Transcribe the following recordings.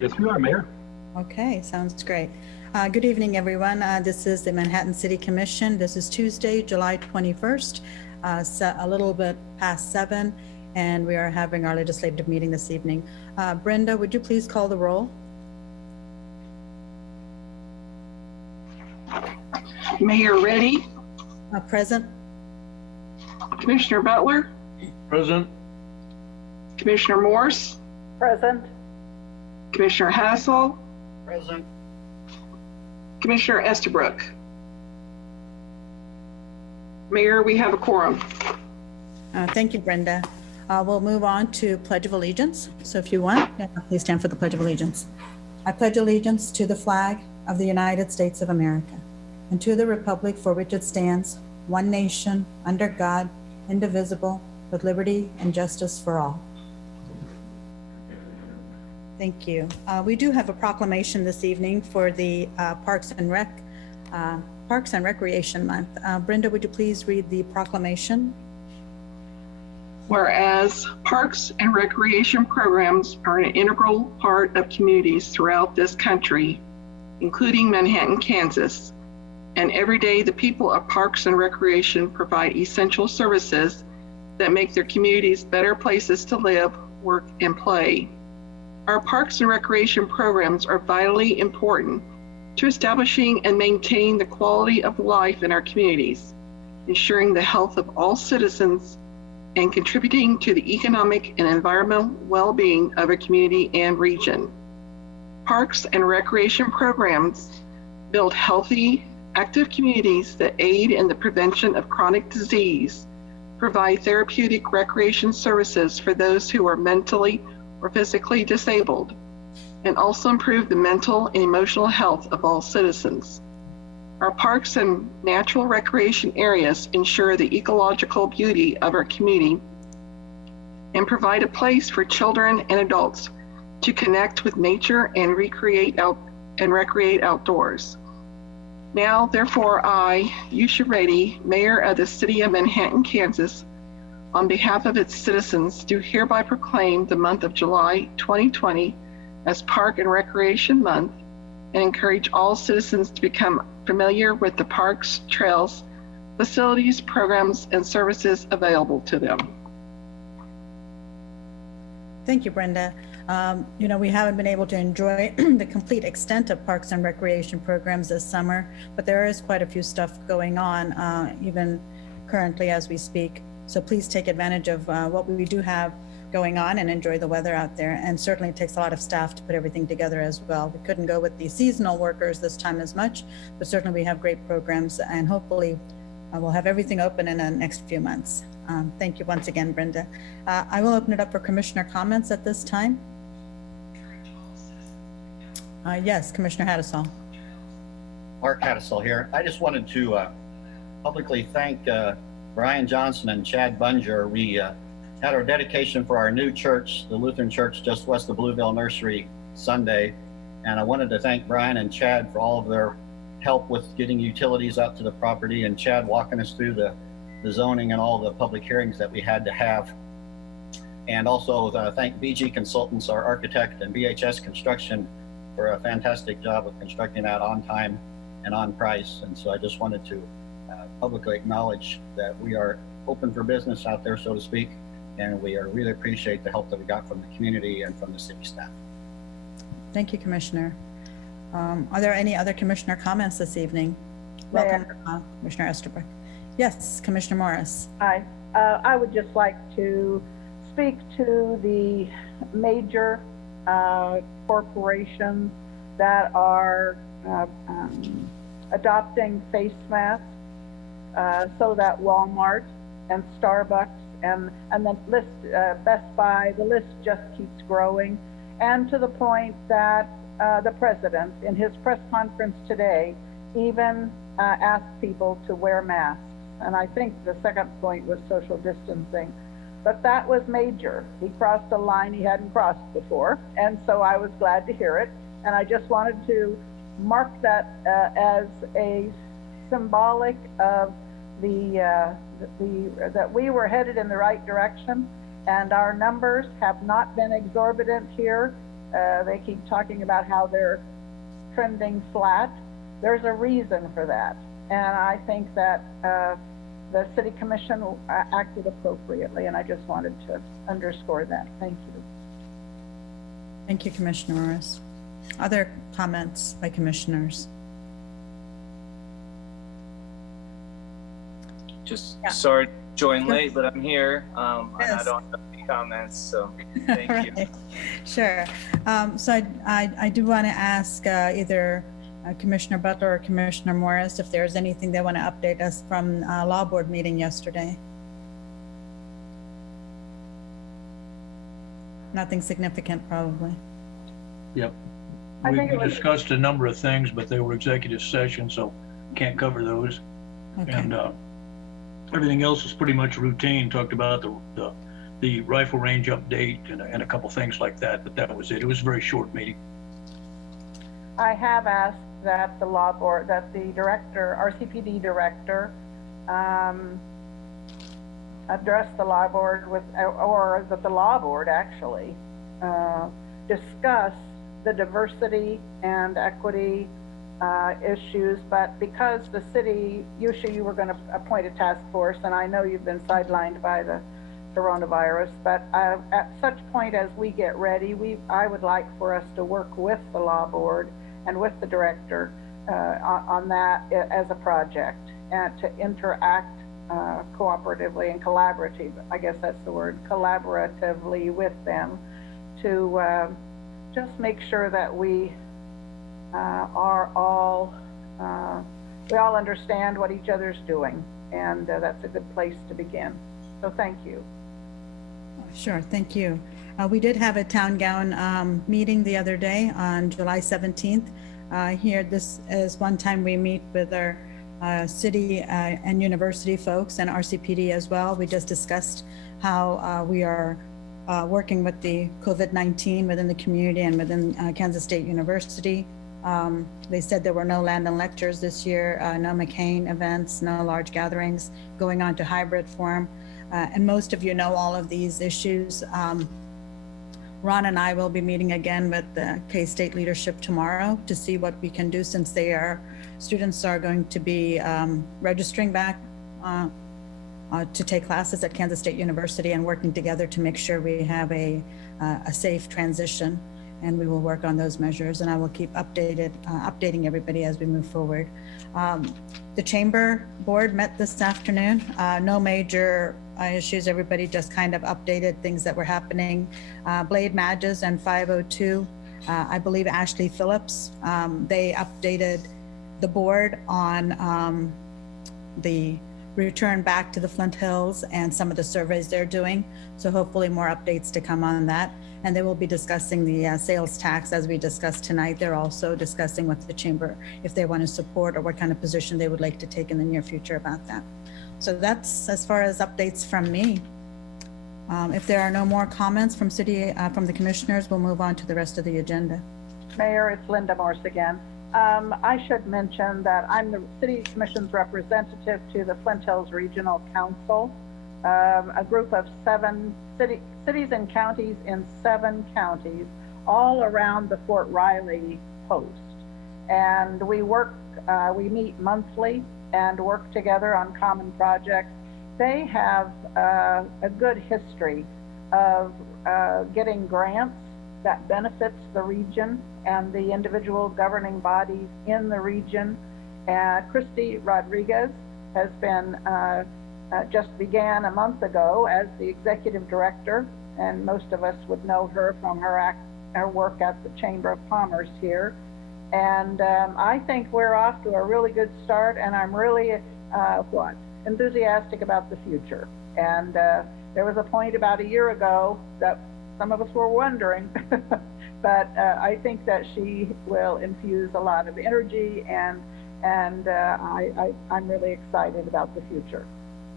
Yes, we are, Mayor. Okay, sounds great. Good evening, everyone. This is the Manhattan City Commission. This is Tuesday, July 21st, a little bit past 7, and we are having our legislative meeting this evening. Brenda, would you please call the roll? Mayor Reddy, Present. Commissioner Butler, Present. Commissioner Morse, Present. Commissioner Hassel, Present. Commissioner Estabrook. Mayor, we have a quorum. Thank you, Brenda. We'll move on to Pledge of Allegiance. So if you want, please stand for the Pledge of Allegiance. I pledge allegiance to the flag of the United States of America and to the republic for which it stands, one nation, under God, indivisible, with liberty and justice for all. Thank you. We do have a proclamation this evening for the Parks and Recreation Month. Brenda, would you please read the proclamation? Whereas parks and recreation programs are an integral part of communities throughout this country, including Manhattan, Kansas, and every day the people of Parks and Recreation provide essential services that make their communities better places to live, work, and play. Our parks and recreation programs are vitally important to establishing and maintaining the quality of life in our communities, ensuring the health of all citizens, and contributing to the economic and environmental well-being of a community and region. Parks and recreation programs build healthy, active communities that aid in the prevention of chronic disease, provide therapeutic recreation services for those who are mentally or physically disabled, and also improve the mental and emotional health of all citizens. Our parks and natural recreation areas ensure the ecological beauty of our community and provide a place for children and adults to connect with nature and recreate outdoors. Now, therefore, I, Yusha Reddy, Mayor of the City of Manhattan, Kansas, on behalf of its citizens, do hereby proclaim the month of July 2020 as Park and Recreation Month and encourage all citizens to become familiar with the parks, trails, facilities, programs, and services available to them. Thank you, Brenda. We haven't been able to enjoy the complete extent of Parks and Recreation programs this summer, but there is quite a few stuff going on, even currently as we speak. So please take advantage of what we do have going on and enjoy the weather out there. And certainly it takes a lot of staff to put everything together as well. We couldn't go with the seasonal workers this time as much, but certainly we have great programs, and hopefully we'll have everything open in the next few months. Thank you once again, Brenda. I will open it up for commissioner comments at this time. Yes, Commissioner Hattasol. Mark Hattasol here. I just wanted to publicly thank Brian Johnson and Chad Bunger. We had our dedication for our new church, the Lutheran Church just west of Blueville Nursery, Sunday. And I wanted to thank Brian and Chad for all of their help with getting utilities out to the property, and Chad walking us through the zoning and all the public hearings that we had to have. And also thank BG Consultants, our architect, and BHS Construction for a fantastic job of constructing that on time and on price. And so I just wanted to publicly acknowledge that we are open for business out there, so to speak, and we really appreciate the help that we got from the community and from the city staff. Thank you, Commissioner. Are there any other commissioner comments this evening? Mayor. Welcome, Commissioner Estabrook. Yes, Commissioner Morris. Hi. I would just like to speak to the major corporations that are adopting face masks, so that Walmart and Starbucks and the list, Best Buy, the list just keeps growing. And to the point that the president, in his press conference today, even asked people to wear masks. And I think the second point was social distancing. But that was major. He crossed a line he hadn't crossed before. And so I was glad to hear it. And I just wanted to mark that as a symbolic of that we were headed in the right direction, and our numbers have not been exorbitant here They keep talking about how they're trending flat. There's a reason for that. And I think that the City Commission acted appropriately, and I just wanted to underscore that. Thank you. Thank you, Commissioner Morris. Other comments by commissioners? Just Yeah. sorry to join late, but I'm here. And Yes. I don't have any comments, so thank you. Right. Sure. So I do want to ask either Commissioner Butler or Commissioner Morris if there's anything they want to update us from Law Board meeting yesterday. Nothing significant, probably. Yep. I think We it was- discussed a number of things, but they were executive sessions, so can't cover those. Okay. And everything else is pretty much routine. Talked about the rifle range update and a couple things like that, but that was it. It was a very short meeting. I have asked that the law board, that the director, RCPD director, address the law board with, or that the law board actually discuss the diversity and equity issues, but because the city, usually you were going to appoint a task force, and I know you've been sidelined by the coronavirus, but at such point as we get ready, I would like for us to work with the law board and with the director on that as a project, and to interact cooperatively and collaboratively, I guess that's the word, collaboratively with them to just make sure that we are all, we all understand what each other's doing, and that's a good place to begin. So thank you. Sure, thank you. We did have a town gown meeting the other day on July 17th. Here, this is one time we meet with our city and university folks and RCPD as well. We just discussed how we are working with the COVID-19 within the community and within Kansas State University. They said there were no Landon lectures this year, no McCain events, no large gatherings, going on to hybrid form. And most of you know all of these issues. Ron and I will be meeting again with the K-State leadership tomorrow to see what we can do, since students are going to be registering back to take classes at Kansas State University, and working together to make sure we have a safe transition. And we will work on those measures, and I will keep updating everybody as we move forward. The Chamber Board met this afternoon. No major issues. Everybody just kind of updated things that were happening. Blade Madges and 502, I believe Ashley Phillips, they updated the board on the return back to the Flint Hills and some of the surveys they're doing. So hopefully more updates to come on that. And they will be discussing the sales tax as we discussed tonight. They're also discussing with the chamber if they want to support or what kind of position they would like to take in the near future about that. So that's as far as updates from me. If there are no more comments from the commissioners, we'll move on to the rest of the agenda. Mayor, it's Linda Morse again. I should mention that I'm the City Commission's representative to the Flint Hills Regional Council, a group of 7 cities and counties in 7 counties, all around the Fort Riley post. And we meet monthly and work together on common projects. They have a good history of getting grants that benefits the region and the individual governing bodies in the region. Christy Rodriguez has been just began a month ago as the executive director, and most of us would know her from her work at the Chamber of Commerce here. And I think we're off to a really good start, and I'm really enthusiastic about the future. And there was a point about a year ago that some of us were wondering, but I think that she will infuse a lot of energy, and I'm really excited about the future.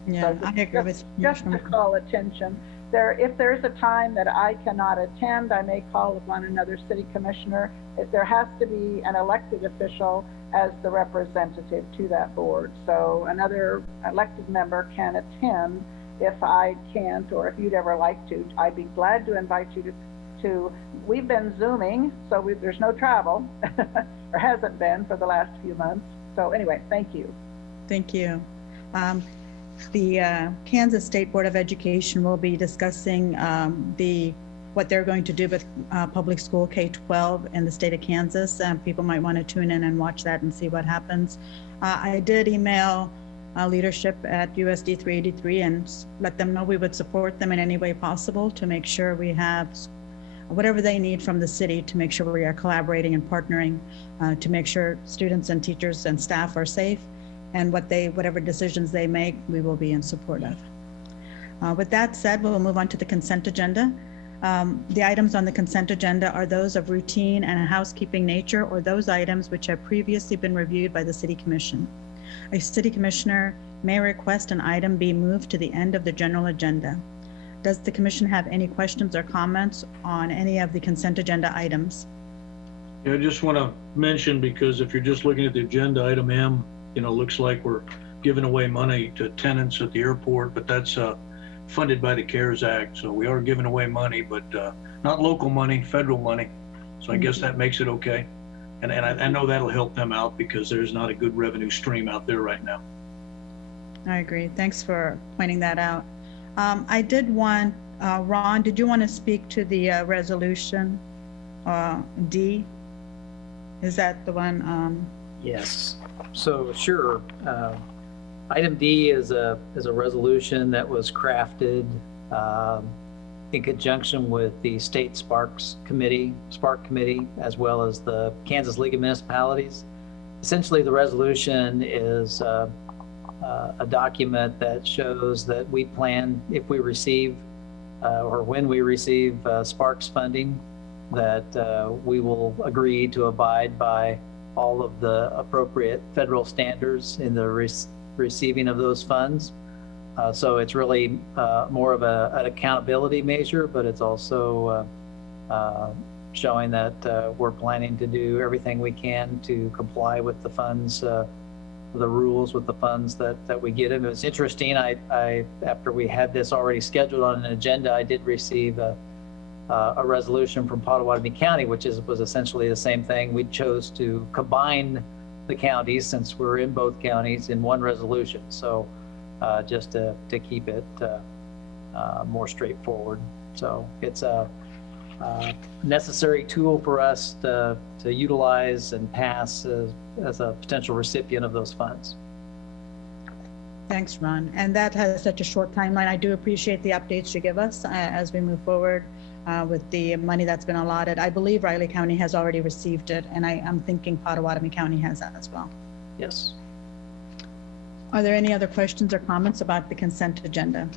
Yeah, So I agree with you. just to call attention, if there's a time that I cannot attend, I may call upon another city commissioner. There has to be an elected official as the representative to that board. So another elected member can attend if I can't, or if you'd ever like to. I'd be glad to invite you we've been Zooming, so there's no travel, or hasn't been for the last few months. So anyway, thank you. Thank you. The Kansas State Board of Education will be discussing what they're going to do with public school K-12 in the state of Kansas. People might want to tune in and watch that and see what happens. I did email leadership at USD 383 and let them know we would support them in any way possible to make sure we have whatever they need from the city to make sure we are collaborating and partnering to make sure students and teachers and staff are safe, and whatever decisions they make, we will be in support of. With that said, we'll move on to the consent agenda. The items on the consent agenda are those of routine and a housekeeping nature, or those items which have previously been reviewed by the City Commission. A City Commissioner may request an item be moved to the end of the general agenda. Does the Commission have any questions or comments on any of the consent agenda items? Yeah, I just want to mention, because if you're just looking at the agenda, item M, looks like we're giving away money to tenants at the airport, but that's funded by the CARES Act. So we are giving away money, but not local money, federal money. So I guess that makes it okay. And I know that'll help them out because there's not a good revenue stream out there right now. I agree. Thanks for pointing that out. I did want, Ron, did you want to speak to the resolution D? Is that the one? Yes. So sure. Item D is a resolution that was crafted in conjunction with the state Spark Committee, as well as the Kansas League of Municipalities. Essentially, the resolution is a document that shows that we plan, if we receive or when we receive Sparks funding, that we will agree to abide by all of the appropriate federal standards in the receiving of those funds. So it's really more of an accountability measure, but it's also showing that we're planning to do everything we can to comply with the funds, the rules with the funds that we get. And it was interesting, I after we had this already scheduled on an agenda, I did receive a resolution from Pottawatomie County, which was essentially the same thing. We chose to combine the counties, since we're in both counties, in one resolution. So just to keep it more straightforward. So it's a necessary tool for us to utilize and pass as a potential recipient of those funds. Thanks, Ron. And that has such a short timeline. I do appreciate the updates you give us as we move forward with the money that's been allotted. I believe Riley County has already received it, and I'm thinking Pottawatomie County has that as well. Yes. Are there any other questions or comments about the consent agenda?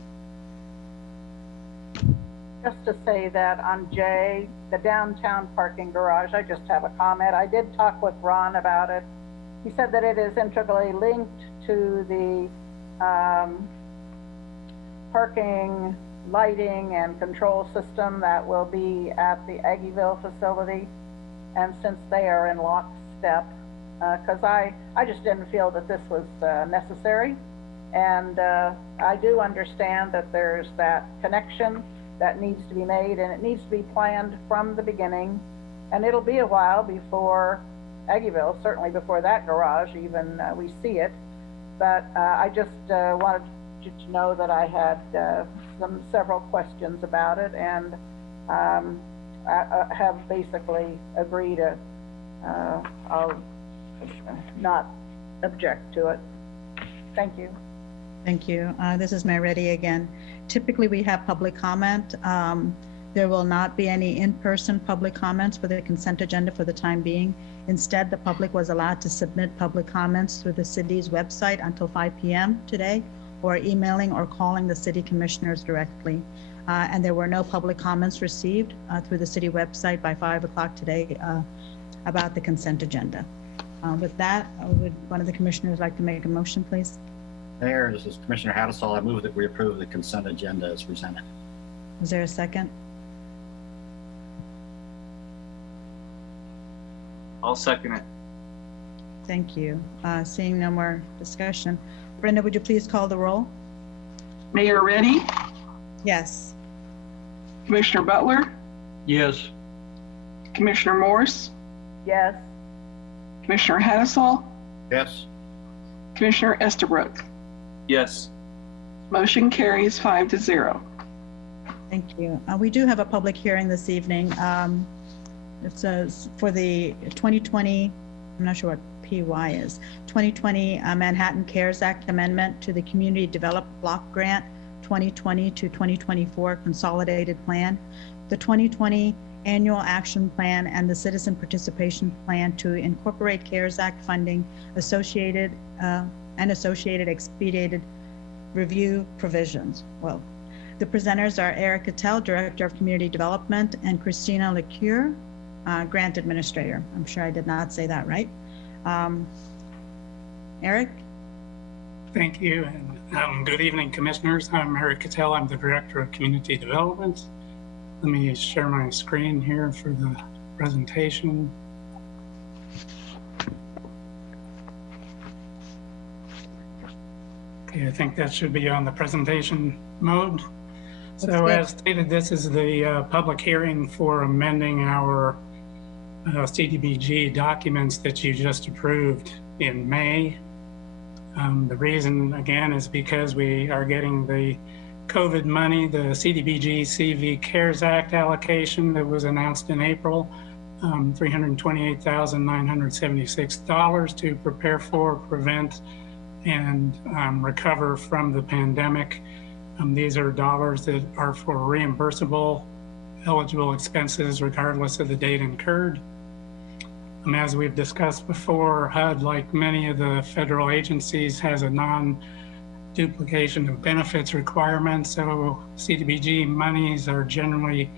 Just to say that on J, the downtown parking garage, I just have a comment. I did talk with Ron about it. He said that it is integrally linked to the parking, lighting, and control system that will be at the Aggieville facility. And since they are in lockstep, because I just didn't feel that this was necessary. And I do understand that there's that connection that needs to be made, and it needs to be planned from the beginning. And it'll be a while before Aggieville, certainly before that garage even we see it. But I just wanted you to know that I had several questions about it, and I have basically agreed to I'll not object to it. Thank you. Thank you. This is Mayor Reddy again. Typically, we have public comment. There will not be any in-person public comments for the consent agenda for the time being. Instead, the public was allowed to submit public comments through the city's website until 5 p.m. today, or emailing or calling the city commissioners directly. And there were no public comments received through the city website by 5 o'clock today about the consent agenda. With that, would one of the commissioners like to make a motion, please? Mayor, this is Commissioner Hattasol. I move that we approve the consent agenda as presented. Is there a second? I'll second it. Thank you. Seeing no more discussion. Brenda, would you please call the roll? Mayor Reddy, Yes. Commissioner Butler, Yes. Commissioner Morse, Yes. Commissioner Hattasol, Yes. Commissioner Estabrook. Yes. Motion carries 5-0. Thank you. We do have a public hearing this evening. It says for the 2020, I'm not sure what PY is, 2020 Manhattan CARES Act Amendment to the Community Development Block Grant 2020 to 2024 Consolidated Plan, the 2020 Annual Action Plan, and the Citizen Participation Plan to incorporate CARES Act funding associated expedited review provisions. Well, the presenters are Eric Cattell, Director of Community Development, and Christina LeCure, Grant Administrator. I'm sure I did not say that right. Eric? Thank you, and good evening, Commissioners. I'm Eric Cattell. I'm the Director of Community Development. Let me share my screen here for the presentation. Okay, I think that should be on the presentation mode. So as stated, this is the public hearing for amending our CDBG documents that you just approved in May. The reason, again, is because we are getting the COVID money, the CDBG CV CARES Act allocation that was announced in April, $328,976 to prepare for, prevent, and recover from the pandemic. These are dollars that are for reimbursable eligible expenses regardless of the date incurred. As we've discussed before, HUD, like many of the federal agencies, has a non-duplication of benefits requirement, so CDBG monies are generally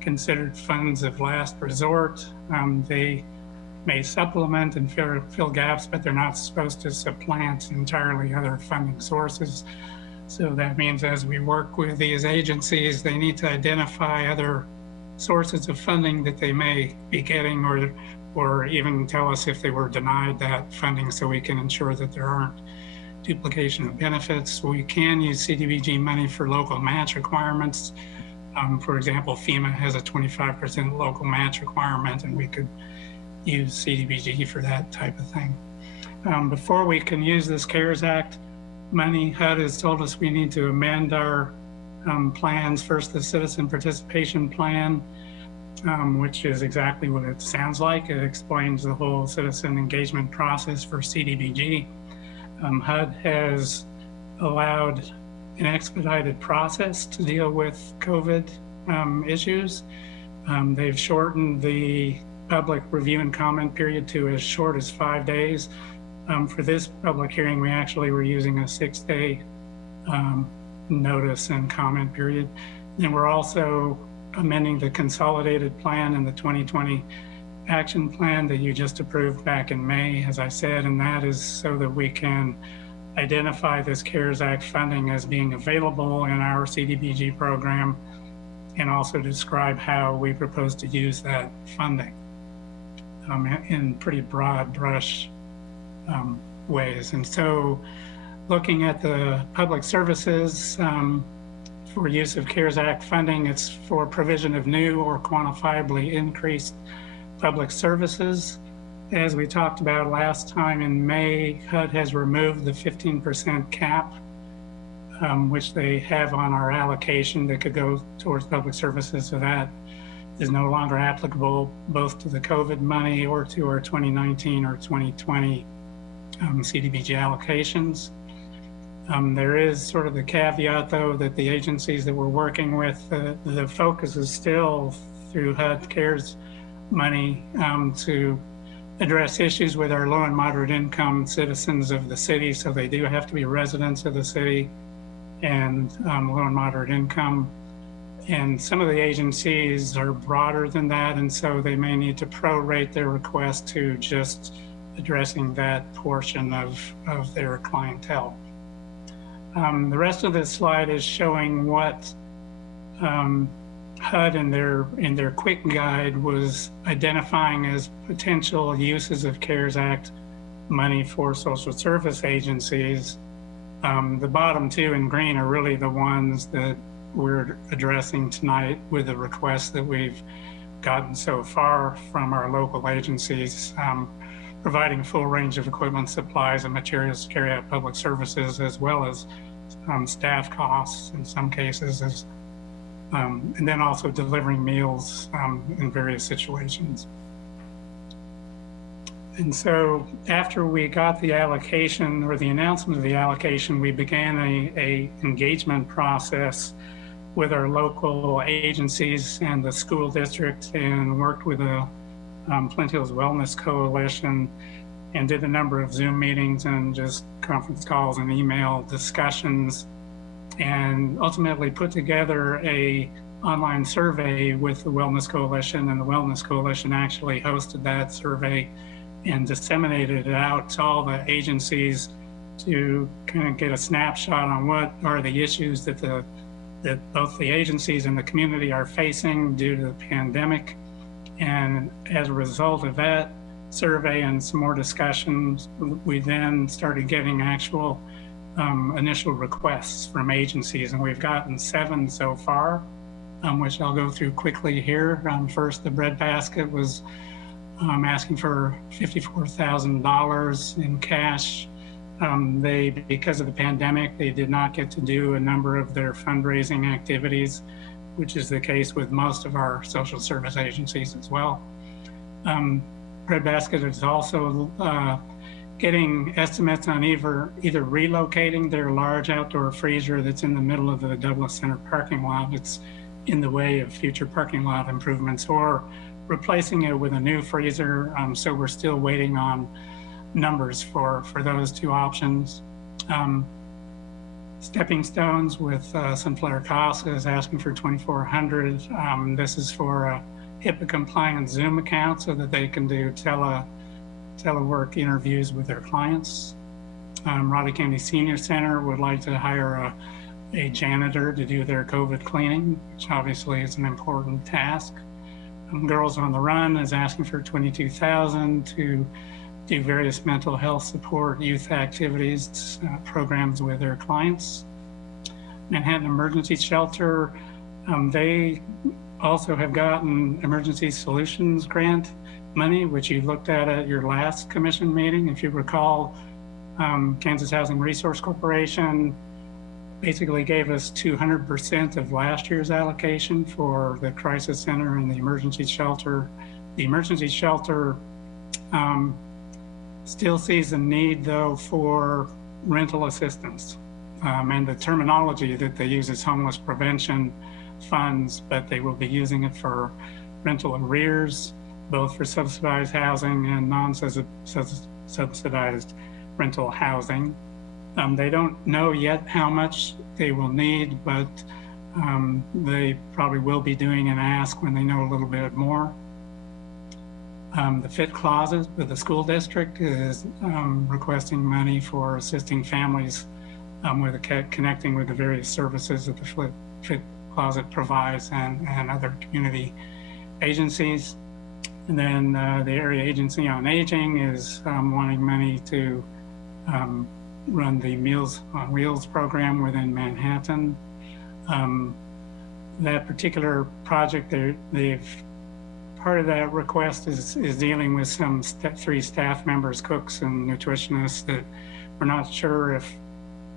considered funds of last resort. They may supplement and fill gaps, but they're not supposed to supplant entirely other funding sources. So that means as we work with these agencies, they need to identify other sources of funding that they may be getting, or even tell us if they were denied that funding, so we can ensure that there aren't duplication of benefits. We can use CDBG money for local match requirements. For example, FEMA has a 25% local match requirement, and we could use CDBG for that type of thing. Before we can use this CARES Act money, HUD has told us we need to amend our plans. First, the Citizen Participation Plan, which is exactly what it sounds like. It explains the whole citizen engagement process for CDBG. HUD has allowed an expedited process to deal with COVID issues. They've shortened the public review and comment period to as short as 5 days. For this public hearing, we actually were using a 6-day notice and comment period. And we're also amending the consolidated plan and the 2020 action plan that you just approved back in May, as I said, and that is so that we can identify this CARES Act funding as being available in our CDBG program, and also describe how we propose to use that funding in pretty broad brush ways. And so looking at the public services, for use of CARES Act funding, it's for provision of new or quantifiably increased public services. As we talked about last time in May, HUD has removed the 15% cap, which they have on our allocation that could go towards public services. So that is no longer applicable both to the COVID money or to our 2019 or 2020 CDBG allocations. There is sort of the caveat, though, that the agencies that we're working with, the focus is still through HUD CARES money to address issues with our low and moderate income citizens of the city. So they do have to be residents of the city and low and moderate income. And some of the agencies are broader than that, and so they may need to prorate their request to just addressing that portion of their clientele. The rest of this slide is showing what HUD in their quick guide was identifying as potential uses of CARES Act money for social service agencies. The bottom two in green are really the ones that we're addressing tonight with the requests that we've gotten so far from our local agencies, providing a full range of equipment, supplies, and materials to carry out public services, as well as staff costs in some cases, and then also delivering meals in various situations. And so after we got the allocation or the announcement of the allocation, we began a engagement process with our local agencies and the school district, and worked with the Flint Hills Wellness Coalition, and did a number of Zoom meetings and just conference calls and email discussions, and ultimately put together a online survey with the Wellness Coalition. And the Wellness Coalition actually hosted that survey and disseminated it out to all the agencies to kind of get a snapshot on what are the issues that both the agencies and the community are facing due to the pandemic. And as a result of that survey and some more discussions, we then started getting actual initial requests from agencies, and we've gotten 7 so far, which I'll go through quickly here. First, the breadbasket was asking for $54,000 in cash. Because of the pandemic, they did not get to do a number of their fundraising activities, which is the case with most of our social service agencies as well. Breadbasket is also getting estimates on either relocating their large outdoor freezer that's in the middle of the Douglas Center parking lot, it's in the way of future parking lot improvements, or replacing it with a new freezer. So we're still waiting on numbers for those 2 options. Stepping Stones with Sinclair Casa is asking for $2,400. This is for a HIPAA compliant Zoom account so that they can do telework interviews with their clients. Raleigh County Senior Center would like to hire a janitor to do their COVID cleaning, which obviously is an important task. Girls on the Run is asking for $22,000 to do various mental health support, youth activities, programs with their clients. Manhattan Emergency Shelter, they also have gotten Emergency Solutions Grant money, which you looked at your last commission meeting. If you recall, Kansas Housing Resource Corporation basically gave us 200% of last year's allocation for the crisis center and the emergency shelter. The emergency shelter still sees a need, though, for rental assistance. And the terminology that they use is homeless prevention funds, but they will be using it for rental arrears, both for subsidized housing and non-subsidized rental housing. They don't know yet how much they will need, but they probably will be doing an ask when they know a little bit more. The Fit Closet with the school district is requesting money for assisting families with connecting with the various services that the Fit Closet provides and other community agencies. And then the Area Agency on Aging is wanting money to run the Meals on Wheels program within Manhattan. That particular project, part of that request is dealing with some 3 staff members, cooks and nutritionists, that we're not sure if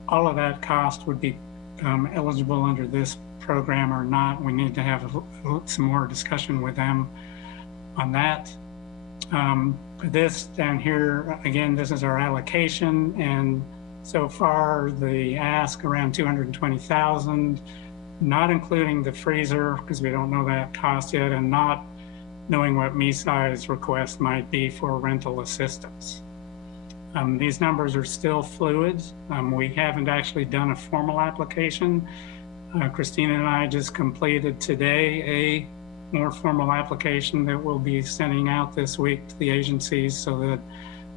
all of that cost would be eligible under this program or not. We need to have some more discussion with them on that. This down here, again, this is our allocation, and so far the ask around $220,000, not including the freezer because we don't know that cost yet, and not knowing what MESI's request might be for rental assistance. These numbers are still fluid. We haven't actually done a formal application. Christina and I just completed today a more formal application that we'll be sending out this week to the agencies so that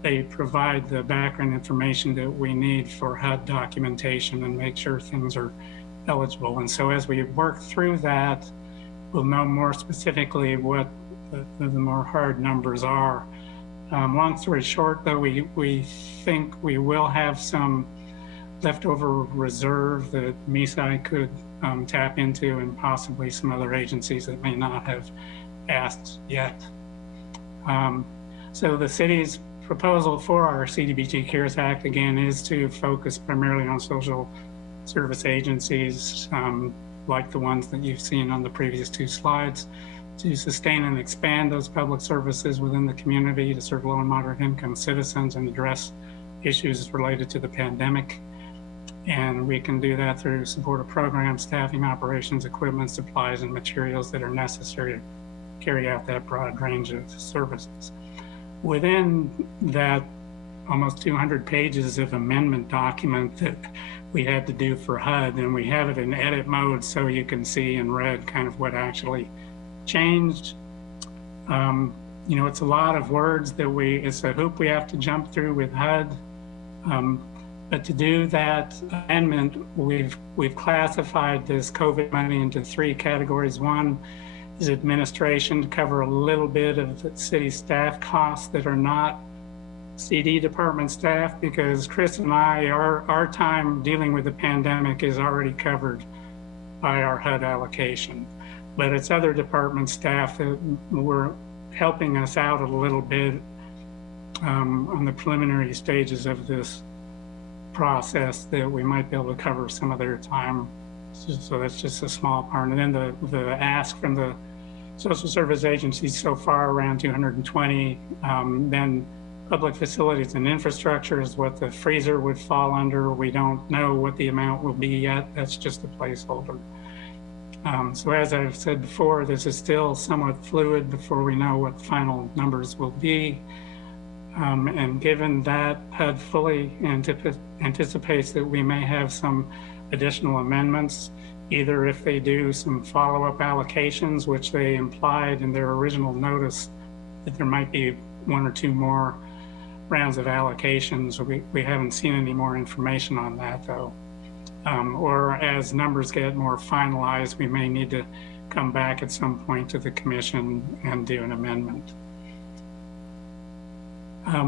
they provide the background information that we need for HUD documentation and make sure things are eligible. And so as we work through that, we'll know more specifically what the more hard numbers are. Long story short, though, we think we will have some leftover reserve that MESI could tap into, and possibly some other agencies that may not have asked yet. So the city's proposal for our CDBG CARES Act, again, is to focus primarily on social service agencies like the ones that you've seen on the previous two slides, to sustain and expand those public services within the community to serve low and moderate income citizens and address issues related to the pandemic. And we can do that through supportive programs, staffing, operations, equipment, supplies, and materials that are necessary to carry out that broad range of services. Within that almost 200 pages of amendment document that we had to do for HUD, and we have it in edit mode so you can see in red kind of what actually changed. You know, it's a lot of words that it's a hoop we have to jump through with HUD. But to do that amendment, we've classified this COVID money into 3 categories. One is administration, to cover a little bit of the city staff costs that are not CD department staff, because Chris and I, our time dealing with the pandemic is already covered by our HUD allocation. But it's other department staff that were helping us out a little bit on the preliminary stages of this process, that we might be able to cover some of their time. So that's just a small part. And then the ask from the social service agencies so far, around 220. Then public facilities and infrastructure is what the freezer would fall under. We don't know what the amount will be yet. That's just a placeholder. So as I've said before, this is still somewhat fluid before we know what final numbers will be. And given that HUD fully anticipates that we may have some additional amendments, either if they do some follow-up allocations, which they implied in their original notice that there might be 1 or 2 more rounds of allocations. We haven't seen any more information on that though. Or as numbers get more finalized, we may need to come back at some point to the commission and do an amendment.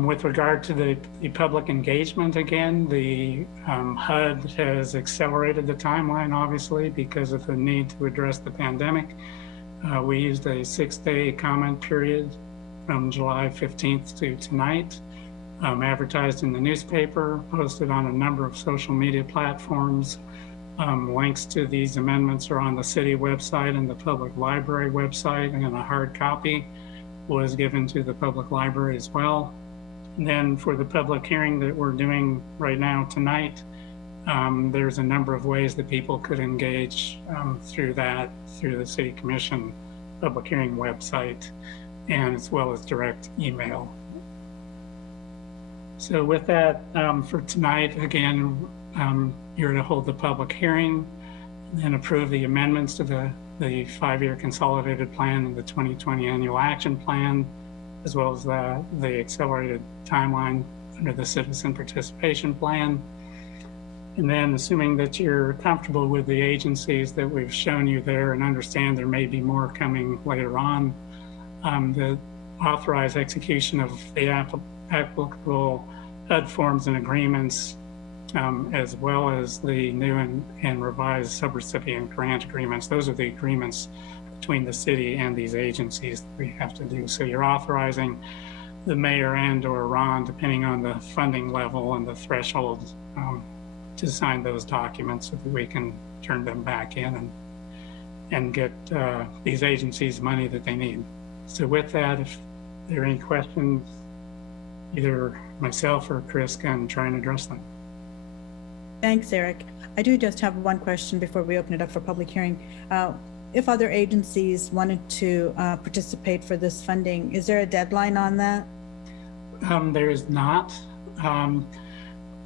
With regard to the public engagement, again, the HUD has accelerated the timeline, obviously, because of the need to address the pandemic. We used a 6-day comment period from July 15th to tonight, advertised in the newspaper, posted on a number of social media platforms. Links to these amendments are on the city website and the public library website, and a hard copy was given to the public library as well. And then for the public hearing that we're doing right now tonight, there's a number of ways that people could engage through the City Commission public hearing website, and as well as direct email. So with that, for tonight, again, you're to hold the public hearing and approve the amendments to the 5-year consolidated plan and the 2020 annual action plan, as well as the accelerated timeline under the citizen participation plan. And then, assuming that you're comfortable with the agencies that we've shown you there and understand there may be more coming later on, the authorized execution of the applicable HUD forms and agreements, as well as the new and revised subrecipient grant agreements. Those are the agreements between the city and these agencies that we have to do. So you're authorizing the mayor and/or Ron, depending on the funding level and the threshold, to sign those documents so that we can turn them back in and get these agencies money that they need. So with that, if there are any questions, either myself or Chris can try and address them. Thanks, Eric. I do just have one question before we open it up for public hearing. If other agencies wanted to participate for this funding, is there a deadline on that? There is not.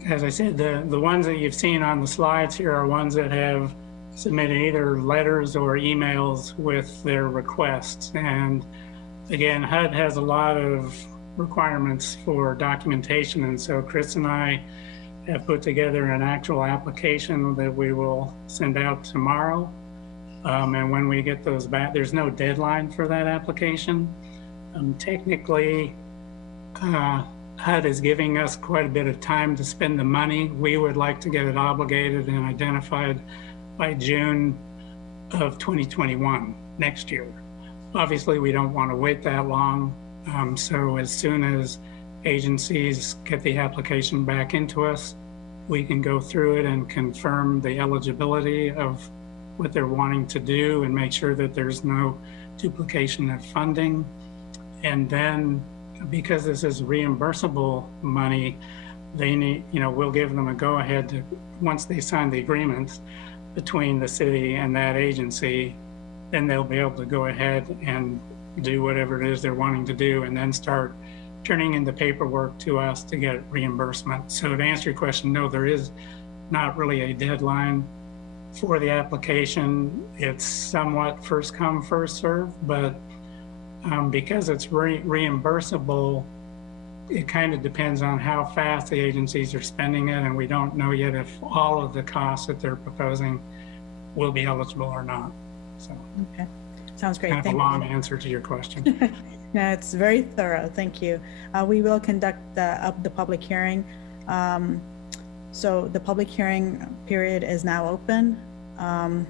As I said, the ones that you've seen on the slides here are ones that have submitted either letters or emails with their requests. And again, HUD has a lot of requirements for documentation. And so Chris and I have put together an actual application that we will send out tomorrow. And when we get those back, there's no deadline for that application. Technically, HUD is giving us quite a bit of time to spend the money. We would like to get it obligated and identified by June of 2021, next year. Obviously, we don't want to wait that long. So as soon as agencies get the application back into us, we can go through it and confirm the eligibility of what they're wanting to do and make sure that there's no duplication of funding. And then, because this is reimbursable money, they need, we'll give them a go-ahead to, once they sign the agreements between the city and that agency, then they'll be able to go ahead and do whatever it is they're wanting to do, and then start turning in the paperwork to us to get reimbursement. So to answer your question, no, there is not really a deadline for the application. It's somewhat first come, first serve, but because it's reimbursable, it kind of depends on how fast the agencies are spending it, and we don't know yet if all of the costs that they're proposing will be eligible or not. So, Okay, sounds great. kind of a Thank long you. answer to your question. No, it's very thorough. Thank you. We will conduct the public hearing. So the public hearing period is now open. I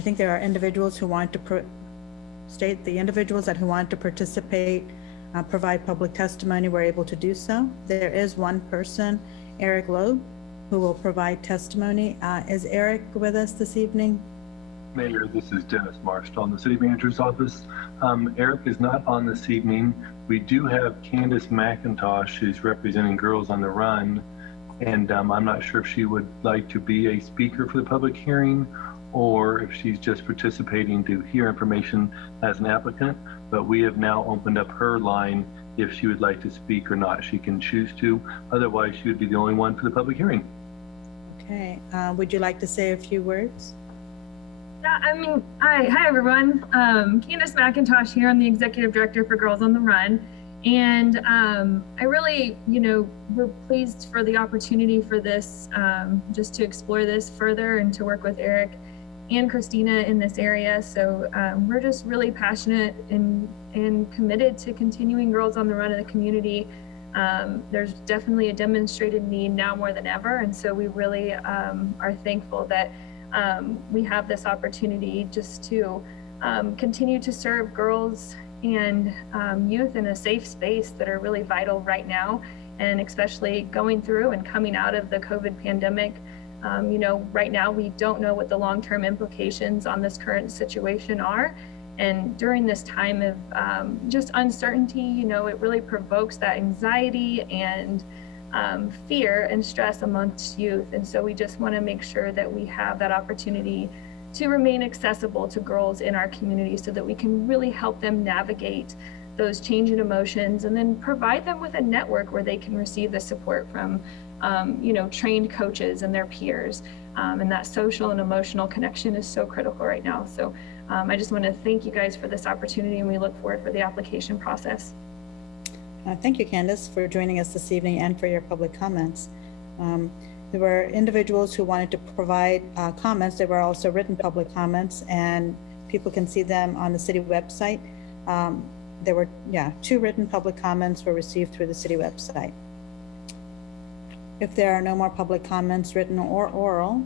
think there are individuals who want to state the individuals who want to participate, provide public testimony, were able to do so. There is one person, Eric Loeb, who will provide testimony. Is Eric with us this evening? Mayor, this is Dennis Marstall, the city manager's office. Eric is not on this evening. We do have Candace McIntosh, who's representing Girls on the Run, and I'm not sure if she would like to be a speaker for the public hearing or if she's just participating to hear information as an applicant, but we have now opened up her line. If she would like to speak or not, she can choose to. Otherwise, she would be the only one for the public hearing. Okay, would you like to say a few words? Yeah, hi everyone. Candace McIntosh here. I'm the executive director for Girls on the Run. And I really, we're pleased for the opportunity for this, just to explore this further and to work with Eric and Christina in this area. So we're just really passionate and committed to continuing Girls on the Run in the community. There's definitely a demonstrated need now more than ever. And so we really are thankful that we have this opportunity just to continue to serve girls and youth in a safe space that are really vital right now, and especially going through and coming out of the COVID pandemic. Right now we don't know what the long-term implications on this current situation are. And during this time of just uncertainty, it really provokes that anxiety and fear and stress amongst youth. And so we just want to make sure that we have that opportunity to remain accessible to girls in our community so that we can really help them navigate those changing emotions, and then provide them with a network where they can receive the support from trained coaches and their peers. And that social and emotional connection is so critical right now. So I just want to thank you guys for this opportunity, and we look forward for the application process. Thank you, Candace, for joining us this evening and for your public comments. There were individuals who wanted to provide comments. There were also written public comments, and people can see them on the city website. There were, 2 written public comments were received through the city website. If there are no more public comments, written or oral,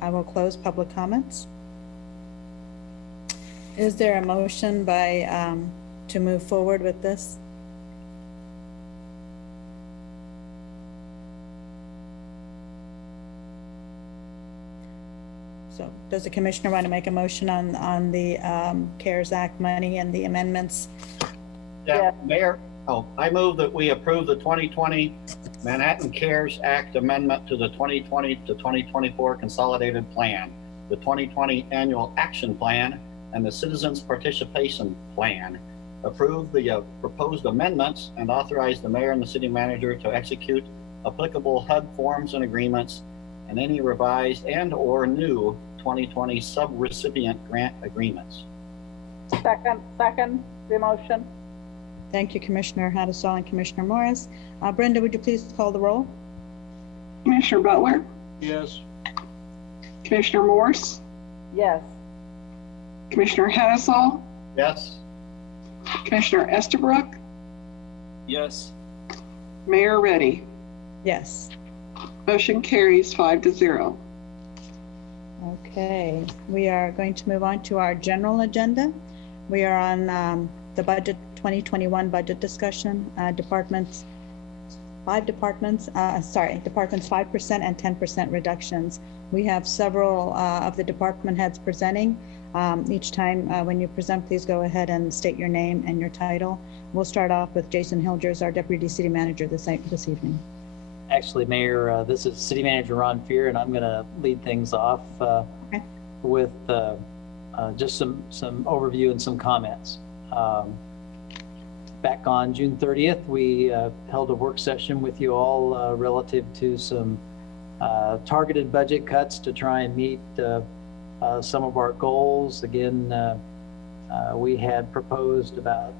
I will close public comments. Is there a motion to move forward with this? So does the commissioner want to make a motion on the CARES Act money and the amendments? Yeah, Mayor, I move that we approve the 2020 Manhattan CARES Act amendment to the 2020 to 2024 consolidated plan, the 2020 annual action plan, and the citizens participation plan. Approve the proposed amendments and authorize the mayor and the city manager to execute applicable HUD forms and agreements and any revised and or new 2020 sub-recipient grant agreements. Second the motion. Thank you, Commissioner Hattasol and Commissioner Morris. Brenda, would you please call the roll? Commissioner Butler, Yes. Commissioner Morse, Yes. Commissioner Hattasol, Yes? Commissioner Estabrook, Yes. Mayor Reddy. Yes. Motion carries 5-0. Okay, we are going to move on to our general agenda. We are on the budget 2021 budget discussion, departments 5% and 10% reductions. We have several of the department heads presenting. Each time when you present, please go ahead and state your name and your title. We'll start off with Jason Hilgers, our Deputy City Manager this evening. Actually, Mayor, this is City Manager Ron Fear, and I'm going to lead things off with just some overview and some comments. Back on June 30th, we held a work session with you all relative to some targeted budget cuts to try and meet some of our goals. Again, we had proposed about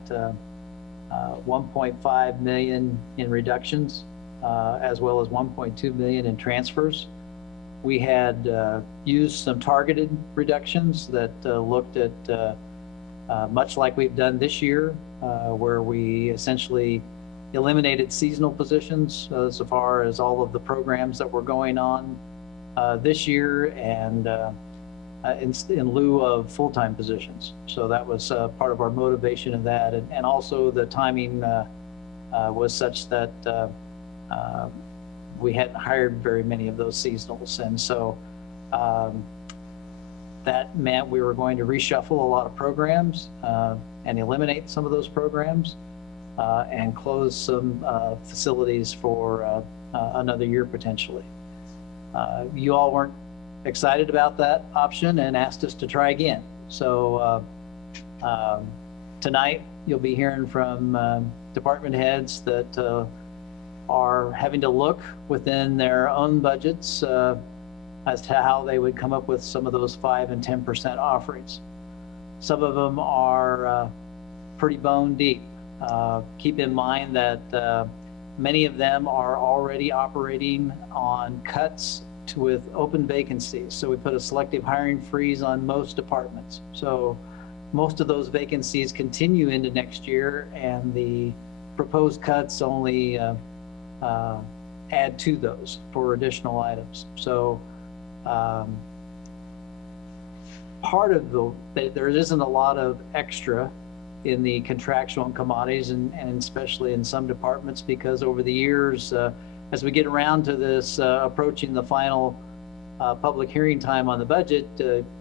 1.5 million in reductions, as well as 1.2 million in transfers. We had used some targeted reductions that looked at much like we've done this year, where we essentially eliminated seasonal positions so far as all of the programs that were going on this year, and in lieu of full-time positions. So that was part of our motivation of that, and also the timing was such that we hadn't hired very many of those seasonals, and so that meant we were going to reshuffle a lot of programs and eliminate some of those programs and close some facilities for another year potentially. You all weren't excited about that option and asked us to try again. So tonight you'll be hearing from department heads that are having to look within their own budgets as to how they would come up with some of those 5% and 10% offerings. Some of them are pretty bone deep. Keep in mind that many of them are already operating on cuts with open vacancies. So we put a selective hiring freeze on most departments. So most of those vacancies continue into next year, and the proposed cuts only add to those for additional items. So part of there isn't a lot of extra in the contractual and commodities, and especially in some departments, because over the years, as we get around to this approaching the final public hearing time on the budget,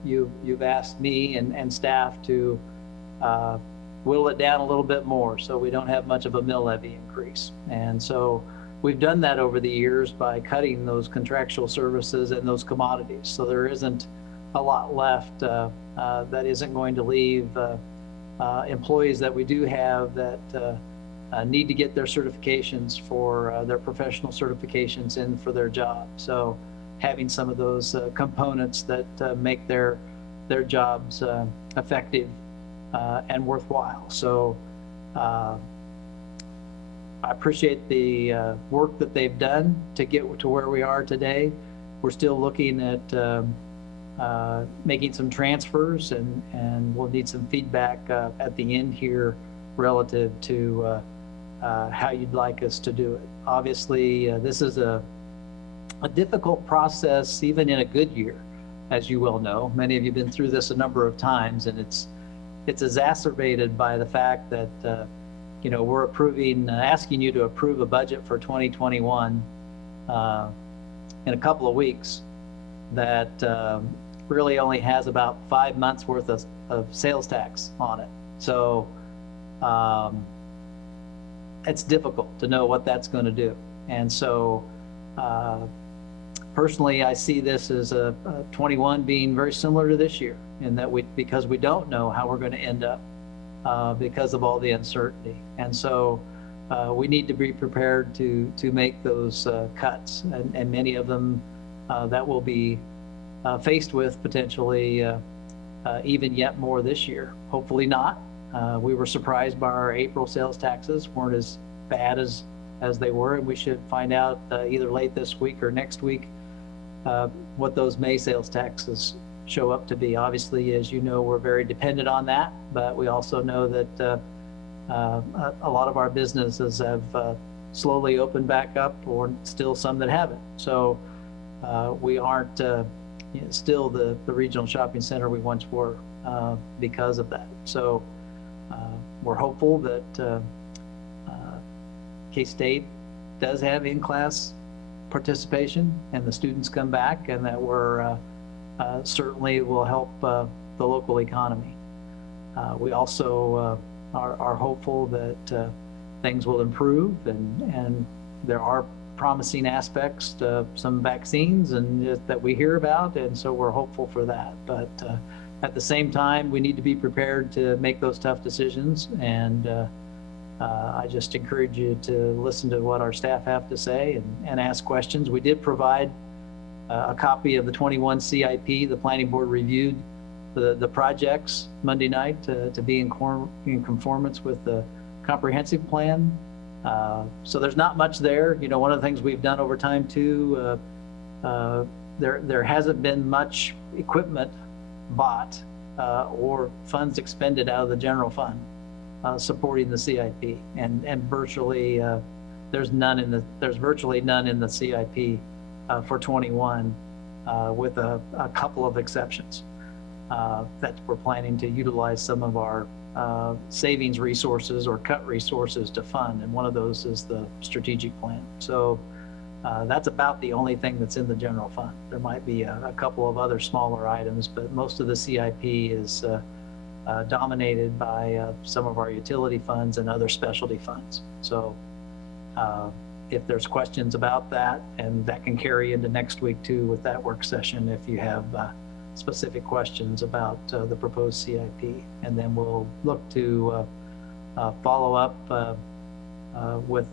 you've asked me and staff to whittle it down a little bit more so we don't have much of a mill levy increase. And so we've done that over the years by cutting those contractual services and those commodities. So there isn't a lot left that isn't going to leave employees that we do have that need to get their certifications for their professional certifications and for their job. So having some of those components that make their jobs effective and worthwhile. So I appreciate the work that they've done to get to where we are today. We're still looking at making some transfers, and we'll need some feedback at the end here relative to how you'd like us to do it. Obviously, this is a difficult process, even in a good year, as you well know. Many of you have been through this a number of times, and it's exacerbated by the fact that we're asking you to approve a budget for 2021 in a couple of weeks that really only has about 5 months worth of sales tax on it. So it's difficult to know what that's going to do. And so personally, I see this as a 21 being very similar to this year, in that because we don't know how we're going to end up because of all the uncertainty. And so we need to be prepared to make those cuts, and many of them that will be faced with potentially even yet more this year. Hopefully not. We were surprised by our April sales taxes, weren't as bad as they were, and we should find out either late this week or next week what those May sales taxes show up to be. Obviously, as you know, we're very dependent on that, but we also know that a lot of our businesses have slowly opened back up, or still some that haven't. So we aren't still the regional shopping center we once were because of that. So we're hopeful that K-State does have in-class participation and the students come back, and that we're certainly will help the local economy. We also are hopeful that things will improve, and there are promising aspects to some vaccines and that we hear about, and so we're hopeful for that. But at the same time, we need to be prepared to make those tough decisions, and I just encourage you to listen to what our staff have to say and ask questions. We did provide a copy of the 21 CIP. The planning board reviewed the projects Monday night to be in conformance with the comprehensive plan. So there's not much there. You know, one of the things we've done over time too, there hasn't been much equipment bought or funds expended out of the general fund supporting the CIP, and virtually there's virtually none in the CIP for 21 with a couple of exceptions that we're planning to utilize some of our savings resources or cut resources to fund, and one of those is the strategic plan. So that's about the only thing that's in the general fund. There might be a couple of other smaller items, but most of the CIP is dominated by some of our utility funds and other specialty funds. So if there's questions about that, and that can carry into next week too with that work session, if you have specific questions about the proposed CIP, and then we'll look to follow up with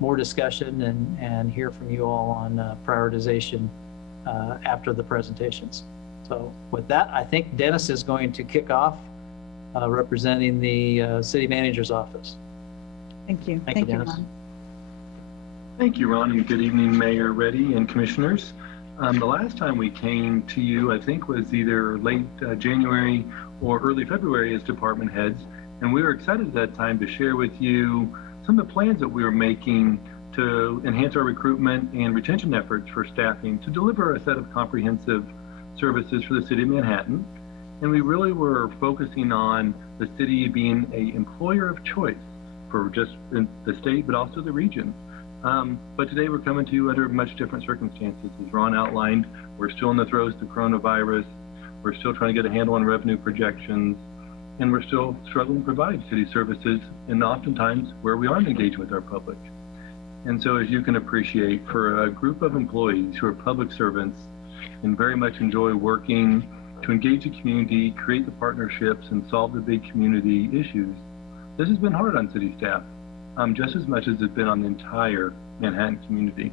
more discussion and hear from you all on prioritization after the presentations. So with that, I think Dennis is going to kick off representing the city manager's office. Thank you. Thank you, Dennis. Ron. Thank you, Ron, and good evening, Mayor Reddy and commissioners. The last time we came to you, I think, was either late January or early February as department heads, and we were excited at that time to share with you some of the plans that we were making to enhance our recruitment and retention efforts for staffing to deliver a set of comprehensive services for the city of Manhattan. And we really were focusing on the city being an employer of choice for just in the state, but also the region. But today we're coming to you under much different circumstances. As Ron outlined, we're still in the throes of the coronavirus. We're still trying to get a handle on revenue projections, and we're still struggling to provide city services, and oftentimes where we aren't engaged with our public. And so, as you can appreciate, for a group of employees who are public servants and very much enjoy working to engage the community, create the partnerships, and solve the big community issues, this has been hard on city staff, just as much as it's been on the entire Manhattan community.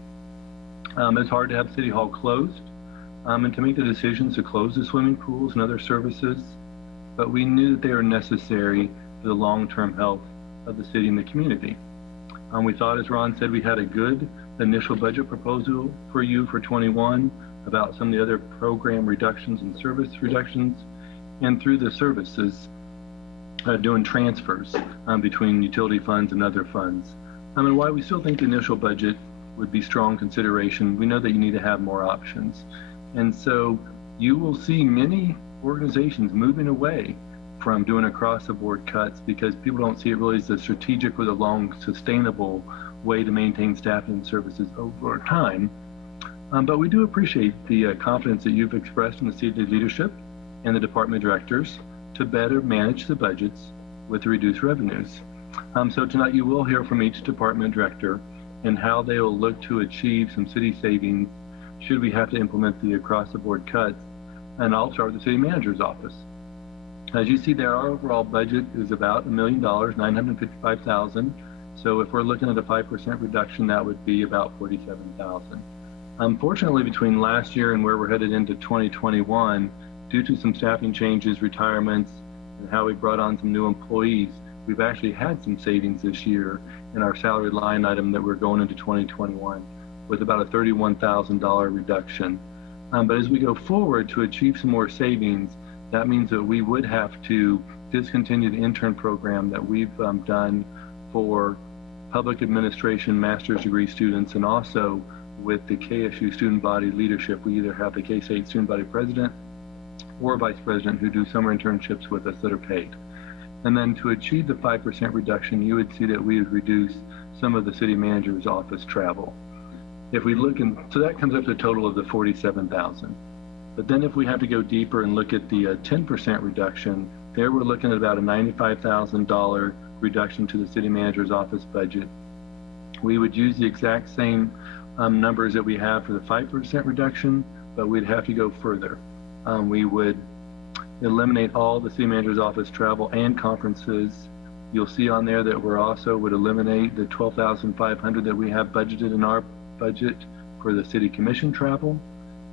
It's hard to have City Hall closed and to make the decisions to close the swimming pools and other services, but we knew that they were necessary for the long-term health of the city and the community. We thought, as Ron said, we had a good initial budget proposal for you for 21 about some of the other program reductions and service reductions, and through the services, doing transfers between utility funds and other funds. And while we still think the initial budget would be strong consideration, we know that you need to have more options. And so you will see many organizations moving away from doing across-the-board cuts because people don't see it really as a strategic or the long, sustainable way to maintain staffing and services over time. But we do appreciate the confidence that you've expressed in the city leadership and the department directors to better manage the budgets with the reduced revenues. So tonight you will hear from each department director and how they will look to achieve some city savings should we have to implement the across-the-board cuts. And I'll start with the city manager's office. As you see there, our overall budget is about $1 million, $955,000. So if we're looking at a 5% reduction, that would be about $47,000. Unfortunately, between last year and where we're headed into 2021, due to some staffing changes, retirements, and how we brought on some new employees, we've actually had some savings this year in our salary line item that we're going into 2021 with about a $31,000 reduction. But as we go forward to achieve some more savings, that means that we would have to discontinue the intern program that we've done for public administration master's degree students, and also with the KSU student body leadership. We either have the K-State student body president or vice president who do summer internships with us that are paid. And then to achieve the 5% reduction, you would see that we would reduce some of the city manager's office travel. If we look so that comes up to a total of the 47,000. But then if we have to go deeper and look at the 10% reduction, there we're looking at about a $95,000 reduction to the city manager's office budget. We would use the exact same numbers that we have for the 5% reduction, but we'd have to go further. We would eliminate all the city manager's office travel and conferences. You'll see on there that we're also would eliminate the $12,500 that we have budgeted in our budget for the city commission travel.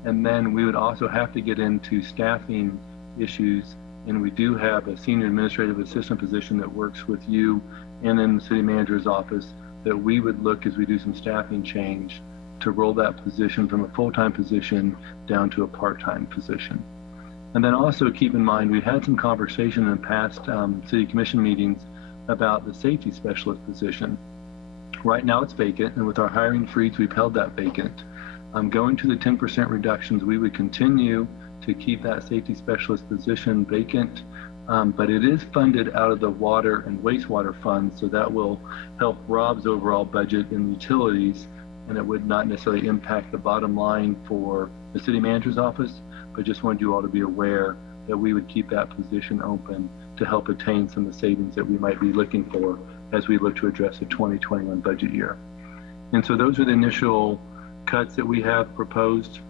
And then we would also have to get into staffing issues. And we do have a senior administrative assistant position that works with you and in the city manager's office that we would look as we do some staffing change to roll that position from a full-time position down to a part-time position. And then also keep in mind, we had some conversation in past city commission meetings about the safety specialist position. Right now it's vacant, and with our hiring freeze, we've held that vacant. Going to the 10% reductions, we would continue to keep that safety specialist position vacant, but it is funded out of the water and wastewater fund, so that will help Rob's overall budget in utilities, and it would not necessarily impact the bottom line for the city manager's office, but just wanted you all to be aware that we would keep that position open to help attain some of the savings that we might be looking for as we look to address the 2021 budget year. And so those are the initial cuts that we have proposed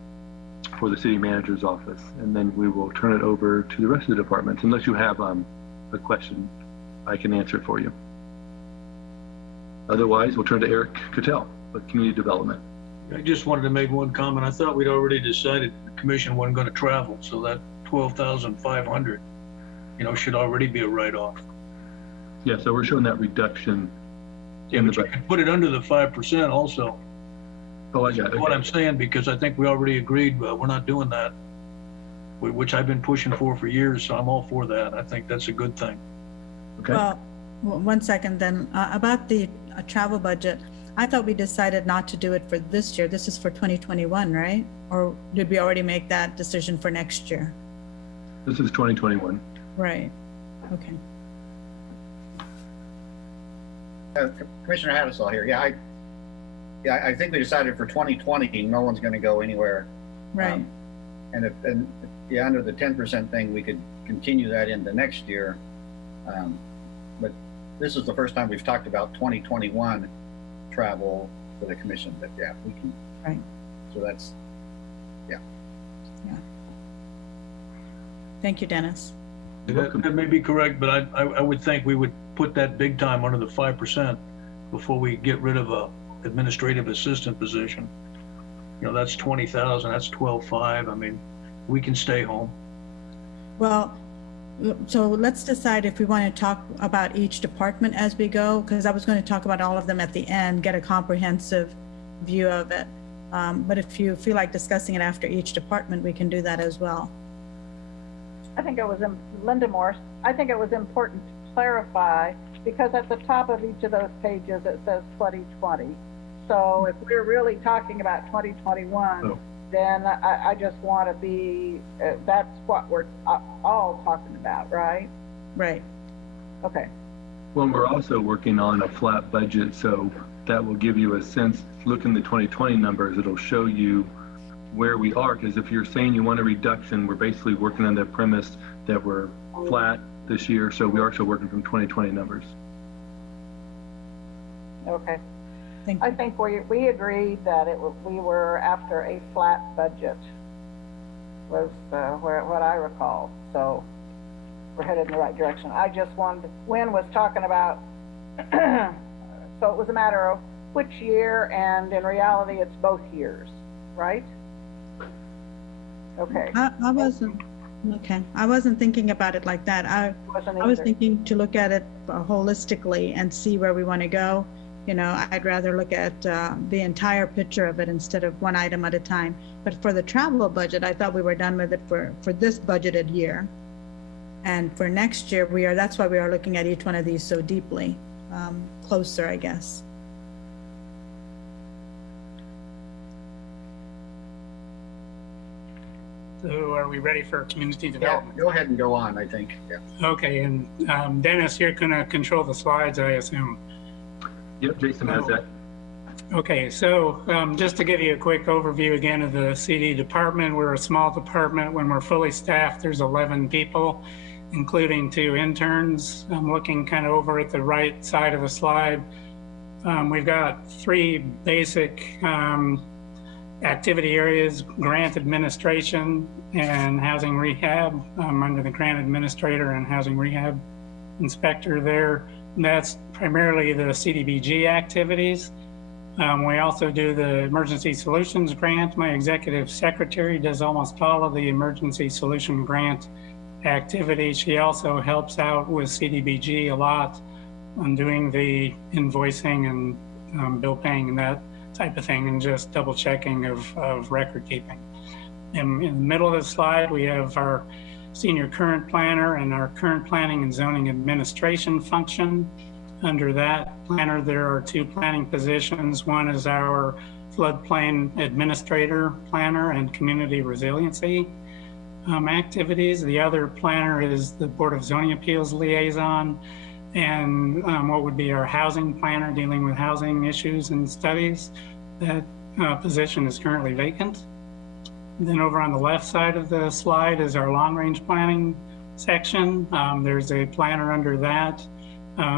for the city manager's office. And then we will turn it over to the rest of the departments. Unless you have a question, I can answer it for you. Otherwise, we'll turn to Eric Cattell with Community Development. I just wanted to make one comment. I thought we'd already decided the commission wasn't going to travel, so that 12,500, should already be a write-off. Yeah, so we're showing that reduction. Yeah, but you can put it under the 5% also. Oh, I got it. That's what I'm saying, because I think we already agreed, but we're not doing that, which I've been pushing for years, so I'm all for that. I think that's a good thing. Okay. Well, 1 second then. About the travel budget, I thought we decided not to do it for this year. This is for 2021, right? Or did we already make that decision for next year? This is 2021. Right. Okay. Commissioner Hattusall here. Yeah, I think we decided for 2020, no one's going to go anywhere. Right. And under the 10% thing, we could continue that into next year. But this is the first time we've talked about 2021 travel for the commission. But yeah, we can. Right. So that's, yeah. Thank you, Dennis. That may be correct, but I would think we would put that big time under the 5% before we get rid of a administrative assistant position. That's 20,000, that's 12.5. I mean, we can stay home. Well, so let's decide if we want to talk about each department as we go, because I was going to talk about all of them at the end, get a comprehensive view of it. But if you feel like discussing it after each department, we can do that as well. I think it was, Linda Morse, I think it was important to clarify, because at the top of each of those pages, it says 2020. So if we're really talking about 2021, then I just want to be, that's what we're all talking about, right? Right. Okay. Well, we're also working on a flat budget, so that will give you a sense. Look in the 2020 numbers, it'll show you where we are, because if you're saying you want a reduction, we're basically working on the premise that we're flat this year, so we are still working from 2020 numbers. Okay. Thank I you. think we agreed that we were after a flat budget was what I recall. So we're headed in the right direction. I just wanted, Wynn was talking about, so it was a matter of which year, and in reality, it's both years, right? Okay. I wasn't, okay. I wasn't thinking about it like that. I was thinking to look at it holistically and see where we want to go. I'd rather look at the entire picture of it instead of one item at a time. But for the travel budget, I thought we were done with it for this budgeted year. And for next year, that's why we are looking at each one of these so deeply, closer, I guess. So are we ready for community Yeah, development? go ahead and go on, I think. Yeah. Okay, and Dennis, you're going to control the slides, I assume. Yep, Jason has that. Okay, so just to give you a quick overview again of the CD department, we're a small department. When we're fully staffed, there's 11 people, including 2 interns. I'm looking kind of over at the right side of the slide. We've got 3 basic activity areas: grant administration and housing rehab. Under the grant administrator and housing rehab inspector there. And that's primarily the CDBG activities. We also do the Emergency Solutions Grant. My executive secretary does almost all of the Emergency Solution Grant activities. She also helps out with CDBG a lot on doing the invoicing and bill paying and that type of thing, and just double checking of record keeping. In the middle of the slide, we have our senior current planner and our current planning and zoning administration function. Under that planner, there are 2 planning positions. One is our floodplain administrator planner and community resiliency activities. The other planner is the Board of Zoning Appeals liaison, and what would be our housing planner dealing with housing issues and studies. That position is currently vacant. Then over on the left side of the slide is our long range planning section. There's a planner under that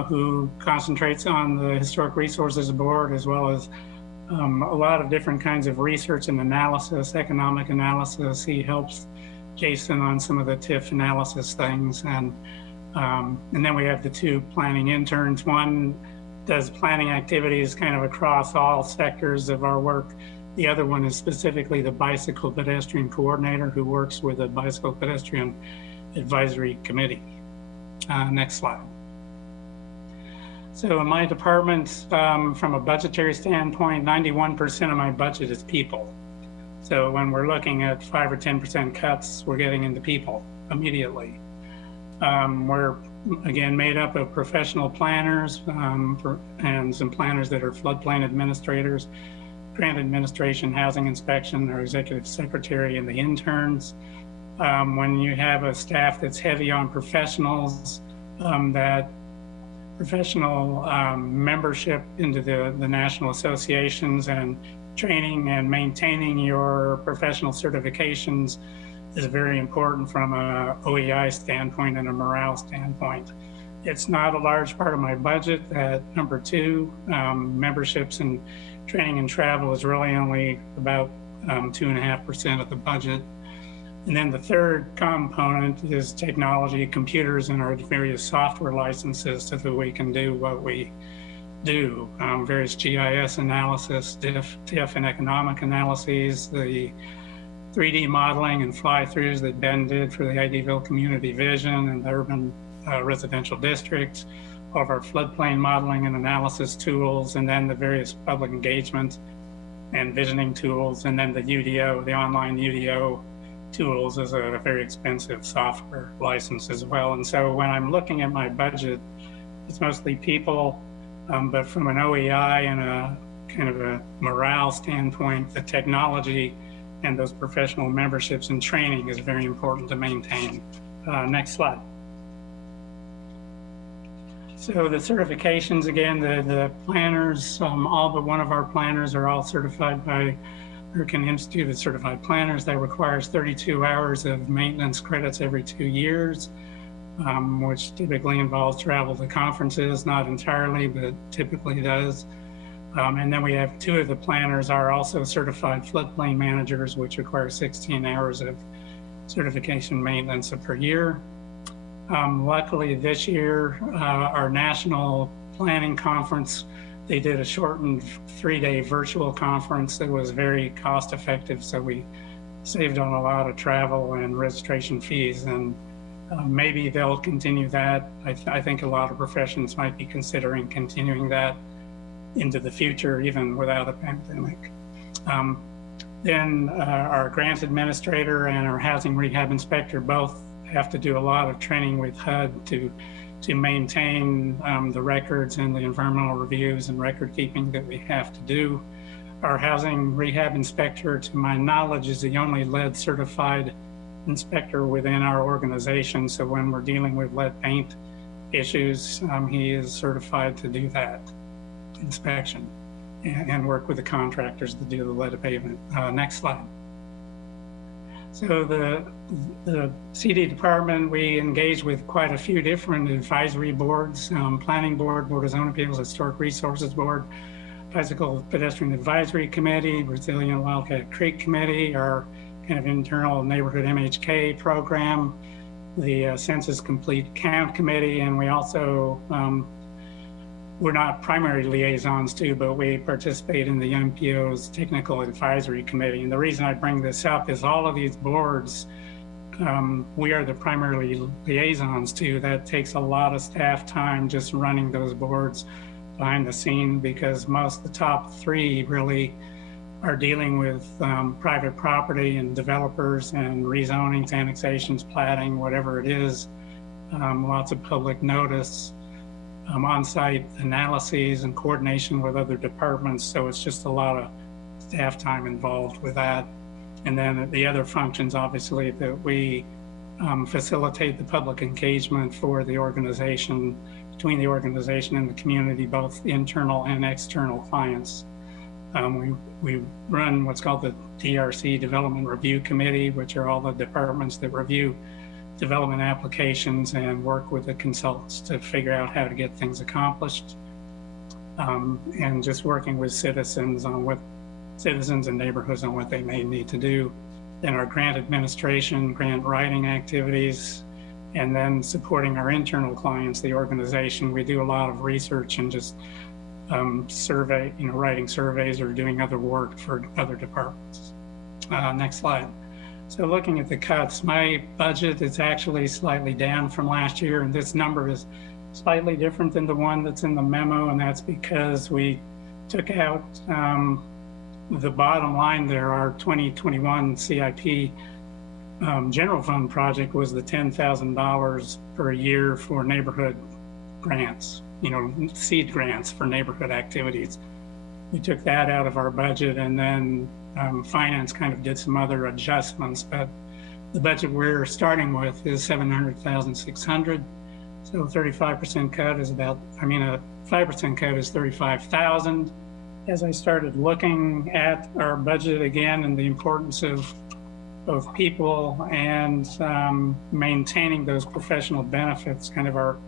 who concentrates on the Historic Resources Board, as well as a lot of different kinds of research and analysis, economic analysis. He helps Jason on some of the TIF analysis things. And then we have the 2 planning interns. One does planning activities kind of across all sectors of our work. The other one is specifically the bicycle pedestrian coordinator who works with the Bicycle Pedestrian Advisory Committee. Next slide. So in my department, from a budgetary standpoint, 91% of my budget is people. So when we're looking at 5 or 10% cuts, we're getting into people immediately. We're again made up of professional planners and some planners that are floodplain administrators, grant administration, housing inspection, our executive secretary, and the interns. When you have a staff that's heavy on professionals, that professional membership into the national associations and training and maintaining your professional certifications is very important from a OEI standpoint and a morale standpoint. It's not a large part of my budget. At number 2, memberships and training and travel is really only about 2.5% of the budget. And then the third component is technology, computers, and our various software licenses so that we can do what we do. Various GIS analysis, TIF and economic analyses, the 3D modeling and fly-throughs that Ben did for the Ideville Community Vision and the urban residential districts, all of our floodplain modeling and analysis tools, and then the various public engagement and visioning tools, and then the UDO, the online UDO tools is a very expensive software license as well. And so when I'm looking at my budget, it's mostly people, but from an OEI and a kind of a morale standpoint, the technology and those professional memberships and training is very important to maintain. Next slide. So the certifications, again, the planners, all but one of our planners are all certified by American Institute of Certified Planners. That requires 32 hours of maintenance credits every 2 years, which typically involves travel to conferences, not entirely, but typically does. And then we have 2 of the planners are also certified floodplain managers, which require 16 hours of certification maintenance per year. Luckily this year, our national planning conference, they did a shortened 3-day virtual conference that was very cost effective. So we saved on a lot of travel and registration fees, and maybe they'll continue that. I think a lot of professions might be considering continuing that into the future, even without a pandemic. Then our grant administrator and our housing rehab inspector both have to do a lot of training with HUD to maintain the records and the environmental reviews and record keeping that we have to do. Our housing rehab inspector, to my knowledge, is the only lead certified inspector within our organization. So when we're dealing with lead paint issues, he is certified to do that inspection and work with the contractors to do the lead pavement. Next slide. So the CD department, we engage with quite a few different advisory boards, Planning Board, Board of Zoning Appeals, Historic Resources Board, Bicycle Pedestrian Advisory Committee, Brazilian Wildcat Creek Committee, our kind of internal neighborhood MHK program, the Census Complete Count Committee, and we also, we're not primary liaisons too, but we participate in the MPO's Technical Advisory Committee. And the reason I bring this up is all of these boards, we are the primary liaisons to. That takes a lot of staff time just running those boards behind the scene, because most of the top three really are dealing with private property and developers and rezonings, annexations, platting, whatever it is, lots of public notice, on-site analyses and coordination with other departments. So it's just a lot of staff time involved with that. And then the other functions, obviously, that we facilitate the public engagement for the organization, between the organization and the community, both internal and external clients. We run what's called the DRC Development Review Committee, which are all the departments that review development applications and work with the consultants to figure out how to get things accomplished. And just working with citizens on what citizens and neighborhoods on what they may need to do. Then our grant administration, grant writing activities, and then supporting our internal clients, the organization. We do a lot of research and just writing surveys or doing other work for other departments. Next slide. So looking at the cuts, my budget is actually slightly down from last year, and this number is slightly different than the one that's in the memo, and that's because we took out the bottom line there. Our 2021 CIP general fund project was the $10,000 per year for neighborhood grants, seed grants for neighborhood activities. We took that out of our budget, and then finance kind of did some other adjustments, but the budget we're starting with is $700,600. So 35% cut is a 5% cut is $35,000. As I started looking at our budget again and the importance of both people and maintaining those professional benefits, kind of our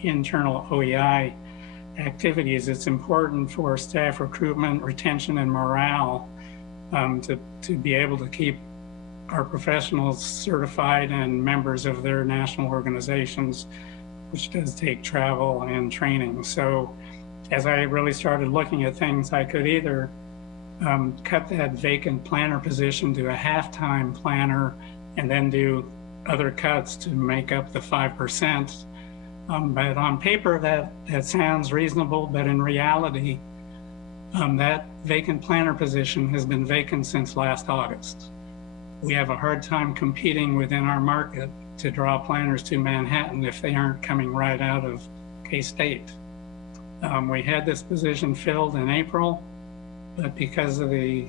internal OEI activities, it's important for staff recruitment, retention, and morale to be able to keep our professionals certified and members of their national organizations, which does take travel and training. So as I really started looking at things, I could either cut that vacant planner position to a half-time planner and then do other cuts to make up the 5%. But on paper, that sounds reasonable, but in reality, that vacant planner position has been vacant since last August. We have a hard time competing within our market to draw planners to Manhattan if they aren't coming right out of K-State. We had this position filled in April, but because of the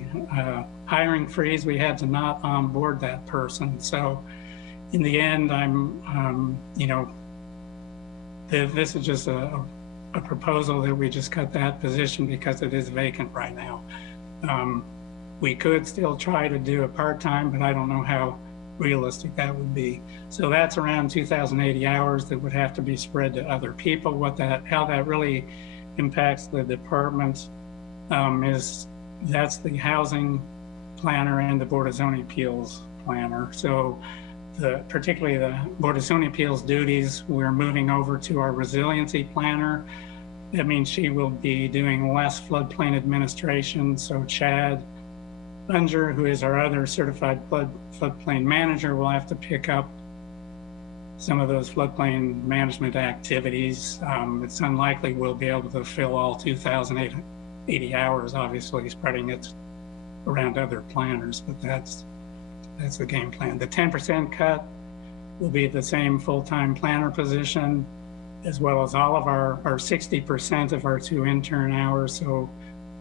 hiring freeze, we had to not onboard that person. So in the end, this is just a proposal that we just cut that position because it is vacant right now. We could still try to do a part-time, but I don't know how realistic that would be. So that's around 2,080 hours that would have to be spread to other people. How that really impacts the department is that's the housing planner and the Board of Zoning Appeals planner. So particularly the Board of Zoning Appeals duties, we're moving over to our resiliency planner. That means she will be doing less floodplain administration. So Chad Bunger, who is our other certified floodplain manager, will have to pick up some of those floodplain management activities. It's unlikely we'll be able to fill all 2,080 hours, obviously spreading it around other planners, but that's the game plan. The 10% cut will be the same full-time planner position, as well as all of our 60% of our 2 intern hours. So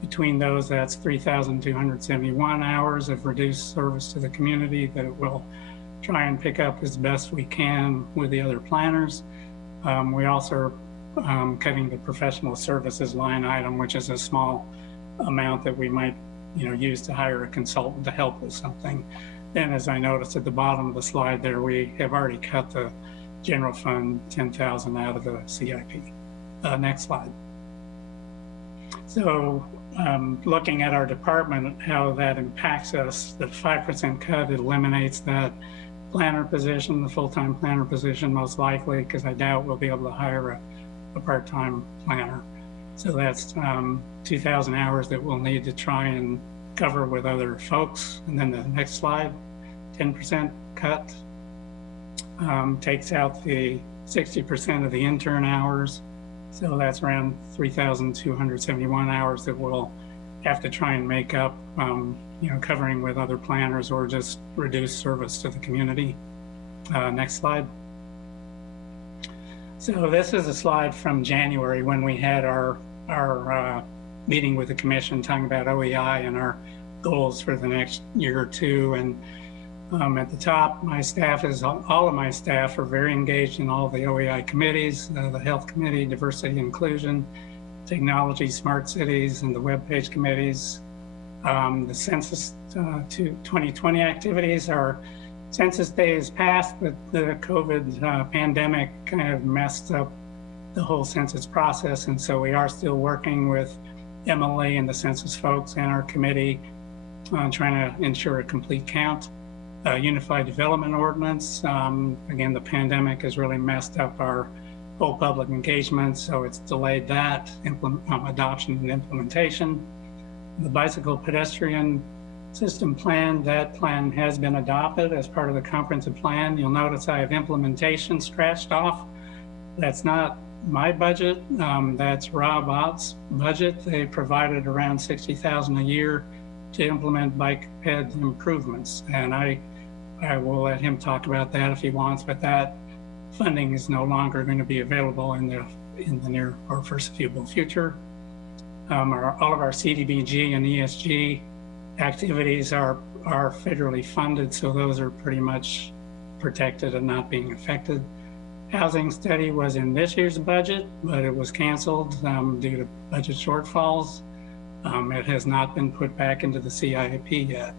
between those, that's 3,271 hours of reduced service to the community that will try and pick up as best we can with the other planners. We also are cutting the professional services line item, which is a small amount that we might, use to hire a consultant to help with something. Then, as I noticed at the bottom of the slide there, we have already cut the general fund 10,000 out of the CIP. Next slide. So looking at our department, how that impacts us, the 5% cut eliminates that planner position, the full-time planner position, most likely, because I doubt we'll be able to hire a part-time planner. So that's 2,000 hours that we'll need to try and cover with other folks. And then the next slide, 10% cut takes out the 60% of the intern hours. So that's around 3,271 hours that we'll have to try and make up, covering with other planners or just reduce service to the community. Next slide. So this is a slide from January when we had our meeting with the commission talking about OEI and our goals for the next year or two. And at the top, all of my staff are very engaged in all the OEI committees, the Health Committee, Diversity and Inclusion, Technology, Smart Cities, and the webpage committees. The Census 2020 activities, our Census Day is passed, but the COVID pandemic kind of messed up the whole census process. And so we are still working with Emily and the census folks and our committee on trying to ensure a complete count. Unified Development Ordinance. Again, the pandemic has really messed up our whole public engagement, so it's delayed that adoption and implementation. The Bicycle Pedestrian System Plan, that plan has been adopted as part of the comprehensive plan. You'll notice I have implementation scratched off. That's not my budget, that's Rob Ott's budget. They provided around $60,000 a year to implement bike ped improvements, and I will let him talk about that if he wants, but that funding is no longer going to be available in the near or foreseeable future. All of our CDBG and ESG activities are federally funded, so those are pretty much protected and not being affected. Housing study was in this year's budget, but it was canceled due to budget shortfalls. It has not been put back into the CIP yet.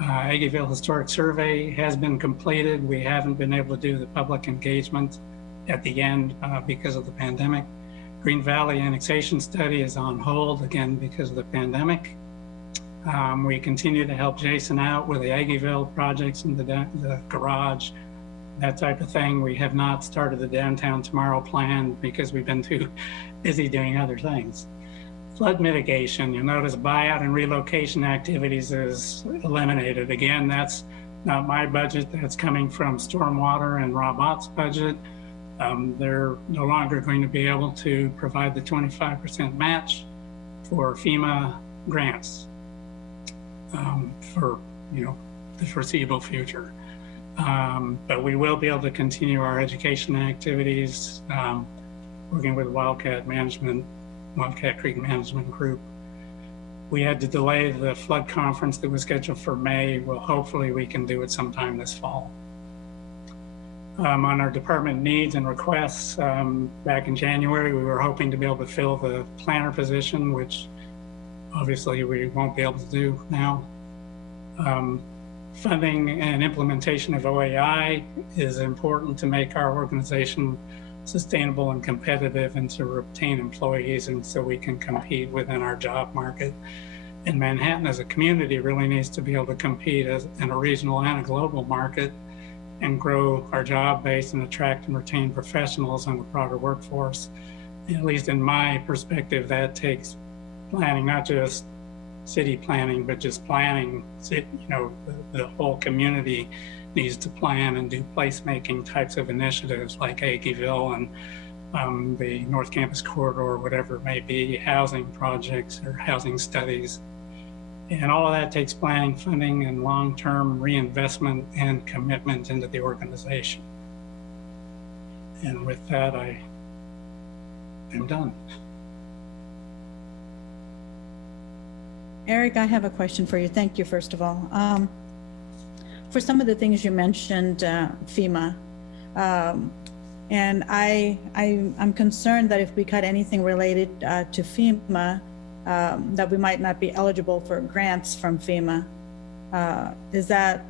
Aggieville Historic Survey has been completed. We haven't been able to do the public engagement at the end because of the pandemic. Green Valley Annexation Study is on hold, again, because of the pandemic. We continue to help Jason out with the Aggieville projects and the garage, that type of thing. We have not started the Downtown Tomorrow plan because we've been too busy doing other things. Flood mitigation, you'll notice buyout and relocation activities is eliminated. Again, that's not my budget, that's coming from Stormwater and Rob Ott's budget. They're no longer going to be able to provide the 25% match for FEMA grants for the foreseeable future. But we will be able to continue our education activities, working with Wildcat Creek Management Group. We had to delay the flood conference that was scheduled for May. Well, hopefully we can do it sometime this fall. On our department needs and requests, back in January, we were hoping to be able to fill the planner position, which obviously we won't be able to do now. Funding and implementation of OAI is important to make our organization sustainable and competitive and to retain employees, and so we can compete within our job market. And Manhattan as a community really needs to be able to compete in a regional and a global market and grow our job base and attract and retain professionals and a broader workforce. At least in my perspective, that takes planning, not just city planning, but just planning. The whole community needs to plan and do placemaking types of initiatives like Aggieville and the North Campus Corridor, whatever it may be, housing projects or housing studies. And all of that takes planning, funding, and long-term reinvestment and commitment into the organization. And with that, I am done. Eric, I have a question for you. Thank you, first of all. for some of the things you mentioned, FEMA, and I'm concerned that if we cut anything related to FEMA, that we might not be eligible for grants from FEMA. Is that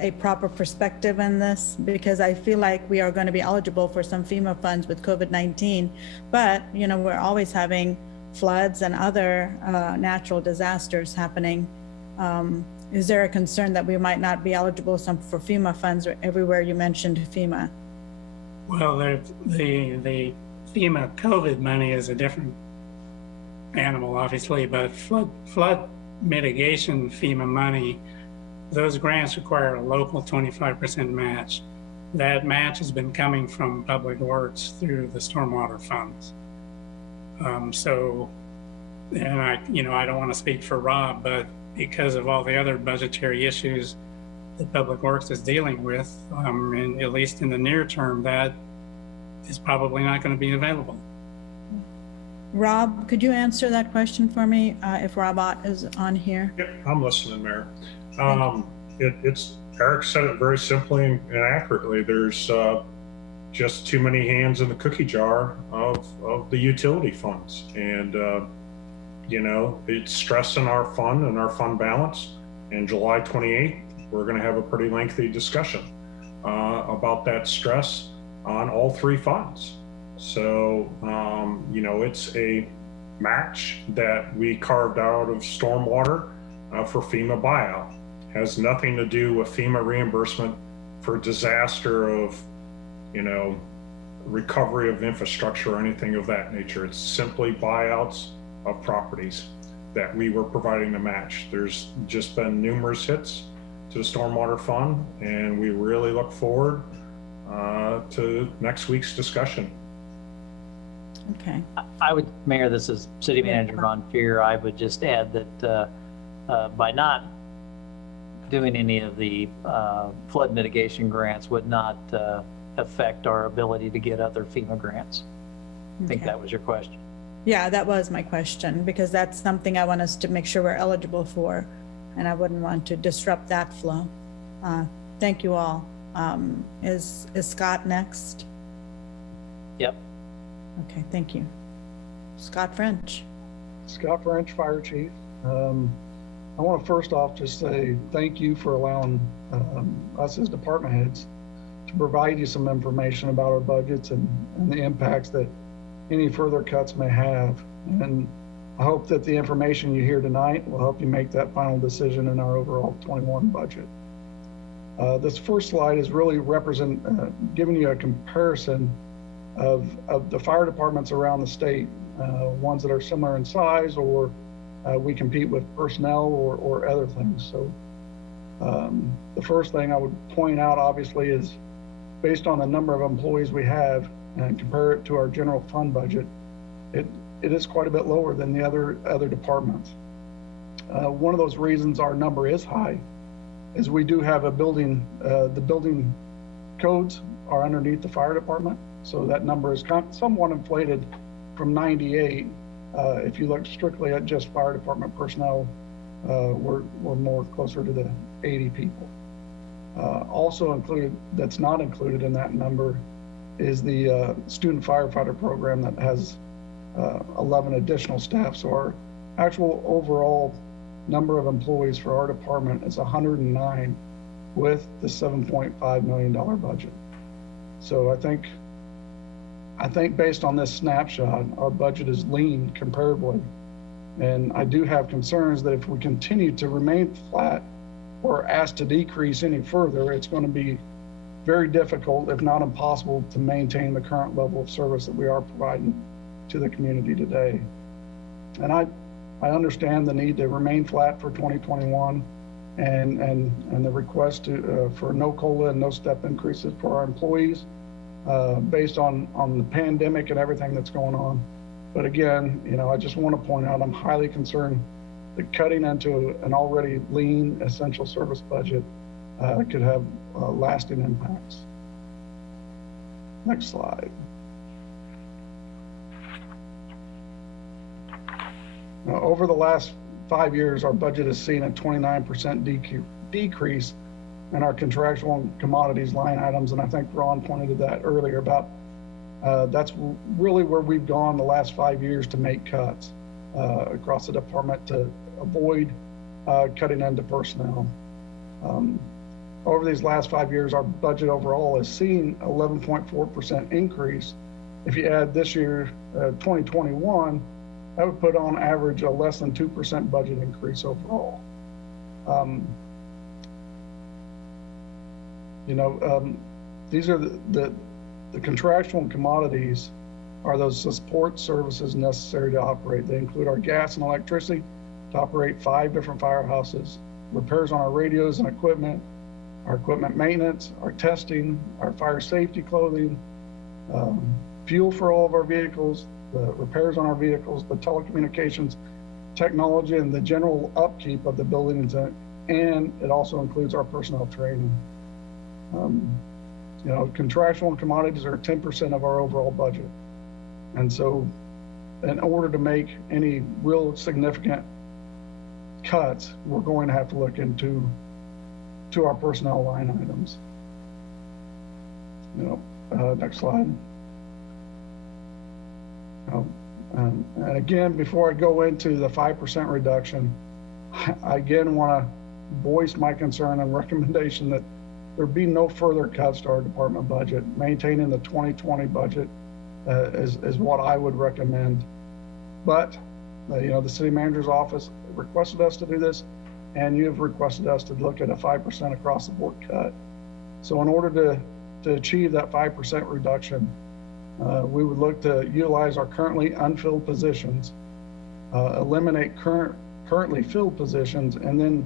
a proper perspective in this? Because I feel like we are going to be eligible for some FEMA funds with COVID-19, but we're always having floods and other natural disasters happening. Is there a concern that we might not be eligible for FEMA funds everywhere you mentioned FEMA? Well, the FEMA COVID money is a different animal, obviously, but flood mitigation FEMA money, those grants require a local 25% match. That match has been coming from Public Works through the stormwater funds. And I don't want to speak for Rob, but because of all the other budgetary issues that Public Works is dealing with, and at least in the near term, that is probably not going to be available. Rob, could you answer that question for me if Rob Ott is on here? Yeah, I'm listening, Mayor. Eric said it very simply and accurately. There's just too many hands in the cookie jar of the utility funds. And, it's stressing our fund and our fund balance. And July 28th, we're going to have a pretty lengthy discussion about that stress on all three funds. So, it's a match that we carved out of stormwater for FEMA buyout. Has nothing to do with FEMA reimbursement for disaster of, recovery of infrastructure or anything of that nature. It's simply buyouts of properties that we were providing the match. There's just been numerous hits to the stormwater fund, and we really look forward to next week's discussion. Okay. I would, Mayor, this is City Manager Ron Fear. I would just add that by not doing any of the flood mitigation grants would not affect our ability to get other FEMA grants. I think that was your question. Yeah, that was my question, because that's something I want us to make sure we're eligible for, and I wouldn't want to disrupt that flow. Thank you all. Is Scott next? Yep. Okay, thank you. Scott French. Scott French, Fire Chief. I want to first off just say thank you for allowing us as department heads to provide you some information about our budgets and the impacts that any further cuts may have. And I hope that the information you hear tonight will help you make that final decision in our overall 21 budget. This first slide is really giving you a comparison of the fire departments around the state, ones that are similar in size, or we compete with personnel or other things. So the first thing I would point out, obviously, is based on the number of employees we have and compare it to our general fund budget, it is quite a bit lower than the other departments. One of those reasons our number is high is we do have a building, the building codes are underneath the fire department. So that number is somewhat inflated from 98. If you look strictly at just fire department personnel, we're more closer to the 80 people. Also included, that's not included in that number, is the student firefighter program that has 11 additional staff. So our actual overall number of employees for our department is 109 with the $7.5 million budget. So I think based on this snapshot, our budget is lean comparably. And I do have concerns that if we continue to remain flat or asked to decrease any further, it's going to be very difficult, if not impossible, to maintain the current level of service that we are providing to the community today. And I understand the need to remain flat for 2021 and the request for no COLA and no step increases for our employees based on the pandemic and everything that's going on. But again, I just want to point out I'm highly concerned that cutting into an already lean essential service budget could have lasting impacts. Next slide. Now, over the last 5 years, our budget has seen a 29% decrease in our contractual and commodities line items. And I think Ron pointed to that earlier about that's really where we've gone the last 5 years to make cuts across the department to avoid cutting into personnel. Over these last 5 years, our budget overall has seen 11.4% increase. If you add this year, 2021, that would put on average a less than 2% budget increase overall. These are the contractual and commodities are those support services necessary to operate. They include our gas and electricity to operate 5 different firehouses, repairs on our radios and equipment, our equipment maintenance, our testing, our fire safety clothing, fuel for all of our vehicles, the repairs on our vehicles, the telecommunications technology, and the general upkeep of the buildings. And it also includes our personnel training. Contractual and commodities are 10% of our overall budget. And so in order to make any real significant cuts, we're going to have to look into our personnel line items. Next slide. And again, before I go into the 5% reduction, I again want to voice my concern and recommendation that there be no further cuts to our department budget. Maintaining the 2020 budget is what I would recommend. But the city manager's office requested us to do this, and you've requested us to look at a 5% across the board cut. So in order to achieve that 5% reduction, we would look to utilize our currently unfilled positions, eliminate currently filled positions, and then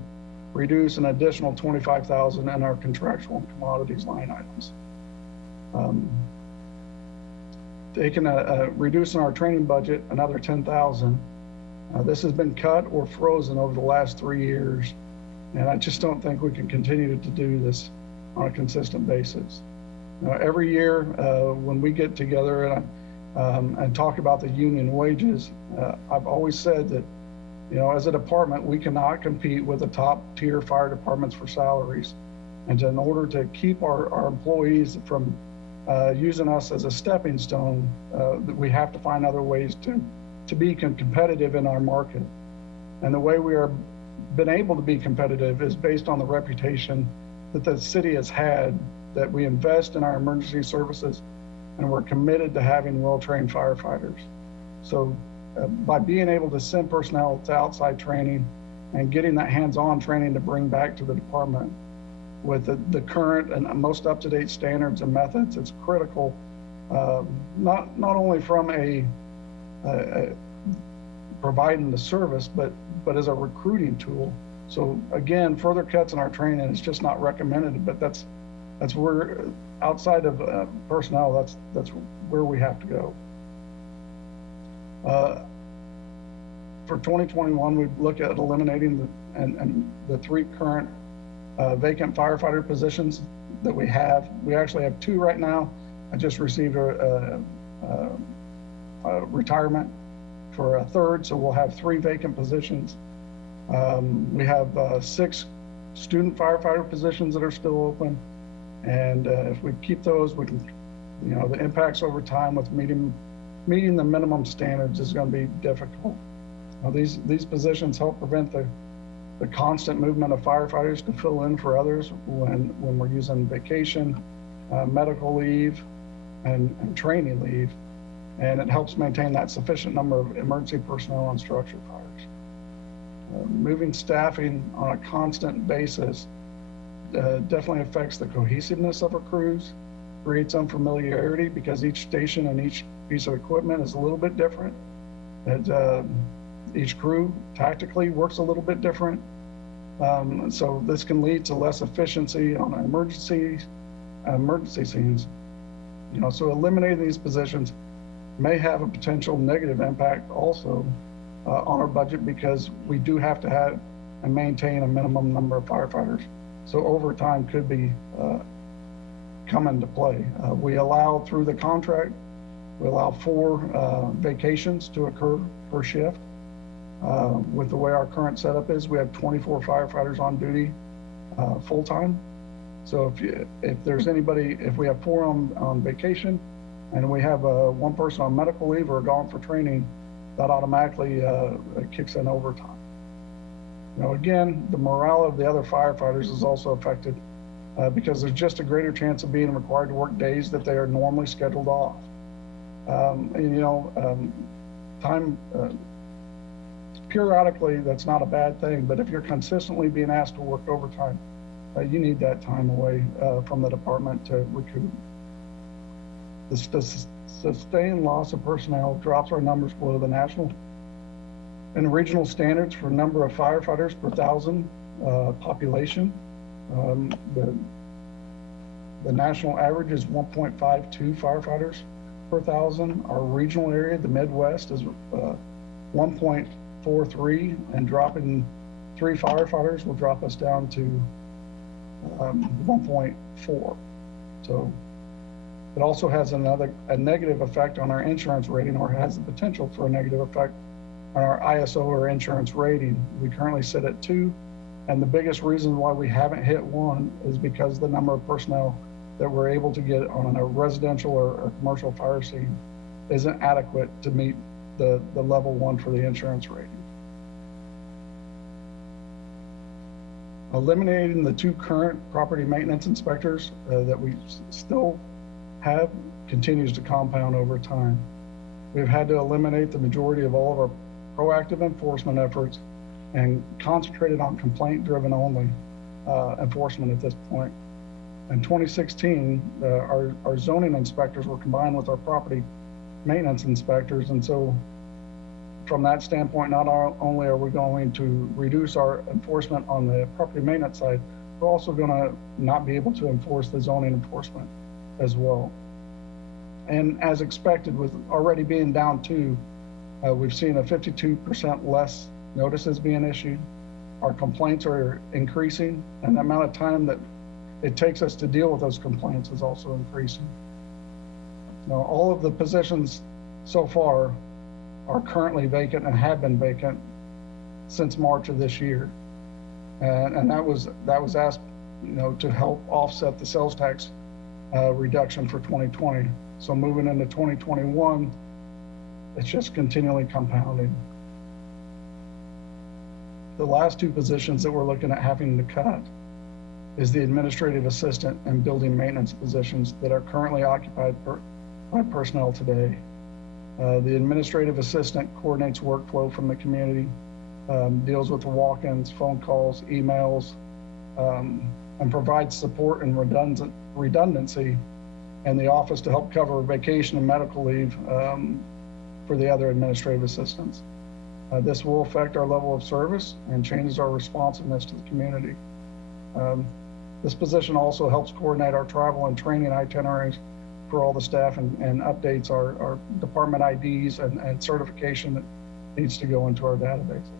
reduce an additional $25,000 in our contractual and commodities line items. Reducing our training budget another $10,000. This has been cut or frozen over the last 3 years, and I just don't think we can continue to do this on a consistent basis. Every year when we get together and talk about the union wages, I've always said that, as a department, we cannot compete with the top tier fire departments for salaries. And in order to keep our employees from using us as a stepping stone, we have to find other ways to be competitive in our market. And the way we are been able to be competitive is based on the reputation that the city has had, that we invest in our emergency services, and we're committed to having well-trained firefighters. So by being able to send personnel to outside training and getting that hands-on training to bring back to the department with the current and most up-to-date standards and methods, it's critical, not only from providing the service, but as a recruiting tool. So again, further cuts in our training is just not recommended, but that's where, outside of personnel, that's where we have to go. For 2021, we look at eliminating the 3 current vacant firefighter positions that we have. We actually have 2 right now. I just received a retirement for a 3rd, so we'll have 3 vacant positions. We have 6 student firefighter positions that are still open, and if we keep those, we can, the impacts over time with meeting the minimum standards is going to be difficult. These positions help prevent the constant movement of firefighters to fill in for others when we're using vacation, medical leave, and training leave. And it helps maintain that sufficient number of emergency personnel on structure fires. Moving staffing on a constant basis definitely affects the cohesiveness of our crews, creates unfamiliarity because each station and each piece of equipment is a little bit different. Each crew tactically works a little bit different. So this can lead to less efficiency on emergency scenes. So eliminating these positions may have a potential negative impact also on our budget, because we do have to have and maintain a minimum number of firefighters. So overtime could be come into play. We allow, through the contract, we allow 4 vacations to occur per shift. With the way our current setup is, we have 24 firefighters on duty full-time. So if there's anybody, if we have 4 on vacation and we have one person on medical leave or gone for training, that automatically kicks in overtime. Again, the morale of the other firefighters is also affected because there's just a greater chance of being required to work days that they are normally scheduled off. Periodically, that's not a bad thing, but if you're consistently being asked to work overtime, you need that time away from the department to recoup. The sustained loss of personnel drops our numbers below the national and regional standards for number of firefighters per thousand population. The national average is 1.52 firefighters per thousand. Our regional area, the Midwest, is 1.43, and dropping 3 firefighters will drop us down to 1.4. So it also has a negative effect on our insurance rating, or has the potential for a negative effect on our ISO or insurance rating. We currently sit at 2, and the biggest reason why we haven't hit 1 is because the number of personnel that we're able to get on a residential or commercial fire scene isn't adequate to meet the level 1 for the insurance rating. Eliminating the 2 current property maintenance inspectors that we still have continues to compound over time. We've had to eliminate the majority of all of our proactive enforcement efforts and concentrated on complaint-driven only enforcement at this point. In 2016, our zoning inspectors were combined with our property maintenance inspectors, and so from that standpoint, not only are we going to reduce our enforcement on the property maintenance side, we're also going to not be able to enforce the zoning enforcement as well. And as expected, with already being down 2, we've seen a 52% less notices being issued. Our complaints are increasing, and the amount of time that it takes us to deal with those complaints is also increasing. Now, all of the positions so far are currently vacant and have been vacant since March of this year. And that was asked, to help offset the sales tax reduction for 2020. So moving into 2021, it's just continually compounding. The last 2 positions that we're looking at having to cut is the administrative assistant and building maintenance positions that are currently occupied by personnel today. The administrative assistant coordinates workflow from the community, deals with the walk-ins, phone calls, emails, and provides support and redundancy in the office to help cover vacation and medical leave for the other administrative assistants. This will affect our level of service and changes our responsiveness to the community. This position also helps coordinate our travel and training itineraries for all the staff and updates our department IDs and certification that needs to go into our database.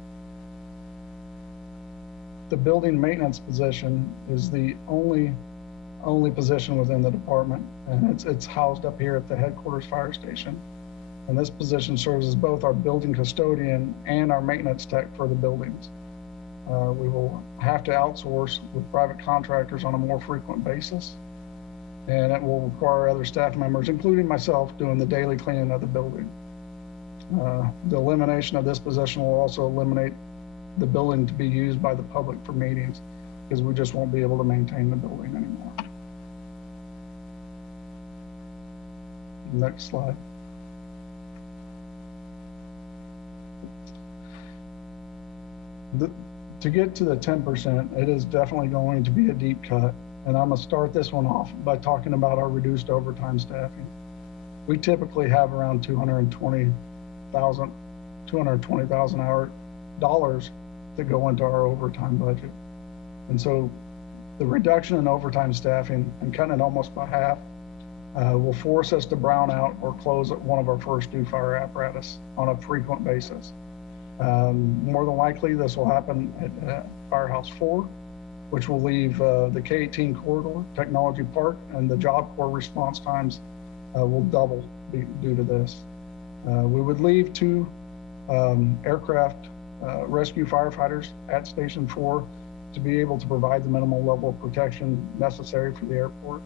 The building maintenance position is the only position within the department, and it's housed up here at the headquarters fire station. And this position serves as both our building custodian and our maintenance tech for the buildings. We will have to outsource with private contractors on a more frequent basis, and it will require other staff members, including myself, doing the daily cleaning of the building. The elimination of this position will also eliminate the building to be used by the public for meetings, because we just won't be able to maintain the building anymore. Next slide. To get to the 10%, it is definitely going to be a deep cut. And I'm gonna start this one off by talking about our reduced overtime staffing. We typically have around $220,000 hour dollars that go into our overtime budget. And so the reduction in overtime staffing and cutting it almost by half will force us to brown out or close at one of our first due fire apparatus on a frequent basis. More than likely, this will happen at Firehouse 4, which will leave the K-18 corridor, Technology Park, and the Job Corps response times will double due to this. We would leave 2 aircraft rescue firefighters at Station 4 to be able to provide the minimal level of protection necessary for the airport.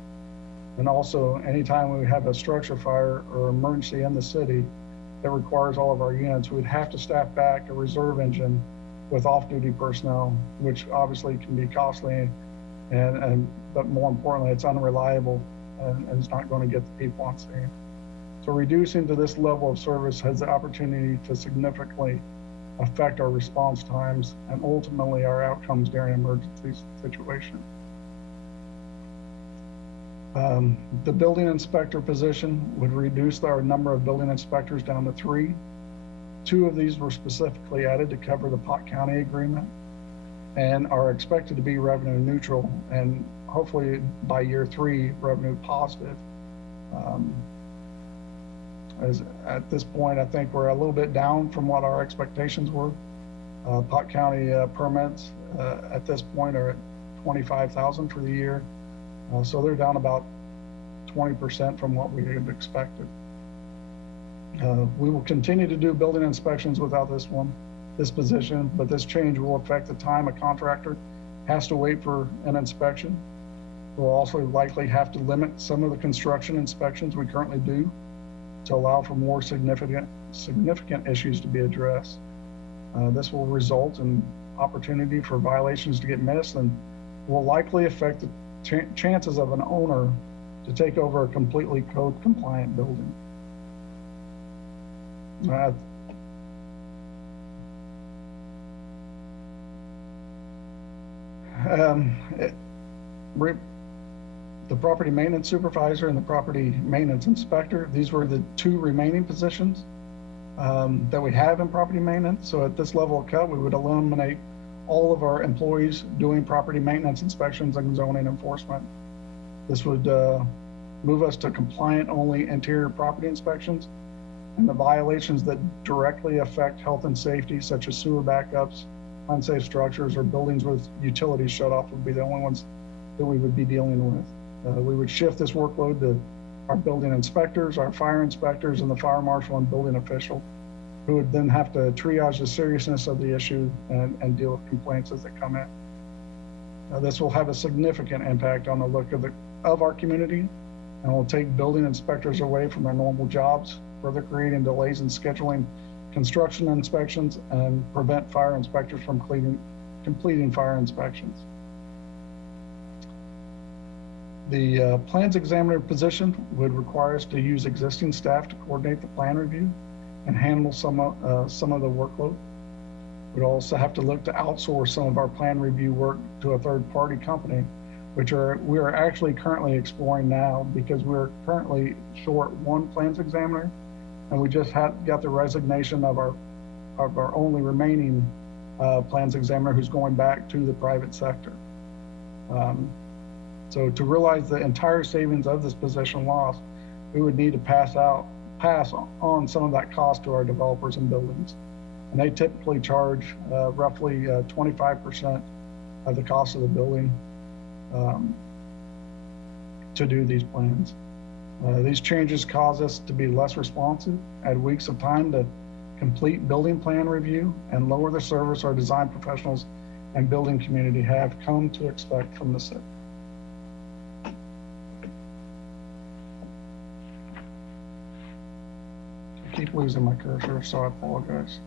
And also, anytime we have a structure fire or emergency in the city that requires all of our units, we'd have to staff back a reserve engine with off-duty personnel, which obviously can be costly, but more importantly, it's unreliable and it's not going to get the people on scene. So reducing to this level of service has the opportunity to significantly affect our response times and ultimately our outcomes during emergency situations. The building inspector position would reduce our number of building inspectors down to 3. 2 of these were specifically added to cover the Pot County agreement and are expected to be revenue neutral and hopefully by year 3 revenue positive. As at this point, I think we're a little bit down from what our expectations were. Pot County permits at this point are at 25,000 for the year. So they're down about 20% from what we had expected. We will continue to do building inspections without this position, but this change will affect the time a contractor has to wait for an inspection. We'll also likely have to limit some of the construction inspections we currently do to allow for more significant issues to be addressed. This will result in opportunity for violations to get missed and will likely affect the chances of an owner to take over a completely code compliant building. The property maintenance supervisor and the property maintenance inspector, these were the 2 remaining positions that we have in property maintenance. So at this level of cut, we would eliminate all of our employees doing property maintenance inspections and zoning enforcement. This would move us to compliant only interior property inspections, and the violations that directly affect health and safety, such as sewer backups, unsafe structures, or buildings with utilities shut off would be the only ones that we would be dealing with. We would shift this workload to our building inspectors, our fire inspectors, and the fire marshal and building official, who would then have to triage the seriousness of the issue and deal with complaints as they come in. This will have a significant impact on the look of our community and will take building inspectors away from their normal jobs, further creating delays in scheduling construction inspections and prevent fire inspectors from completing fire inspections. The plans examiner position would require us to use existing staff to coordinate the plan review and handle some of the workload. We'd also have to look to outsource some of our plan review work to a third-party company, which we are actually currently exploring now because we're currently short 1 plans examiner, and we just got the resignation of our only remaining plans examiner who's going back to the private sector. So to realize the entire savings of this position loss, we would need to pass on some of that cost to our developers and buildings. And they typically charge roughly 25% of the cost of the building to do these plans. These changes cause us to be less responsive, add weeks of time to complete building plan review, and lower the service our design professionals and building community have come to expect from the city. I keep losing my cursor, so I apologize.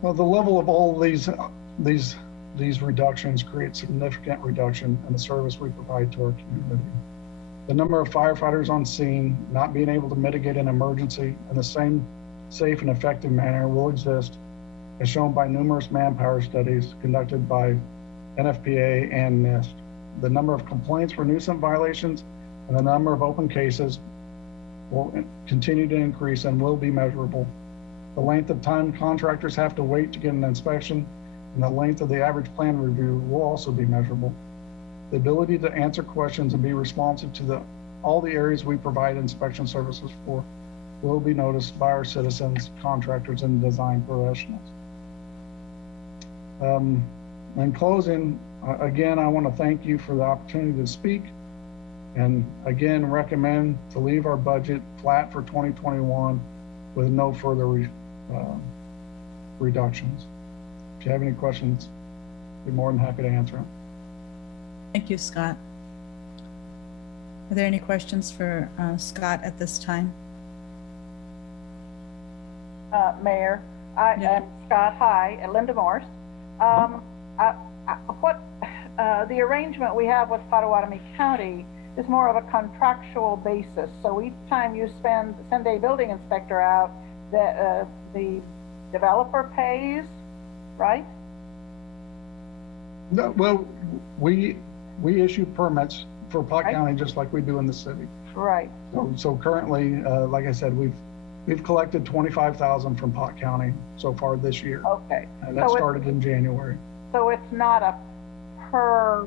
Well, the level of all these reductions create significant reduction in the service we provide to our community. The number of firefighters on scene not being able to mitigate an emergency in the same safe and effective manner will exist, as shown by numerous manpower studies conducted by NFPA and NIST. The number of complaints for nuisance violations and the number of open cases will continue to increase and will be measurable. The length of time contractors have to wait to get an inspection and the length of the average plan review will also be measurable. The ability to answer questions and be responsive to all the areas we provide inspection services for will be noticed by our citizens, contractors, and design professionals. In closing, again, I want to thank you for the opportunity to speak, and again recommend to leave our budget flat for 2021 with no further reductions. If you have any questions, I'd be more than happy to answer them. Thank you, Scott. Are there any questions for Scott at this time? Mayor, Yeah. and Scott, hi, and Linda Morse. What the arrangement we have with Potawatomi County is more of a contractual basis. So each time you send a building inspector out, the developer pays, right? No, well, we issue permits for Pot Right. County just like we do in the city. Right. So currently, like I said, we've collected 25,000 from Pot County so far this year. Okay. And that So started in January. So it's not a per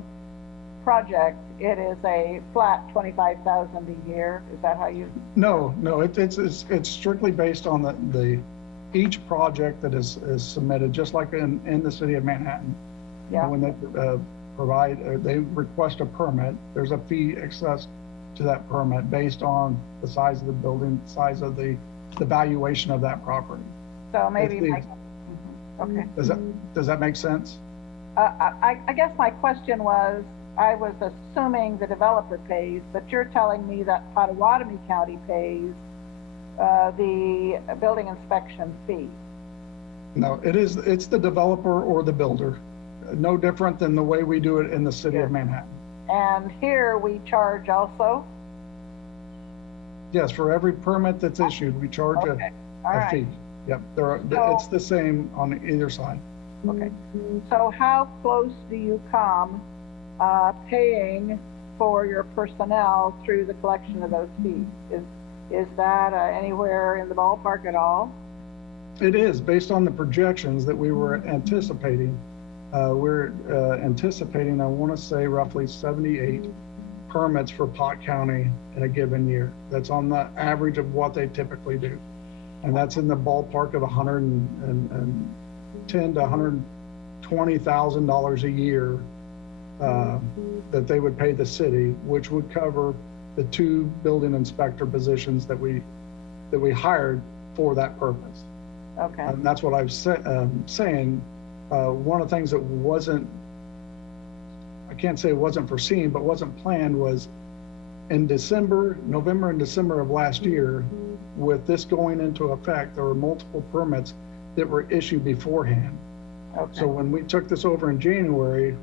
project, it is a flat 25,000 a year? Is that how you? No, it's strictly based on each project that is submitted, just like in the city of Manhattan. Yeah. When they they request a permit, there's a fee assessed to that permit based on the size of the building, size of the valuation of that property. So maybe, It's okay. Does that make sense? I guess my question was, I was assuming the developer pays, but you're telling me that Potawatomi County pays the building inspection fee. No, it's the developer or the builder. No different than the way we do it in the city of Manhattan. And here we charge also? Yes, for every permit that's issued, we charge Okay, all a right. fee. Yep, it's the same on either side. Okay, so how close do you come paying for your personnel through the collection of those fees? Is that anywhere in the ballpark at all? It is, based on the projections that we were anticipating. We're anticipating, I want to say, roughly 78 permits for Pot County in a given year. That's on the average of what they typically do. And that's in the ballpark of $110,000 to $120,000 a year that they would pay the city, which would cover the 2 building inspector positions that we hired for that purpose. Okay. And that's what I was saying. One of the things that I can't say it wasn't foreseen, but wasn't planned was in November and December of last year, with this going into effect, there were multiple permits that were issued beforehand. Okay. So when we took this over in January,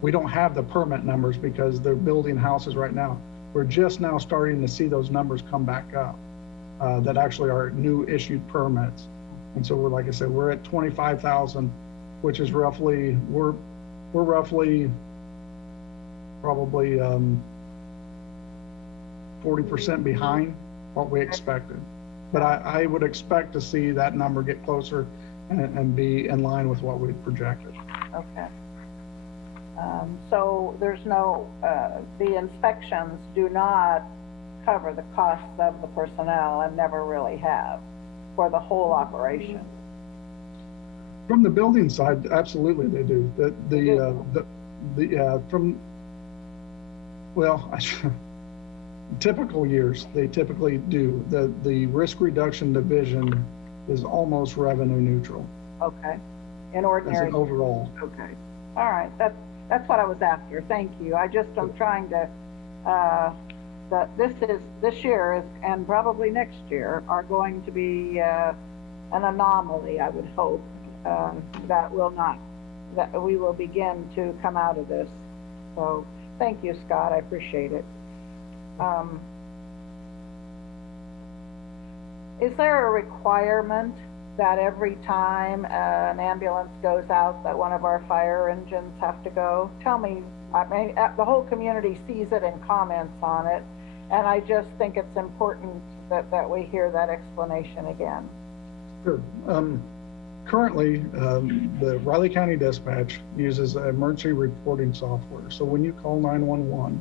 we don't have the permit numbers because they're building houses right now. We're just now starting to see those numbers come back up that actually are new issued permits. And so like I said, we're at 25,000, which is roughly, we're roughly probably 40% behind what we expected. But I would expect to see that number get closer and be in line with what we projected. Okay. So there's no, the inspections do not cover the costs of the personnel and never really have for the whole operation. From the building side, absolutely they do. Typical years, they typically do. The risk reduction division is almost revenue neutral. Okay. In As ordinary. an overall. Okay. All right. That's what I was after. Thank you. I'm trying to, that this year is, and probably next year are going to be an anomaly, I would hope, that we will begin to come out of this. So thank you, Scott. I appreciate it. Is there a requirement that every time an ambulance goes out that one of our fire engines have to go? Tell me, I mean, the whole community sees it and comments on it, and I just think it's important that we hear that explanation again. Sure. Currently, the Riley County Dispatch uses emergency reporting software. So when you call 911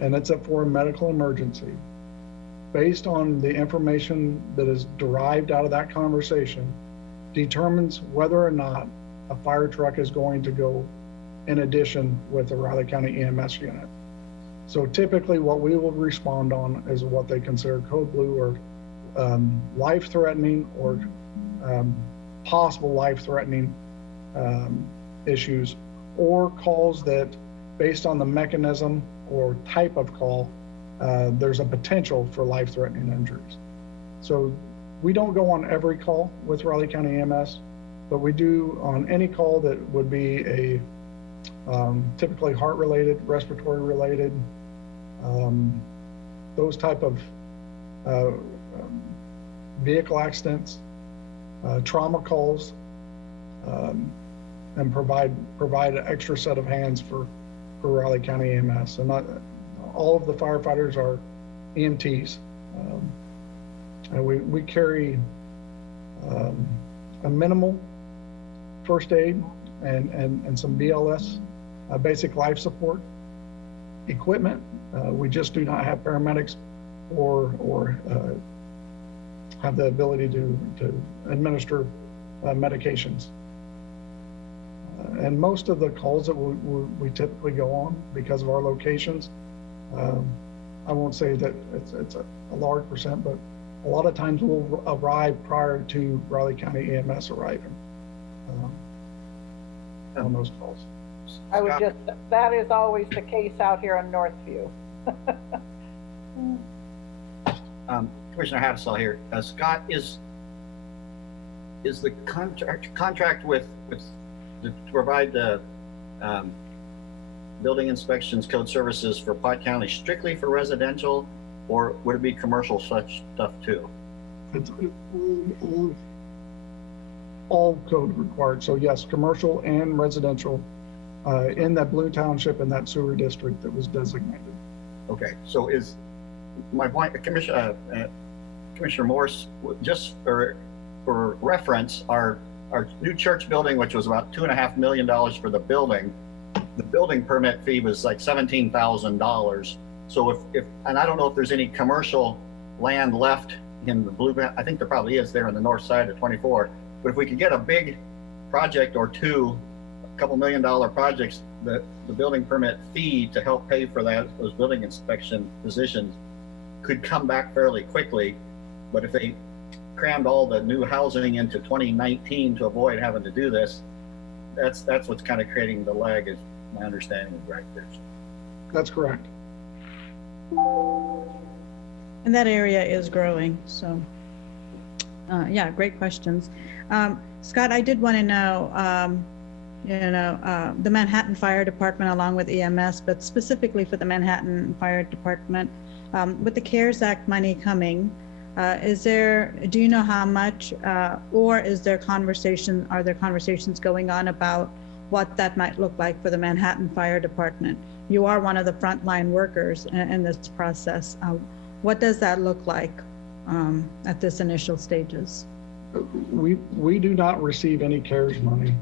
and it's for a medical emergency, based on the information that is derived out of that conversation, determines whether or not a fire truck is going to go in addition with the Riley County EMS unit. So typically what we will respond on is what they consider code blue or life-threatening or possible life-threatening issues, or calls that, based on the mechanism or type of call, there's a potential for life-threatening injuries. So we don't go on every call with Raleigh County EMS, but we do on any call that would be a typically heart-related, respiratory-related, those type of vehicle accidents, trauma calls, and provide an extra set of hands for Raleigh County EMS. And all of the firefighters are EMTs. And we carry a minimal first aid and some BLS, basic life support equipment. We just do not have paramedics or have the ability to administer medications. And most of the calls that we typically go on, because of our locations, I won't say that it's a large percent, but a lot of times we'll arrive prior to Raleigh County EMS arriving on those calls. I would just, that is always the case out here in Northview. Commissioner Hattasell here. Scott, is the contract with to provide the building inspections code services for Pot County strictly for residential, or would it be commercial such stuff too? It's all code required. So yes, commercial and residential in that Blue Township and that sewer district that was designated. Okay, so is my point, Commissioner Morse, just for reference, our new church building, which was about $2.5 million for the building permit fee was like $17,000. So if and I don't know if there's any commercial land left in the blue, I think there probably is there on the north side of 24. But if we could get a big project or two, a couple $1 million projects, the building permit fee to help pay for those building inspection positions could come back fairly quickly. But if they crammed all the new housing into 2019 to avoid having to do this, that's what's kind of creating the lag, is my understanding is right there. That's correct. And that area is growing, so yeah, great questions. Scott, I did want to know, the Manhattan Fire Department along with EMS, but specifically for the Manhattan Fire Department, with the CARES Act money coming, do you know how much, or are there conversations going on about what that might look like for the Manhattan Fire Department? You are one of the frontline workers in this process. What does that look like at this initial stages? We do not receive any CARES money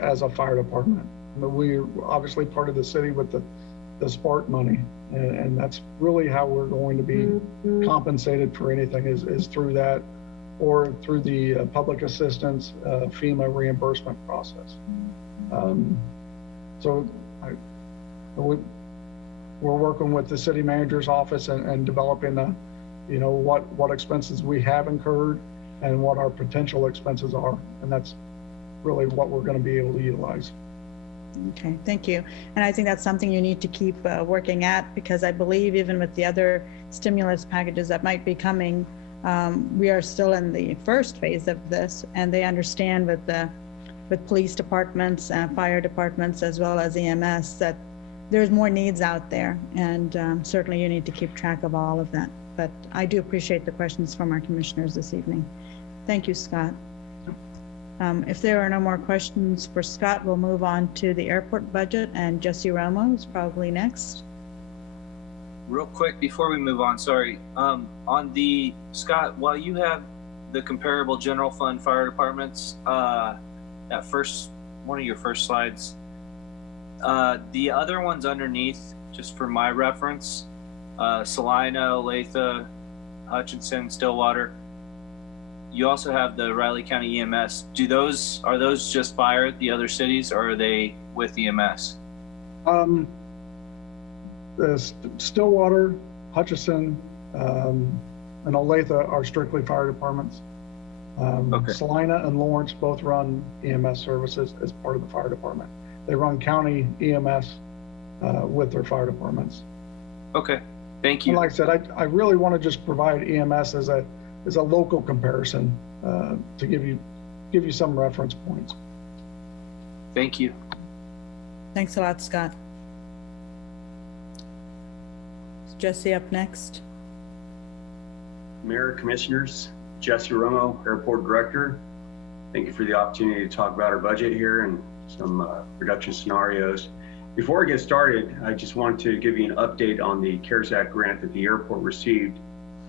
as a fire department. But we're obviously part of the city with the Spark money, and that's really how we're going to be compensated for anything is through that, or through the public assistance FEMA reimbursement process. So we're working with the city manager's office and developing what expenses we have incurred and what our potential expenses are, and that's really what we're going to be able to utilize. Okay, thank you. And I think that's something you need to keep working at, because I believe even with the other stimulus packages that might be coming, we are still in the first phase of this, and they understand with police departments, fire departments, as well as EMS, that there's more needs out there, and certainly you need to keep track of all of that. But I do appreciate the questions from our commissioners this evening. Thank you, Scott. If there are no more questions for Scott, we'll move on to the airport budget, and Jesse Romo is probably next. Real quick before we move on, sorry. On the, Scott, while you have the comparable general fund fire departments, that first, one of your first slides, the other ones underneath, just for my reference, Salina, Olathe, Hutchinson, Stillwater, you also have the Riley County EMS. Are those just fire, the other cities, or are they with EMS? Stillwater, Hutchinson, and Olathe are strictly fire departments. Okay. Salina and Lawrence both run EMS services as part of the fire department. They run county EMS with their fire departments. Okay, thank you. And like I said, I really want to just provide EMS as a local comparison to give you some reference points. Thank you. Thanks a lot, Scott. Is Jesse up next? Mayor, Commissioners, Jesse Romo, Airport Director. Thank you for the opportunity to talk about our budget here and some reduction scenarios. Before I get started, I just wanted to give you an update on the CARES Act grant that the airport received.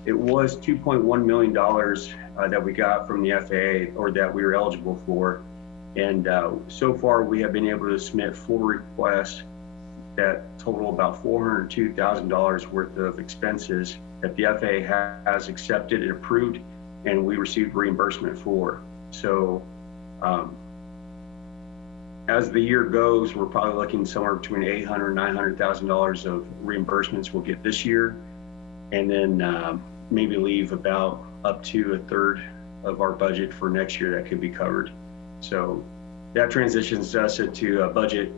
It was $2.1 million that we got from the FAA, or that we were eligible for. And so far we have been able to submit 4 requests that total about $402,000 worth of expenses that the FAA has accepted and approved, and we received reimbursement for. So as the year goes, we're probably looking somewhere between $800,000 and $900,000 of reimbursements we'll get this year, and then maybe leave about up to a third of our budget for next year that could be covered. So that transitions us into a budget.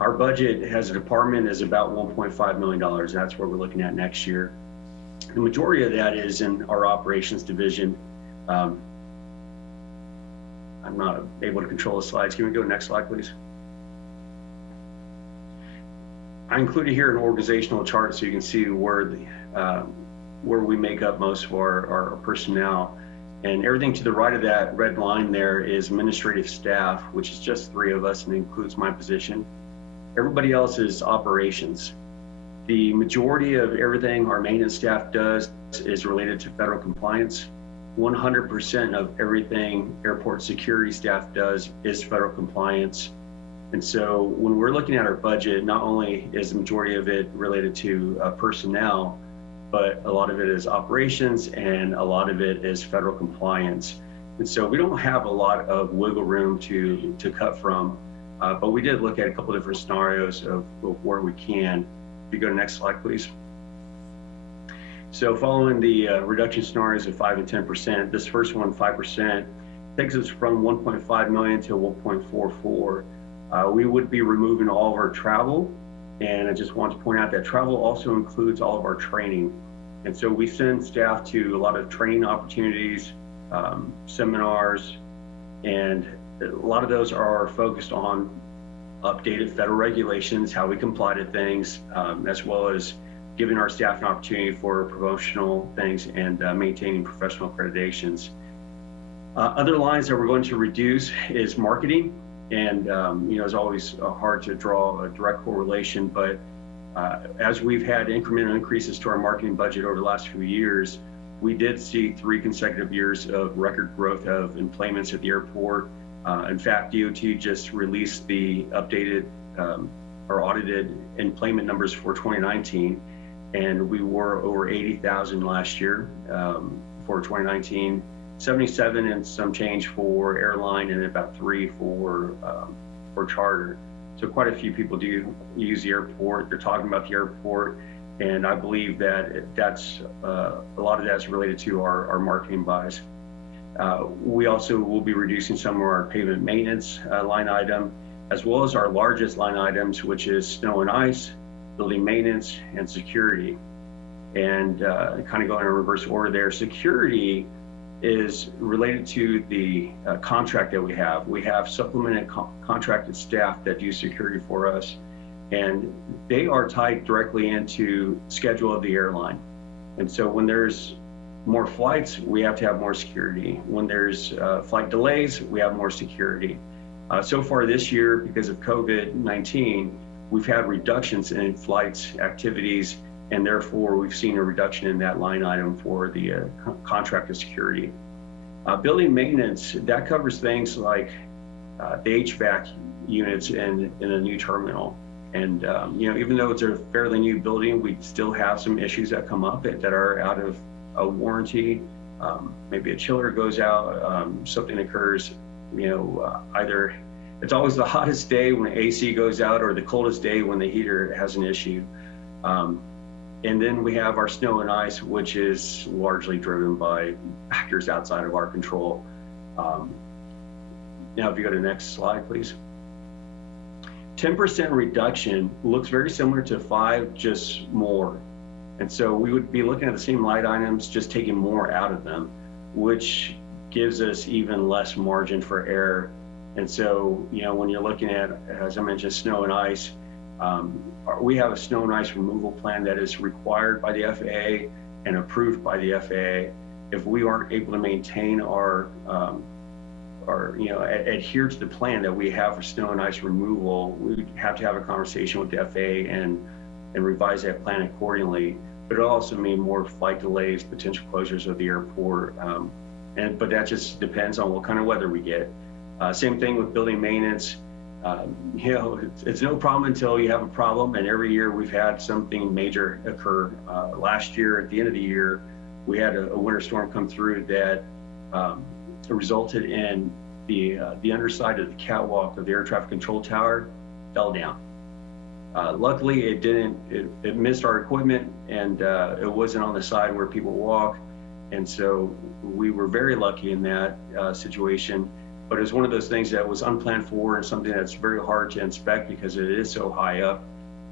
Our budget as a department is about $1.5 million. That's what we're looking at next year. The majority of that is in our operations division. I'm not able to control the slides. Can we go next slide, please? I included here an organizational chart so you can see where we make up most of our personnel. And everything to the right of that red line there is administrative staff, which is just 3 of us and includes my position. Everybody else is operations. The majority of everything our maintenance staff does is related to federal compliance. 100% of everything airport security staff does is federal compliance. And so when we're looking at our budget, not only is the majority of it related to personnel, but a lot of it is operations and a lot of it is federal compliance. And so we don't have a lot of wiggle room to cut from, but we did look at a couple different scenarios of where we can. If you go to the next slide, please. So following the reduction scenarios of 5 and 10%, this first one, 5%, takes us from 1.5 million to 1.44. We would be removing all of our travel. And I just want to point out that travel also includes all of our training. And so we send staff to a lot of training opportunities, seminars, and a lot of those are focused on updated federal regulations, how we comply to things, as well as giving our staff an opportunity for promotional things and maintaining professional accreditations. Other lines that we're going to reduce is marketing. And, it's always hard to draw a direct correlation, but as we've had incremental increases to our marketing budget over the last few years, we did see 3 consecutive years of record growth of employments at the airport. In fact, DOT just released the updated or audited employment numbers for 2019, and we were over 80,000 last year for 2019. 77 and some change for airline, and about 3 for charter. So quite a few people do use the airport. They're talking about the airport, and I believe that that's a lot of that's related to our marketing buys. We also will be reducing some of our pavement maintenance line item, as well as our largest line items, which is snow and ice, building maintenance, and security. And kind of going in reverse order there, security is related to the contract that we have. We have supplemented contracted staff that do security for us, and they are tied directly into schedule of the airline. And so when there's more flights, we have to have more security. When there's flight delays, we have more security. So far this year, because of COVID-19, we've had reductions in flights activities, and therefore we've seen a reduction in that line item for the contracted security. Building maintenance, that covers things like the HVAC units in a new terminal. And even though it's a fairly new building, we still have some issues that come up that are out of a warranty. Maybe a chiller goes out, something occurs, either it's always the hottest day when AC goes out or the coldest day when the heater has an issue. And then we have our snow and ice, which is largely driven by factors outside of our control. Now, if you go to the next slide, please. 10% reduction looks very similar to 5, just more. And so we would be looking at the same line items, just taking more out of them, which gives us even less margin for error. And so, you know, when you're looking at, as I mentioned, snow and ice, we have a snow and ice removal plan that is required by the FAA and approved by the FAA. If we aren't able to maintain our you know, adhere to the plan that we have for snow and ice removal, we have to have a conversation with the FAA and revise that plan accordingly. But it'll also mean more flight delays, potential closures of the airport. But that just depends on what kind of weather we get. Same thing with building maintenance. You know, it's no problem until you have a problem. And every year we've had something major occur. Last year, at the end of the year, we had a winter storm come through that resulted in the underside of the catwalk of the air traffic control tower fell down. Luckily, it didn't. It missed our equipment, and it wasn't on the side where people walk. And so we were very lucky in that situation. But it was one of those things that was unplanned for and something that's very hard to inspect because it is so high up.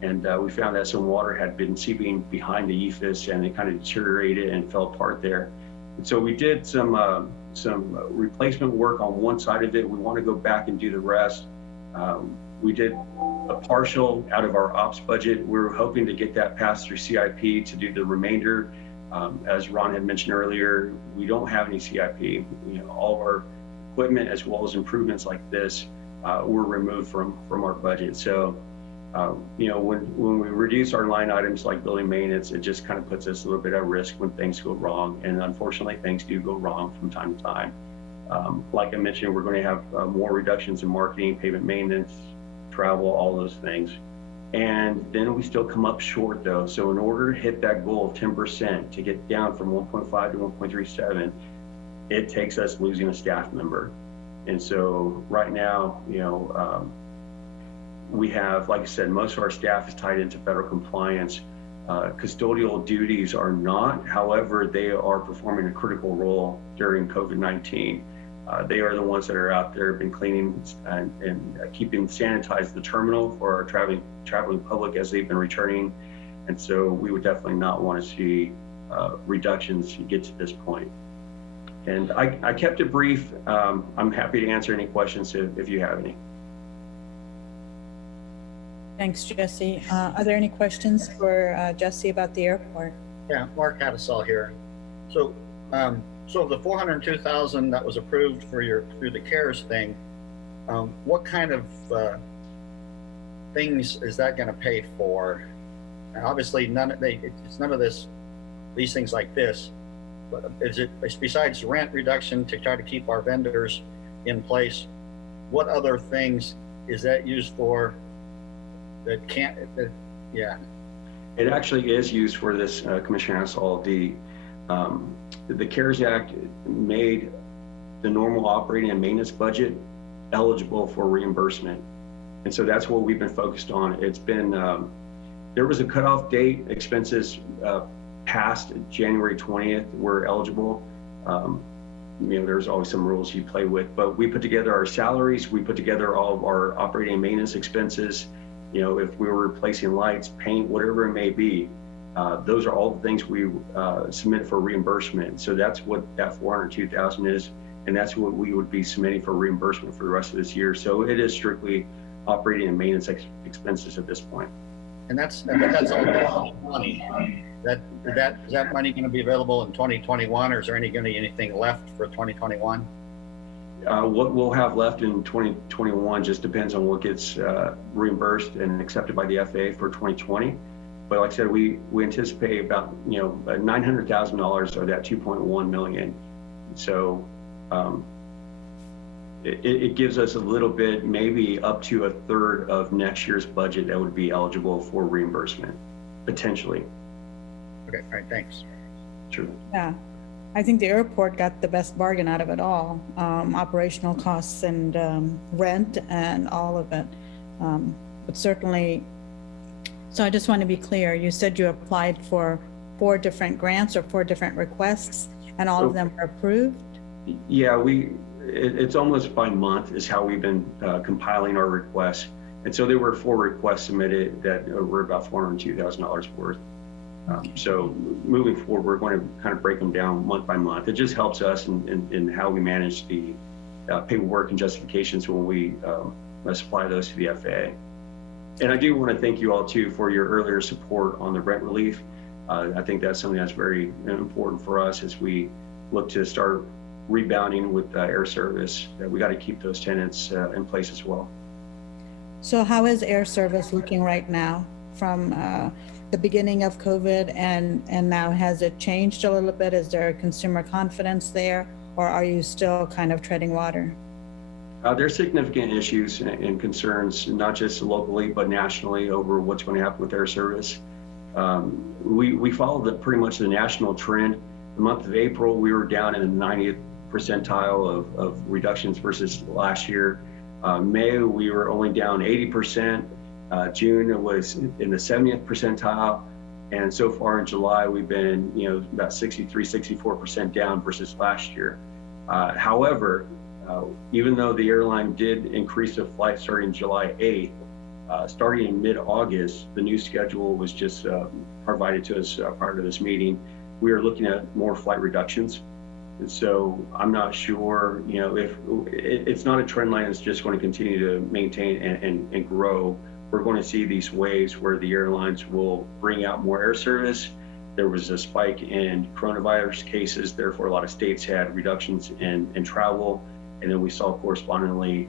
And we found that some water had been seeping behind the EFIS, and it kind of deteriorated and fell apart there. And so we did some replacement work on one side of it. We want to go back and do the rest. We did a partial out of our ops budget. We were hoping to get that passed through CIP to do the remainder. As Ron had mentioned earlier, we don't have any CIP. You know, all of our equipment as well as improvements like this were removed from our budget. So, you know, when we reduce our line items like building maintenance, it just kind of puts us a little bit at risk when things go wrong. And unfortunately, things do go wrong from time to time. Like I mentioned, we're going to have more reductions in marketing, pavement maintenance, travel, all those things. And then we still come up short though. So in order to hit that goal of 10%, to get down from 1.5 to 1.37, it takes us losing a staff member. And so right now, you know, we have, like I said, most of our staff is tied into federal compliance. Custodial duties are not, however, they are performing a critical role during COVID-19. They are the ones that are out there, been cleaning and keeping sanitized the terminal for our traveling public as they've been returning. And so we would definitely not want to see reductions get to this point. And I kept it brief. I'm happy to answer any questions if you have any. Thanks, Jesse. Are there any questions for Jesse about the airport? Yeah, Mark Hattasol here. So, so the $402,000 that was approved for through the CARES thing, what kind of things is that going to pay for? And obviously, it's none of these things like this. But is it besides rent reduction to try to keep our vendors in place? What other things is that used for? Yeah. It actually is used for this, Commissioner Hassall. The CARES Act made the normal operating and maintenance budget eligible for reimbursement. And so that's what we've been focused on. It's been, there was a cutoff date, expenses past January 20th were eligible. You know, there's always some rules you play with, but we put together our salaries, we put together all of our operating and maintenance expenses. You know, if we were replacing lights, paint, whatever it may be, those are all the things we submit for reimbursement. So that's what that $402,000 is, and that's what we would be submitting for reimbursement for the rest of this year. So it is strictly operating and maintenance expenses at this point. And that's all money. Is that money going to be available in 2021, or is there going to be anything left for 2021? What we'll have left in 2021 just depends on what gets reimbursed and accepted by the FAA for 2020. But like I said, we anticipate about, you know, $900,000 of that 2.1 million. So it gives us a little bit, maybe up to a third of next year's budget that would be eligible for reimbursement, potentially. Okay, all right, thanks. Sure. Yeah. I think the airport got the best bargain out of it all, operational costs and rent and all of it. But certainly, So I just want to be clear, you said you applied for 4 different grants or 4 different requests, and all of them were approved? Yeah, it's almost by month is how we've been compiling our requests. And so there were 4 requests submitted that were about $402,000 worth. So moving forward, we're going to kind of break them down month by month. It just helps us in how we manage the paperwork and justifications when we supply those to the FAA. And I do want to thank you all too for your earlier support on the rent relief. I think that's something that's very important for us as we look to start rebounding with air service. We got to keep those tenants in place as well. So how is air service looking right now from the beginning of COVID and now? Has it changed a little bit? Is there consumer confidence there, or are you still kind of treading water? There's significant issues and concerns, not just locally, but nationally over what's going to happen with air service. We followed pretty much the national trend. The month of April, we were down in the 90th percentile of reductions versus last year. May, we were only down 80%. June, it was in the 70th percentile. And so far in July, we've been, about 63, 64% down versus last year. However, even though the airline did increase the flight starting July 8th, starting in mid-August, the new schedule was just provided to us prior to this meeting. We are looking at more flight reductions. And so I'm not sure, if it's not a trend line that's just going to continue to maintain and grow. We're going to see these waves where the airlines will bring out more air service. There was a spike in coronavirus cases, therefore a lot of states had reductions in travel. And then we saw correspondingly,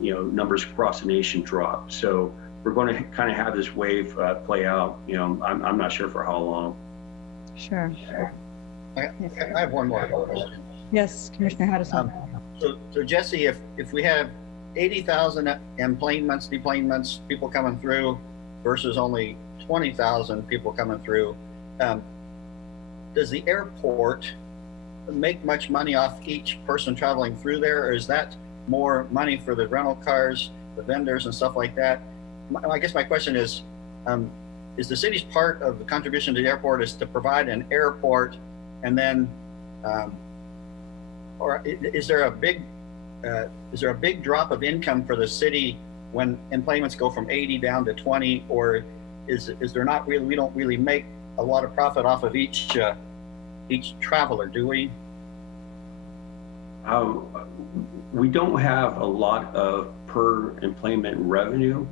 numbers across the nation drop. So we're going to kind of have this wave play out. I'm not sure for how long. Sure. I have one more question. Yes, Commissioner Hadison. So Jesse, if we have 80,000 enplanements, deplanements, people coming through versus only 20,000 people coming through, does the airport make much money off each person traveling through there, or is that more money for the rental cars, the vendors and stuff like that? I guess my question is the city's part of the contribution to the airport is to provide an airport, and then or is there a big drop of income for the city when enplanements go from 80 down to 20, or is there not really? We don't really make a lot of profit off of each traveler, do we? We don't have a lot of per enplanement revenue.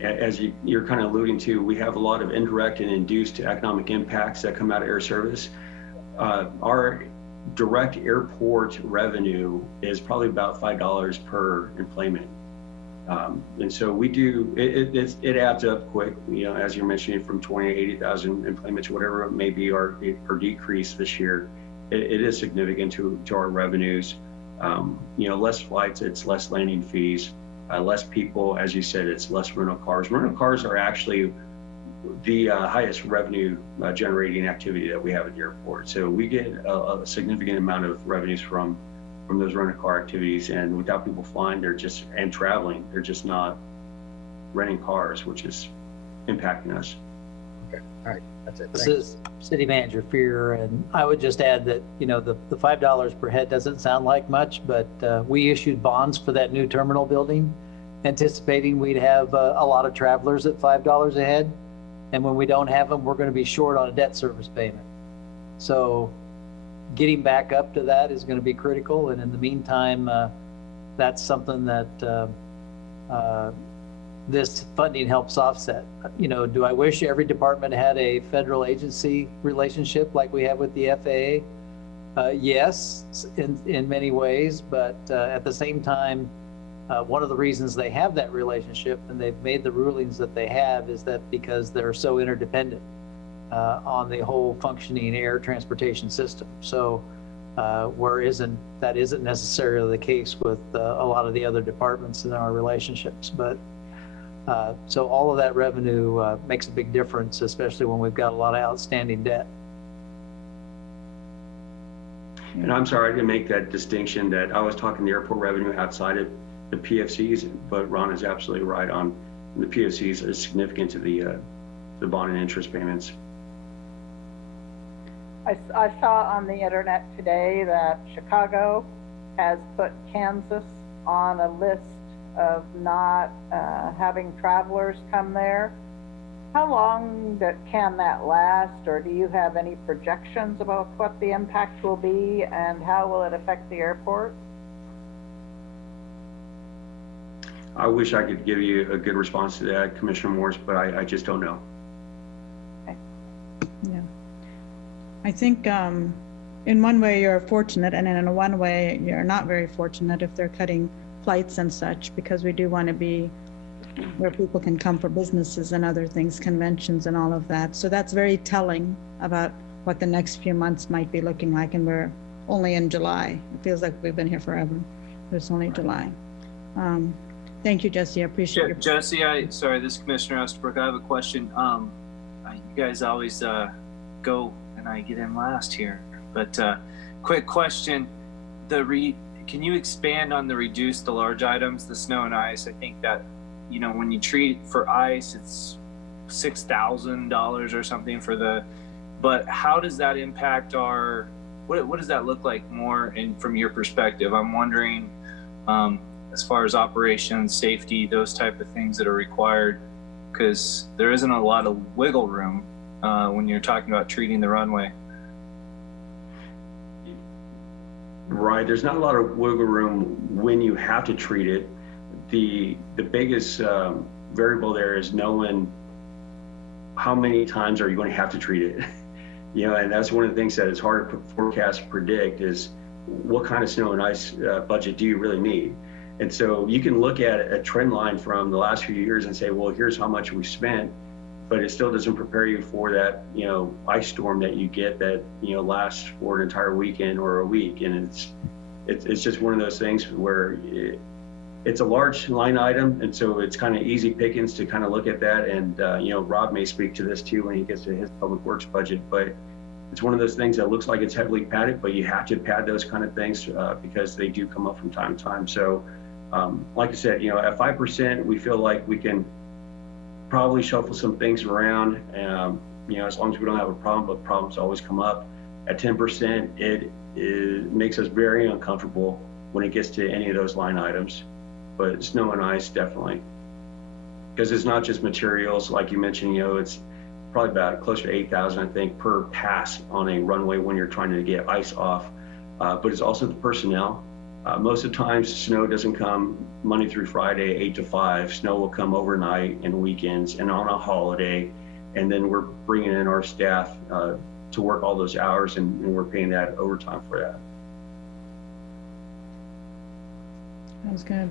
As you're kind of alluding to, we have a lot of indirect and induced economic impacts that come out of air service. Our direct airport revenue is probably about $5 per enplanement. And so we do, it adds up quick, as you're mentioning, from 20 to 80,000 enplanements, whatever it may be, or decrease this year. It is significant to our revenues. Less flights, it's less landing fees, less people, as you said, it's less rental cars. Rental cars are actually the highest revenue generating activity that we have at the airport. So we get a significant amount of revenues from those rental car activities, and without people flying, and traveling, they're just not renting cars, which is impacting us. Okay, all right, that's it. This is City Manager Fear, and I would just add that, the $5 per head doesn't sound like much, but we issued bonds for that new terminal building, anticipating we'd have a lot of travelers at $5 a head. And when we don't have them, we're going to be short on a debt service payment. So getting back up to that is going to be critical. And in the meantime, that's something that this funding helps offset. Do I wish every department had a federal agency relationship like we have with the FAA? Yes, in many ways, but at the same time, one of the reasons they have that relationship and they've made the rulings that they have is that because they're so interdependent on the whole functioning air transportation system. So that isn't necessarily the case with a lot of the other departments in our relationships. But so all of that revenue makes a big difference, especially when we've got a lot of outstanding debt. And I'm sorry to make that distinction that I was talking the airport revenue outside of the PFCs, but Ron is absolutely right on the POCs is significant to the bond and interest payments. I saw on the internet today that Chicago has put Kansas on a list of not having travelers come there. How long can that last, or do you have any projections about what the impact will be and how will it affect the airport? I wish I could give you a good response to that, Commissioner Morris, but I just don't know. Okay. Yeah. I think in one way you're fortunate, and in one way you're not very fortunate if they're cutting flights and such, because we do want to be where people can come for businesses and other things, conventions and all of that. So that's very telling about what the next few months might be looking like, and we're only in July. It feels like we've been here forever, but it's only July. Thank you, Jesse. I appreciate your. Jesse, sorry, this is Commissioner Estabrook. I have a question. You guys always go and I get in last here, but quick question: can you expand on the reduce the large items, the snow and ice? I think that, you know, when you treat for ice, it's $6,000 or something for but how does that impact what does that look like more from your perspective? I'm wondering, as far as operations, safety, those type of things that are required, because there isn't a lot of wiggle room when you're talking about treating the runway. Right, there's not a lot of wiggle room when you have to treat it. The biggest variable there is knowing how many times are you going to have to treat it. You know, and that's one of the things that is hard to forecast, predict, is what kind of snow and ice budget do you really need? And so you can look at a trend line from the last few years and say, well, here's how much we spent, but it still doesn't prepare you for that, you know, ice storm that you get that, you know, lasts for an entire weekend or a week. And it's just one of those things where it's a large line item. And so it's kind of easy pickings to kind of look at that. And, you know, Rob may speak to this too when he gets to his public works budget, but it's one of those things that looks like it's heavily padded, but you have to pad those kind of things because they do come up from time to time. So like I said, you know, at 5%, we feel like we can probably shuffle some things around, you know, as long as we don't have a problem, but problems always come up. At 10%, it makes us very uncomfortable when it gets to any of those line items, but snow and ice, definitely. Because it's not just materials, like you mentioned, you know, it's probably about closer to 8,000, I think, per pass on a runway when you're trying to get ice off, but it's also the personnel. Most of the times, snow doesn't come Monday through Friday, 8 to 5. Snow will come overnight and weekends and on a holiday. And then we're bringing in our staff to work all those hours, and we're paying that overtime for that. That was good.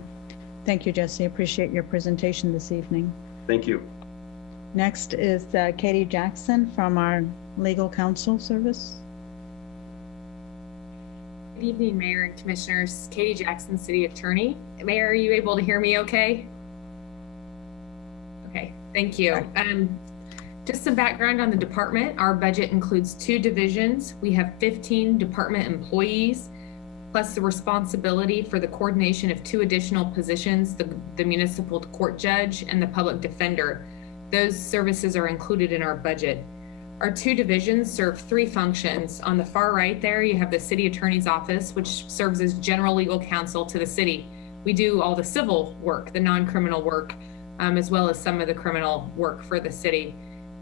Thank you, Jesse. Appreciate your presentation this evening. Thank you. Next is Katie Jackson from our Legal Counsel Service. Good evening, Mayor and Commissioners. Katie Jackson, City Attorney. Mayor, are you able to hear me okay? Okay, thank you. Just some background on the department. Our budget includes 2 divisions. We have 15 department employees, plus the responsibility for the coordination of 2 additional positions, the municipal court judge and the public defender. Those services are included in our budget. Our 2 divisions serve 3 functions. On the far right there, you have the City Attorney's Office, which serves as general legal counsel to the city. We do all the civil work, the non-criminal work, as well as some of the criminal work for the city.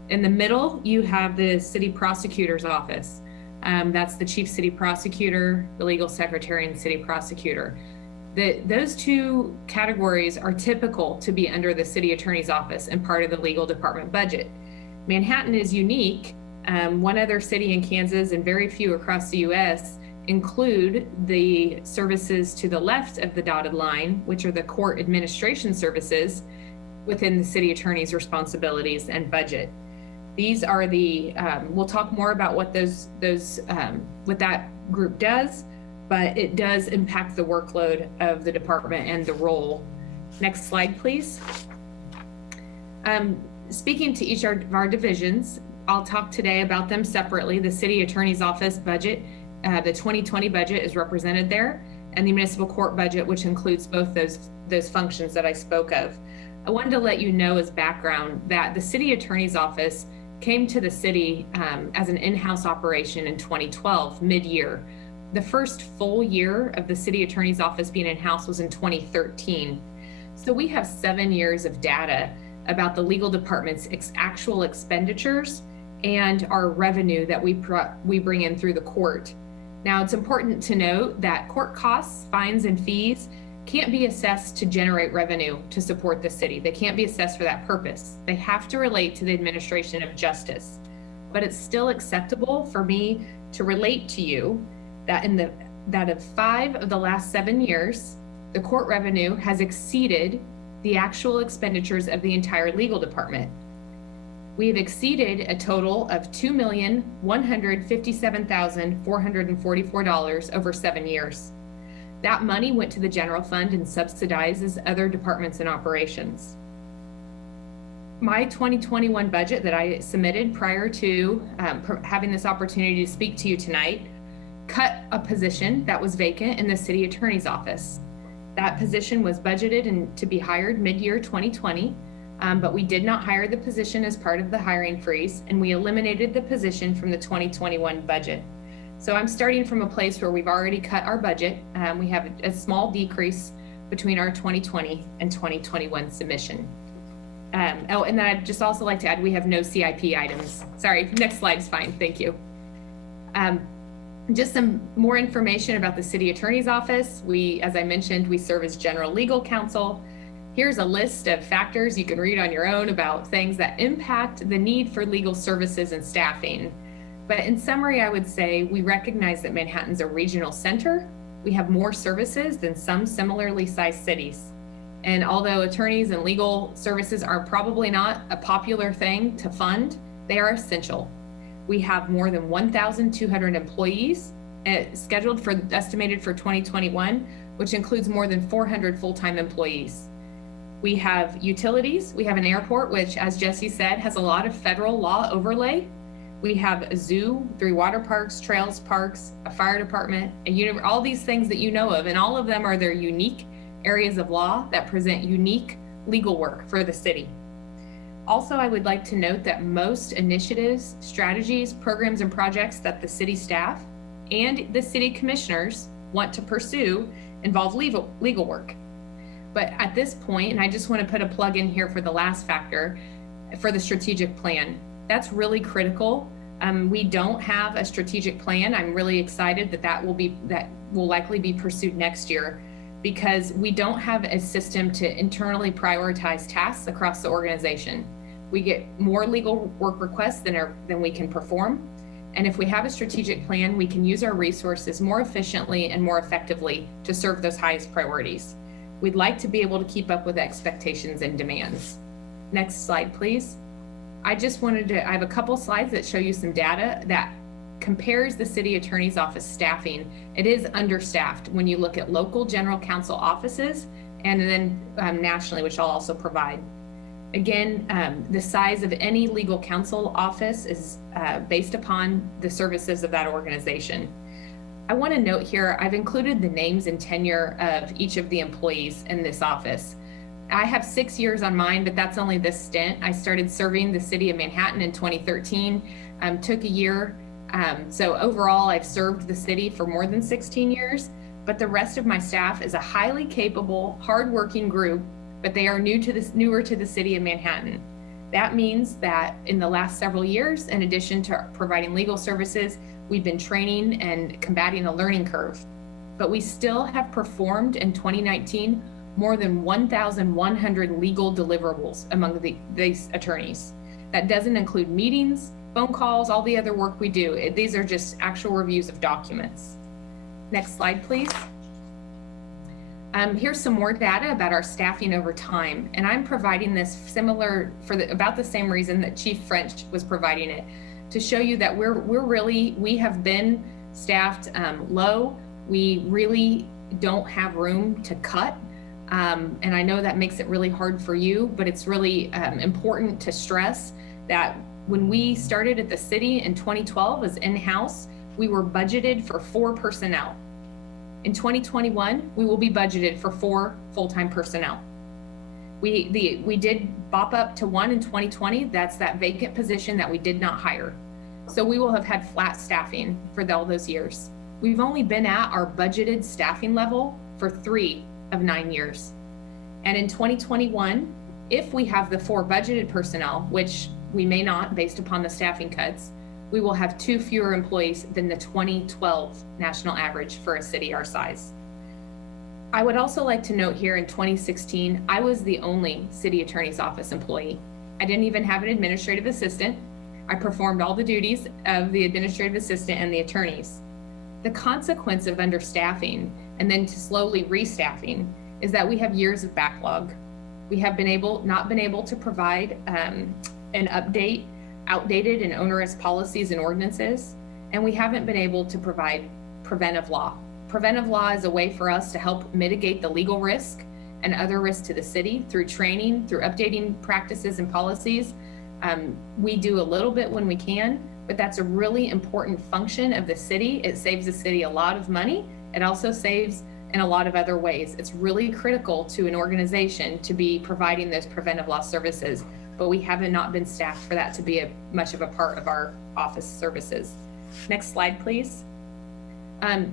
In the middle, you have the City Prosecutor's Office. That's the Chief City Prosecutor, the Legal Secretary, and the City Prosecutor. Those 2 categories are typical to be under the City Attorney's Office and part of the legal department budget. Manhattan is unique. One other city in Kansas and very few across the U.S. include the services to the left of the dotted line, which are the court administration services within the city attorney's responsibilities and budget. These are we'll talk more about what what that group does, but it does impact the workload of the department and the role. Next slide, please. Speaking to each of our divisions, I'll talk today about them separately. The City Attorney's Office budget, the 2020 budget is represented there, and the municipal court budget, which includes both those functions that I spoke of. I wanted to let you know as background that the city attorney's office came to the city as an in-house operation in 2012, mid-year. The first full year of the city attorney's office being in-house was in 2013. So we have 7 years of data about the legal department's actual expenditures and our revenue that we bring in through the court. Now, it's important to note that court costs, fines, and fees can't be assessed to generate revenue to support the city. They can't be assessed for that purpose. They have to relate to the administration of justice. But it's still acceptable for me to relate to you that that of 5 of the last 7 years, the court revenue has exceeded the actual expenditures of the entire legal department. We have exceeded a total of $2,157,444 over 7 years. That money went to the general fund and subsidizes other departments and operations. My 2021 budget that I submitted prior to having this opportunity to speak to you tonight cut a position that was vacant in the city attorney's office. That position was budgeted to be hired mid-year 2020, but we did not hire the position as part of the hiring freeze, and we eliminated the position from the 2021 budget. So I'm starting from a place where we've already cut our budget. We have a small decrease between our 2020 and 2021 submission. And then I'd just also like to add, we have no CIP items. Sorry, next slide is fine, thank you. Just some more information about the city attorney's office. As I mentioned, we serve as general legal counsel. Here's a list of factors you can read on your own about things that impact the need for legal services and staffing. But in summary, I would say we recognize that Manhattan's a regional center. We have more services than some similarly sized cities. And although attorneys and legal services are probably not a popular thing to fund, they are essential. We have more than 1,200 employees estimated for 2021, which includes more than 400 full-time employees. We have utilities. We have an airport, which, as Jesse said, has a lot of federal law overlay. We have a zoo, 3 water parks, trails parks, a fire department, all these things that you know of, and all of them are their unique areas of law that present unique legal work for the city. Also, I would like to note that most initiatives, strategies, programs, and projects that the city staff and the city commissioners want to pursue involve legal work. But at this point, and I just want to put a plug in here for the last factor, for the strategic plan. That's really critical. We don't have a strategic plan. I'm really excited that will likely be pursued next year, because we don't have a system to internally prioritize tasks across the organization. We get more legal work requests than we can perform. And if we have a strategic plan, we can use our resources more efficiently and more effectively to serve those highest priorities. We'd like to be able to keep up with expectations and demands. Next slide, please. I have a couple slides that show you some data that compares the city attorney's office staffing. It is understaffed when you look at local general counsel offices and then nationally, which I'll also provide. Again, the size of any legal counsel office is based upon the services of that organization. I want to note here, I've included the names and tenure of each of the employees in this office. I have 6 years on mine, but that's only this stint. I started serving the city of Manhattan in 2013, took a year. So overall, I've served the city for more than 16 years, but the rest of my staff is a highly capable, hardworking group, but they are newer to the city of Manhattan. That means that in the last several years, in addition to providing legal services, we've been training and combating a learning curve. But we still have performed in 2019 more than 1,100 legal deliverables among these attorneys. That doesn't include meetings, phone calls, all the other work we do. These are just actual reviews of documents. Next slide, please. Here's some more data about our staffing over time, and I'm providing this similar about the same reason that Chief French was providing it, to show you that we have been staffed low. We really don't have room to cut. And I know that makes it really hard for you, but it's really important to stress that when we started at the city in 2012 as in-house, we were budgeted for 4 personnel. In 2021, we will be budgeted for 4 full-time personnel. We did bop up to 1 in 2020. That's that vacant position that we did not hire. So we will have had flat staffing for all those years. We've only been at our budgeted staffing level for 3 of 9 years. And in 2021, if we have the 4 budgeted personnel, which we may not based upon the staffing cuts, we will have 2 fewer employees than the 2012 national average for a city our size. I would also like to note here in 2016, I was the only city attorney's office employee. I didn't even have an administrative assistant. I performed all the duties of the administrative assistant and the attorneys. The consequence of understaffing and then to slowly restaffing is that we have years of backlog. We have not been able to provide and update outdated and onerous policies and ordinances, and we haven't been able to provide preventive law. Preventive law is a way for us to help mitigate the legal risk and other risks to the city through training, through updating practices and policies. We do a little bit when we can, but that's a really important function of the city. It saves the city a lot of money. It also saves in a lot of other ways. It's really critical to an organization to be providing those preventive law services, but we haven't not been staffed for that to be much of a part of our office services. Next slide, please.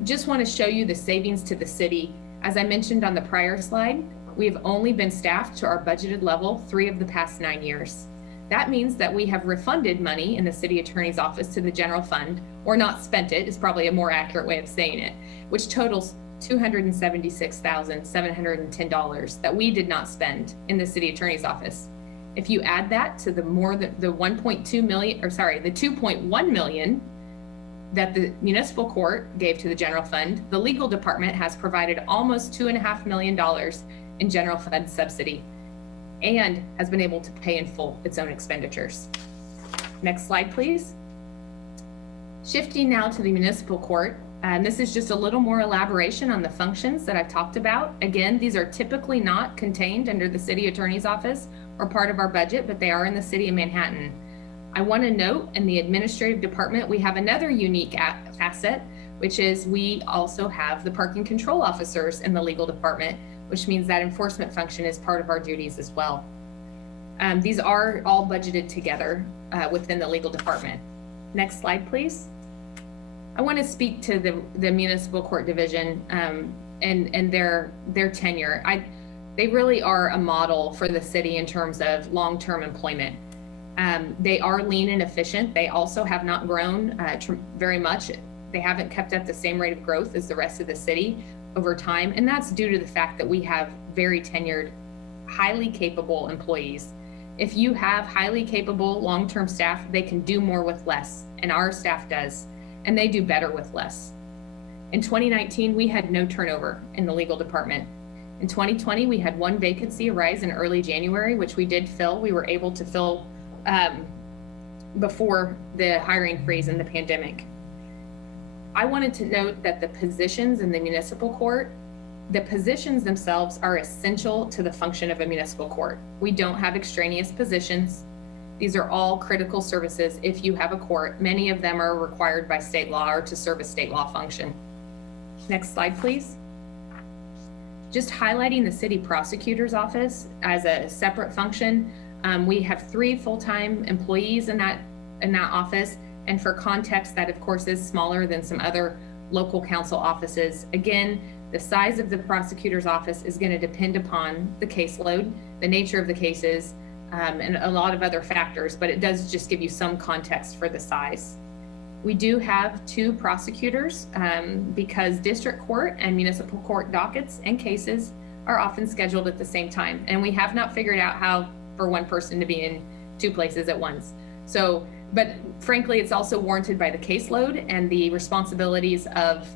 Just want to show you the savings to the city. As I mentioned on the prior slide, we've only been staffed to our budgeted level 3 of the past 9 years. That means that we have refunded money in the city attorney's office to the general fund, or not spent it is probably a more accurate way of saying it, which totals $276,710 that we did not spend in the city attorney's office. If you add that to the 2.1 million that the municipal court gave to the general fund, the legal department has provided almost $2.5 million in general fund subsidy and has been able to pay in full its own expenditures. Next slide, please. Shifting now to the municipal court, and this is just a little more elaboration on the functions that I've talked about. Again, these are typically not contained under the city attorney's office or part of our budget, but they are in the city of Manhattan. I want to note in the administrative department, we have another unique asset, which is we also have the parking control officers in the legal department, which means that enforcement function is part of our duties as well. These are all budgeted together within the legal department. Next slide, please. I want to speak to the municipal court division and their tenure. They really are a model for the city in terms of long-term employment. They are lean and efficient. They also have not grown very much. They haven't kept up the same rate of growth as the rest of the city over time. And that's due to the fact that we have very tenured, highly capable employees. If you have highly capable long-term staff, they can do more with less, and our staff does, and they do better with less. In 2019, we had no turnover in the legal department. In 2020, we had 1 vacancy arise in early January, which we did fill. We were able to fill before the hiring freeze and the pandemic. I wanted to note that the positions in the municipal court, the positions themselves are essential to the function of a municipal court. We don't have extraneous positions. These are all critical services if you have a court. Many of them are required by state law or to serve a state law function. Next slide, please. Just highlighting the city prosecutor's office as a separate function. We have 3 full-time employees in that office. And for context, that of course is smaller than some other local council offices. Again, the size of the prosecutor's office is going to depend upon the caseload, the nature of the cases, and a lot of other factors, but it does just give you some context for the size. We do have 2 prosecutors because district court and municipal court dockets and cases are often scheduled at the same time. And we have not figured out how for one person to be in 2 places at once. So, but frankly, it's also warranted by the caseload and the responsibilities of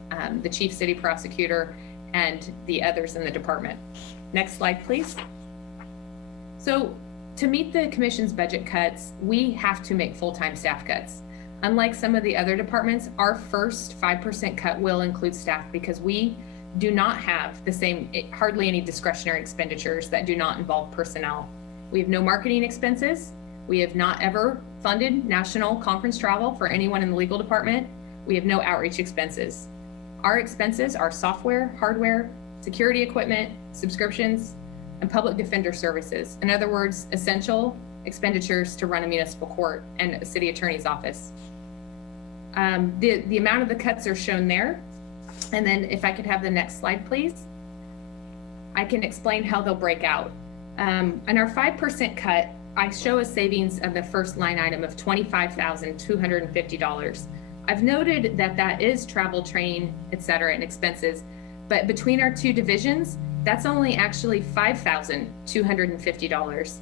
the chief city prosecutor and the others in the department. Next slide, please. So to meet the commission's budget cuts, we have to make full-time staff cuts. Unlike some of the other departments, our first 5% cut will include staff because we do not have the same, hardly any discretionary expenditures that do not involve personnel. We have no marketing expenses. We have not ever funded national conference travel for anyone in the legal department. We have no outreach expenses. Our expenses are software, hardware, security equipment, subscriptions, and public defender services. In other words, essential expenditures to run a municipal court and a city attorney's office. The amount of the cuts are shown there. And then if I could have the next slide, please. I can explain how they'll break out. In our 5% cut, I show a savings of the first line item of $25,250. I've noted that that is travel, training, et cetera, and expenses, but between our two divisions, that's only actually $5,250.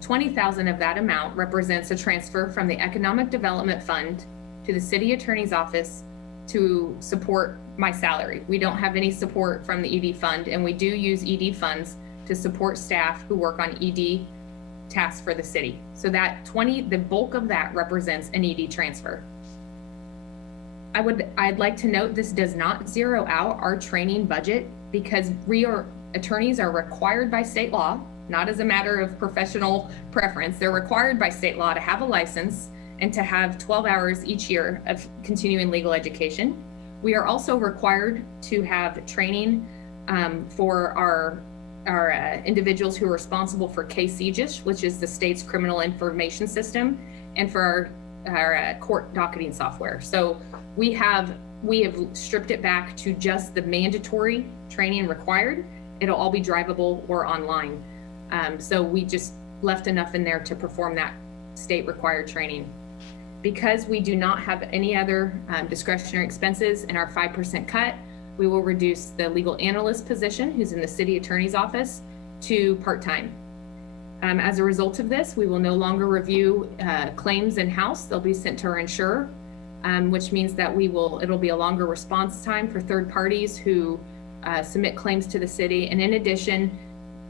$20,000 of that amount represents a transfer from the Economic Development Fund to the City Attorney's Office to support my salary. We don't have any support from the ED fund, and we do use ED funds to support staff who work on ED tasks for the city. So that the bulk of that represents an ED transfer. I'd like to note this does not zero out our training budget because attorneys are required by state law, not as a matter of professional preference. They're required by state law to have a license and to have 12 hours each year of continuing legal education. We are also required to have training for our individuals who are responsible for CASEGIS, which is the state's criminal information system, and for our court docketing software. So we have stripped it back to just the mandatory training required. It'll all be drivable or online. So we just left enough in there to perform that state required training. Because we do not have any other discretionary expenses in our 5% cut, we will reduce the legal analyst position, who's in the city attorney's office, to part-time. As a result of this, we will no longer review claims in-house. They'll be sent to our insurer, which means that it'll be a longer response time for third parties who submit claims to the city. And in addition,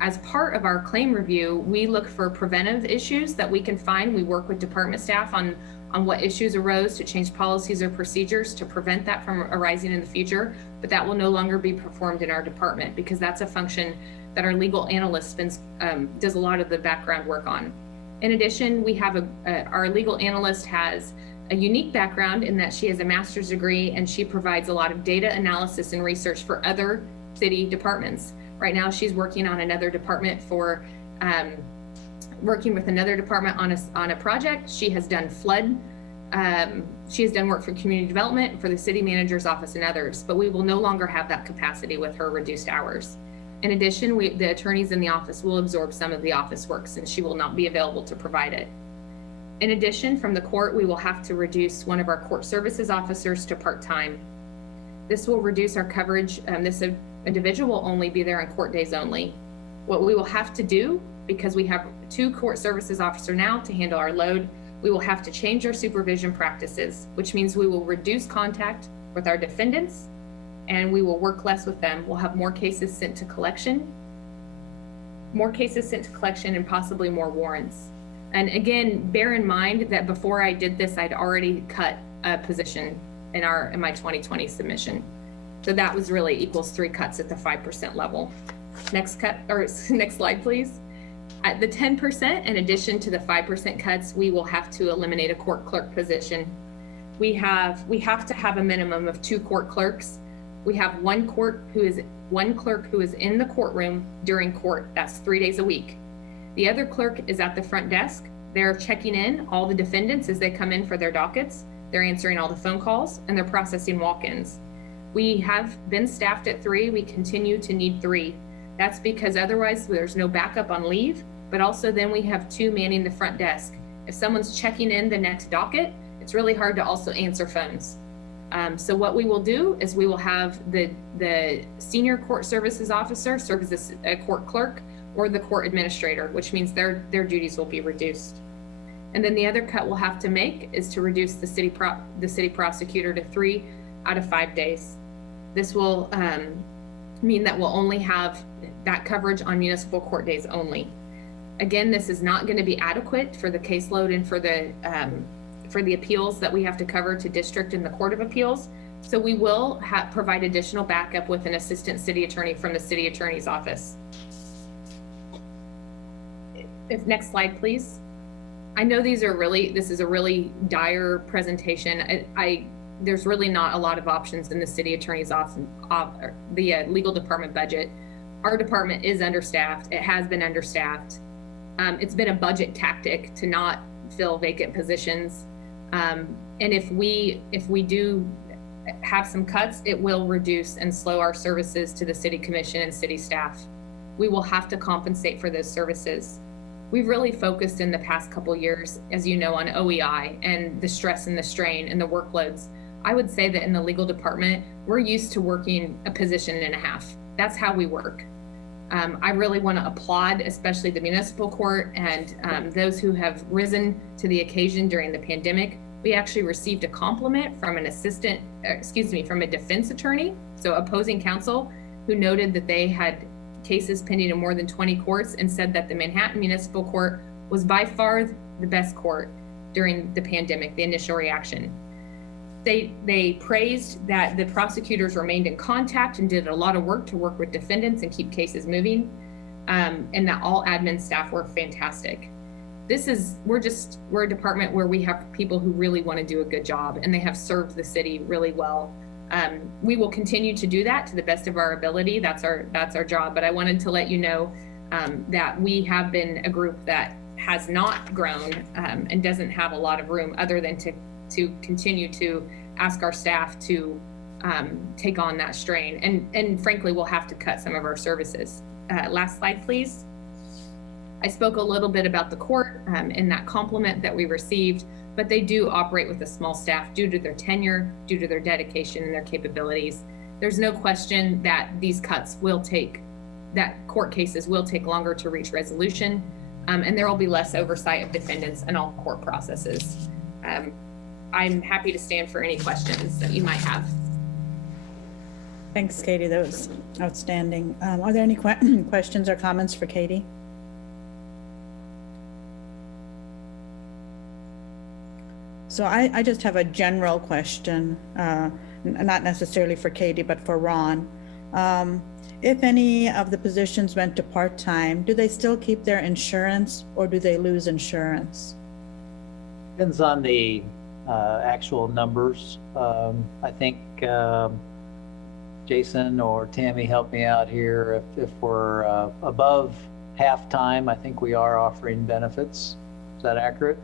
as part of our claim review, we look for preventive issues that we can find. We work with department staff on what issues arose to change policies or procedures to prevent that from arising in the future, but that will no longer be performed in our department because that's a function that our legal analyst does a lot of the background work on. In addition, we have our legal analyst has a unique background in that she has a master's degree and she provides a lot of data analysis and research for other city departments. Right now, she's working on another department working with another department on a project. She has done flood. She has done work for community development, for the city manager's office and others, but we will no longer have that capacity with her reduced hours. In addition, the attorneys in the office will absorb some of the office work since she will not be available to provide it. In addition, from the court, we will have to reduce one of our court services officers to part-time. This will reduce our coverage. This individual will only be there on court days only. What we will have to do, because we have 2 court services officers now to handle our load, we will have to change our supervision practices, which means we will reduce contact with our defendants and we will work less with them. We'll have more cases sent to collection, and possibly more warrants. And again, bear in mind that before I did this, I'd already cut a position in my 2020 submission. So that was really equals 3 cuts at the 5% level. Next slide, please. At the 10%, in addition to the 5% cuts, we will have to eliminate a court clerk position. We have to have a minimum of 2 court clerks. We have one clerk who is in the courtroom during court. That's 3 days a week. The other clerk is at the front desk. They're checking in all the defendants as they come in for their dockets. They're answering all the phone calls and they're processing walk-ins. We have been staffed at 3. We continue to need 3. That's because otherwise there's no backup on leave, but also then we have 2 manning the front desk. If someone's checking in the next docket, it's really hard to also answer phones. So what we will do is we will have the senior court services officer serve as a court clerk or the court administrator, which means their duties will be reduced. And then the other cut we'll have to make is to reduce the city prosecutor to 3 out of 5 days. This will mean that we'll only have that coverage on municipal court days only. Again, this is not going to be adequate for the caseload and for the appeals that we have to cover to district and the Court of Appeals. So we will provide additional backup with an assistant city attorney from the city attorney's office. Next slide, please. I know this is a really dire presentation. There's really not a lot of options in the city attorney's office, the legal department budget. our department is understaffed. It has been understaffed. It's been a budget tactic to not fill vacant positions. And if we do have some cuts, it will reduce and slow our services to the city commission and city staff. We will have to compensate for those services. We've really focused in the past couple years, as you know, on OEI and the stress and the strain and the workloads. I would say that in the legal department, we're used to working a position and a half. That's how we work. I really want to applaud, especially the municipal court and those who have risen to the occasion during the pandemic. We actually received a compliment from an from a defense attorney, so opposing counsel, who noted that they had cases pending in more than 20 courts and said that the Manhattan Municipal Court was by far the best court during the pandemic, the initial reaction. They praised that the prosecutors remained in contact and did a lot of work to work with defendants and keep cases moving, and that all admin staff were fantastic. We're a department where we have people who really want to do a good job, and they have served the city really well. We will continue to do that to the best of our ability. That's our job. But I wanted to let you know that we have been a group that has not grown and doesn't have a lot of room other than to continue to ask our staff to take on that strain. And frankly, we'll have to cut some of our services. Last slide, please. I spoke a little bit about the court and that compliment that we received, but they do operate with a small staff due to their tenure, due to their dedication and their capabilities. There's no question that these cuts that court cases will take longer to reach resolution, and there will be less oversight of defendants in all court processes. I'm happy to stand for any questions that you might have. Thanks, Katie. That was outstanding. Are there any questions or comments for Katie? So I just have a general question, not necessarily for Katie, but for Ron. If any of the positions went to part-time, do they still keep their insurance or do they lose insurance? Depends on the actual numbers. I think Jason or Tammy help me out here. If we're above half-time, I think we are offering benefits. Is that accurate?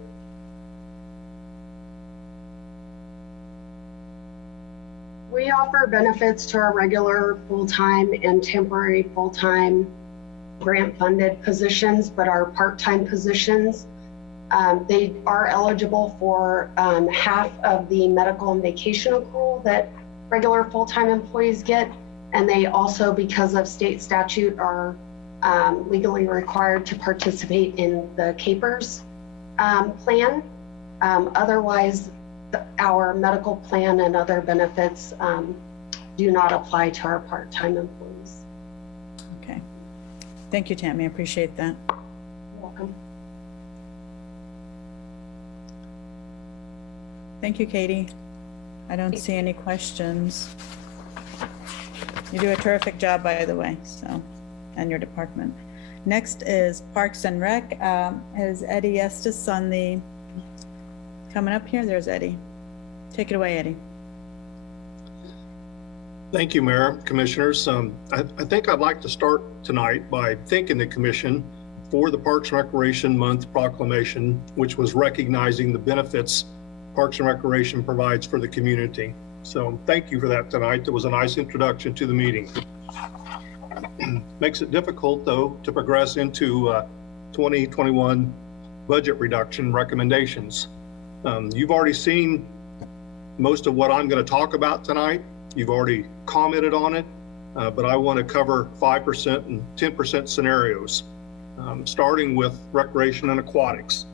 We offer benefits to our regular full-time and temporary full-time grant-funded positions, but our part-time positions, they are eligible for half of the medical and vacation accrual that regular full-time employees get. And they also, because of state statute, are legally required to participate in the CAPERS plan. Otherwise, our medical plan and other benefits do not apply to our part-time employees. Okay. Thank you, Tammy. I appreciate that. You're welcome. Thank you, Katie. I don't see any questions. You do a terrific job, by the way, and your department. Next is Parks and Rec. Is Eddie Estes coming up here? There's Eddie. Take it away, Eddie. Thank you, Mayor, Commissioners. I think I'd like to start tonight by thanking the Commission for the Parks and Recreation Month proclamation, which was recognizing the benefits Parks and Recreation provides for the community. So thank you for that tonight. That was a nice introduction to the meeting. Makes it difficult, though, to progress into 2021 budget reduction recommendations. You've already seen most of what I'm going to talk about tonight. You've already commented on it, but I want to cover 5% and 10% scenarios, starting with recreation and aquatics.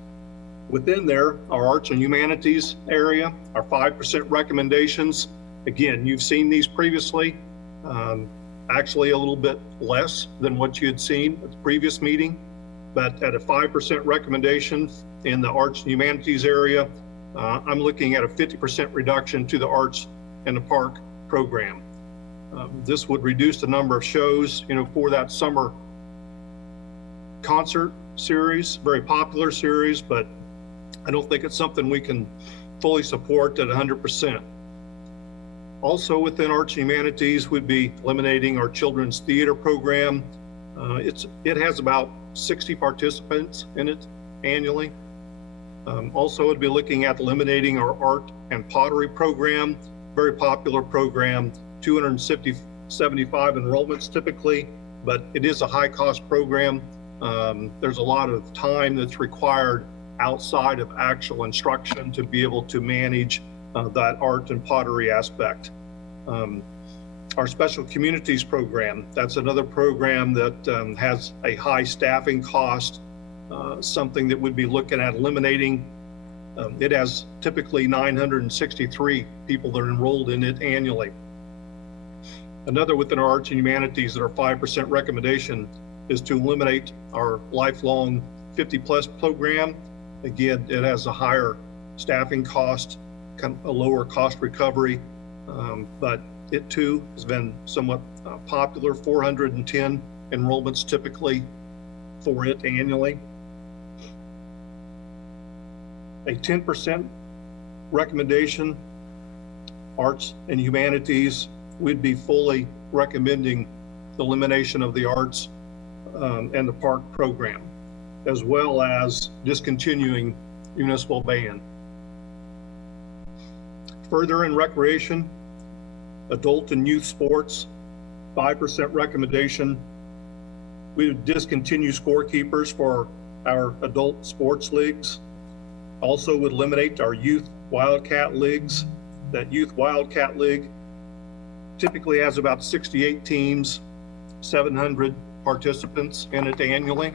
Within there, our arts and humanities area, our 5% recommendations. Again, you've seen these previously, actually a little bit less than what you had seen at the previous meeting, but at a 5% recommendation in the arts and humanities area, I'm looking at a 50% reduction to the arts and the park program. This would reduce the number of shows, for that summer concert series, very popular series, but I don't think it's something we can fully support at 100%. Also within Arts and Humanities, we'd be eliminating our children's theater program. It has about 60 participants in it annually. Also, it'd be looking at eliminating our art and pottery program, very popular program, 275 enrollments typically, but it is a high cost program. There's a lot of time that's required outside of actual instruction to be able to manage that art and pottery aspect. Our Special Communities program, that's another program that has a high staffing cost, something that we'd be looking at eliminating. It has typically 963 people that are enrolled in it annually. Another within our Arts and Humanities that our 5% recommendation is to eliminate our lifelong 50+ program. Again, it has a higher staffing cost, kind of a lower cost recovery, but it too has been somewhat popular, 410 enrollments typically for it annually. A 10% recommendation, Arts and Humanities, we'd be fully recommending the elimination of the arts and the park program, as well as discontinuing municipal band. Further in recreation, adult and youth sports, 5% recommendation. We would discontinue scorekeepers for our adult sports leagues. Also would eliminate our youth Wildcat leagues. That youth Wildcat league typically has about 68 teams, 700 participants in it annually.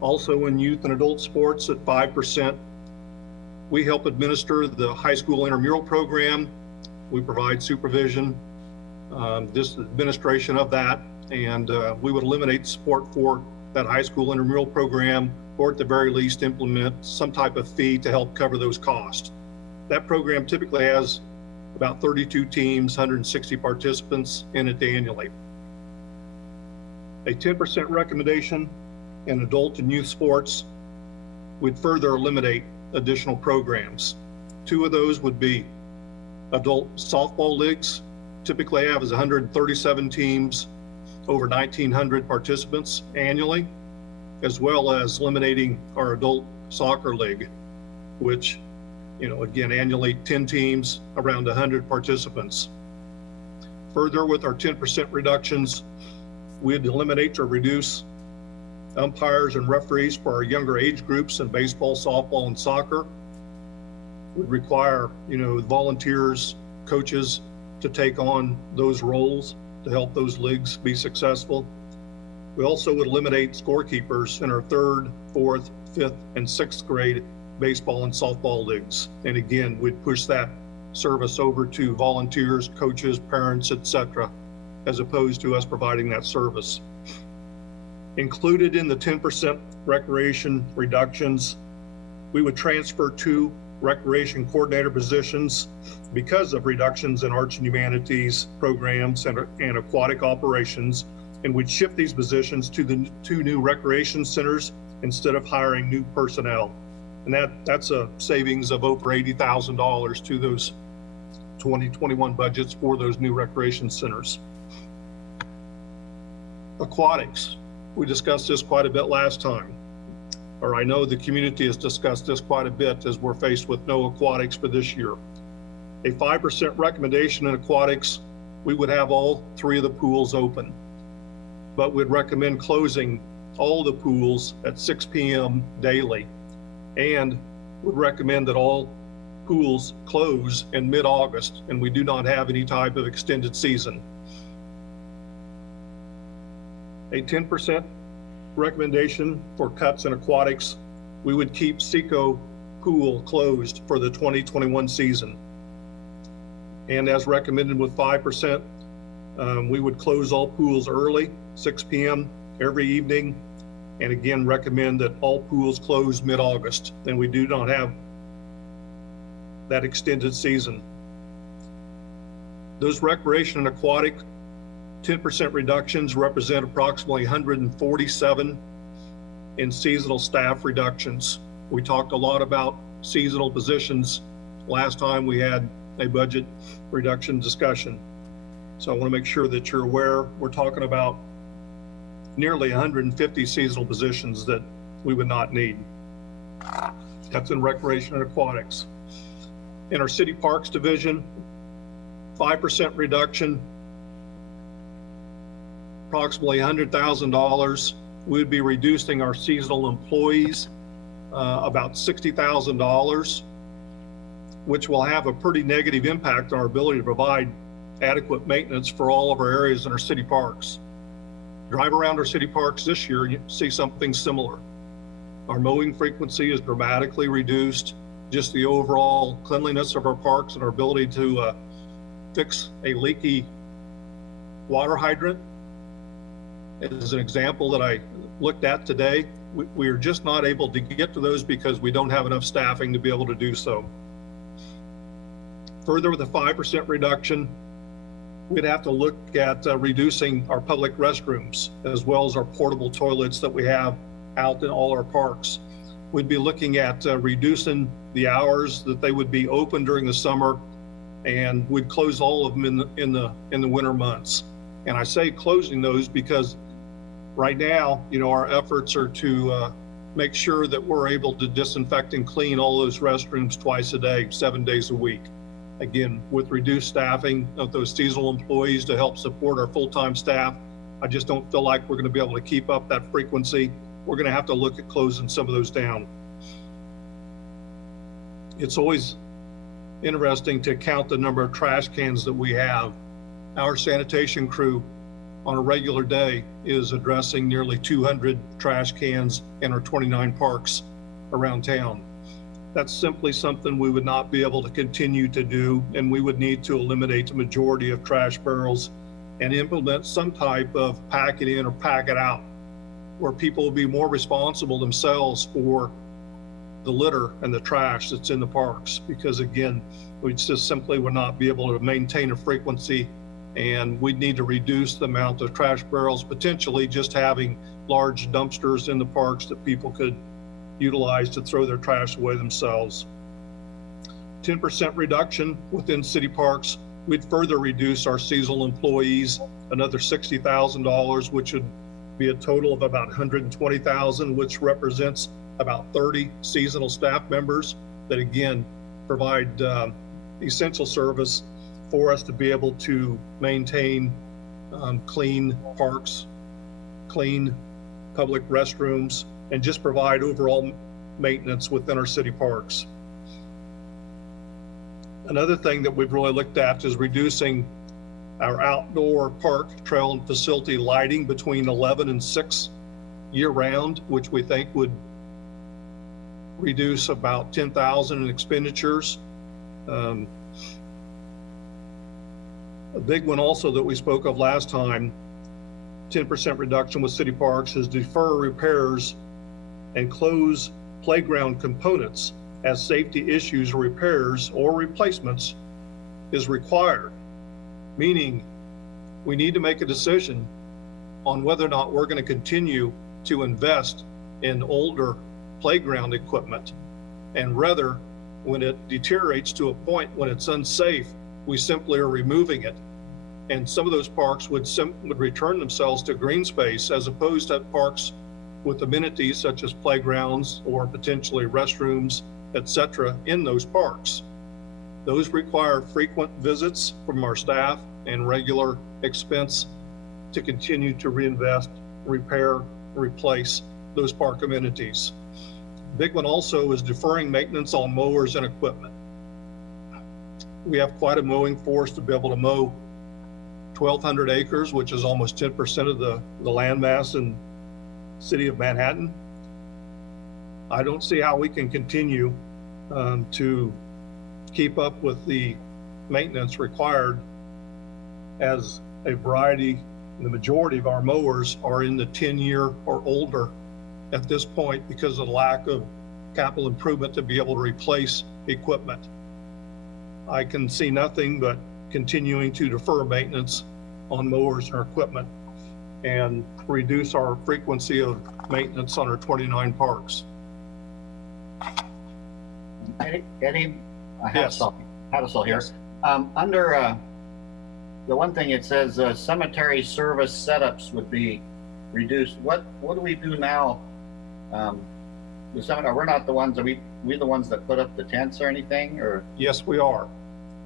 Also in youth and adult sports at 5%, we help administer the high school intramural program. We provide supervision, just administration of that, and we would eliminate support for that high school intramural program, or at the very least implement some type of fee to help cover those costs. That program typically has about 32 teams, 160 participants in it annually. A 10% recommendation in adult and youth sports would further eliminate additional programs. Two of those would be adult softball leagues, typically have as 137 teams, over 1,900 participants annually, as well as eliminating our adult soccer league, which, again, annually 10 teams, around 100 participants. Further, with our 10% reductions, we'd eliminate or reduce umpires and referees for our younger age groups in baseball, softball, and soccer. Would require, volunteers, coaches to take on those roles to help those leagues be successful. We also would eliminate scorekeepers in our 3rd, 4th, 5th, and 6th grade baseball and softball leagues. And again, we'd push that service over to volunteers, coaches, parents, etc., as opposed to us providing that service. Included in the 10% recreation reductions, we would transfer 2 recreation coordinator positions because of reductions in arts and humanities programs and aquatic operations, and we'd shift these positions to the 2 new recreation centers instead of hiring new personnel. And that's a savings of over $80,000 to those 2021 budgets for those new recreation centers. Aquatics, we discussed this quite a bit last time, or I know the community has discussed this quite a bit as we're faced with no aquatics for this year. A 5% recommendation in aquatics, we would have all 3 of the pools open, but we'd recommend closing all the pools at 6 p.m. daily, and would recommend that all pools close in mid-August, and we do not have any type of extended season. A 10% recommendation for cuts in aquatics, we would keep Seco Pool closed for the 2021 season. And as recommended with 5%, we would close all pools early, 6 p.m. every evening, and again recommend that all pools close mid-August, and we do not have that extended season. Those recreation and aquatic 10% reductions represent approximately 147 in seasonal staff reductions. We talked a lot about seasonal positions last time we had a budget reduction discussion. So I want to make sure that you're aware, we're talking about nearly 150 seasonal positions that we would not need. That's in recreation and aquatics. In our city parks division, 5% reduction, approximately $100,000. We would be reducing our seasonal employees about $60,000, which will have a pretty negative impact on our ability to provide adequate maintenance for all of our areas in our city parks. Drive around our city parks this year and you see something similar. Our mowing frequency is dramatically reduced. Just the overall cleanliness of our parks and our ability to fix a leaky water hydrant is an example that I looked at today. We are just not able to get to those because we don't have enough staffing to be able to do so. Further, with a 5% reduction, we'd have to look at reducing our public restrooms as well as our portable toilets that we have out in all our parks. We'd be looking at reducing the hours that they would be open during the summer, and we'd close all of them in the winter months. And I say closing those because right now, our efforts are to make sure that we're able to disinfect and clean all those restrooms twice a day, 7 days a week. Again, with reduced staffing of those seasonal employees to help support our full-time staff, I just don't feel like we're going to be able to keep up that frequency. We're going to have to look at closing some of those down. It's always interesting to count the number of trash cans that we have. Our sanitation crew on a regular day is addressing nearly 200 trash cans in our 29 parks around town. That's simply something we would not be able to continue to do, and we would need to eliminate the majority of trash barrels and implement some type of pack it in or pack it out, where people will be more responsible themselves for the litter and the trash that's in the parks. Because again, we just simply would not be able to maintain a frequency, and we'd need to reduce the amount of trash barrels, potentially just having large dumpsters in the parks that people could utilize to throw their trash away themselves. 10% reduction within city parks. We'd further reduce our seasonal employees, another $60,000, which would be a total of about $120,000, which represents about 30 seasonal staff members that again provide essential service for us to be able to maintain clean parks, clean public restrooms, and just provide overall maintenance within our city parks. Another thing that we've really looked at is reducing our outdoor park, trail, and facility lighting between 11 and 6 year-round, which we think would reduce about $10,000 in expenditures. A big one also that we spoke of last time, 10% reduction with city parks, is defer repairs and close playground components as safety issues or repairs or replacements is required. Meaning we need to make a decision on whether or not we're going to continue to invest in older playground equipment, and rather when it deteriorates to a point when it's unsafe, we simply are removing it. And some of those parks would return themselves to green space, as opposed to parks with amenities such as playgrounds or potentially restrooms, etc. in those parks. Those require frequent visits from our staff and regular expense to continue to reinvest, repair, replace those park amenities. Big one also is deferring maintenance on mowers and equipment. We have quite a mowing force to be able to mow 1,200 acres, which is almost 10% of the land mass in the city of Manhattan. I don't see how we can continue to keep up with the maintenance required, as a variety, the majority of our mowers are in the 10-year or older at this point because of the lack of capital improvement to be able to replace equipment. I can see nothing but continuing to defer maintenance on mowers and equipment and reduce our frequency of maintenance on our 29 parks. Any Hattisel here. Under the one thing it says cemetery service setups would be reduced. What do we do now? The cemetery, we're not the ones, are we the ones that put up the tents or anything, or? Yes, we are.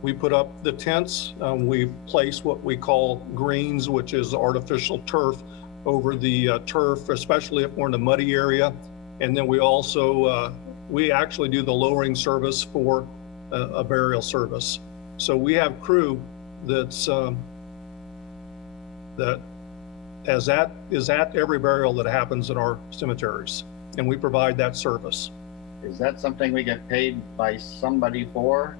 We put up the tents. We place what we call greens, which is artificial turf over the turf, especially if we're in a muddy area. And then we also, we actually do the lowering service for a burial service. So we have crew that's, that is at every burial that happens in our cemeteries, and we provide that service. Is that something we get paid by somebody for?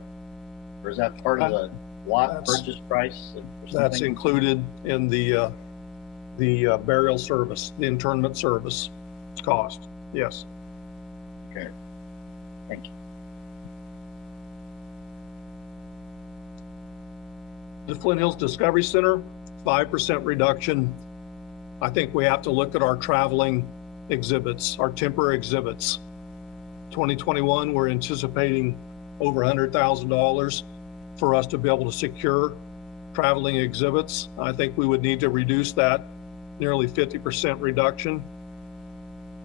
Or is that part of the lot purchase price? That's included in the burial service, the internment service cost, yes. Okay, thank you. The Flint Hills Discovery Center, 5% reduction. I think we have to look at our traveling exhibits, our temporary exhibits. 2021, we're anticipating over $100,000 for us to be able to secure traveling exhibits. I think we would need to reduce that, nearly 50% reduction.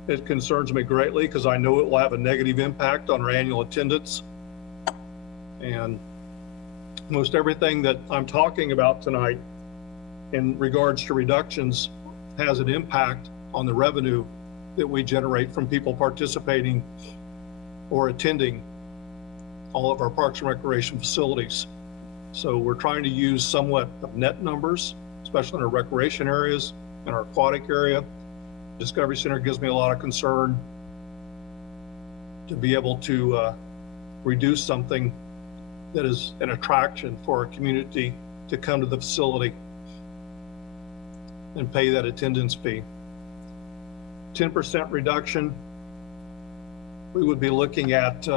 It concerns me greatly because I know it will have a negative impact on our annual attendance. And most everything that I'm talking about tonight in regards to reductions has an impact on the revenue that we generate from people participating or attending all of our parks and recreation facilities. So we're trying to use somewhat of net numbers, especially in our recreation areas and our aquatic area. Discovery Center gives me a lot of concern to be able to reduce something that is an attraction for our community to come to the facility and pay that attendance fee. 10% reduction, we would be looking at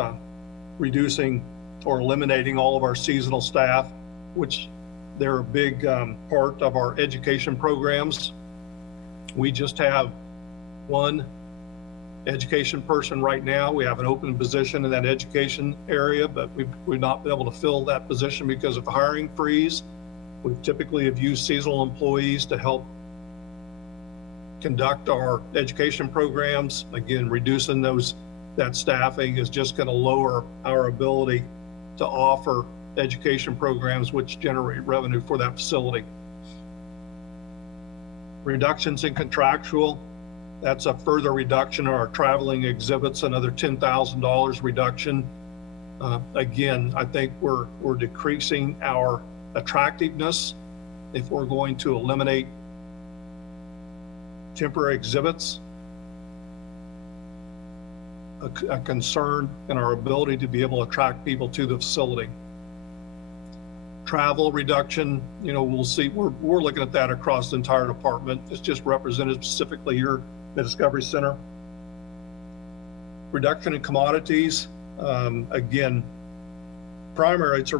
reducing or eliminating all of our seasonal staff, which they're a big part of our education programs. We just have one education person right now. We have an open position in that education area, but we've not been able to fill that position because of the hiring freeze. We typically have used seasonal employees to help conduct our education programs. Again, reducing that staffing is just going to lower our ability to offer education programs which generate revenue for that facility. Reductions in contractual, that's a further reduction in our traveling exhibits, another $10,000 reduction. Again, I think we're decreasing our attractiveness if we're going to eliminate temporary exhibits. A concern in our ability to be able to attract people to the facility. Travel reduction, we'll see, we're looking at that across the entire department. It's just represented specifically here at the Discovery Center. Reduction in commodities, again, primarily it's a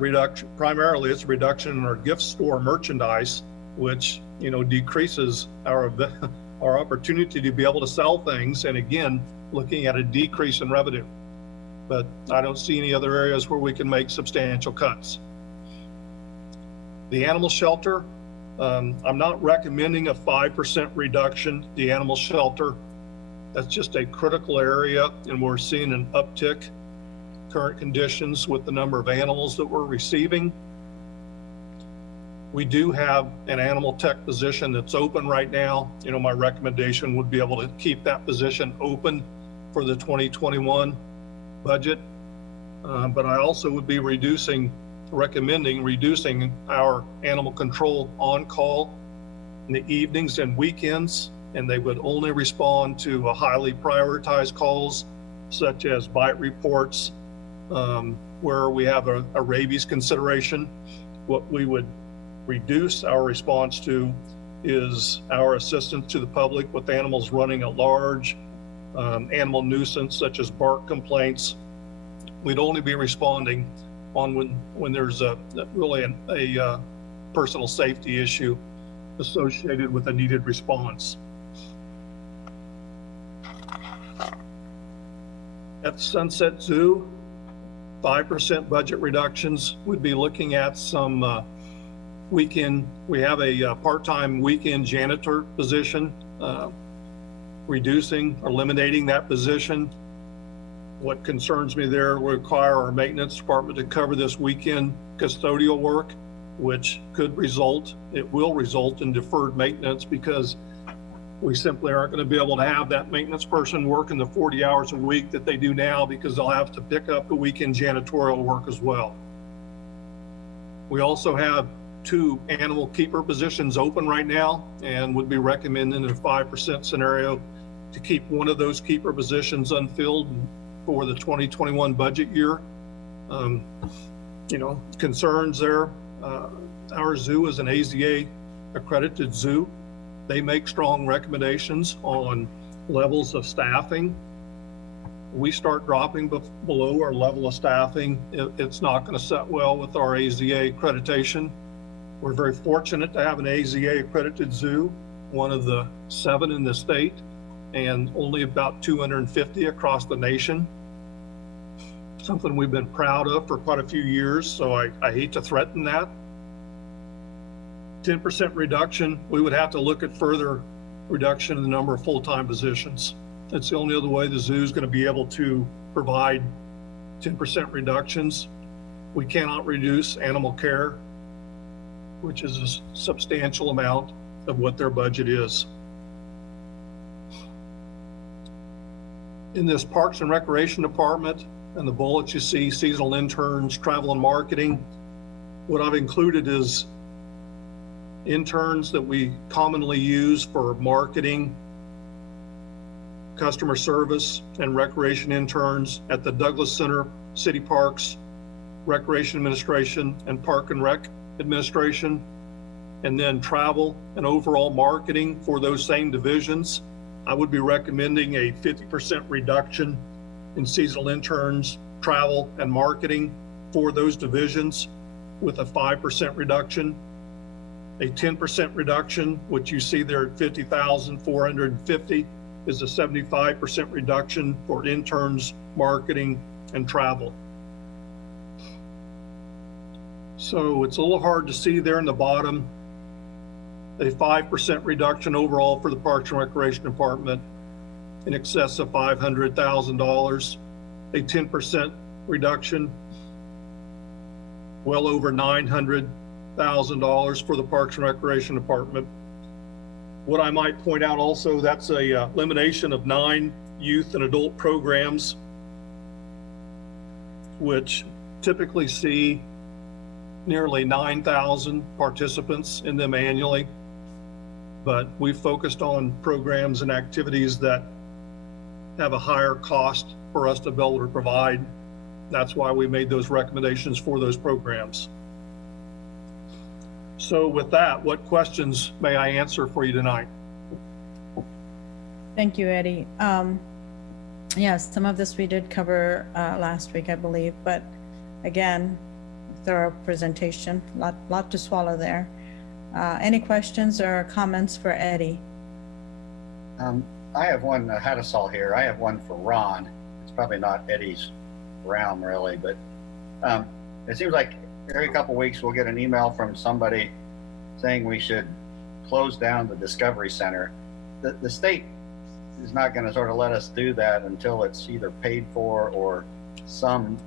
reduction in our gift store merchandise, which decreases our opportunity to be able to sell things, and again, looking at a decrease in revenue. But I don't see any other areas where we can make substantial cuts. The animal shelter, I'm not recommending a 5% reduction. The animal shelter, that's just a critical area, and we're seeing an uptick current conditions with the number of animals that we're receiving. We do have an animal tech position that's open right now. My recommendation would be able to keep that position open for the 2021 budget. But I also would be recommending reducing our animal control on-call in the evenings and weekends, and they would only respond to highly prioritized calls, such as bite reports, where we have a rabies consideration. What we would reduce our response to is our assistance to the public with animals running at large, animal nuisance such as bark complaints. We'd only be responding on when there's really a personal safety issue associated with a needed response. At Sunset Zoo, 5% budget reductions, we'd be looking at some weekend. We have a part-time weekend janitor position, reducing, eliminating that position. What concerns me there, we require our maintenance department to cover this weekend custodial work, which could result, it will result in deferred maintenance because we simply aren't going to be able to have that maintenance person working the 40 hours a week that they do now because they'll have to pick up the weekend janitorial work as well. We also have 2 animal keeper positions open right now and would be recommending in a 5% scenario to keep one of those keeper positions unfilled for the 2021 budget year. Concerns there. Our zoo is an AZA accredited zoo. They make strong recommendations on levels of staffing. We start dropping below our level of staffing, it's not going to set well with our AZA accreditation. We're very fortunate to have an AZA accredited zoo, one of the 7 in the state, and only about 250 across the nation. Something we've been proud of for quite a few years, so I hate to threaten that. 10% reduction, we would have to look at further reduction in the number of full-time positions. That's the only other way the zoo is going to be able to provide 10% reductions. We cannot reduce animal care, which is a substantial amount of what their budget is. In this Parks and Recreation Department, and the bullets you see, seasonal interns, travel and marketing, what I've included is interns that we commonly use for marketing, customer service, and recreation interns at the Douglas Center, City Parks, Recreation Administration, and Park and Rec Administration, and then travel and overall marketing for those same divisions. I would be recommending a 50% reduction in seasonal interns, travel, and marketing for those divisions with a 5% reduction. A 10% reduction, which you see there at 50,450, is a 75% reduction for interns, marketing, and travel. So it's a little hard to see there in the bottom. A 5% reduction overall for the Parks and Recreation Department in excess of $500,000. A 10% reduction, well over $900,000 for the Parks and Recreation Department. What I might point out also, that's a elimination of 9 youth and adult programs, which typically see nearly 9,000 participants in them annually. But we've focused on programs and activities that have a higher cost for us to be able to provide. That's why we made those recommendations for those programs. So with that, what questions may I answer for you tonight? Thank you, Eddie. Yes, some of this we did cover last week, I believe, but again, thorough presentation, lot to swallow there. Any questions or comments for Eddie? I have one, Hattasol here. I have one for Ron. It's probably not Eddie's realm really, but it seems like every couple of weeks we'll get an email from somebody saying we should close down the Discovery Center. The state is not going to sort of let us do that until it's either paid for or I'm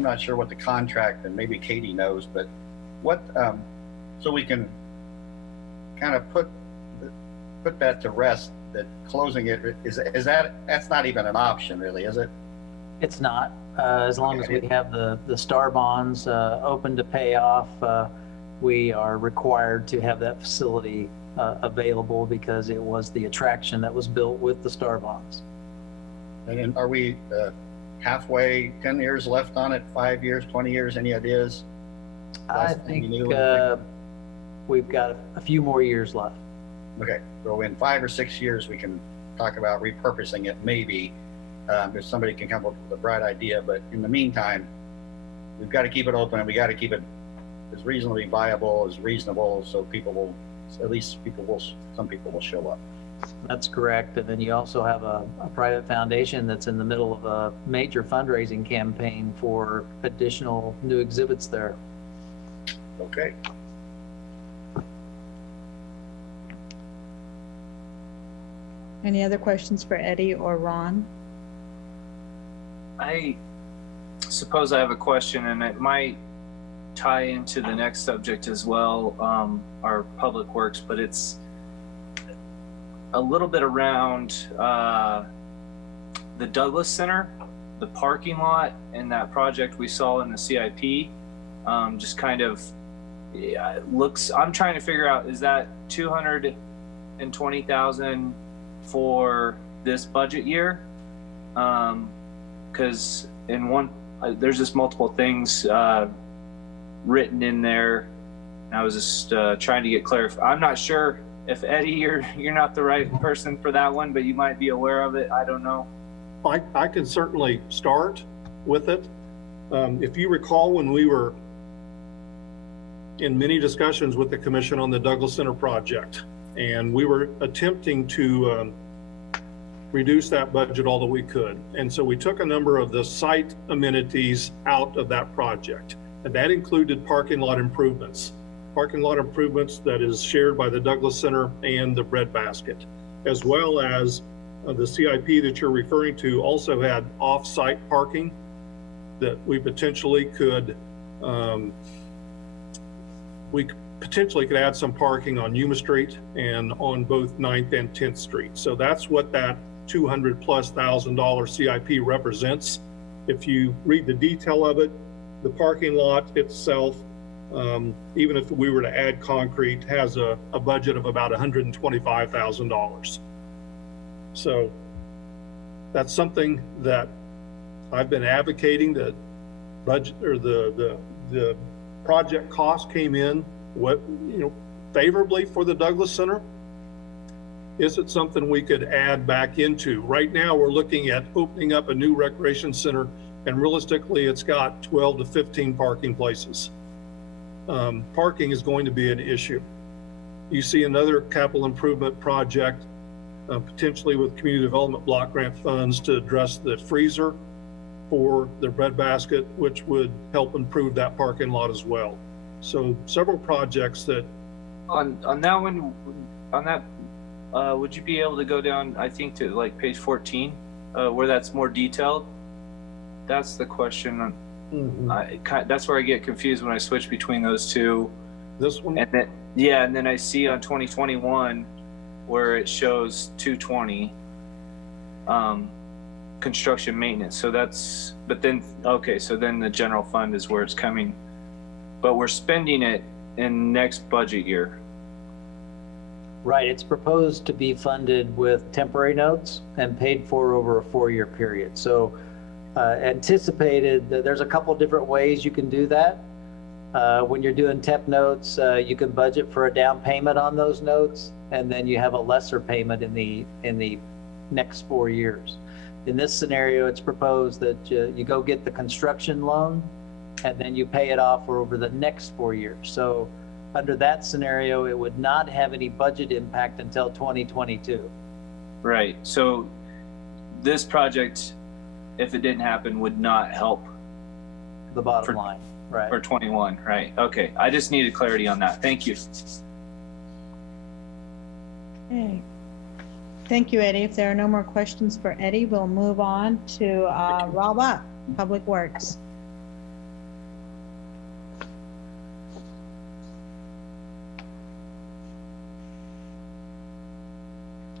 not sure what the contract, and maybe Katie knows, but what, so we can kind of put that to rest, that closing it that's not even an option really, is it? It's not, as long as we have the STAR bonds open to pay off, we are required to have that facility available because it was the attraction that was built with the STAR bonds. And are we halfway, 10 years left on it, 5 years, 20 years, any ideas? I think we've got a few more years left. Okay, so in 5 or 6 years, we can talk about repurposing it maybe, if somebody can come up with a bright idea, but in the meantime, we've got to keep it open and we got to keep it as reasonably viable, as reasonable, so some people will show up. That's correct. And then you also have a private foundation that's in the middle of a major fundraising campaign for additional new exhibits there. Okay. Any other questions for Eddie or Ron? I suppose I have a question, and it might tie into the next subject as well, our public works, but it's a little bit around the Douglas Center, the parking lot, and that project we saw in the CIP. Just kind of looks, I'm trying to figure out, is that 220,000 for this budget year? Because in one, there's just multiple things written in there. I was just trying to get clarified. I'm not sure if Eddie, you're not the right person for that one, but you might be aware of it. I don't know. I can certainly start with it. If you recall, when we were in many discussions with the commission on the Douglas Center project, and we were attempting to reduce that budget all that we could. And so we took a number of the site amenities out of that project, and that included parking lot improvements. Parking lot improvements that is shared by the Douglas Center and the Breadbasket, as well as the CIP that you're referring to also had off-site parking that we potentially could add some parking on Yuma Street and on both 9th and 10th Street. So that's what that $200,000+ CIP represents. If you read the detail of it, the parking lot itself, even if we were to add concrete, has a budget of about $125,000. So that's something that I've been advocating. That budget or the project cost came in favorably for the Douglas Center. Is it something we could add back into? Right now, we're looking at opening up a new recreation center, and realistically, it's got 12 to 15 parking places. Parking is going to be an issue. You see another capital improvement project, potentially with community development block grant funds to address the freezer for the Breadbasket, which would help improve that parking lot as well. So several projects that. On that one, would you be able to go down, I think, to like page 14, where that's more detailed? That's the question. That's where I get confused when I switch between those two. This one? And then, yeah, and then I see on 2021 where it shows 220 construction maintenance. So that's, but then, okay, so then the general fund is where it's coming, but we're spending it in next budget year. Right, it's proposed to be funded with temporary notes and paid for over a 4-year period. So anticipated, there's a couple different ways you can do that. When you're doing temp notes, you can budget for a down payment on those notes, and then you have a lesser payment in the next 4 years. In this scenario, it's proposed that you go get the construction loan, and then you pay it off over the next 4 years. So under that scenario, it would not have any budget impact until 2022. Right. So this project, if it didn't happen, would not help the bottom line. Right. For 21. Right. Okay. I just needed clarity on that. Thank you. Okay. Thank you, Eddie. If there are no more questions for Eddie, we'll move on to Rob Ott, Public Works.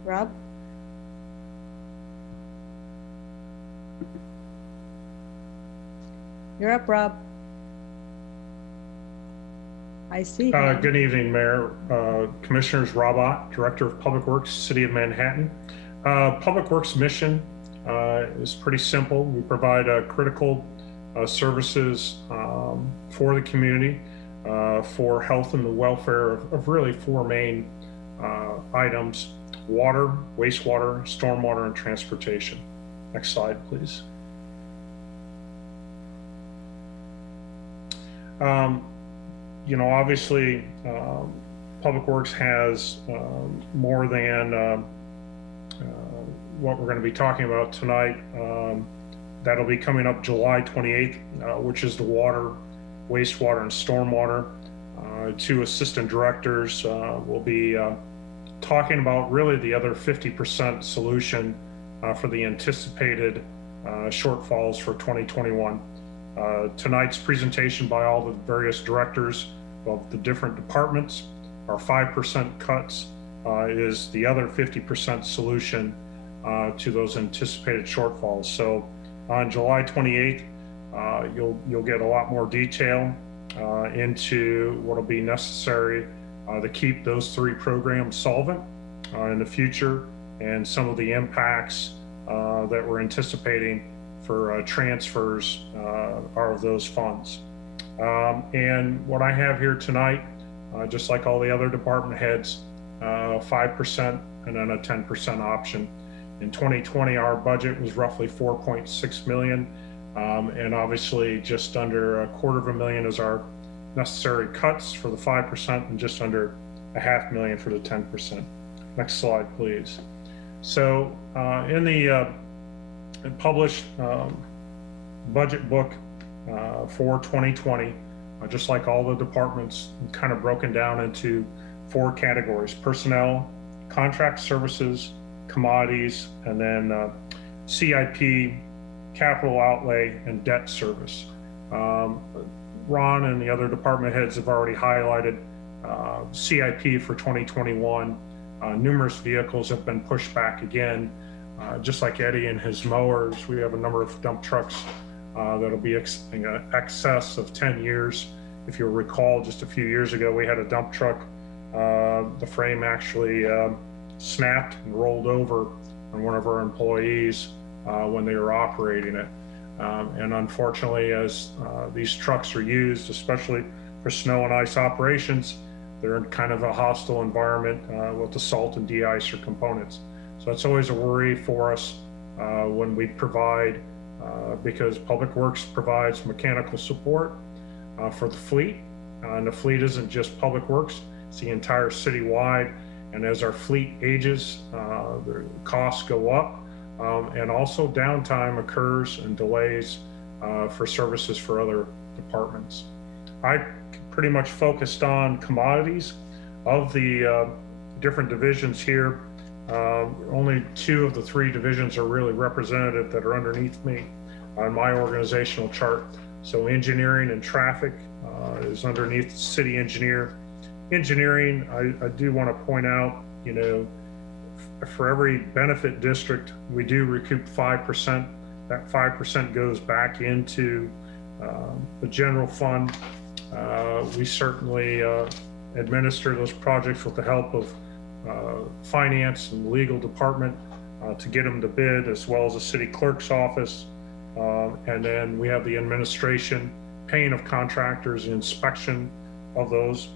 Rob? You're up, Rob. I see. Good evening, Mayor, Commissioners. Rob Ott, Director of Public Works, City of Manhattan. Public Works mission is pretty simple. We provide critical services for the community, for health and the welfare of really 4 main items: water, wastewater, stormwater, and transportation. Next slide, please. Obviously, Public Works has more than what we're going to be talking about tonight. That'll be coming up July 28th, which is the water, wastewater, and stormwater. Two assistant directors will be talking about really the other 50% solution for the anticipated shortfalls for 2021. Tonight's presentation by all the various directors of the different departments, our 5% cuts is the other 50% solution to those anticipated shortfalls. So on July 28th, you'll get a lot more detail into what will be necessary to keep those three programs solvent in the future, and some of the impacts that we're anticipating for transfers of those funds. And what I have here tonight, just like all the other department heads, 5% and then a 10% option. In 2020, our budget was roughly 4.6 million, and obviously just under $250,000 is our necessary cuts for the 5% and just under $500,000 for the 10%. Next slide, please. So in the published budget book for 2020, just like all the departments, kind of broken down into 4 categories: personnel, contract services, commodities, and then CIP, capital outlay, and debt service. Ron and the other department heads have already highlighted CIP for 2021. Numerous vehicles have been pushed back again. Just like Eddie and his mowers, we have a number of dump trucks that'll be in excess of 10 years. If you'll recall, just a few years ago, we had a dump truck. The frame actually snapped and rolled over on one of our employees when they were operating it. And unfortunately, as these trucks are used, especially for snow and ice operations, they're in kind of a hostile environment with the salt and de-icer components. So that's always a worry for us when we provide, because Public Works provides mechanical support for the fleet. And the fleet isn't just Public Works, it's the entire citywide. And as our fleet ages, the costs go up, and also downtime occurs and delays for services for other departments. I pretty much focused on commodities. Of the different divisions here, only 2 of the 3 divisions are really representative that are underneath me on my organizational chart. So engineering and traffic is underneath the city engineer. Engineering, I do want to point out, you know, for every benefit district, we do recoup 5%. That 5% goes back into the general fund. We certainly administer those projects with the help of finance and legal department to get them to bid, as well as the city clerk's office. And then we have the administration, paying of contractors, inspection of those.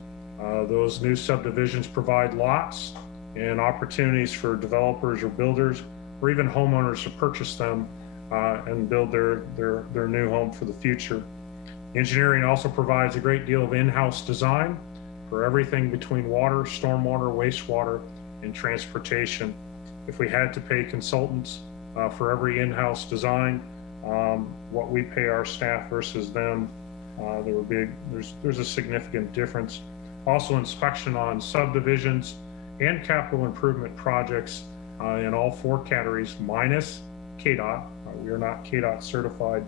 Those new subdivisions provide lots and opportunities for developers or builders, or even homeowners to purchase them and build their new home for the future. Engineering also provides a great deal of in-house design for everything between water, stormwater, wastewater, and transportation. If we had to pay consultants for every in-house design, what we pay our staff versus them, there's a significant difference. Also, inspection on subdivisions and capital improvement projects in all 4 categories, minus KDOT. We are not KDOT certified.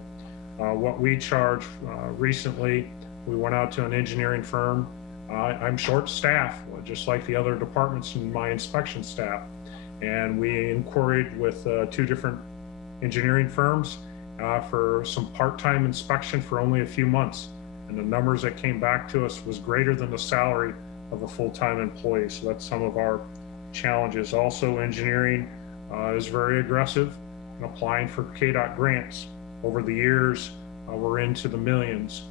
What we charge recently, we went out to an engineering firm. I'm short staff, just like the other departments in my inspection staff. And we inquired with 2 different engineering firms for some part-time inspection for only a few months. And the numbers that came back to us was greater than the salary of a full-time employee. So that's some of our challenges. Also, engineering is very aggressive in applying for KDOT grants. Over the years, we're into the millions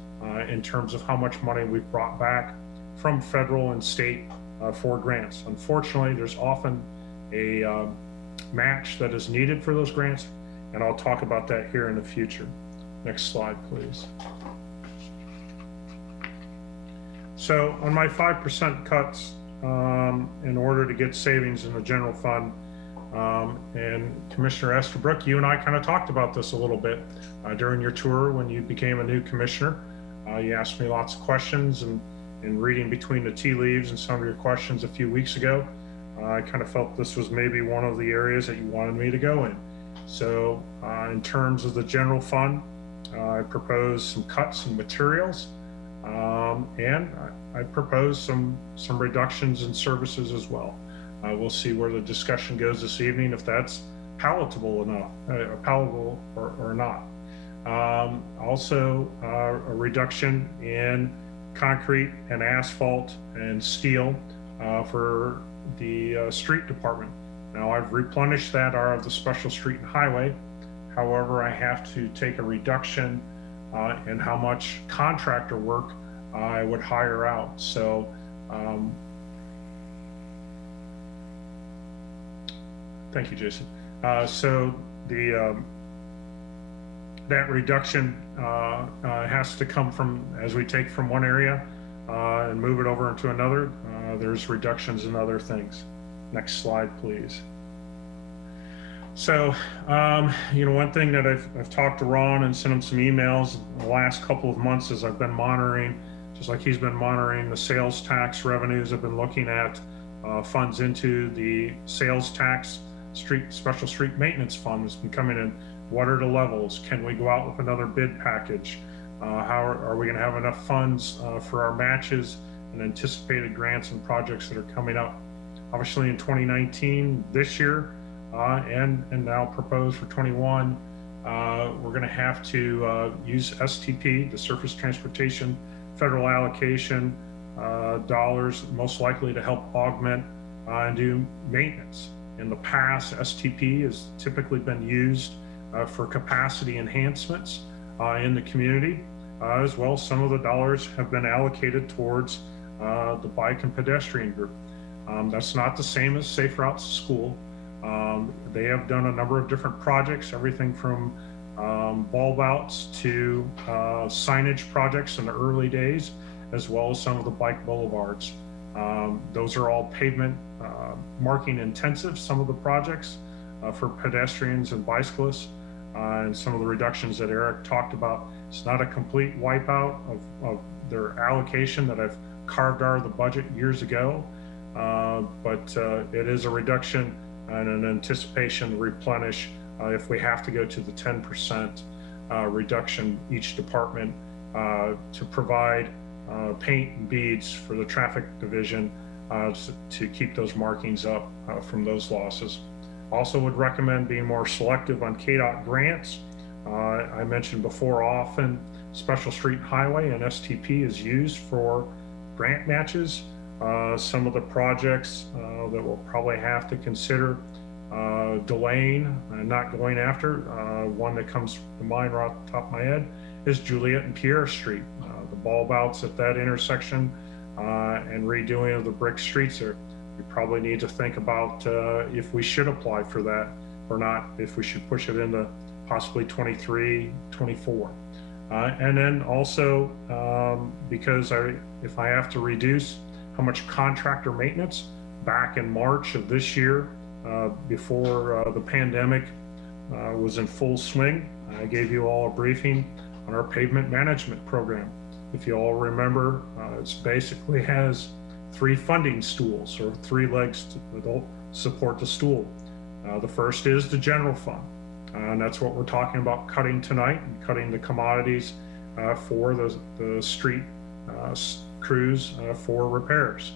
in terms of how much money we've brought back from federal and state for grants. Unfortunately, there's often a match that is needed for those grants, and I'll talk about that here in the future. Next slide, please. So on my 5% cuts, in order to get savings in the general fund, And Commissioner Estabrook, you and I kind of talked about this a little bit during your tour when you became a new commissioner. You asked me lots of questions, and reading between the tea leaves and some of your questions a few weeks ago, I kind of felt this was maybe one of the areas that you wanted me to go in. So in terms of the general fund, I proposed some cuts in materials, and I proposed some reductions in services as well. We'll see where the discussion goes this evening, if that's palatable enough, palatable or not. Also, a reduction in concrete and asphalt and steel for the street department. Now, I've replenished that out of the special street and highway. However, I have to take a reduction in how much contractor work I would hire out. So, thank you, Jason. So that reduction has to come from, as we take from one area and move it over into another, there's reductions in other things. Next slide, please. So, one thing that I've talked to Ron and sent him some emails the last couple of months is I've been monitoring, just like he's been monitoring the sales tax revenues. I've been looking at funds into the sales tax special street maintenance fund that's been coming in. What are the levels? Can we go out with another bid package? How are we going to have enough funds for our matches and anticipated grants and projects that are coming up? Obviously in 2019, this year, and now proposed for 21, we're going to have to use STP, the Surface Transportation Federal Allocation dollars, most likely to help augment and do maintenance. In the past, STP has typically been used for capacity enhancements in the community. As well, some of the dollars have been allocated towards the bike and pedestrian group. That's not the same as Safe Routes to School. They have done a number of different projects, everything from bulb outs to signage projects in the early days, as well as some of the bike boulevards. Those are all pavement marking intensive, some of the projects for pedestrians and bicyclists, and some of the reductions that Eric talked about. It's not a complete wipeout of their allocation that I've carved out of the budget years ago, but it is a reduction and an anticipation to replenish if we have to go to the 10% reduction each department to provide paint and beads for the traffic division to keep those markings up from those losses. Also would recommend being more selective on KDOT grants. I mentioned before, often Special Street and Highway and STP is used for grant matches. Some of the projects that we'll probably have to consider delaying and not going after, one that comes to mind right off the top of my head is Juliet and Pierre Street. The bulb outs at that intersection and redoing of the brick streets there. We probably need to think about if we should apply for that or not, if we should push it into possibly 23, 24. And then also, because if I have to reduce how much contractor maintenance, back in March of this year, before the pandemic was in full swing, I gave you all a briefing on our pavement management program. If you all remember, it basically has 3 funding stools, or 3 legs that support the stool. The first is the general fund, and that's what we're talking about cutting tonight, and cutting the commodities for the street crews for repairs.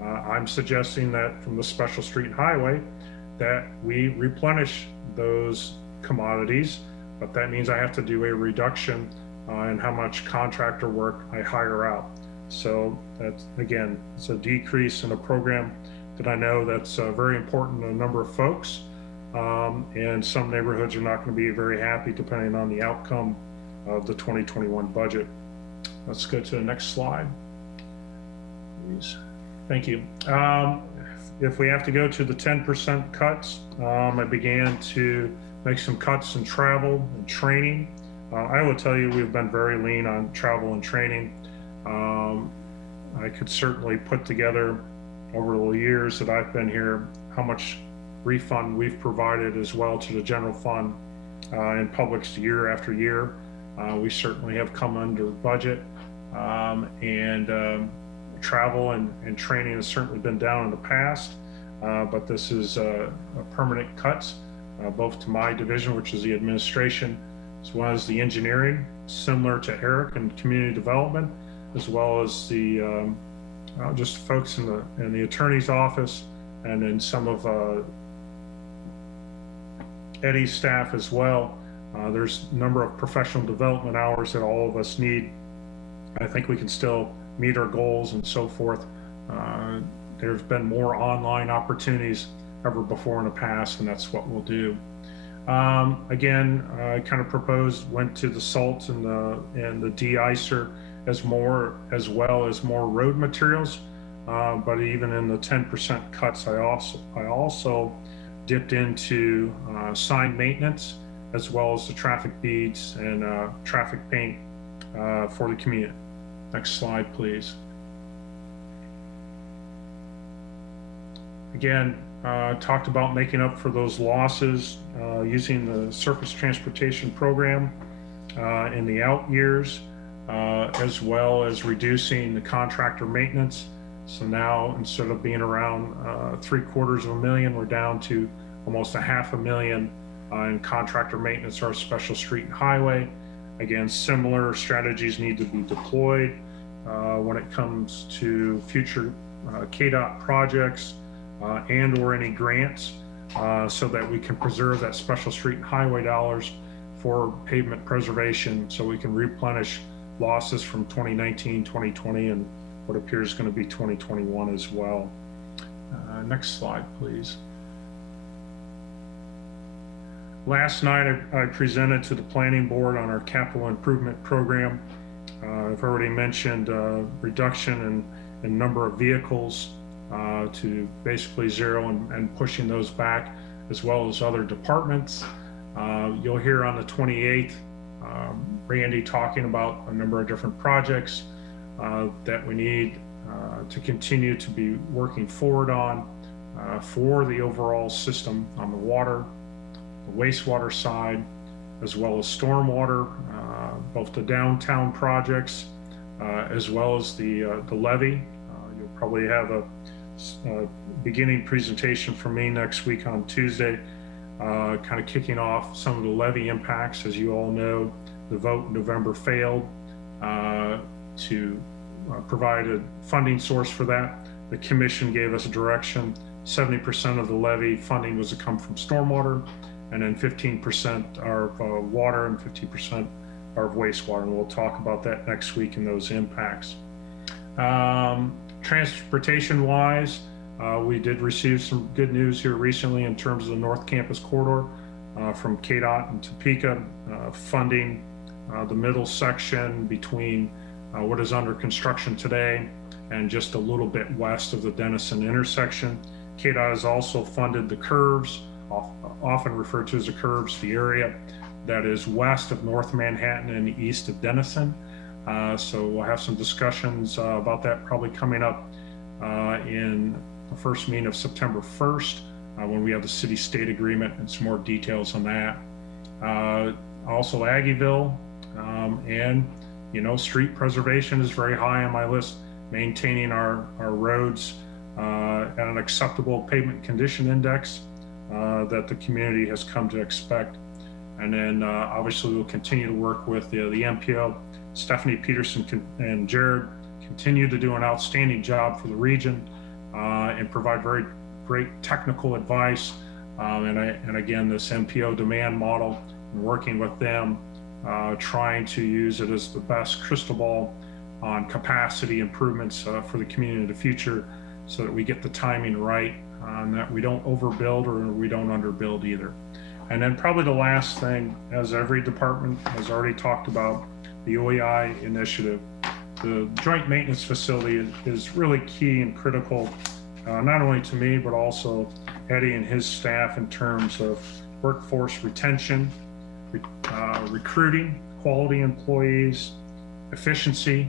I'm suggesting that from the Special Street and Highway that we replenish those commodities, but that means I have to do a reduction in how much contractor work I hire out. So that's, again, it's a decrease in a program that I know that's very important to a number of folks. And some neighborhoods are not going to be very happy depending on the outcome of the 2021 budget. Let's go to the next slide, please. Thank you. If we have to go to the 10% cuts, I began to make some cuts in travel and training. I will tell you, we've been very lean on travel and training. I could certainly put together over the years that I've been here how much refund we've provided as well to the general fund in Publix year after year. We certainly have come under budget, and travel and training has certainly been down in the past, but this is a permanent cuts, both to my division, which is the administration, as well as the engineering, similar to Eric and community development, as well as the just folks in the attorney's office, and then some of Eddie's staff as well. There's a number of professional development hours that all of us need. I think we can still meet our goals and so forth. There's been more online opportunities ever before in the past, and that's what we'll do. Again, I kind of proposed, went to the salt and the de-icer as well as more road materials. But even in the 10% cuts, I also dipped into sign maintenance, as well as the traffic beads and traffic paint for the community. Next slide, please. Again, talked about making up for those losses using the surface transportation program in the out years, as well as reducing the contractor maintenance. So now, instead of being around $750,000, we're down to almost $500,000 in contractor maintenance, our special street and highway. Again, similar strategies need to be deployed when it comes to future KDOT projects and or any grants, so that we can preserve that special street and highway dollars for pavement preservation, so we can replenish losses from 2019, 2020, and what appears going to be 2021 as well. Next slide, please. Last night, I presented to the planning board on our capital improvement program. I've already mentioned reduction in number of vehicles to basically zero and pushing those back, as well as other departments. You'll hear on the 28th, Randy talking about a number of different projects that we need to continue to be working forward on for the overall system on the water, the wastewater side, as well as stormwater, both the downtown projects, as well as the levee. You'll probably have a beginning presentation from me next week on Tuesday, kind of kicking off some of the levee impacts. As you all know, the vote in November failed to provide a funding source for that. The commission gave us a direction. 70% of the levy funding was to come from stormwater, and then 15% are of water and 15% are of wastewater. And we'll talk about that next week and those impacts. Transportation wise, we did receive some good news here recently in terms of the North Campus Corridor from KDOT and Topeka, funding the middle section between what is under construction today and just a little bit west of the Denison intersection. KDOT has also funded the curves, often referred to as the curves, the area that is west of North Manhattan and east of Denison. So we'll have some discussions about that probably coming up in the first meeting of September 1st when we have the city-state agreement and some more details on that. Also Aggieville, and street preservation is very high on my list, maintaining our roads at an acceptable pavement condition index that the community has come to expect. And then obviously we'll continue to work with the MPO. Stephanie Peterson and Jared continue to do an outstanding job for the region and provide very great technical advice. And again, this MPO demand model, and working with them, trying to use it as the best crystal ball on capacity improvements for the community in the future, so that we get the timing right, and that we don't overbuild or we don't underbuild either. And then probably the last thing, as every department has already talked about, the OEI initiative. The joint maintenance facility is really key and critical, not only to me, but also Eddie and his staff in terms of workforce retention, recruiting quality employees, efficiency,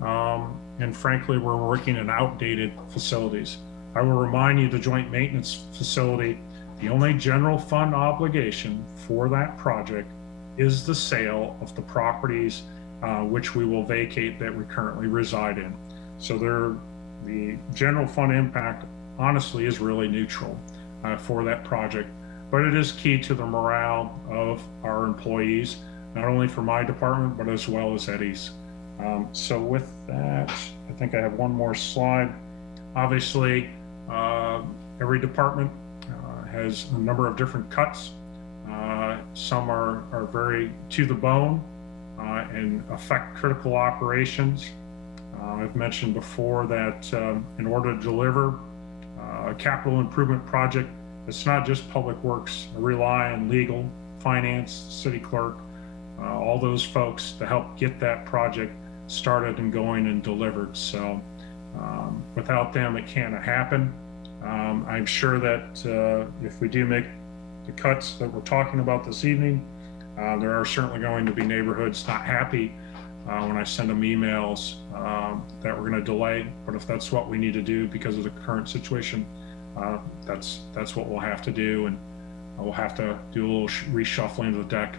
and frankly, we're working in outdated facilities. I will remind you the joint maintenance facility The only general fund obligation for that project is the sale of the properties which we will vacate that we currently reside in. So the general fund impact honestly is really neutral for that project, but it is key to the morale of our employees, not only for my department, but as well as Eddie's. So with that, I think I have one more slide. Obviously, every department has a number of different cuts. Some are very to the bone and affect critical operations. I've mentioned before that in order to deliver a capital improvement project, it's not just public works. I rely on legal, finance, city clerk, all those folks to help get that project started and going and delivered. So without them, it can't happen. I'm sure that if we do make the cuts that we're talking about this evening, there are certainly going to be neighborhoods not happy when I send them emails that we're going to delay. But if that's what we need to do because of the current situation, that's what we'll have to do, and we'll have to do a little reshuffling of the deck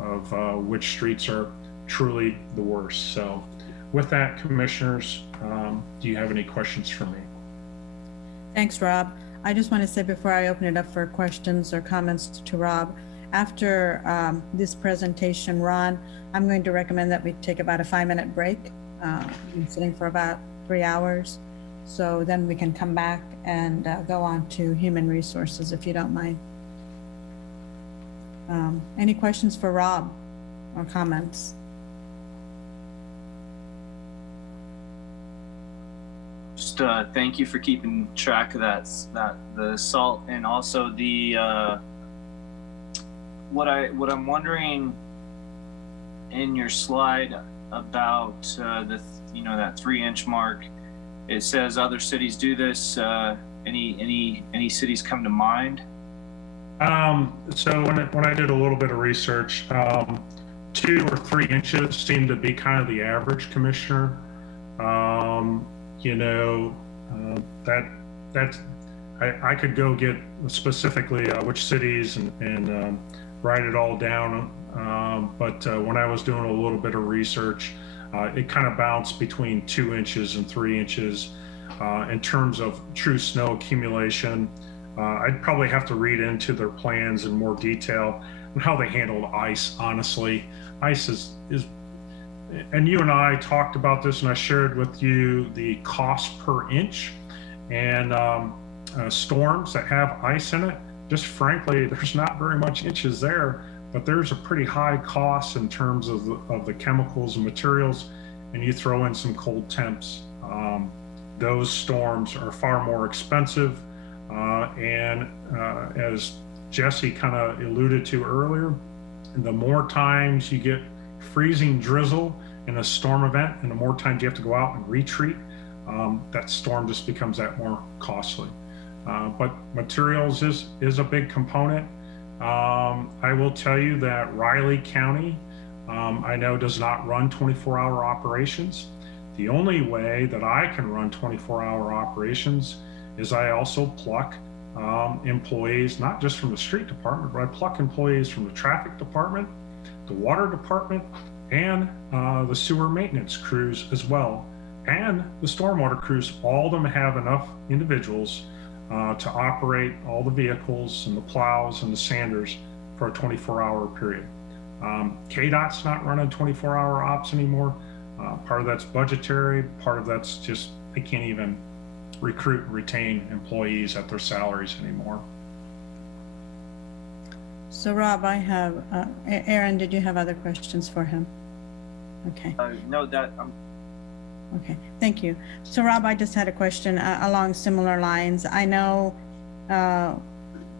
of which streets are truly the worst. So with that, commissioners, do you have any questions for me? Thanks, Rob. I just want to say before I open it up for questions or comments to Rob, after this presentation, Ron, I'm going to recommend that we take about a 5-minute break. We've been sitting for about 3 hours. So then we can come back and go on to human resources, if you don't mind. Any questions for Rob or comments? Just thank you for keeping track of that the salt, and also the what I'm wondering in your slide about the that 3-inch mark. It says other cities do this. Any cities come to mind? So when I did a little bit of research, 2 or 3 inches seemed to be kind of the average, Commissioner. I could go get specifically which cities and write it all down. But when I was doing a little bit of research, it kind of bounced between 2 inches and 3 inches in terms of true snow accumulation. I'd probably have to read into their plans in more detail on how they handled ice. Honestly, ice is, and you and I talked about this, and I shared with you the cost per inch, and storms that have ice in it. Just frankly, there's not very much inches there, but there's a pretty high cost in terms of the chemicals and materials, and you throw in some cold temps. Those storms are far more expensive, and as Jesse kind of alluded to earlier, the more times you get freezing drizzle in a storm event, and the more times you have to go out and retreat, that storm just becomes that more costly. But materials is a big component. I will tell you that Riley County, I know, does not run 24-hour operations. The only way that I can run 24-hour operations is I also pluck employees, not just from the street department, but I pluck employees from the traffic department, the water department, and the sewer maintenance crews as well, and the stormwater crews. All of them have enough individuals to operate all the vehicles and the plows and the sanders for a 24-hour period. KDOT's not running 24-hour ops anymore. Part of that's budgetary, part of that's just they can't even recruit and retain employees at their salaries anymore. So Rob, I have, Aaron, did you have other questions for him? Okay. No, Okay, thank you. So Rob, I just had a question along similar lines. I know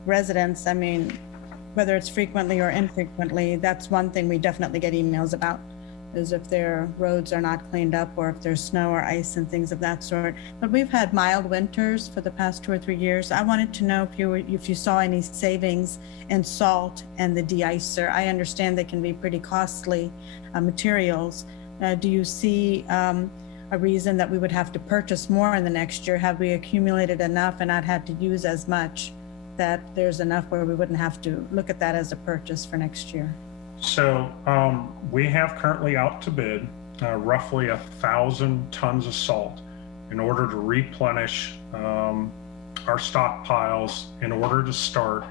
residents, I mean, whether it's frequently or infrequently, that's one thing we definitely get emails about, is if their roads are not cleaned up or if there's snow or ice and things of that sort. But we've had mild winters for the past 2 or 3 years. I wanted to know if you saw any savings in salt and the de-icer. I understand they can be pretty costly materials. Do you see a reason that we would have to purchase more in the next year? Have we accumulated enough and not had to use as much that there's enough where we wouldn't have to look at that as a purchase for next year? So we have currently out to bid roughly 1,000 tons of salt in order to replenish our stockpiles in order to start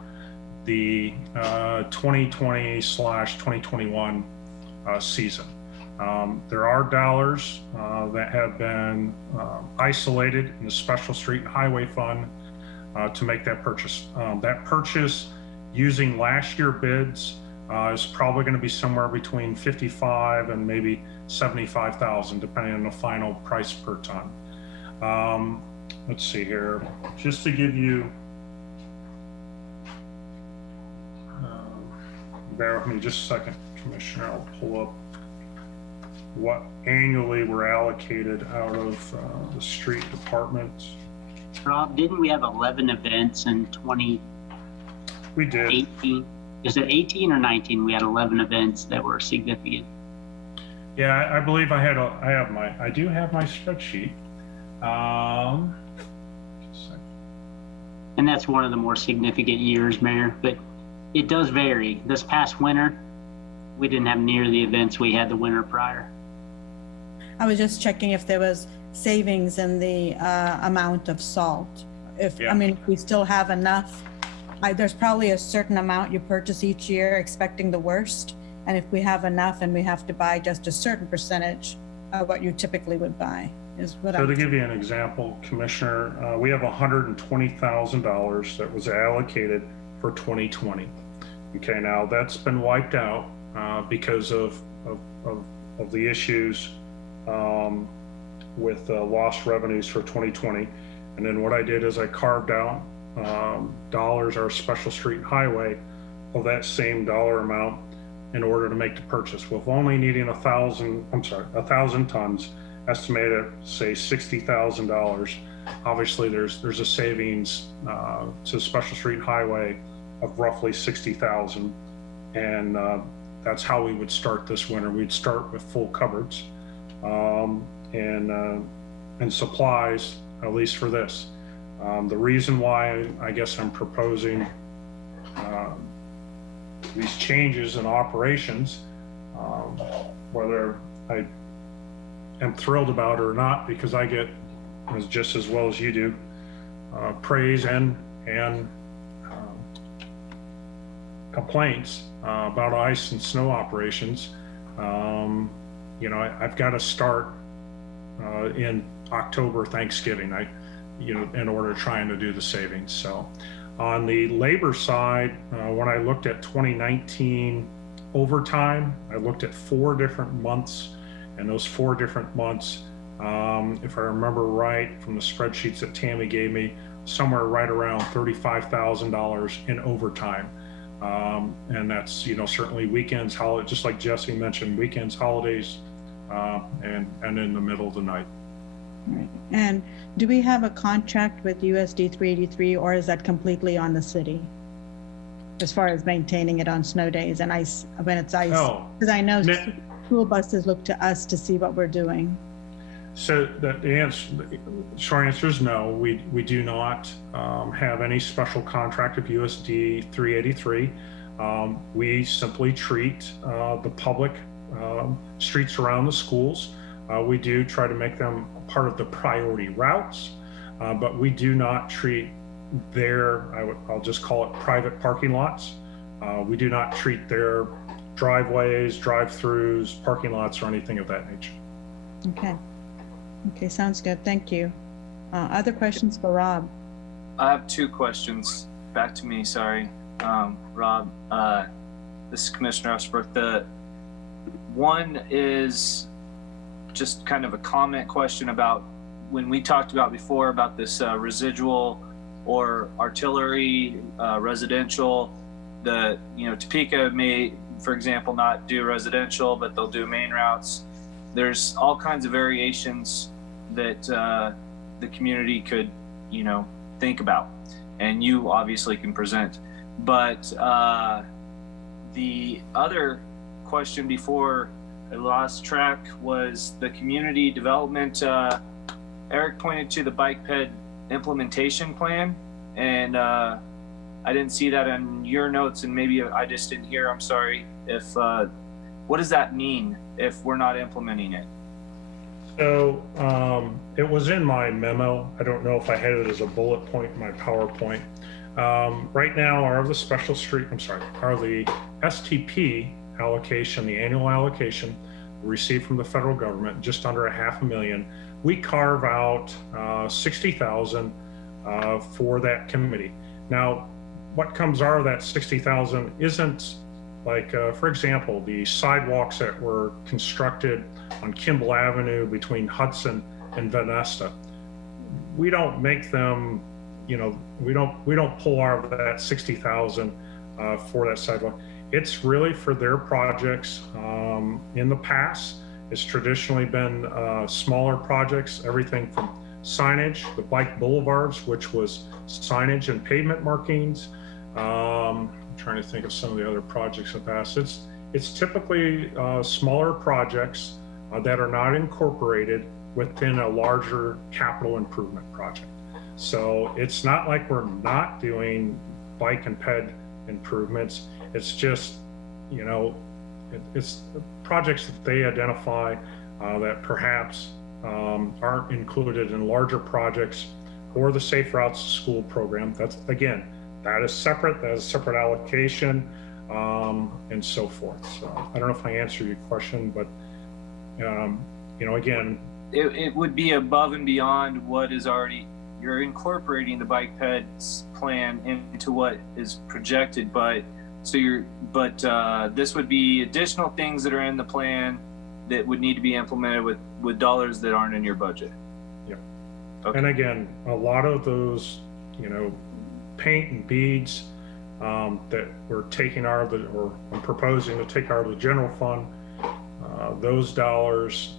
the 2020/2021 season. There are dollars that have been isolated in the Special Street and Highway Fund to make that purchase. That purchase using last year bids is probably going to be somewhere between 55 and maybe 75,000, depending on the final price per ton. Let's see here, just to give you, bear with me just a second, Commissioner, I'll pull up what annually we're allocated out of the street department. Rob, didn't we have 11 events in 2018? We did. Is it 18 or 19? We had 11 events that were significant. Yeah, I believe I do have my spreadsheet. And that's one of the more significant years, Mayor, but it does vary. This past winter, we didn't have near the events we had the winter prior. I was just checking if there was savings in the amount of salt. I mean, if we still have enough, there's probably a certain amount you purchase each year expecting the worst. And if we have enough and we have to buy just a certain percentage of what you typically would buy is what So to give you an example, Commissioner, we have $120,000 that was allocated for 2020. Okay, now that's been wiped out because of the issues with lost revenues for 2020. And then what I did is I carved out dollars, our Special Street and Highway, of that same dollar amount in order to make the purchase. With only needing 1,000 tons, estimated at say $60,000. Obviously, there's a savings to Special Street and Highway of roughly $60,000, and that's how we would start this winter. We'd start with full cupboards and supplies, at least for this. The reason why I guess I'm proposing these changes in operations, whether I am thrilled about it or not, because I get, just as well as you do, praise and complaints about ice and snow operations. I've got to start in October, Thanksgiving, in order trying to do the savings. So on the labor side, when I looked at 2019 overtime, I looked at 4 different months, and those 4 different months, if I remember right from the spreadsheets that Tammy gave me, somewhere right around $35,000 in overtime. And that's, certainly weekends, just like Jesse mentioned, weekends, holidays, and in the middle of the night. Right. And do we have a contract with USD 383, or is that completely on the city as far as maintaining it on snow days and ice when it's ice? Because I know school buses look to us to see what we're doing. So the short answer is no. We do not have any special contract with USD 383. We simply treat the public streets around the schools. We do try to make them part of the priority routes, but we do not treat I'll just call it private parking lots. We do not treat their driveways, drive-throughs, parking lots, or anything of that nature. Okay, sounds good. Thank you. Other questions for Rob? I have 2 questions. Back to me, sorry. Rob, this is Commissioner Esbrook. The one is just kind of a comment question about when we talked about before about this residual or artillery residential. Topeka may, for example, not do residential, but they'll do main routes. There's all kinds of variations that the community could, think about, and you obviously can present. But the other question before I lost track was the community development. Eric pointed to the bike ped implementation plan, and I didn't see that in your notes, and maybe I just didn't hear. I'm sorry. If what does that mean if we're not implementing it? So it was in my memo. I don't know if I had it as a bullet point in my PowerPoint. Right now, are the STP allocation, the annual allocation received from the federal government, just under $500,000. We carve out 60,000 for that committee. Now, what comes out of that 60,000 isn't like, for example, the sidewalks that were constructed on Kimball Avenue between Hudson and Venesta. We don't make them, we don't pull out of that 60,000 for that sidewalk. It's really for their projects. In the past, it's traditionally been smaller projects, everything from signage, the bike boulevards, which was signage and pavement markings. I'm trying to think of some of the other projects in the past. It's typically smaller projects that are not incorporated within a larger capital improvement project. So it's not like we're not doing bike and ped improvements. It's just, it's projects that they identify that perhaps aren't included in larger projects or the Safe Routes to School program. That is separate, that is a separate allocation, and so forth. So I don't know if I answered your question, but again, it would be above and beyond what is already, you're incorporating the bike peds plan into what is projected, but this would be additional things that are in the plan that would need to be implemented with dollars that aren't in your budget. Yep. Okay. And again, a lot of those, paint and beads that we're taking out of or I'm proposing to take out of the general fund, those dollars,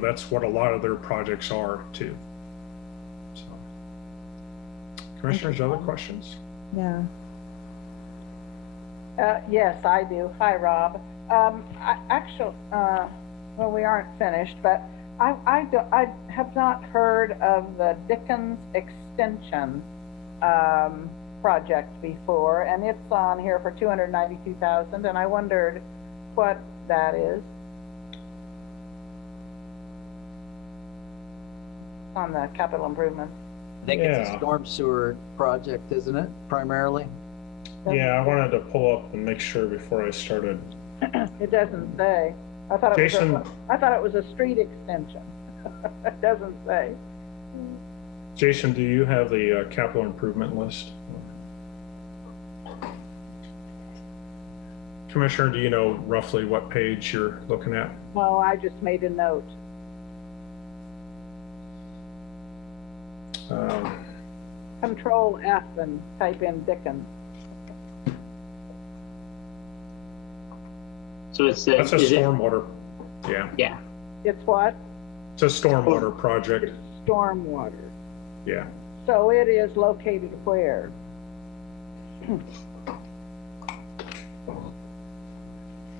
that's what a lot of their projects are too. So, Commissioners, other questions? Yeah. Yes, I do. Hi, Rob. We aren't finished, but I have not heard of the Dickens Extension project before, and it's on here for $292,000, and I wondered what that is on the capital improvements. I think it's a storm sewer project, isn't it, primarily? Yeah, I wanted to pull up and make sure before I started. It doesn't say. I thought Jason, it was a street extension. It doesn't say. Jason, do you have the capital improvement list? Commissioner, do you know roughly what page you're looking at? No, I just made a note. Control F and type in Dickens. So that's a stormwater. Yeah. Yeah. It's what? It's a stormwater project. It's stormwater. Yeah. So it is located where?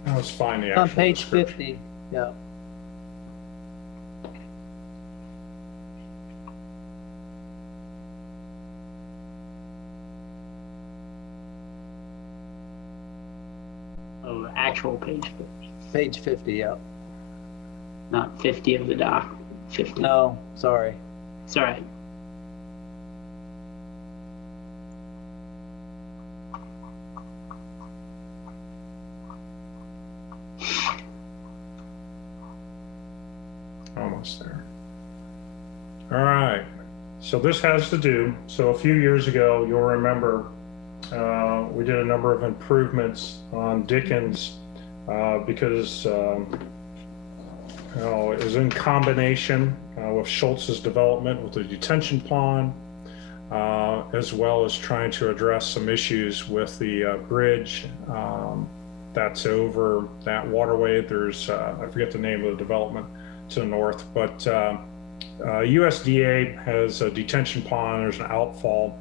Let's find the It's on actual page description. 50. Yeah. Oh, actual page 50. Page 50, yeah. Not 50 of the doc. 50. No, sorry. It's all right. Almost there. All right. So this has to do, so a few years ago, you'll remember, we did a number of improvements on Dickens because it was in combination with Schultz's development with the detention pond, as well as trying to address some issues with the bridge that's over that waterway. There's, I forget the name of the development to the north, but USDA has a detention pond, there's an outfall,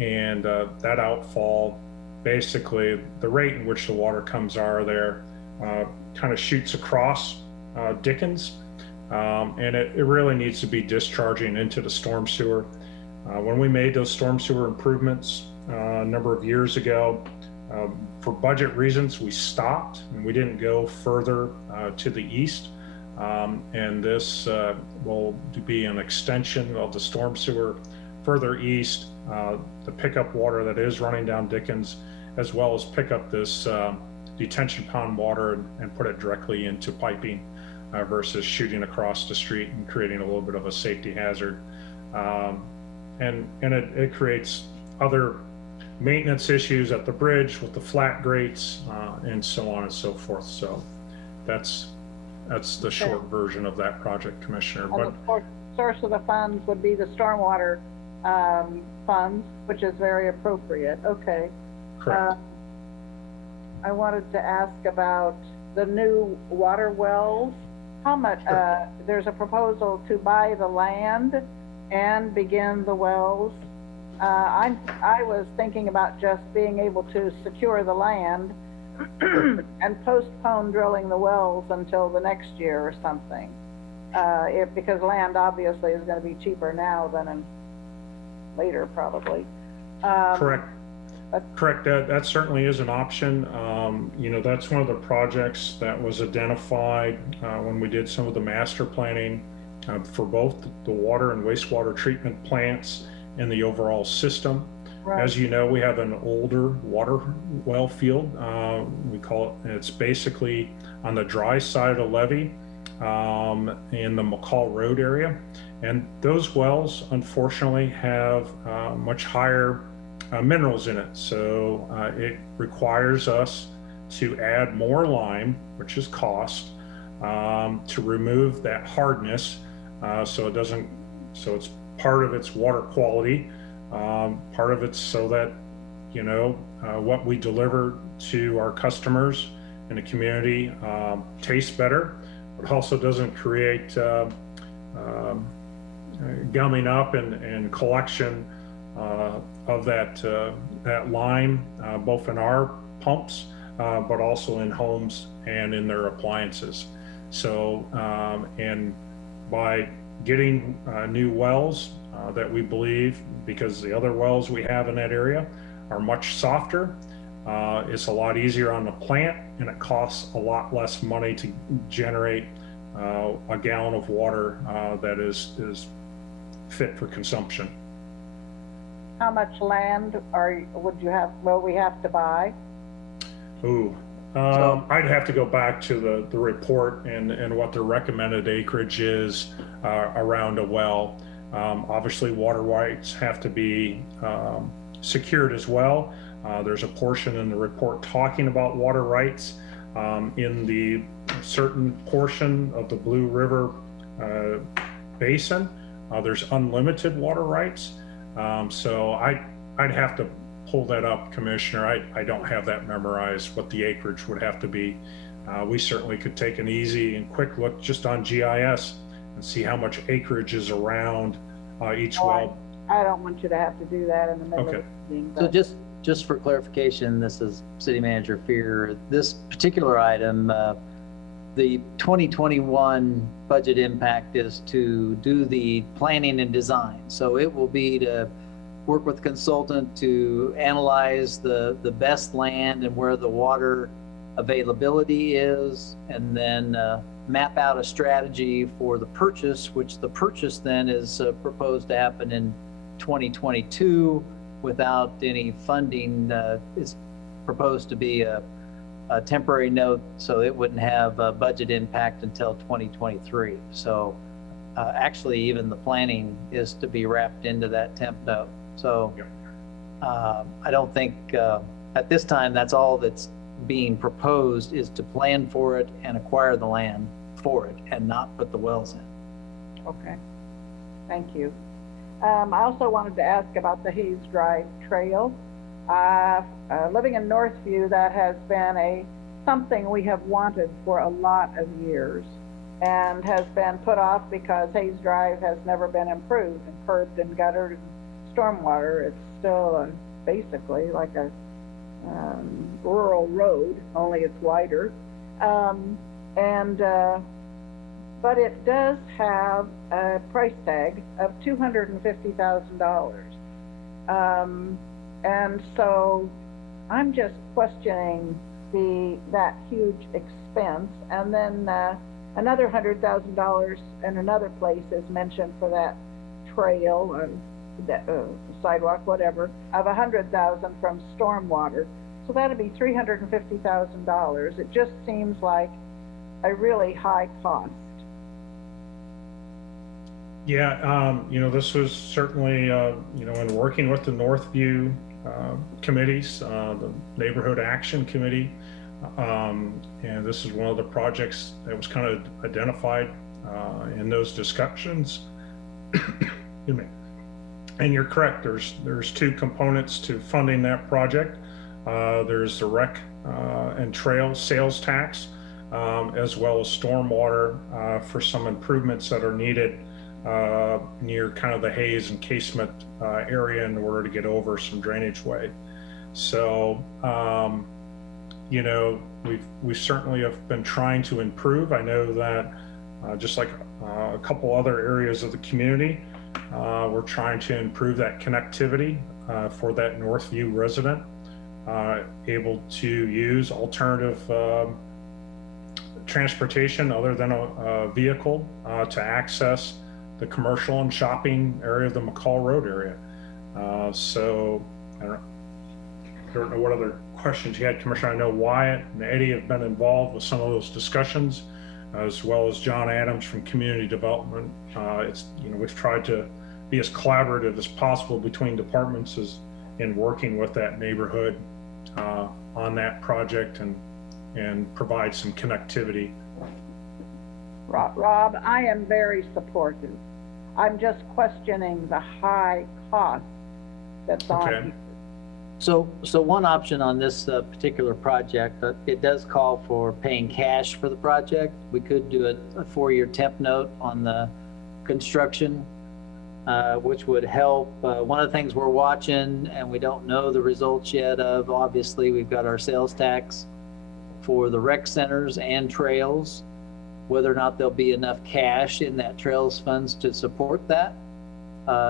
and that outfall, basically the rate in which the water comes out of there kind of shoots across Dickens, and it really needs to be discharging into the storm sewer. When we made those storm sewer improvements a number of years ago, for budget reasons, we stopped and we didn't go further to the east. And this will be an extension of the storm sewer further east to pick up water that is running down Dickens, as well as pick up this detention pond water and put it directly into piping versus shooting across the street and creating a little bit of a safety hazard. And it creates other maintenance issues at the bridge with the flat grates and so on and so forth. So that's the short version of that project, Commissioner. And the source of the funds would be the stormwater funds, which is very appropriate. Okay. Correct. I wanted to ask about the new water wells. How much, there's a proposal to buy the land and begin the wells. I was thinking about just being able to secure the land and postpone drilling the wells until the next year or something. Because land obviously is going to be cheaper now than later probably. Correct. Correct. That certainly is an option. That's one of the projects that was identified when we did some of the master planning for both the water and wastewater treatment plants and the overall system. Right. As you know, we have an older water well field. We call it, it's basically on the dry side of the levee in the McCall Road area. And those wells, unfortunately, have much higher minerals in it. So it requires us to add more lime, which is cost, to remove that hardness. So it's part of its water quality, part of it's so that, what we deliver to our customers in the community tastes better, but also doesn't create gumming up and collection of that lime, both in our pumps, but also in homes and in their appliances. So, and by getting new wells that we believe, because the other wells we have in that area are much softer, it's a lot easier on the plant, and it costs a lot less money to generate a gallon of water that is fit for consumption. How much land will we have to buy? I'd have to go back to the report and what the recommended acreage is around a well. Obviously, water rights have to be secured as well. There's a portion in the report talking about water rights in the certain portion of the Blue River Basin. There's unlimited water rights. So I'd have to pull that up, Commissioner. I don't have that memorized, what the acreage would have to be. We certainly could take an easy and quick look just on GIS and see how much acreage is around each well. I don't want you to have to do that in the middle of the meeting. So just for clarification, this is City Manager Fear. This particular item, the 2021 budget impact is to do the planning and design. So it will be to work with the consultant to analyze the best land and where the water availability is, and then map out a strategy for the purchase, which the purchase then is proposed to happen in 2022 without any funding. It's proposed to be a temporary note, so it wouldn't have a budget impact until 2023. So actually, even the planning is to be wrapped into that temp note. So I don't think at this time that's all that's being proposed, is to plan for it and acquire the land for it and not put the wells in. Okay, thank you. I also wanted to ask about the Hayes Drive Trail. Living in Northview, that has been something we have wanted for a lot of years and has been put off because Hayes Drive has never been improved and curbed and guttered and stormwater. It's still basically like a rural road, only it's wider. And but it does have a price tag of $250,000. And so I'm just questioning that huge expense. And then another $100,000 in another place is mentioned for that trail or sidewalk, whatever, of $100,000 from stormwater. So that'd be $350,000. It just seems like a really high cost. Yeah, this was certainly, in working with the Northview committees, the Neighborhood Action Committee, and this is one of the projects that was kind of identified in those discussions. Excuse me. And you're correct. There's two components to funding that project. There's the rec and trail sales tax, as well as stormwater for some improvements that are needed near kind of the Hayes and Casement area in order to get over some drainage way. So, we certainly have been trying to improve. I know that just like a couple other areas of the community, we're trying to improve that connectivity for that Northview resident, able to use alternative transportation other than a vehicle to access the commercial and shopping area of the McCall Road area. So I don't know what other questions you had, Commissioner. I know Wyatt and Eddie have been involved with some of those discussions, as well as John Adams from Community Development. We've tried to be as collaborative as possible between departments in working with that neighborhood on that project and provide some connectivity. Rob, I am very supportive. I'm just questioning the high cost that's on. So one option on this particular project, it does call for paying cash for the project. We could do a 4-year temp note on the construction, which would help. One of the things we're watching, and we don't know the results yet of, obviously we've got our sales tax for the rec centers and trails. Whether or not there'll be enough cash in that trails funds to support that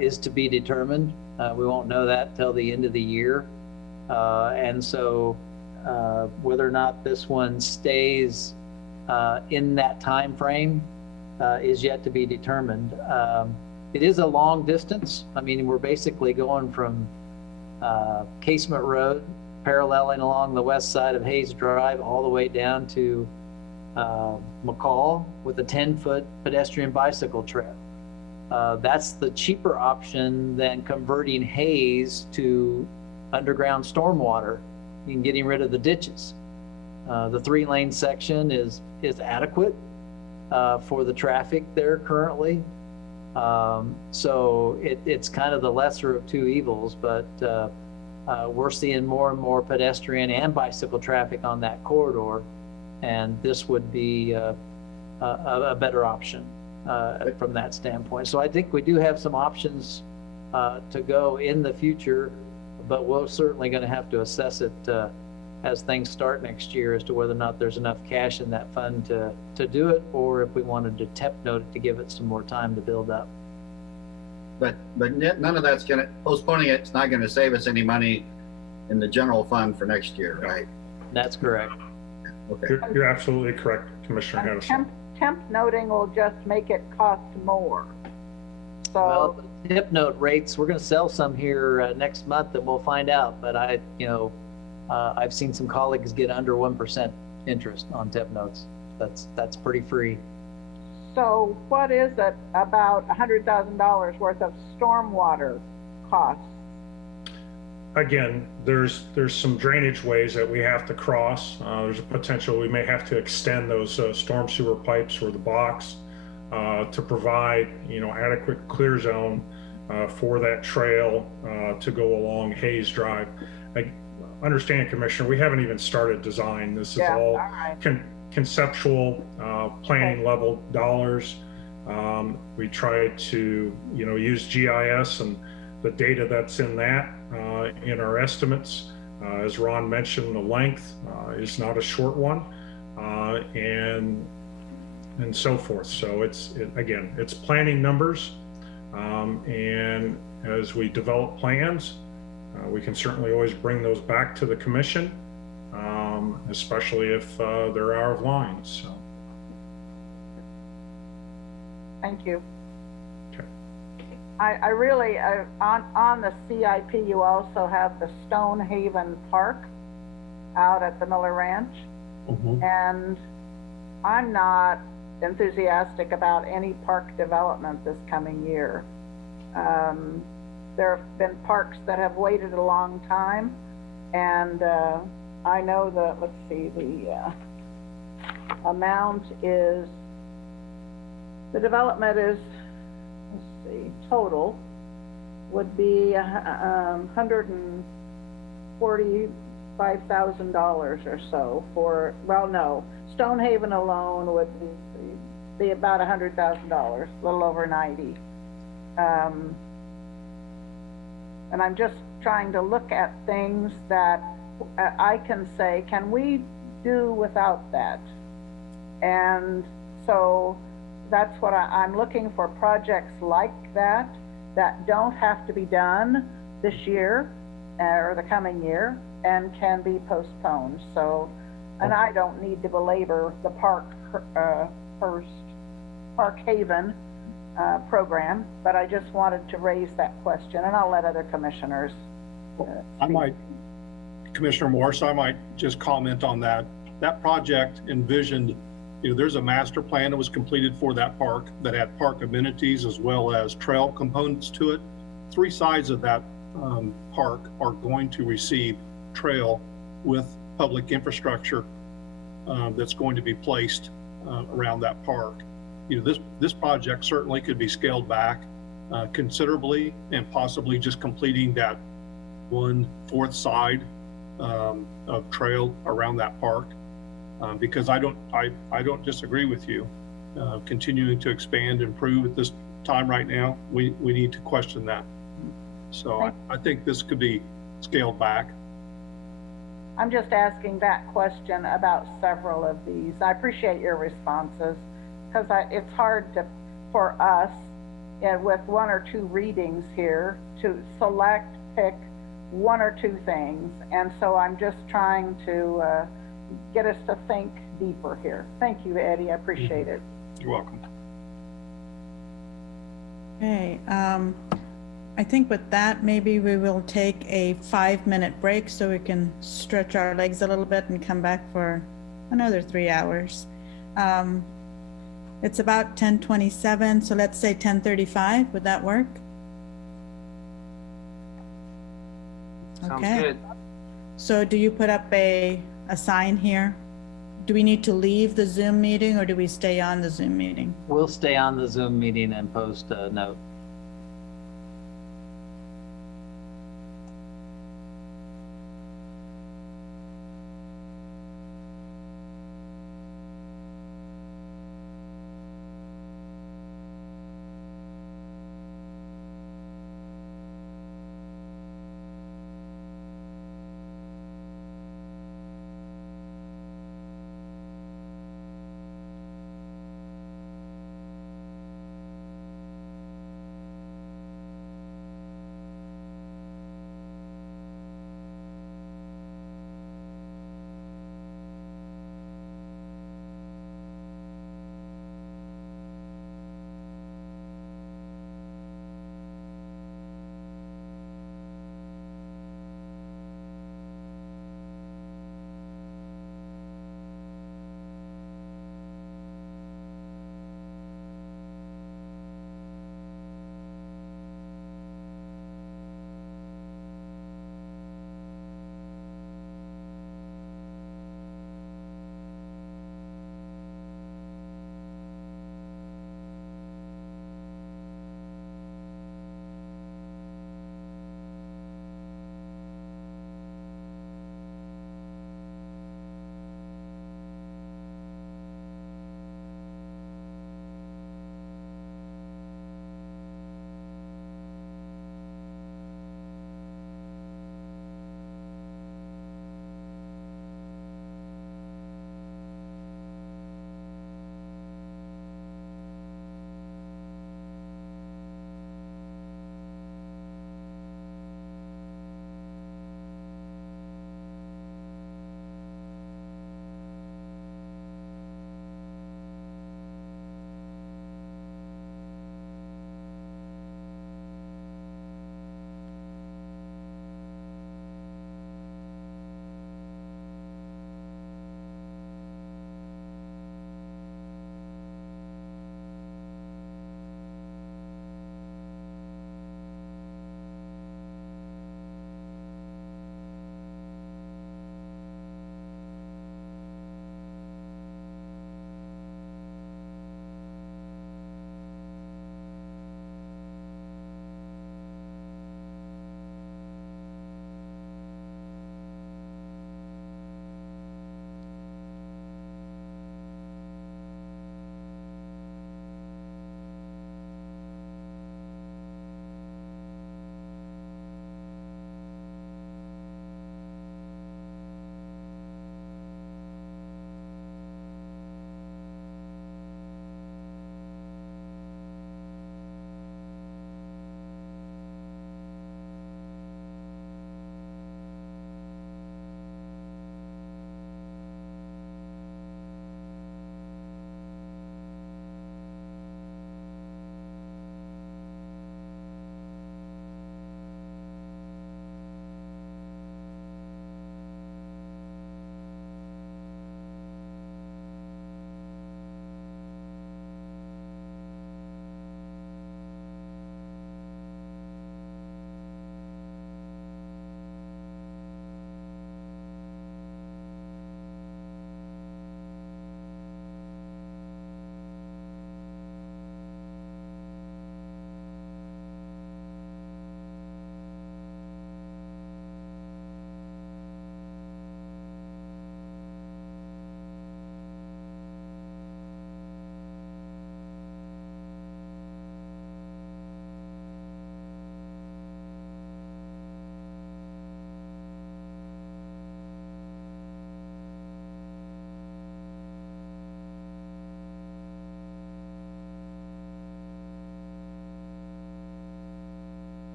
is to be determined. We won't know that till the end of the year. And so whether or not this one stays in that time frame is yet to be determined. It is a long distance. I mean, we're basically going from Casement Road, paralleling along the west side of Hayes Drive, all the way down to McCall with a 10-foot pedestrian bicycle trail. That's the cheaper option than converting Hayes to underground stormwater and getting rid of the ditches. The 3-lane section is adequate for the traffic there currently. So it's kind of the lesser of two evils, but we're seeing more and more pedestrian and bicycle traffic on that corridor, and this would be a better option from that standpoint. So I think we do have some options to go in the future, but we're certainly going to have to assess it as things start next year as to whether or not there's enough cash in that fund to do it, or if we wanted to temp note it to give it some more time to build up. But none of that's postponing it's not going to save us any money in the general fund for next year, right? That's correct. Okay. You're absolutely correct, Commissioner Henderson. Temp noting will just make it cost more. So, well, the temp note rates, we're going to sell some here next month, and we'll find out. But I've seen some colleagues get under 1% interest on temp notes. That's pretty free. So what is it about $100,000 worth of stormwater costs? Again, there's some drainage ways that we have to cross. There's a potential we may have to extend those storm sewer pipes or the box to provide adequate clear zone for that trail to go along Hayes Drive. Understand, Commissioner, we haven't even started design. This is all conceptual planning level dollars. We try to use GIS and the data that's in that in our estimates. As Ron mentioned, the length is not a short one, and and so forth. So again, it's planning numbers. And as we develop plans, we can certainly always bring those back to the commission, especially if they're out of line. So. Thank you. Okay. I really, on the CIP, you also have the Stonehaven Park out at the Miller Ranch. And I'm not enthusiastic about any park development this coming year. There have been parks that have waited a long time, and I know that, let's see, the amount is, the development is, let's see, total would be $145,000 or so for, well, no, Stonehaven alone would be about $100,000, a little over 90. And I'm just trying to look at things that I can say, can we do without that? And so that's what I'm looking for, projects like that don't have to be done this year or the coming year and can be postponed. So, and I don't need to belabor the Park Haven program, but I just wanted to raise that question, and I'll let other commissioners. I might, Commissioner Morse, I might just comment on that. That project envisioned, there's a master plan that was completed for that park that had park amenities as well as trail components to it. 3 sides of that park are going to receive trail with public infrastructure that's going to be placed around that park. This project certainly could be scaled back considerably and possibly just completing that 1/4 side of trail around that park, because I don't disagree with you. Continuing to expand and improve at this time right now, we need to question that. So I think this could be scaled back. I'm just asking that question about several of these. I appreciate your responses, because it's hard for us with 1 or 2 readings here to pick 1 or 2 things. And so I'm just trying to get us to think deeper here. Thank you, Eddie. I appreciate it. You're welcome. Okay, I think with that, maybe we will take a 5-minute break so we can stretch our legs a little bit and come back for another 3 hours. It's about 10:27, so let's say 10:35. Would that work? Sounds Okay. good. So do you put up a sign here? Do we need to leave the Zoom meeting or do we stay on the Zoom meeting? We'll stay on the Zoom meeting and post a note.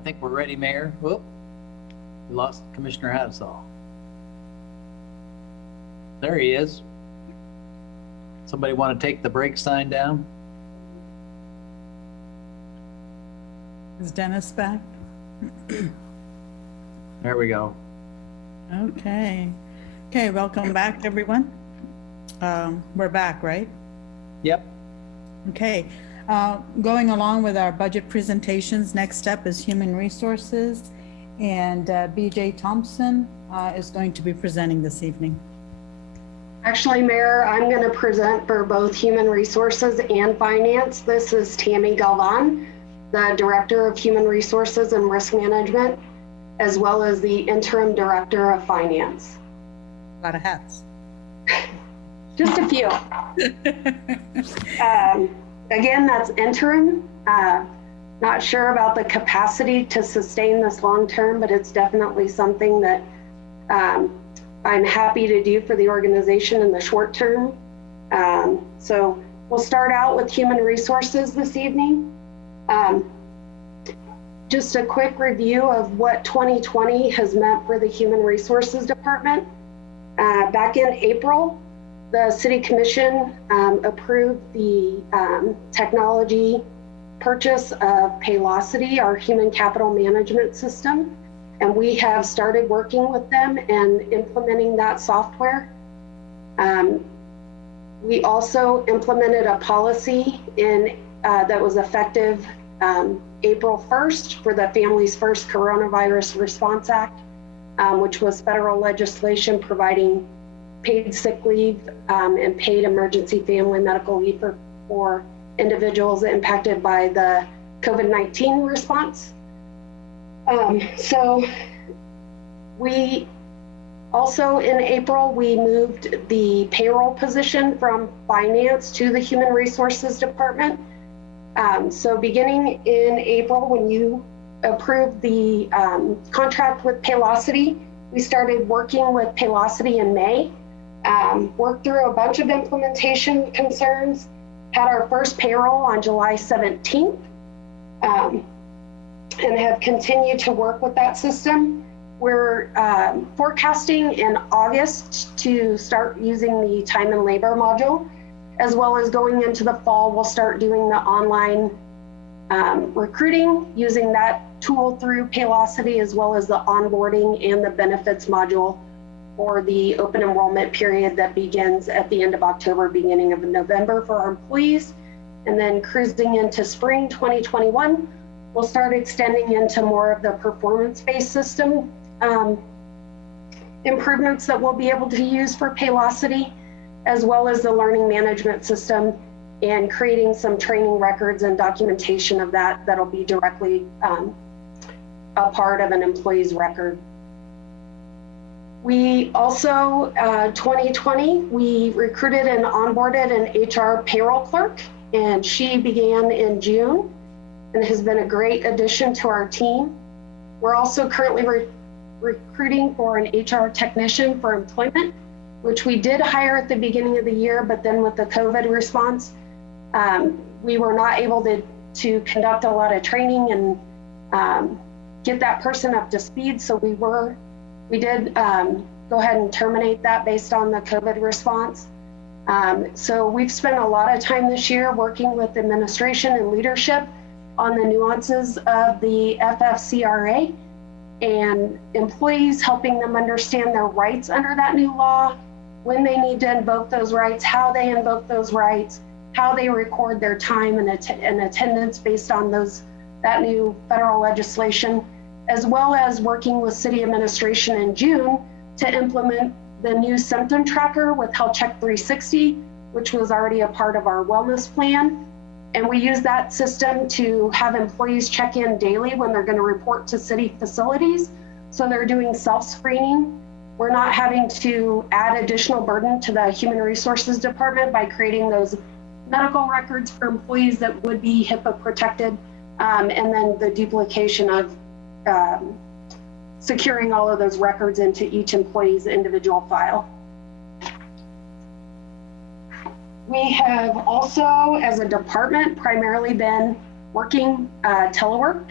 I think we're ready, Mayor. Whoop, we lost Commissioner Hadsall. There he is. Somebody want to take the break sign down? Is Dennis back? There we go. Okay. Okay, welcome back, everyone. We're back, right? Yep. Okay. Going along with our budget presentations, next up is Human Resources, and BJ Thompson is going to be presenting this evening. Actually, Mayor, I'm going to present for both Human Resources and Finance. This is Tammy Galvan, the Director of Human Resources and Risk Management, as well as the Interim Director of Finance. A lot of hats. Just a few. Again, that's interim. Not sure about the capacity to sustain this long term, but it's definitely something that I'm happy to do for the organization in the short term. So we'll start out with Human Resources this evening. Just a quick review of what 2020 has meant for the Human Resources Department. Back in April, the City Commission approved the technology purchase of Paylocity, our human capital management system, and we have started working with them and implementing that software. We also implemented a policy that was effective April 1st for the Families First Coronavirus Response Act, which was federal legislation providing paid sick leave and paid emergency family medical leave for individuals impacted by the COVID-19 response. So we also in April, we moved the payroll position from finance to the Human Resources Department. So beginning in April, when you approved the contract with Paylocity, we started working with Paylocity in May, worked through a bunch of implementation concerns, had our first payroll on July 17th, and have continued to work with that system. We're forecasting in August to start using the time and labor module, as well as going into the fall, we'll start doing the online recruiting using that tool through Paylocity, as well as the onboarding and the benefits module for the open enrollment period that begins at the end of October, beginning of November for our employees. And then cruising into spring 2021, we'll start extending into more of the performance-based system improvements that we'll be able to use for Paylocity, as well as the learning management system, and creating some training records and documentation of that that'll be directly a part of an employee's record. We also, 2020, we recruited and onboarded an HR payroll clerk, and she began in June and has been a great addition to our team. We're also currently recruiting for an HR technician for employment, which we did hire at the beginning of the year, but then with the COVID response, we were not able to conduct a lot of training and get that person up to speed. So we did go ahead and terminate that based on the COVID response. So we've spent a lot of time this year working with administration and leadership on the nuances of the FFCRA and employees, helping them understand their rights under that new law, when they need to invoke those rights, how they invoke those rights, how they record their time and attendance based on that new federal legislation, as well as working with city administration in June to implement the new symptom tracker with Health Check 360, which was already a part of our wellness plan. And we use that system to have employees check in daily when they're going to report to city facilities. So they're doing self-screening. We're not having to add additional burden to the Human Resources Department by creating those medical records for employees that would be HIPAA protected, and then the duplication of securing all of those records into each employee's individual file. We have also, as a department, primarily been working telework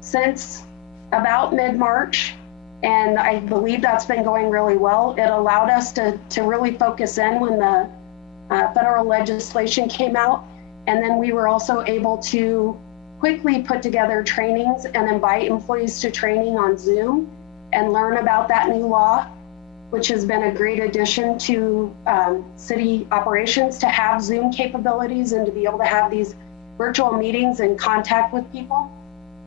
since about mid-March, and I believe that's been going really well. It allowed us to really focus in when the federal legislation came out, and then we were also able to quickly put together trainings and invite employees to training on Zoom and learn about that new law, which has been a great addition to city operations to have Zoom capabilities and to be able to have these virtual meetings and contact with people.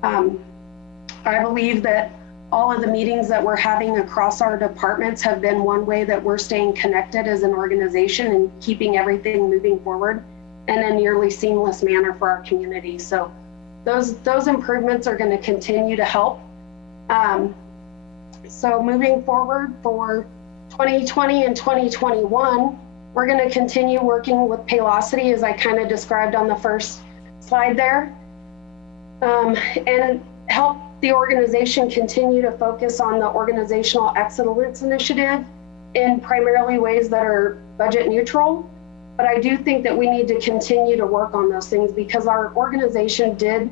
I believe that all of the meetings that we're having across our departments have been one way that we're staying connected as an organization and keeping everything moving forward in a nearly seamless manner for our community. So those improvements are going to continue to help. So moving forward for 2020 and 2021, we're going to continue working with Paylocity, as I kind of described on the first slide there, and help the organization continue to focus on the organizational excellence initiative in primarily ways that are budget neutral. But I do think that we need to continue to work on those things because our organization did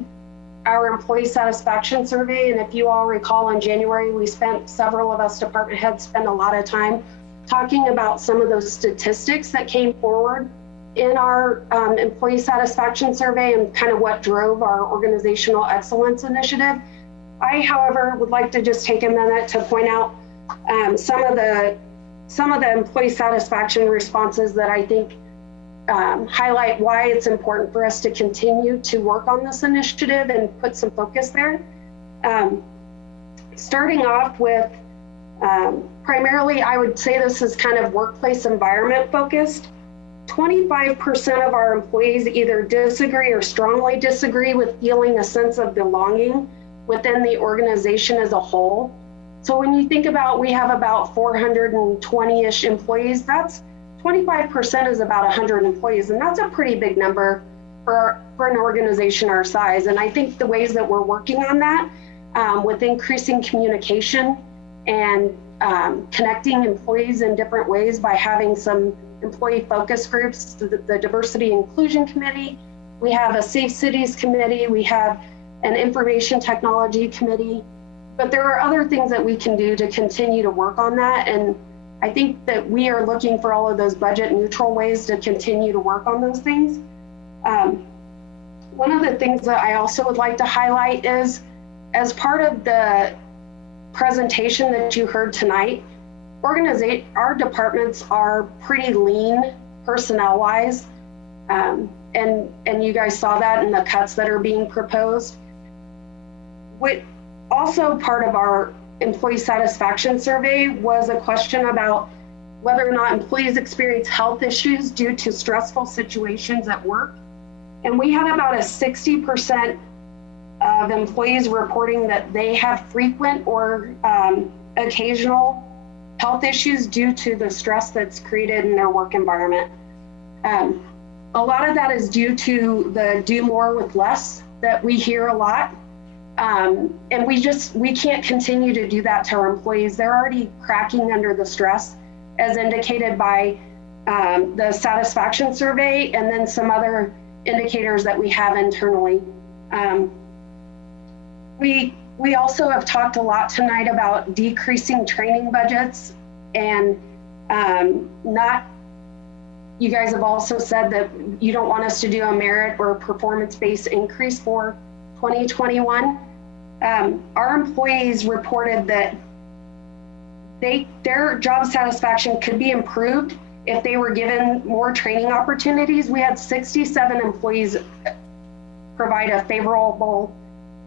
our employee satisfaction survey. And if you all recall, in January, we spent, several of us department heads spent a lot of time talking about some of those statistics that came forward in our employee satisfaction survey and kind of what drove our organizational excellence initiative. I, however, would like to just take a minute to point out some of the employee satisfaction responses that I think highlight why it's important for us to continue to work on this initiative and put some focus there. Starting off with primarily, I would say this is kind of workplace environment focused. 25% of our employees either disagree or strongly disagree with feeling a sense of belonging within the organization as a whole. So when you think about, we have about 420-ish employees, that's 25% is about 100 employees, and that's a pretty big number for an organization our size. And I think the ways that we're working on that with increasing communication and connecting employees in different ways by having some employee focus groups, the Diversity Inclusion Committee, we have a Safe Cities Committee, we have an Information Technology Committee, but there are other things that we can do to continue to work on that. And I think that we are looking for all of those budget neutral ways to continue to work on those things. One of the things that I also would like to highlight is, as part of the presentation that you heard tonight, our departments are pretty lean personnel wise. And you guys saw that in the cuts that are being proposed. Also part of our employee satisfaction survey was a question about whether or not employees experience health issues due to stressful situations at work. And we had about a 60% of employees reporting that they have frequent or occasional health issues due to the stress that's created in their work environment. A lot of that is due to the do more with less that we hear a lot. And we can't continue to do that to our employees. They're already cracking under the stress, as indicated by the satisfaction survey and then some other indicators that we have internally. We also have talked a lot tonight about decreasing training budgets and you guys have also said that you don't want us to do a merit or performance-based increase for 2021. Our employees reported that their job satisfaction could be improved if they were given more training opportunities. We had 67 employees provide a favorable,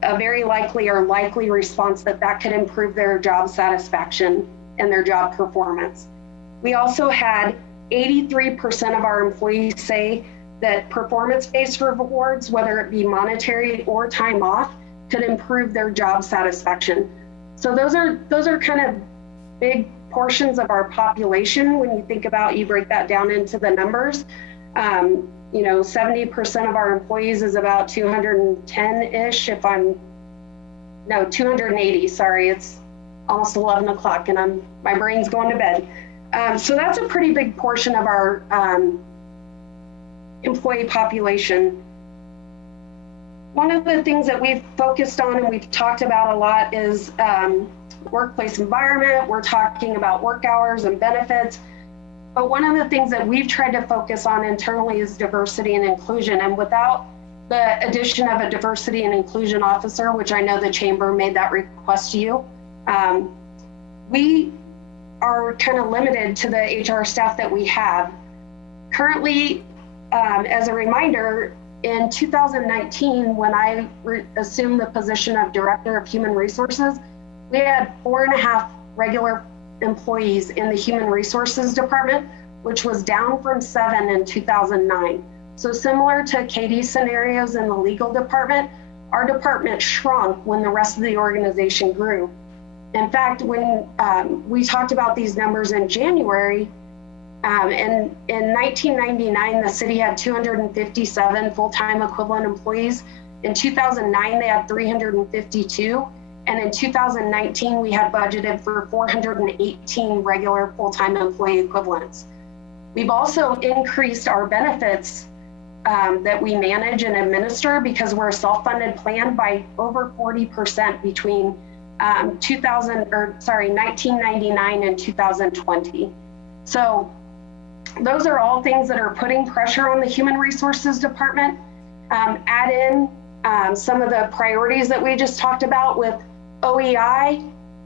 a very likely or likely response that could improve their job satisfaction and their job performance. We also had 83% of our employees say that performance-based rewards, whether it be monetary or time off, could improve their job satisfaction. So those are kind of big portions of our population. When you think about, you break that down into the numbers, 70% of our employees is about 210-ish, 280, sorry, it's almost 11 o'clock and my brain's going to bed. So that's a pretty big portion of our employee population. One of the things that we've focused on and we've talked about a lot is workplace environment. We're talking about work hours and benefits. But one of the things that we've tried to focus on internally is diversity and inclusion. And without the addition of a diversity and inclusion officer, which I know the chamber made that request to you, we are kind of limited to the HR staff that we have. Currently, as a reminder, in 2019, when I assumed the position of Director of Human Resources, we had 4.5 regular employees in the Human Resources Department, which was down from 7 in 2009. So similar to Katie's scenarios in the legal department, our department shrunk when the rest of the organization grew. In fact, when we talked about these numbers in January, in 1999, the city had 257 full-time equivalent employees. In 2009, they had 352. And in 2019, we had budgeted for 418 regular full-time employee equivalents. We've also increased our benefits that we manage and administer because we're a self-funded plan by over 40% between 1999 and 2020. So those are all things that are putting pressure on the Human Resources Department. Add in some of the priorities that we just talked about with OEI,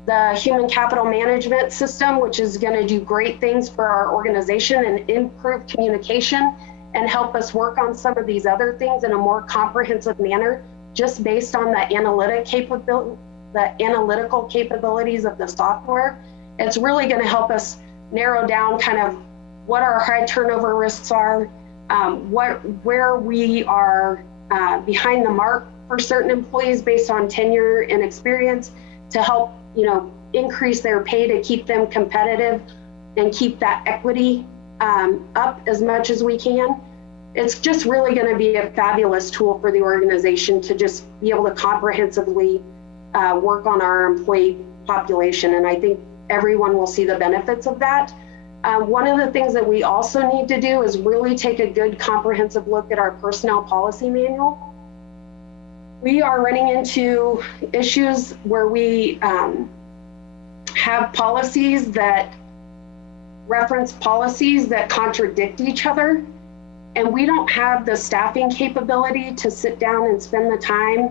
the Human Capital Management System, which is going to do great things for our organization and improve communication and help us work on some of these other things in a more comprehensive manner, just based on the analytical capabilities of the software. It's really going to help us narrow down kind of what our high turnover risks are, where we are behind the mark for certain employees based on tenure and experience, to help, increase their pay to keep them competitive and keep that equity up as much as we can. It's just really going to be a fabulous tool for the organization to just be able to comprehensively work on our employee population. And I think everyone will see the benefits of that. One of the things that we also need to do is really take a good comprehensive look at our personnel policy manual. We are running into issues where we have policies that reference policies that contradict each other. And we don't have the staffing capability to sit down and spend the time.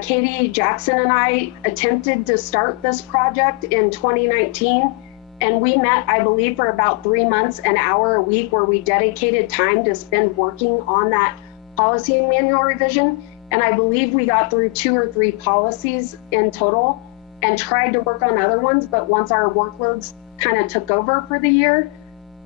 Katie Jackson and I attempted to start this project in 2019. And we met, I believe, for about 3 months, an hour a week, where we dedicated time to spend working on that policy manual revision. And I believe we got through 2 or 3 policies in total and tried to work on other ones. But once our workloads kind of took over for the year,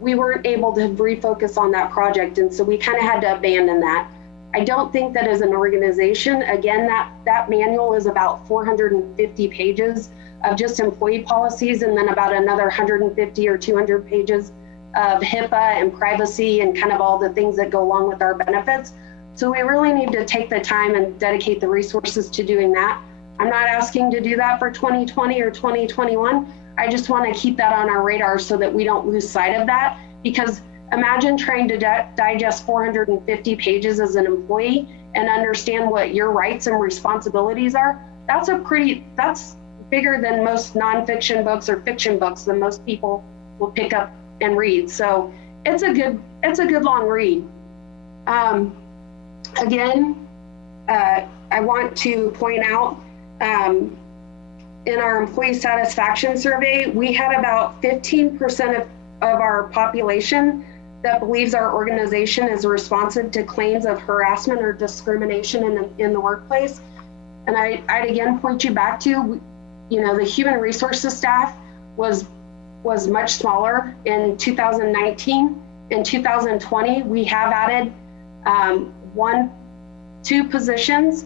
we weren't able to refocus on that project. And so we kind of had to abandon that. I don't think that as an organization, again, that manual is about 450 pages of just employee policies, and then about another 150 or 200 pages of HIPAA and privacy and kind of all the things that go along with our benefits. So we really need to take the time and dedicate the resources to doing that. I'm not asking to do that for 2020 or 2021. I just want to keep that on our radar so that we don't lose sight of that, because imagine trying to digest 450 pages as an employee and understand what your rights and responsibilities are. That's bigger than most nonfiction books or fiction books that most people will pick up and read. So it's a good long read. Again, I want to point out, in our employee satisfaction survey, we had about 15% of our population that believes our organization is responsive to claims of harassment or discrimination in the workplace. And I'd again point you back to, the human resources staff was much smaller in 2019. In 2020, we have added 2 positions,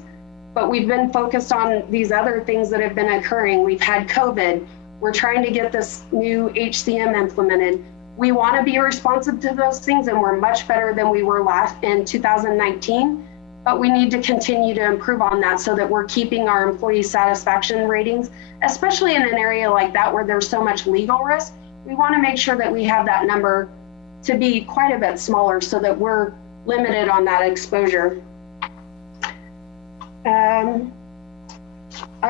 but we've been focused on these other things that have been occurring. We've had COVID. We're trying to get this new HCM implemented. We want to be responsive to those things, and we're much better than we were in 2019, but we need to continue to improve on that so that we're keeping our employee satisfaction ratings, especially in an area like that where there's so much legal risk. We want to make sure that we have that number to be quite a bit smaller so that we're limited on that exposure. I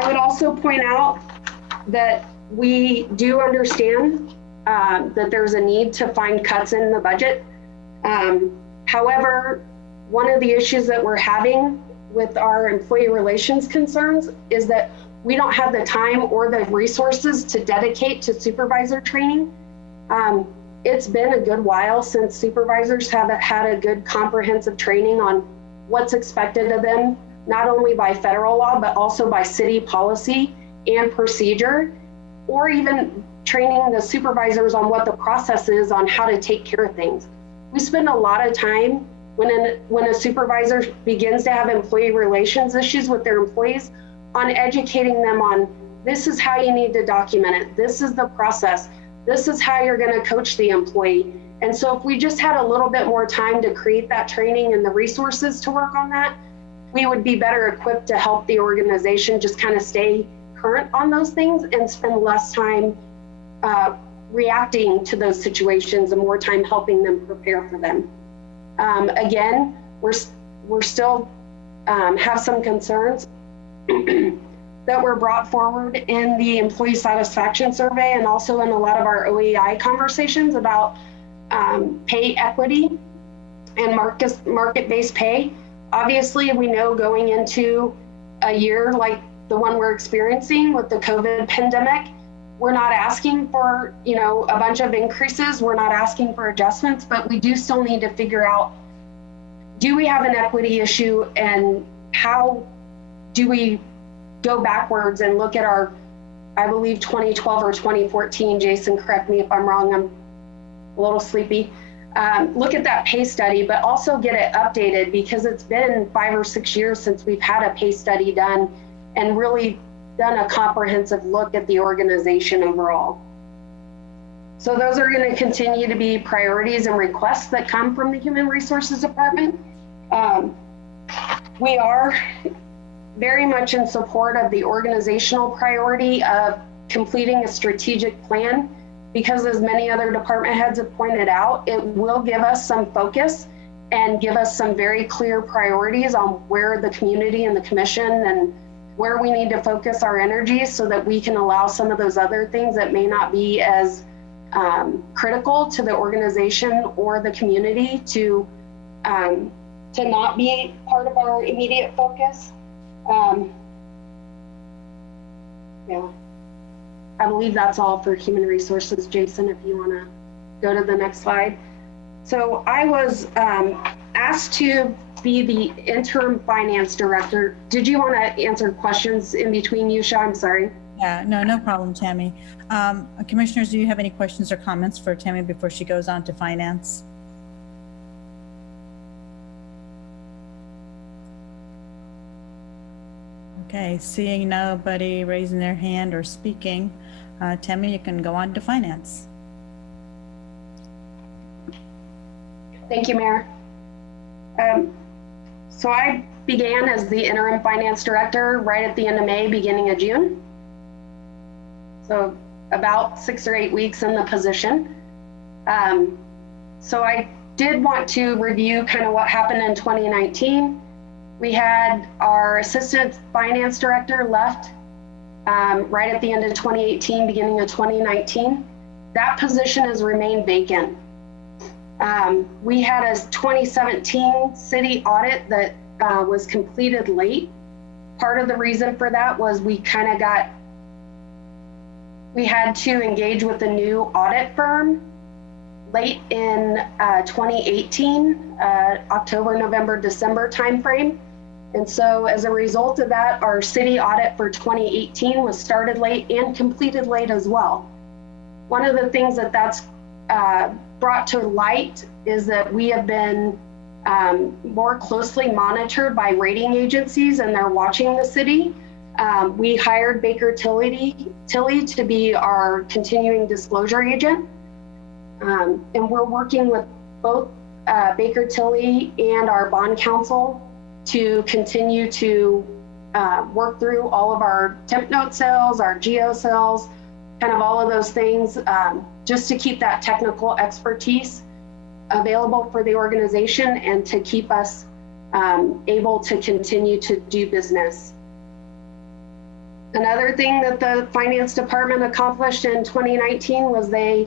would also point out that we do understand that there's a need to find cuts in the budget. However, one of the issues that we're having with our employee relations concerns is that we don't have the time or the resources to dedicate to supervisor training. It's been a good while since supervisors have had a good comprehensive training on what's expected of them, not only by federal law, but also by city policy and procedure, or even training the supervisors on what the process is on how to take care of things. We spend a lot of time when a supervisor begins to have employee relations issues with their employees on educating them on, this is how you need to document it. This is the process. This is how you're going to coach the employee. And so if we just had a little bit more time to create that training and the resources to work on that, we would be better equipped to help the organization just kind of stay current on those things and spend less time reacting to those situations and more time helping them prepare for them. Again, we're still have some concerns that were brought forward in the employee satisfaction survey and also in a lot of our OEI conversations about pay equity and market-based pay. Obviously, we know going into a year like the one we're experiencing with the COVID pandemic, we're not asking for, a bunch of increases. We're not asking for adjustments, but we do still need to figure out, do we have an equity issue and how do we go backwards and look at our, I believe 2012 or 2014, Jason, correct me if I'm wrong, I'm a little sleepy. Look at that pay study, but also get it updated because it's been 5 or 6 years since we've had a pay study done and really done a comprehensive look at the organization overall. So those are going to continue to be priorities and requests that come from the Human Resources Department. We are very much in support of the organizational priority of completing a strategic plan, because as many other department heads have pointed out, it will give us some focus and give us some very clear priorities on where the community and the commission and where we need to focus our energy so that we can allow some of those other things that may not be as critical to the organization or the community to not be part of our immediate focus. Yeah, I believe that's all for human resources. Jason, if you want to go to the next slide. So I was asked to be the interim finance director. Did you want to answer questions in between, Yusha? I'm sorry. Yeah, no problem, Tammy. Commissioners, do you have any questions or comments for Tammy before she goes on to finance? Okay, seeing nobody raising their hand or speaking, Tammy, you can go on to finance. Thank you, Mayor. So I began as the interim finance director right at the end of May, beginning of June. So about 6 or 8 weeks in the position. So I did want to review kind of what happened in 2019. We had our assistant finance director left right at the end of 2018, beginning of 2019. That position has remained vacant. We had a 2017 city audit that was completed late. Part of the reason for that was we had to engage with a new audit firm late in 2018, October, November, December timeframe. And so as a result of that, our city audit for 2018 was started late and completed late as well. One of the things that's brought to light is that we have been more closely monitored by rating agencies, and they're watching the city. We hired Baker Tilly to be our continuing disclosure agent. And we're working with both Baker Tilly and our bond counsel to continue to work through all of our temp note sales, our geo sales, kind of all of those things, just to keep that technical expertise available for the organization and to keep us able to continue to do business. Another thing that the finance department accomplished in 2019 was they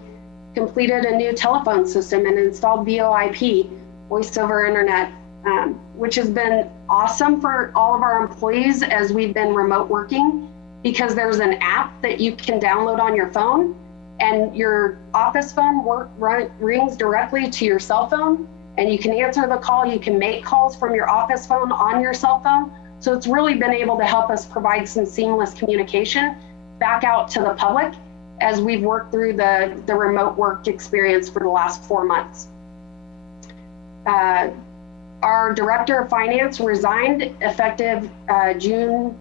completed a new telephone system and installed VoIP, voice over internet, which has been awesome for all of our employees as we've been remote working, because there's an app that you can download on your phone, and your office phone rings directly to your cell phone, and you can answer the call. You can make calls from your office phone on your cell phone. So it's really been able to help us provide some seamless communication back out to the public as we've worked through the remote work experience for the last 4 months. Our director of finance resigned effective June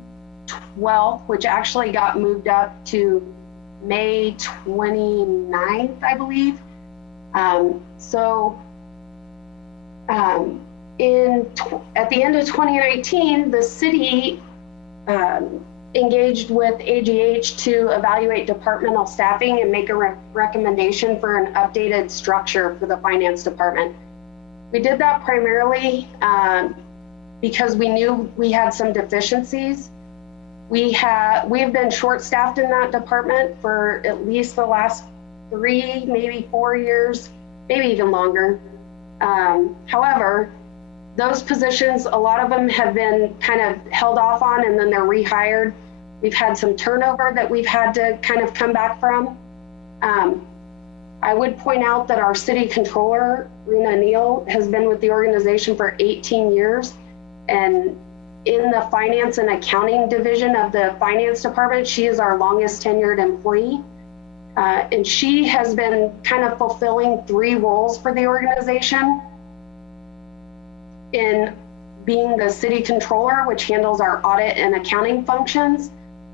12th, which actually got moved up to May 29th, I believe. At the end of 2019, the city engaged with AGH to evaluate departmental staffing and make a recommendation for an updated structure for the finance department. We did that primarily because we knew we had some deficiencies. We have been short-staffed in that department for at least the last 3, maybe 4 years, maybe even longer. However, those positions, a lot of them have been kind of held off on, and then they're rehired. We've had some turnover that we've had to kind of come back from. I would point out that our city controller, Rena Neal, has been with the organization for 18 years. And in the finance and accounting division of the finance department, she is our longest tenured employee. And she has been kind of fulfilling 3 roles for the organization, in being the city controller, which handles our audit and accounting functions.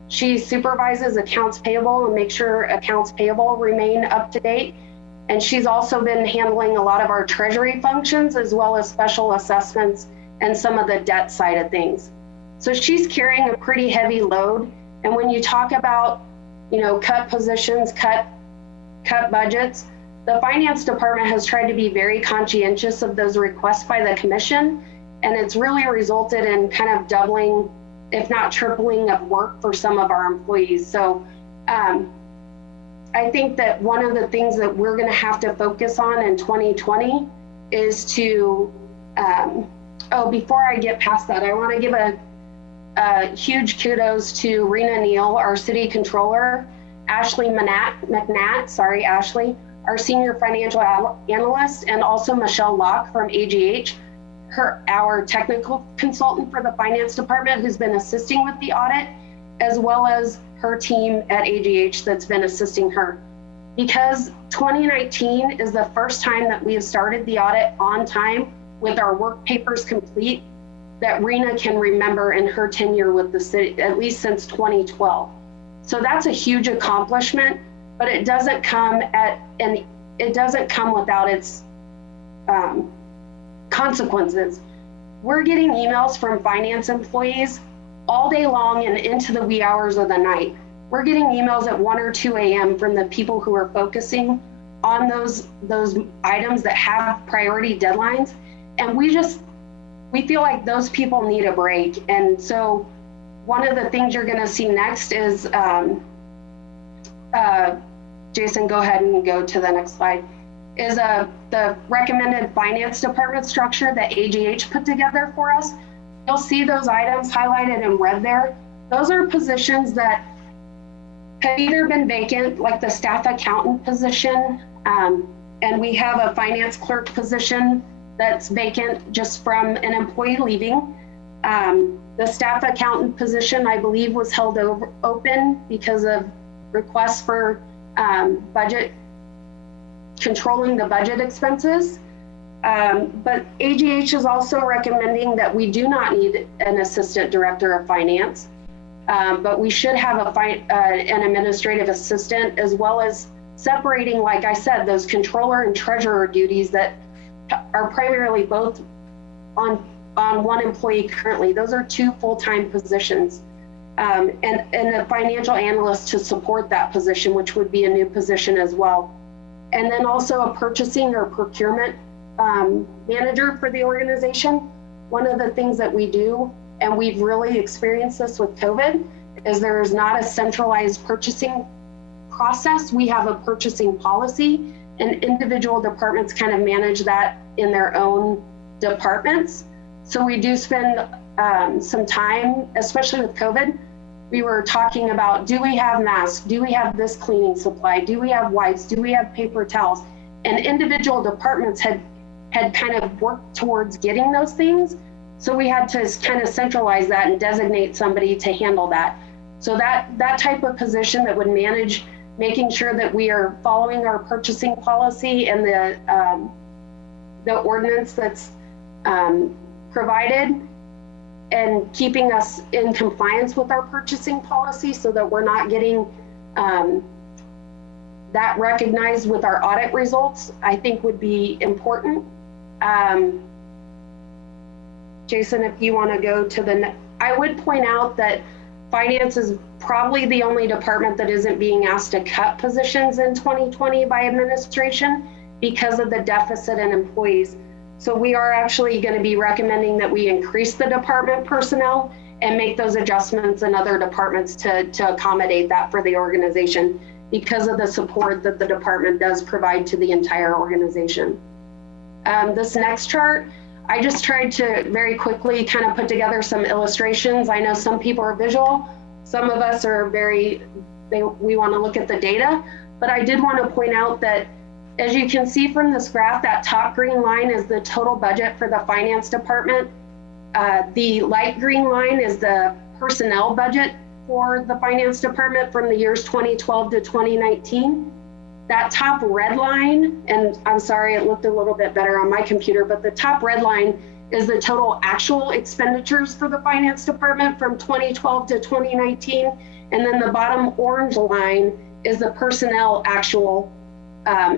She supervises accounts payable and makes sure accounts payable remain up to date. And she's also been handling a lot of our treasury functions, as well as special assessments and some of the debt side of things. So she's carrying a pretty heavy load. And when you talk about, cut positions, cut budgets, the finance department has tried to be very conscientious of those requests by the commission, and it's really resulted in kind of doubling, if not tripling, of work for some of our employees. So I think that one of the things that we're going to have to focus on in 2020 is to, before I get past that, I want to give a huge kudos to Rena Neal, our city controller, Ashley McNatt, Ashley, our senior financial analyst, and also Michelle Locke from AGH, our technical consultant for the finance department, who's been assisting with the audit, as well as her team at AGH that's been assisting her. Because 2019 is the first time that we have started the audit on time with our work papers complete, that Rena can remember in her tenure with the city, at least since 2012. So that's a huge accomplishment, but it doesn't come without its consequences. We're getting emails from finance employees all day long and into the wee hours of the night. We're getting emails at 1 or 2 a.m. from the people who are focusing on those items that have priority deadlines. And we feel like those people need a break. And so one of the things you're gonna see next is, Jason, go ahead and go to the next slide, is the recommended finance department structure that AGH put together for us. You'll see those items highlighted in red there. Those are positions that have either been vacant, like the staff accountant position, and we have a finance clerk position that's vacant just from an employee leaving. The staff accountant position, I believe, was held open because of requests for controlling the budget expenses. But AGH is also recommending that we do not need an assistant director of finance, but we should have an administrative assistant, as well as separating, like I said, those controller and treasurer duties that are primarily both on one employee currently. Those are 2 full-time positions. And the financial analyst to support that position, which would be a new position as well. And then also a purchasing or procurement manager for the organization. one of the things that we do, and we've really experienced this with COVID, is there is not a centralized purchasing process. We have a purchasing policy, and individual departments kind of manage that in their own departments. So we do spend some time, especially with COVID. We were talking about, do we have masks? Do we have this cleaning supply? Do we have wipes? Do we have paper towels? And individual departments had kind of worked towards getting those things. So we had to kind of centralize that and designate somebody to handle that. So that type of position that would manage making sure that we are following our purchasing policy and the ordinance that's provided, and keeping us in compliance with our purchasing policy so that we're not getting that recognized with our audit results, I think would be important. Jason, if you want to go to I would point out that finance is probably the only department that isn't being asked to cut positions in 2020 by administration because of the deficit in employees. So we are actually going to be recommending that we increase the department personnel and make those adjustments in other departments to accommodate that for the organization because of the support that the department does provide to the entire organization. This next chart, I just tried to very quickly kind of put together some illustrations. I know some people are visual, some of us are we want to look at the data, but I did want to point out that as you can see from this graph, that top green line is the total budget for the finance department. The light green line is the personnel budget for the finance department from the years 2012 to 2019. That top red line, and I'm sorry, it looked a little bit better on my computer, but the top red line is the total actual expenditures for the finance department from 2012 to 2019. And then the bottom orange line is the personnel actual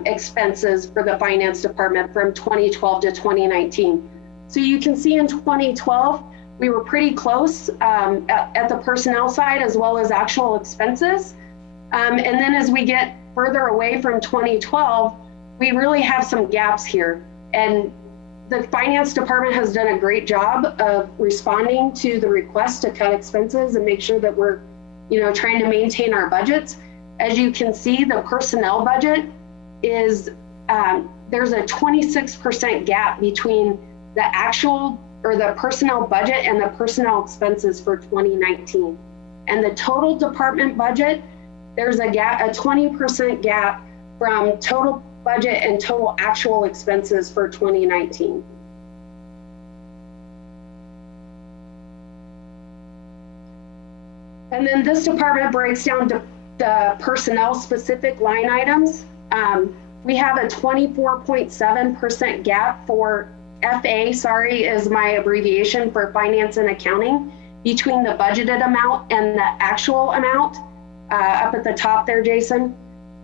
expenses for the finance department from 2012 to 2019. So you can see in 2012, we were pretty close at the personnel side as well as actual expenses. And then as we get further away from 2012, we really have some gaps here. And the finance department has done a great job of responding to the request to cut expenses and make sure that we're, trying to maintain our budgets. As you can see, the personnel budget is, there's a 26% gap between the actual or the personnel budget and the personnel expenses for 2019. And the total department budget, there's a 20% gap from total budget and total actual expenses for 2019. And then this department breaks down to the personnel specific line items. We have a 24.7% gap for FA, is my abbreviation for finance and accounting, between the budgeted amount and the actual amount, up at the top there, Jason.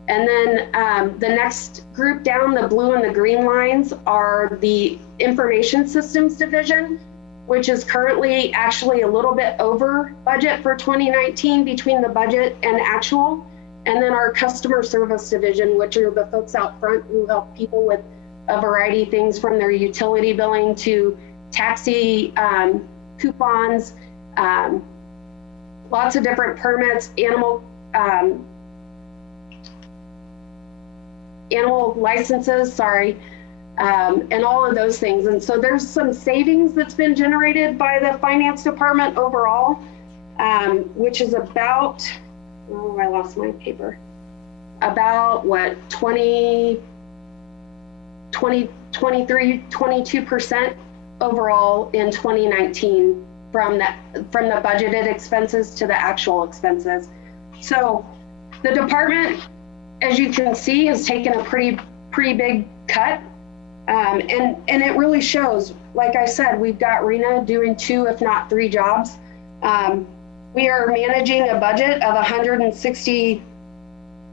And then the next group down, the blue and the green lines, are the information systems division, which is currently actually a little bit over budget for 2019 between the budget and actual. And then our customer service division, which are the folks out front who help people with a variety of things from their utility billing to taxi coupons, lots of different permits, animal licenses, and all of those things. And so there's some savings that's been generated by the finance department overall, which is about, I lost my paper, about what, 22% overall in 2019 from the budgeted expenses to the actual expenses. So the department, as you can see, has taken a pretty big cut. And it really shows. Like I said, we've got Rena doing 2, if not 3 jobs. We are managing a budget of 160,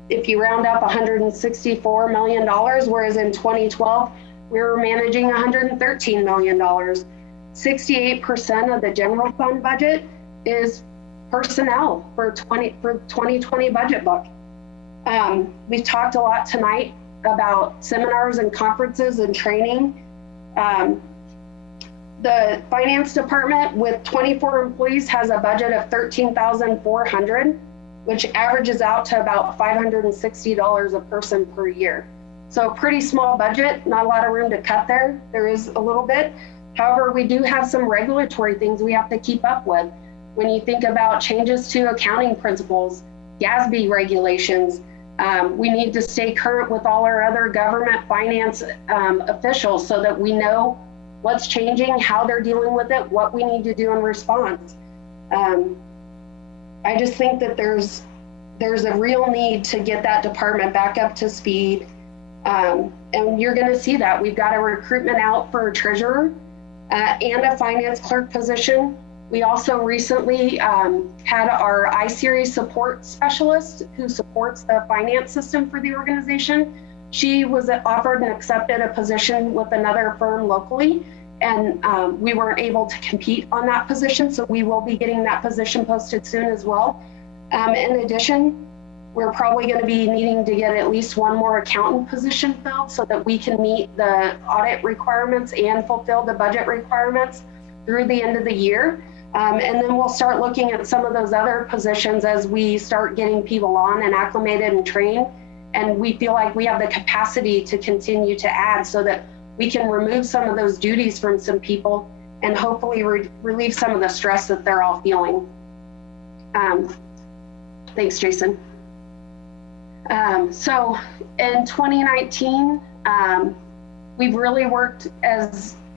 if you round up, $164 million, whereas in 2012, we were managing $113 million. 68% of the general fund budget is personnel for 2020 budget book. We've talked a lot tonight about seminars and conferences and training. The finance department with 24 employees has a budget of $13,400, which averages out to about $560 a person per year. So a pretty small budget, not a lot of room to cut there. There is a little bit. However, we do have some regulatory things we have to keep up with. When you think about changes to accounting principles, GASB regulations, we need to stay current with all our other government finance officials so that we know what's changing, how they're dealing with it, what we need to do in response. I just think that there's a real need to get that department back up to speed. And you're gonna see that. We've got a recruitment out for a treasurer and a finance clerk position. We also recently had our I-Series support specialist who supports the finance system for the organization. She was offered and accepted a position with another firm locally, and we weren't able to compete on that position, so we will be getting that position posted soon as well. In addition, we're probably going to be needing to get at least one more accountant position filled so that we can meet the audit requirements and fulfill the budget requirements through the end of the year. And then we'll start looking at some of those other positions as we start getting people on and acclimated and trained. And we feel like we have the capacity to continue to add so that we can remove some of those duties from some people and hopefully relieve some of the stress that they're all feeling. Thanks, Jason. So in 2019, we've really worked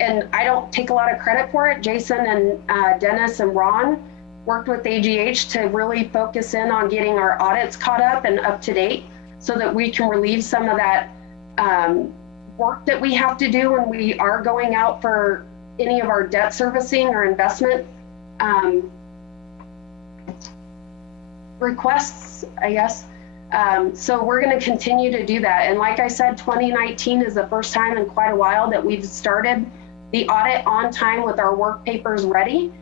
and I don't take a lot of credit for it. Jason and Dennis and Ron worked with AGH to really focus in on getting our audits caught up and up to date so that we can relieve some of that work that we have to do when we are going out for any of our debt servicing or investment requests, I guess. So we're going to continue to do that. And like I said, 2019 is the first time in quite a while that we've started the audit on time with our work papers ready,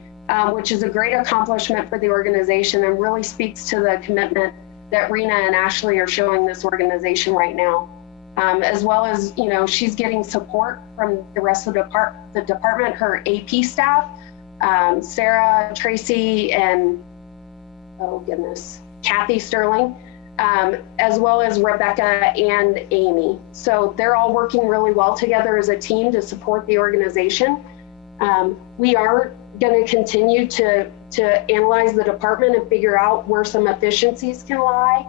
which is a great accomplishment for the organization and really speaks to the commitment that Rena and Ashley are showing this organization right now. As well as, you know, she's getting support from the rest of the department, her AP staff, Sarah, Tracy, and, oh goodness, Kathy Sterling. As well as Rebecca and Amy. So they're all working really well together as a team to support the organization. We are going to continue to analyze the department and figure out where some efficiencies can lie.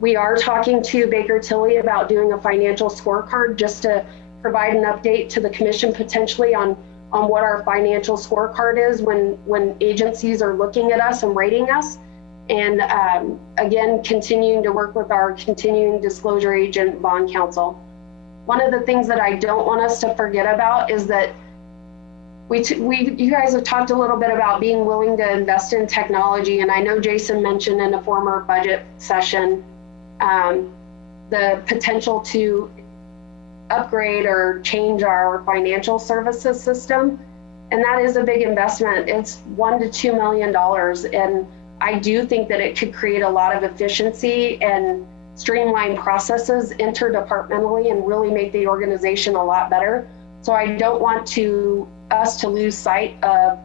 We are talking to Baker Tilly about doing a financial scorecard just to provide an update to the commission potentially on what our financial scorecard is when agencies are looking at us and rating us. And again, continuing to work with our continuing disclosure agent, bond counsel. One of the things that I don't want us to forget about is that you guys have talked a little bit about being willing to invest in technology. And I know Jason mentioned in a former budget session, the potential to upgrade or change our financial services system. And that is a big investment. It's $1 to $2 million. And I do think that it could create a lot of efficiency and streamline processes interdepartmentally and really make the organization a lot better. So I don't want us to lose sight of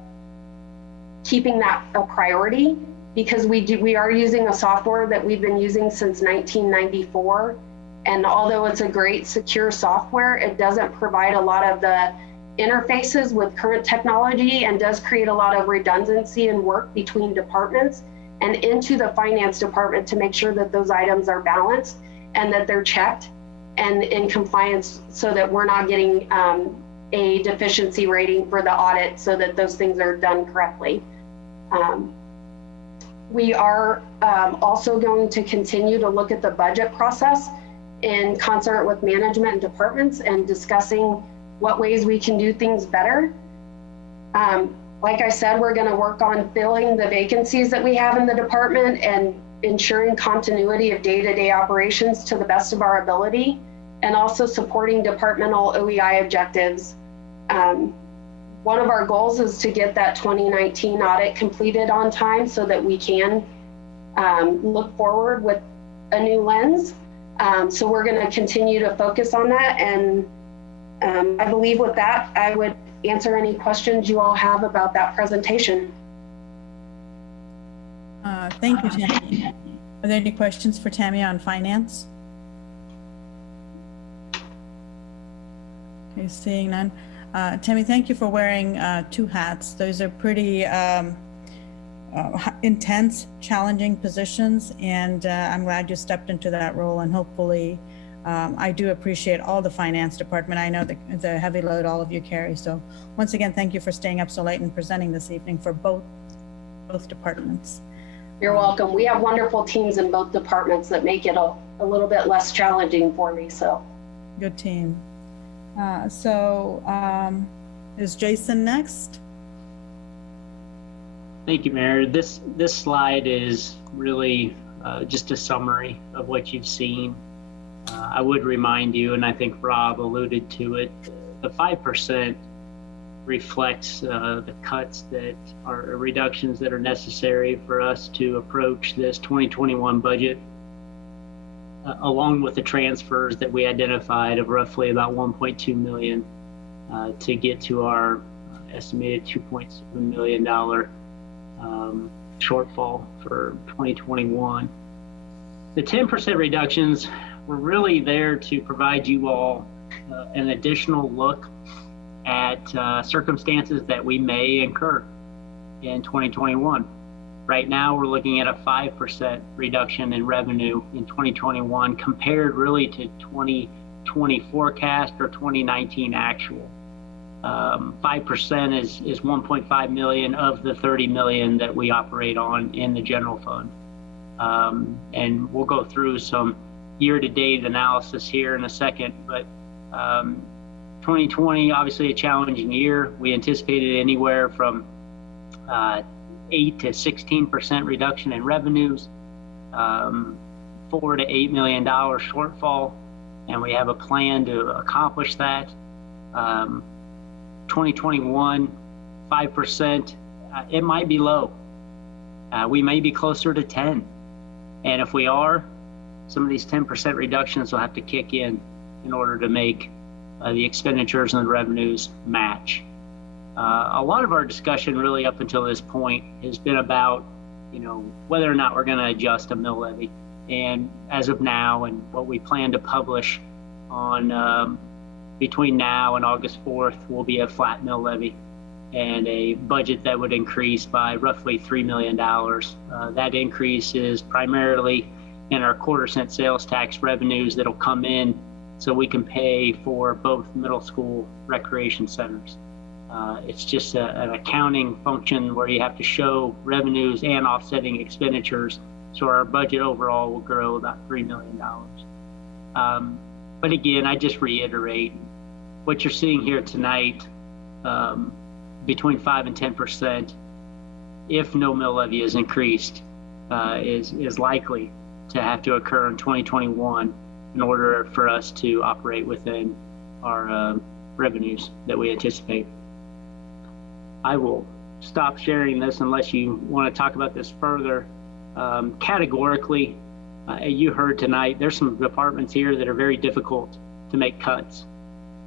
keeping that a priority because we are using a software that we've been using since 1994. And although it's a great secure software, it doesn't provide a lot of the interfaces with current technology and does create a lot of redundancy and work between departments and into the finance department to make sure that those items are balanced and that they're checked and in compliance so that we're not getting a deficiency rating for the audit so that those things are done correctly. We are also going to continue to look at the budget process in concert with management and departments and discussing what ways we can do things better. Like I said, we're going to work on filling the vacancies that we have in the department and ensuring continuity of day-to-day operations to the best of our ability, and also supporting departmental OEI objectives. One of our goals is to get that 2019 audit completed on time so that we can look forward with a new lens. So we're going to continue to focus on that and I believe with that, I would answer any questions you all have about that presentation. Thank you, Tammy. Are there any questions for Tammy on finance? Okay, seeing none. Tammy, thank you for wearing 2 hats. Those are pretty intense, challenging positions, and I'm glad you stepped into that role, and hopefully I do appreciate all the finance department. I know the heavy load all of you carry. So once again, thank you for staying up so late and presenting this evening for both departments. You're welcome. We have wonderful teams in both departments that make it a little bit less challenging for me, so. Good team. Is Jason next? Thank you, Mayor. This slide is really just a summary of what you've seen. I would remind you, and I think Rob alluded to it, the 5% reflects the cuts that are reductions that are necessary for us to approach this 2021 budget, along with the transfers that we identified of roughly about 1.2 million to get to our estimated $2.7 million shortfall for 2021. The 10% reductions were really there to provide you all an additional look at circumstances that we may incur in 2021. Right now, we're looking at a 5% reduction in revenue in 2021 compared really to 2020 forecast or 2019 actual. 5% is 1.5 million of the 30 million that we operate on in the general fund. And we'll go through some year-to-date analysis here in a second, but 2020, obviously a challenging year. We anticipated anywhere from 8 to 16% reduction in revenues, $4 to $8 million shortfall, and we have a plan to accomplish that. 2021, 5%, it might be low. We may be closer to 10. And if we are, some of these 10% reductions will have to kick in order to make the expenditures and the revenues match. A lot of our discussion really up until this point has been about, whether or not we're going to adjust a mill levy. And as of now, and what we plan to publish on between now and August 4th will be a flat mill levy and a budget that would increase by roughly $3 million. That increase is primarily in our quarter-cent sales tax revenues that'll come in so we can pay for both middle school recreation centers. It's just an accounting function where you have to show revenues and offsetting expenditures. So our budget overall will grow about $3 million. But again, I just reiterate what you're seeing here tonight, between 5 and 10%, if no mill levy is increased, is likely to have to occur in 2021 in order for us to operate within our revenues that we anticipate. I will stop sharing this unless you want to talk about this further. Categorically, you heard tonight, there's some departments here that are very difficult to make cuts.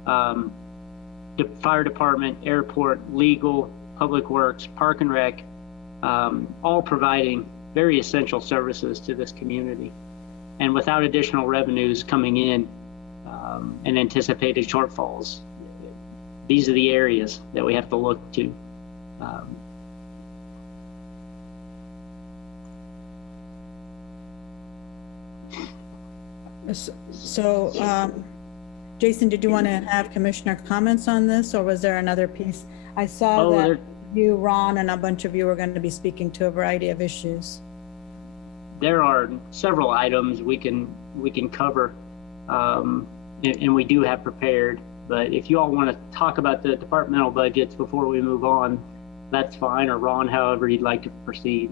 The fire department, airport, legal, public works, park and rec, all providing very essential services to this community. And without additional revenues coming in and anticipated shortfalls, these are the areas that we have to look to. Jason, did you want to have commissioner comments on this, or was there another piece? I saw that you, Ron, and a bunch of you were going to be speaking to a variety of issues. There are several items we can cover, and we do have prepared. But if you all want to talk about the departmental budgets before we move on, that's fine. Or Ron, however you'd like to proceed.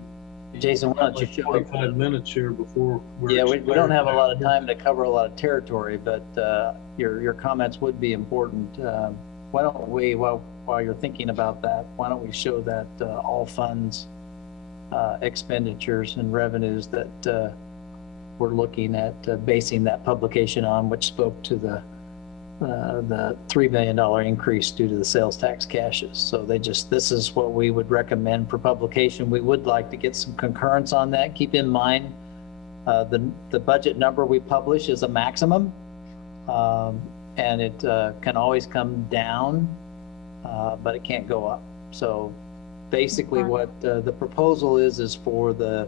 Jason, why don't you? 45 minutes here before. Yeah, we don't have a lot of time to cover a lot of territory, but your comments would be important. Why don't we, while you're thinking about that, why don't we show that all funds expenditures and revenues that we're looking at basing that publication on, which spoke to the the $3 million increase due to the sales tax caches. So this is what we would recommend for publication. We would like to get some concurrence on that. Keep in mind, the budget number we publish is a maximum, and it can always come down, but it can't go up. So basically what the proposal is for the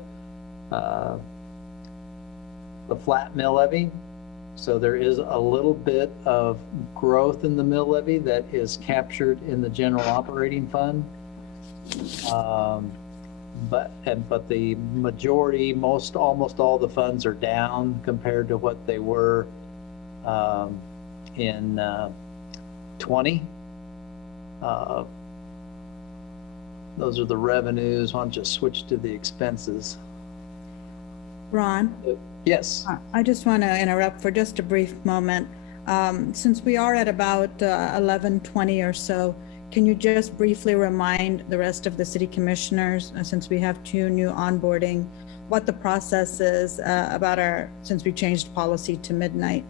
flat mill levy. So there is a little bit of growth in the mill levy that is captured in the general operating fund. But the majority, almost all the funds are down compared to what they were in 20. Those are the revenues. Why don't you switch to the expenses? Ron? Yes. I just want to interrupt for just a brief moment. Since we are at about 11:20 or so, can you just briefly remind the rest of the city commissioners, since we have 2 new onboarding, what the process is since we changed policy to midnight,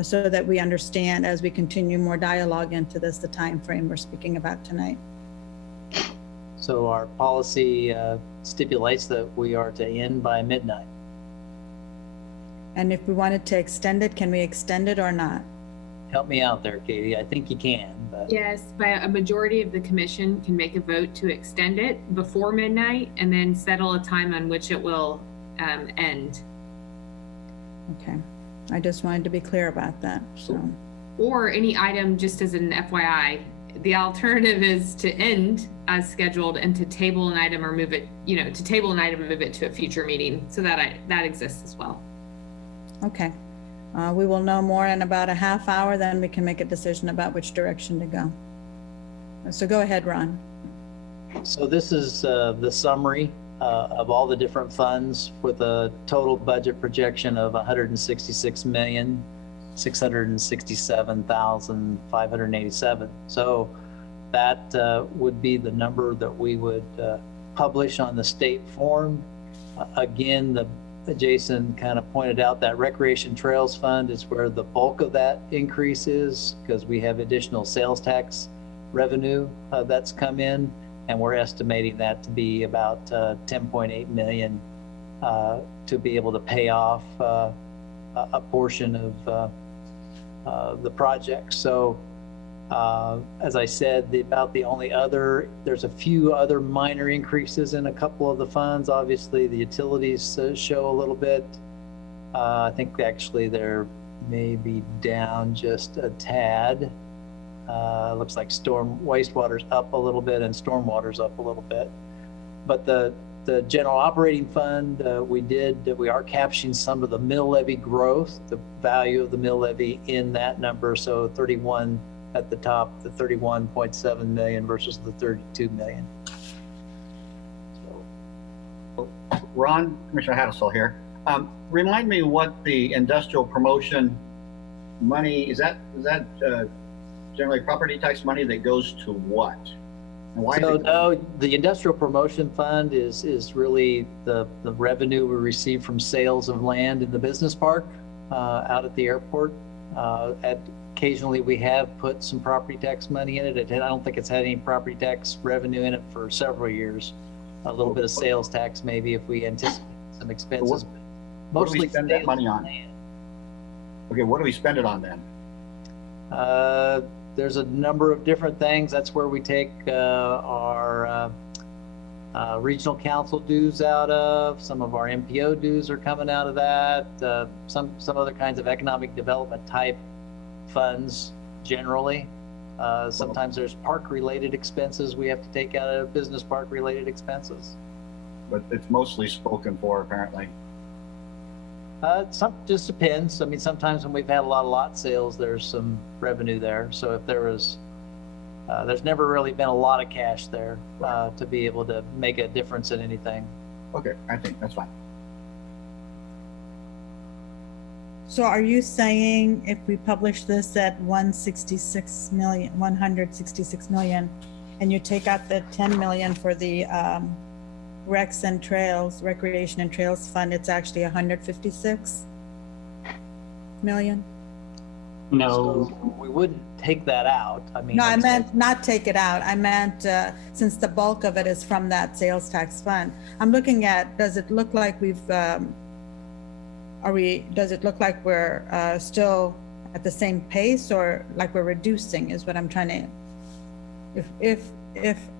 so that we understand as we continue more dialogue into this, the time frame we're speaking about tonight? So our policy stipulates that we are to end by midnight. And if we wanted to extend it, can we extend it or not? Help me out there, Katie. I think you can, but. Yes, by a majority of the commission can make a vote to extend it before midnight and then settle a time on which it will end. Okay, I just wanted to be clear about that, so. Or any item, just as an FYI, the alternative is to end as scheduled and to table an item or move it, to table an item and move it to a future meeting. So that exists as well. Okay, we will know more in about a half hour, then we can make a decision about which direction to go. So go ahead, Ron. So this is the summary of all the different funds with a total budget projection of $166,667,587. So that would be the number that we would publish on the state form. Again, Jason kind of pointed out that Recreation Trails Fund is where the bulk of that increase is, because we have additional sales tax revenue that's come in, and we're estimating that to be about 10.8 million to be able to pay off a portion of the project. So as I said, there's a few other minor increases in a couple of the funds. Obviously, the utilities show a little bit. I think actually they're maybe down just a tad. Looks like wastewater's up a little bit and stormwater's up a little bit. But the general operating fund, we are capturing some of the mill levy growth, the value of the mill levy in that number. So 31 at the top, the 31.7 million versus the 32 million. Ron, Commissioner Hattasol here. Remind me what the industrial promotion money, is that generally property tax money that goes to what? And why no, the industrial promotion fund is really the revenue we receive from sales of land in the business park out at the airport. Occasionally we have put some property tax money in it. I don't think it's had any property tax revenue in it for several years. A little bit of sales tax maybe if we anticipate some expenses. What do we spend that money on? Okay, what do we spend it on then? There's a number of different things. That's where we take our regional council dues out of. Some of our MPO dues are coming out of that. Some other kinds of economic development type funds generally. Sometimes there's park related expenses we have to take out of business park related expenses. But it's mostly spoken for apparently. Just depends. I mean, sometimes when we've had a lot of lot sales, there's some revenue there. So if there's never really been a lot of cash there to be able to make a difference in anything. Okay, I think that's fine. So are you saying if we publish this at 166 million, and you take out the 10 million for the Recs and Trails, Recreation and Trails Fund, it's actually 156 million? No. So we wouldn't take that out. I mean, No, I meant not take it out. I meant, since the bulk of it is from that sales tax fund. I'm looking at, does it look like does it look like we're still at the same pace, or like we're reducing is what I'm trying to, if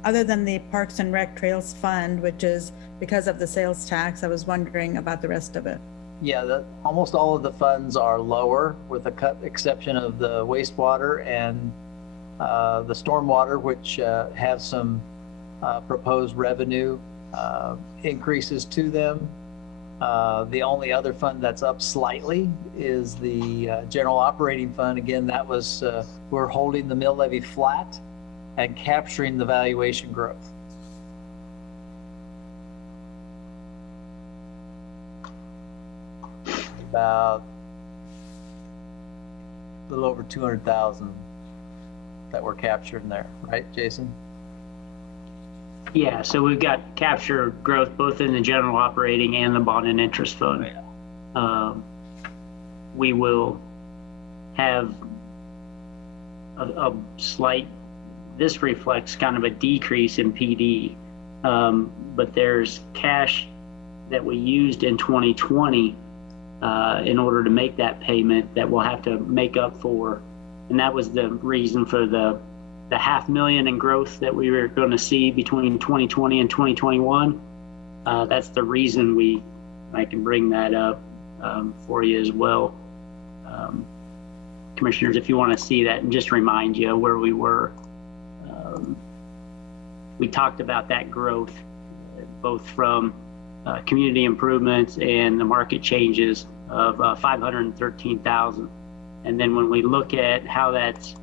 other than the Parks and Rec Trails Fund, which is because of the sales tax, I was wondering about the rest of it. Yeah, almost all of the funds are lower, with the exception of the wastewater and the stormwater, which have some proposed revenue increases to them. The only other fund that's up slightly is the general operating fund. Again, that was, we're holding the mill levy flat and capturing the valuation growth. About a little over 200,000 that were captured in there, right, Jason? Yeah, so we've got capture growth both in the general operating and the bond and interest fund. We will have a slight, this reflects kind of a decrease in PD, but there's cash that we used in 2020 in order to make that payment that we'll have to make up for. And that was the reason for the $500,000 in growth that we were going to see between 2020 and 2021. That's the reason I can bring that up for you as well. Commissioners, if you want to see that and just remind you where we were. We talked about that growth, both from community improvements and the market changes of 513,000. And then when we look at how that's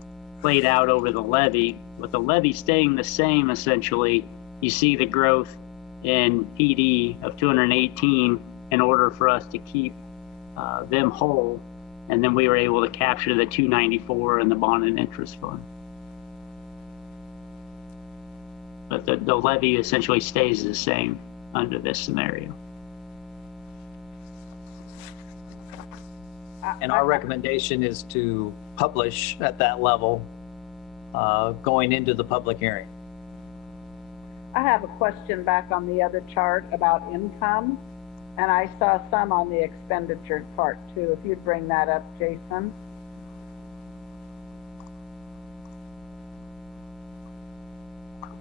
played out over the levy, with the levy staying the same, essentially, you see the growth in PD of 218 in order for us to keep them whole. And then we were able to capture the 294 in the bond and interest fund. But the levy essentially stays the same under this scenario. And our recommendation is to publish at that level going into the public hearing. I have a question back on the other chart about income, and I saw some on the expenditure part too. If you'd bring that up, Jason.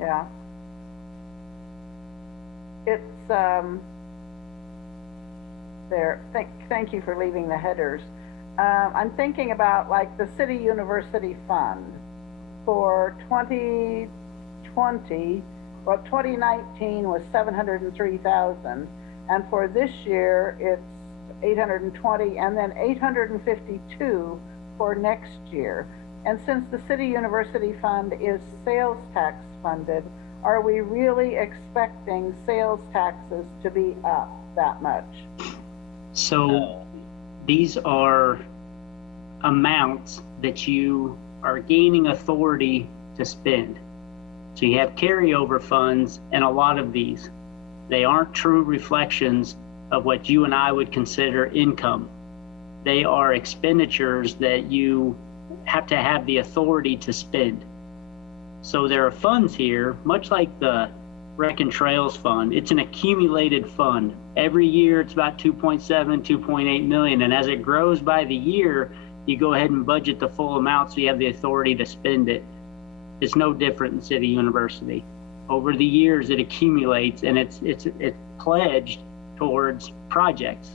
Yeah. It's there. Thank you for leaving the headers. I'm thinking about like the City University Fund for 2020. Well, 2019 was 703,000, and for this year it's 820, and then 852 for next year. And since the City University Fund is sales tax funded, are we really expecting sales taxes to be up that much? So these are amounts that you are gaining authority to spend. So you have carryover funds in a lot of these. They aren't true reflections of what you and I would consider income. They are expenditures that you have to have the authority to spend. So there are funds here, much like the Rec and Trails Fund. It's an accumulated fund. Every year it's about 2.7, 2.8 million. And as it grows by the year, you go ahead and budget the full amount so you have the authority to spend it. It's no different in City University. Over the years, it accumulates and it's pledged towards projects.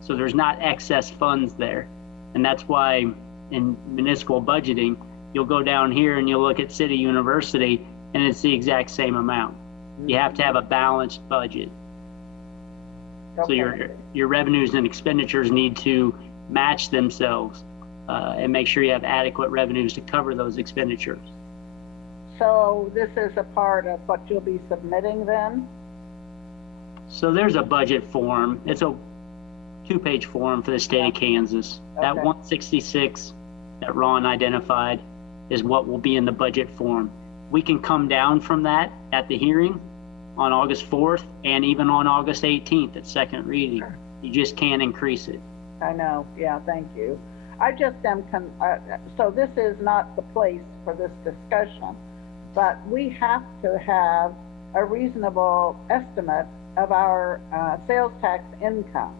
So there's not excess funds there. And that's why in municipal budgeting, you'll go down here and you'll look at City University and it's the exact same amount. You have to have a balanced budget. Okay. So your revenues and expenditures need to match themselves and make sure you have adequate revenues to cover those expenditures. So this is a part of what you'll be submitting then? So there's a budget form. It's a 2-page form for the state of Kansas. Okay. That 166 that Ron identified is what will be in the budget form. We can come down from that at the hearing on August 4th and even on August 18th at second reading. Sure. You just can't increase it. I know. Yeah, thank you. I just am, so this is not the place for this discussion, but we have to have a reasonable estimate of our sales tax income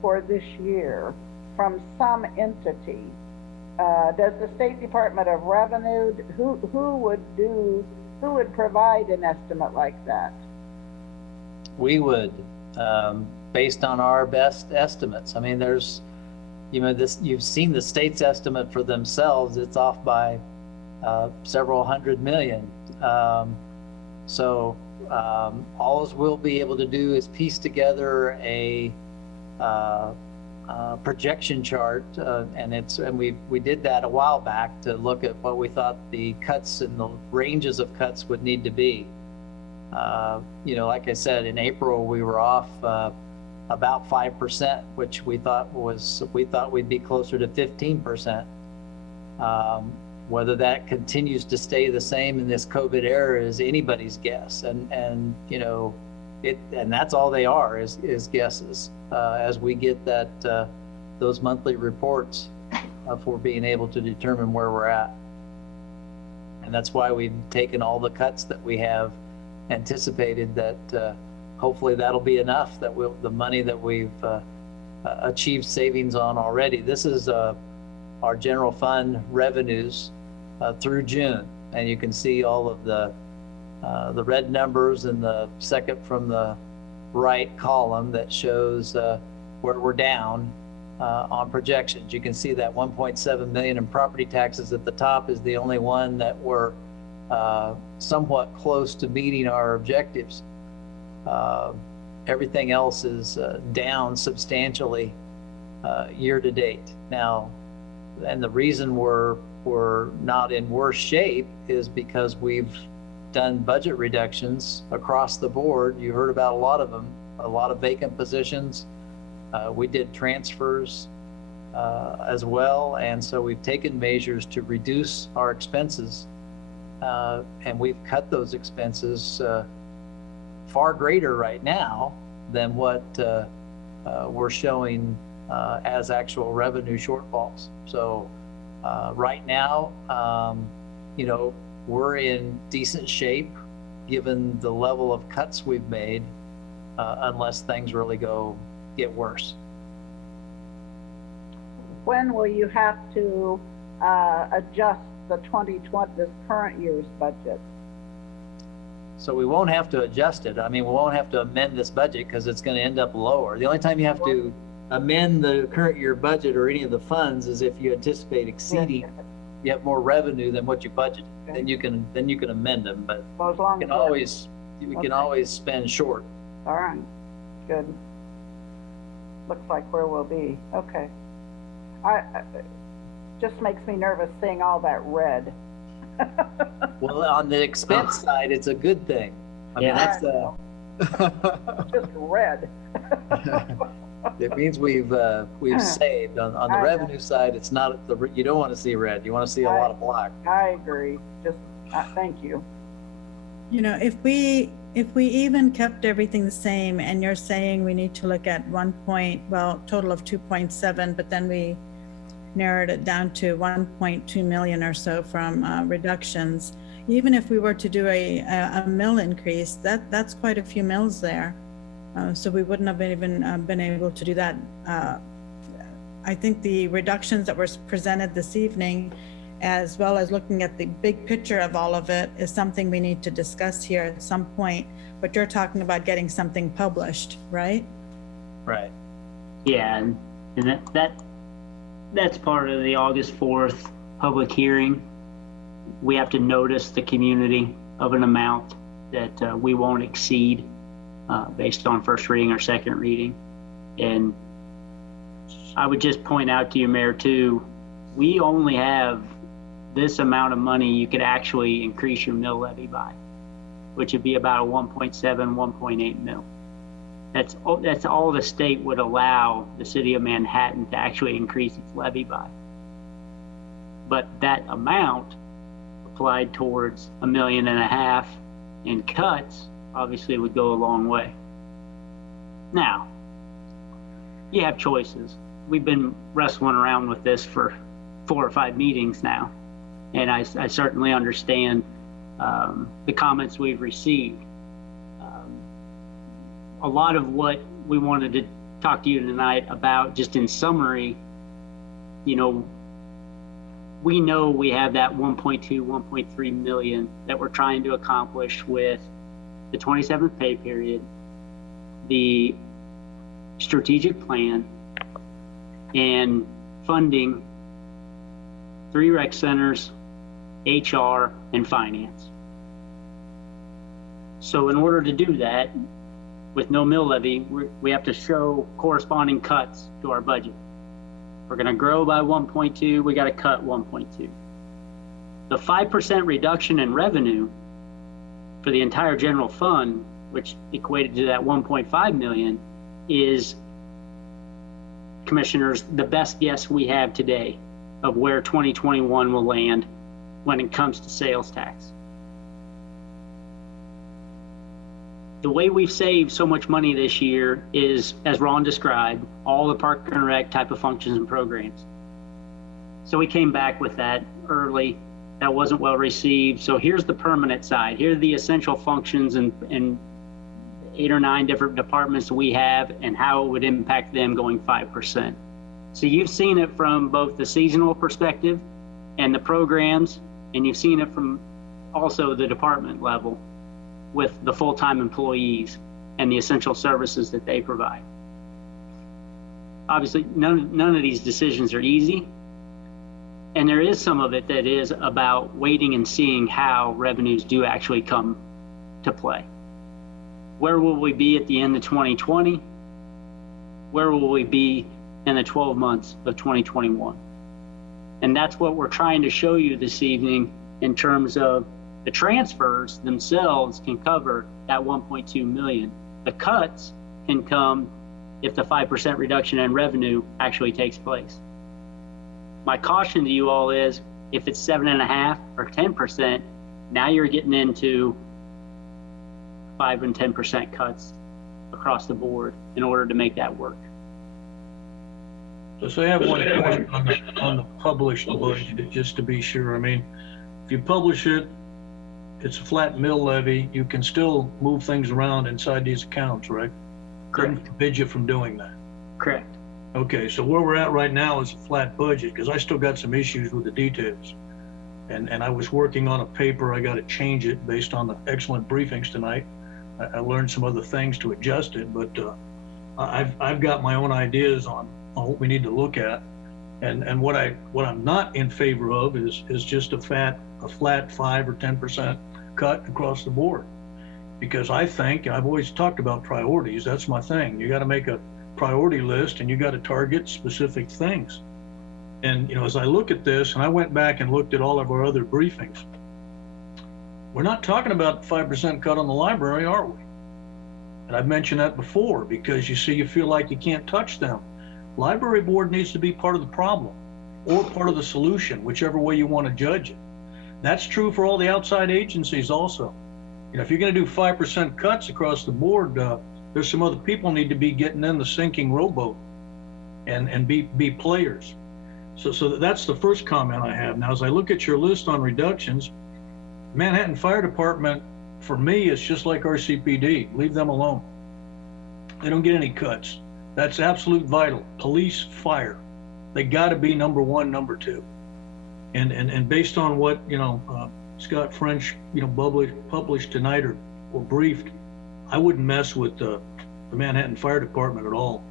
for this year from some entity. Does the State Department of Revenue, who would provide an estimate like that? We would, based on our best estimates. I mean, there's, you've seen the state's estimate for themselves. It's off by several hundred million. So all we'll be able to do is piece together a projection chart, and we did that a while back to look at what we thought the cuts and the ranges of cuts would need to be. Like I said, in April we were off about 5%, which we thought we'd be closer to 15%. Whether that continues to stay the same in this COVID era is anybody's guess, and that's all they are is guesses. As we get those monthly reports for being able to determine where we're at, and that's why we've taken all the cuts that we have anticipated. That hopefully that'll be enough. That the money that we've achieved savings on already. This is our general fund revenues through June, and you can see all of the red numbers in the second from the right column that shows where we're down on projections. You can see that 1.7 million in property taxes at the top is the only one that we're somewhat close to meeting our objectives. Everything else is down substantially year to date. Now, and the reason we're not in worse shape is because we've done budget reductions across the board. You heard about a lot of them, a lot of vacant positions. We did transfers as well, and so we've taken measures to reduce our expenses, and we've cut those expenses far greater right now than what we're showing as actual revenue shortfalls. So right now, we're in decent shape given the level of cuts we've made, unless things really get worse. When will you have to adjust the 2020, this current year's budget? So we won't have to adjust it. I mean, we won't have to amend this budget because it's going to end up lower. The only time you have to amend the current year budget or any of the funds is if you anticipate exceeding, you have more revenue than what you budgeted. Okay. Then you can amend them, but well, as long we can always spend short. All right, good. Looks like where we'll be. Okay. I just makes me nervous seeing all that red. Well, on the expense side, it's a good thing. I mean, that's just red. It means we've saved. On the revenue side, it's not you don't want to see red. You want to see a lot of black. I agree. Just thank you. If we even kept everything the same, and you're saying we need to look at total of 2.7, but then we narrowed it down to 1.2 million or so from reductions. Even if we were to do a mill increase, that's quite a few mills there. So we wouldn't have been able to do that. I think the reductions that were presented this evening, as well as looking at the big picture of all of it, is something we need to discuss here at some point. But you're talking about getting something published, right? Right. Yeah, and that's part of the August 4th public hearing. We have to notice the community of an amount that we won't exceed based on first reading or second reading. And I would just point out to you, Mayor, too, we only have this amount of money you could actually increase your mill levy by, which would be about a 1.7, 1.8 mil. That's all the state would allow the city of Manhattan to actually increase its levy by. But that amount applied towards $1.5 million in cuts obviously would go a long way. Now, you have choices. we've been wrestling around with this for 4 or 5 meetings now. And I certainly understand the comments we've received. A lot of what we wanted to talk to you tonight about, just in summary, we know we have that 1.2, 1.3 million that we're trying to accomplish with the 27th pay period, the strategic plan, and funding 3 rec centers, HR, and finance. So in order to do that, with no mill levy, we have to show corresponding cuts to our budget. We're going to grow by 1.2, we got to cut 1.2. The 5% reduction in revenue for the entire general fund, which equated to that 1.5 million, is, commissioners, the best guess we have today of where 2021 will land when it comes to sales tax. The way we've saved so much money this year is, as Ron described, all the park and rec type of functions and programs. So we came back with that early. That wasn't well received. So here's the permanent side. Here are the essential functions and 8 or 9 different departments we have and how it would impact them going 5%. So you've seen it from both the seasonal perspective and the programs, and you've seen it from also the department level with the full-time employees and the essential services that they provide. Obviously, none of these decisions are easy, and there is some of it that is about waiting and seeing how revenues do actually come to play. Where will we be at the end of 2020? Where will we be in the 12 months of 2021? And that's what we're trying to show you this evening in terms of the transfers themselves can cover that 1.2 million. The cuts can come if the 5% reduction in revenue actually takes place. My caution to you all is if it's 7.5% or 10%, now you're getting into 5 and 10% cuts across the board in order to make that work. So I have one question on the published budget, just to be sure. I mean, if you publish it, it's a flat mill levy, you can still move things around inside these accounts, right? Correct. Couldn't forbid you from doing that. Correct. Okay, so where we're at right now is a flat budget, because I still got some issues with the details. And I was working on a paper, I got to change it based on the excellent briefings tonight. I learned some other things to adjust it, but I've got my own ideas on what we need to look at. And what I'm not in favor of is just a flat 5 or 10% cut across the board. Because I think, I've always talked about priorities, that's my thing. You got to make a priority list and you got to target specific things. And as I look at this, and I went back and looked at all of our other briefings, we're not talking about 5% cut on the library, are we? And I've mentioned that before, because you feel like you can't touch them. Library board needs to be part of the problem or part of the solution, whichever way you want to judge it. That's true for all the outside agencies also. If you're going to do 5% cuts across the board, there's some other people need to be getting in the sinking rowboat and be players. So that's the first comment I have. Now, as I look at your list on reductions, Manhattan Fire Department, for me, is just like RCPD. Leave them alone. They don't get any cuts. That's absolute vital. Police, fire. They got to be number 1, number 2. And based on what Scott French published tonight or briefed, I wouldn't mess with the Manhattan Fire Department at all.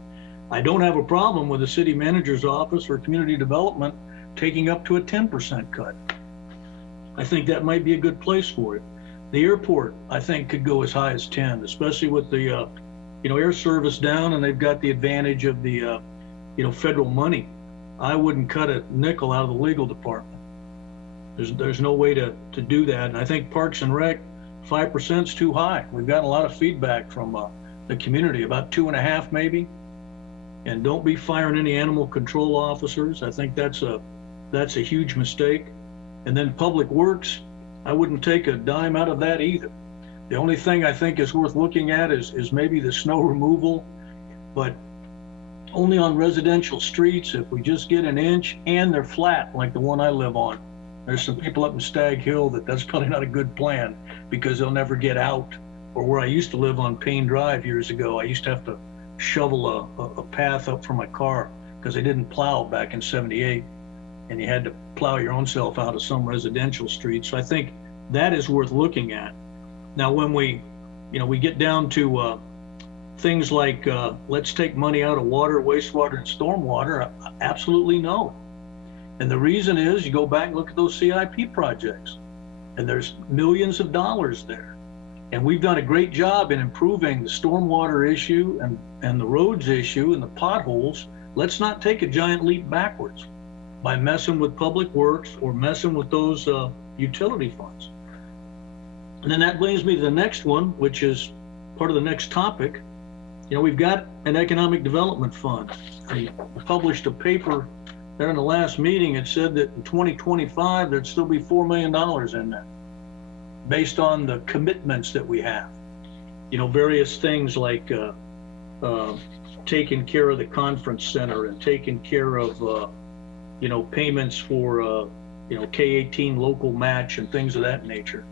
I don't have a problem with the city manager's office or community development taking up to a 10% cut. I think that might be a good place for it. The airport, I think, could go as high as 10, especially with the air service down, and they've got the advantage of the federal money. I wouldn't cut a nickel out of the legal department. There's no way to do that. And I think Parks and Rec, 5% is too high. We've gotten a lot of feedback from the community, about 2.5 maybe. And don't be firing any animal control officers. I think that's a huge mistake. And then Public Works, I wouldn't take a dime out of that either. The only thing I think is worth looking at is maybe the snow removal, but only on residential streets, if we just get an inch and they're flat, like the one I live on. There's some people up in Stag Hill that's probably not a good plan because they'll never get out. Or where I used to live on Payne Drive years ago, I used to have to shovel a path up for my car because they didn't plow back in '78. And you had to plow your own self out of some residential streets. So I think that is worth looking at. Now, when we get down to things like let's take money out of water, wastewater, and stormwater, absolutely no. And the reason is you go back and look at those CIP projects, and there's millions of dollars there. And we've done a great job in improving the stormwater issue and the roads issue and the potholes. Let's not take a giant leap backwards by messing with public works or messing with those utility funds. And then that brings me to the next one, which is part of the next topic. We've got an economic development fund. I published a paper there in the last meeting. It said that in 2025, there'd still be $4 million in there based on the commitments that we have. Various things like taking care of the conference center and taking care of, payments for, K-18 local match and things of that nature.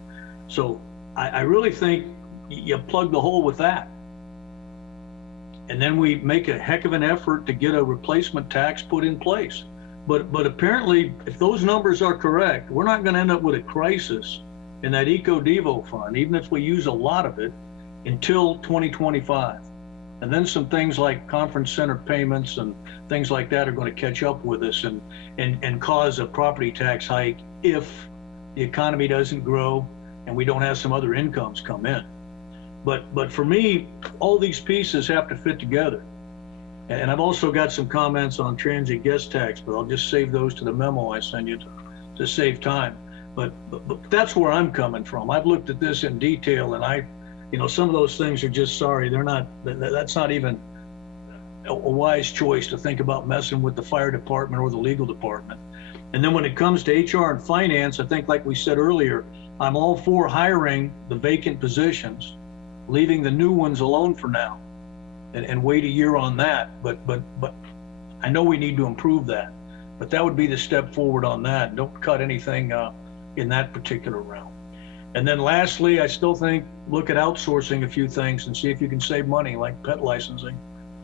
So I really think you plug the hole with that. And then we make a heck of an effort to get a replacement tax put in place. But apparently, if those numbers are correct, we're not going to end up with a crisis in that EcoDevo fund, even if we use a lot of it, until 2025. And then some things like conference center payments and things like that are going to catch up with us and cause a property tax hike if the economy doesn't grow and we don't have some other incomes come in. But for me, all these pieces have to fit together. And I've also got some comments on transient guest tax, but I'll just save those to the memo I send you to save time. But that's where I'm coming from. I've looked at this in detail, and some of those things are just, that's not even a wise choice to think about messing with the fire department or the legal department. And then when it comes to HR and finance, I think, like we said earlier, I'm all for hiring the vacant positions, leaving the new ones alone for now, and wait a year on that. But I know we need to improve that. But that would be the step forward on that. Don't cut anything in that particular realm. And then lastly, I still think look at outsourcing a few things and see if you can save money, like pet licensing.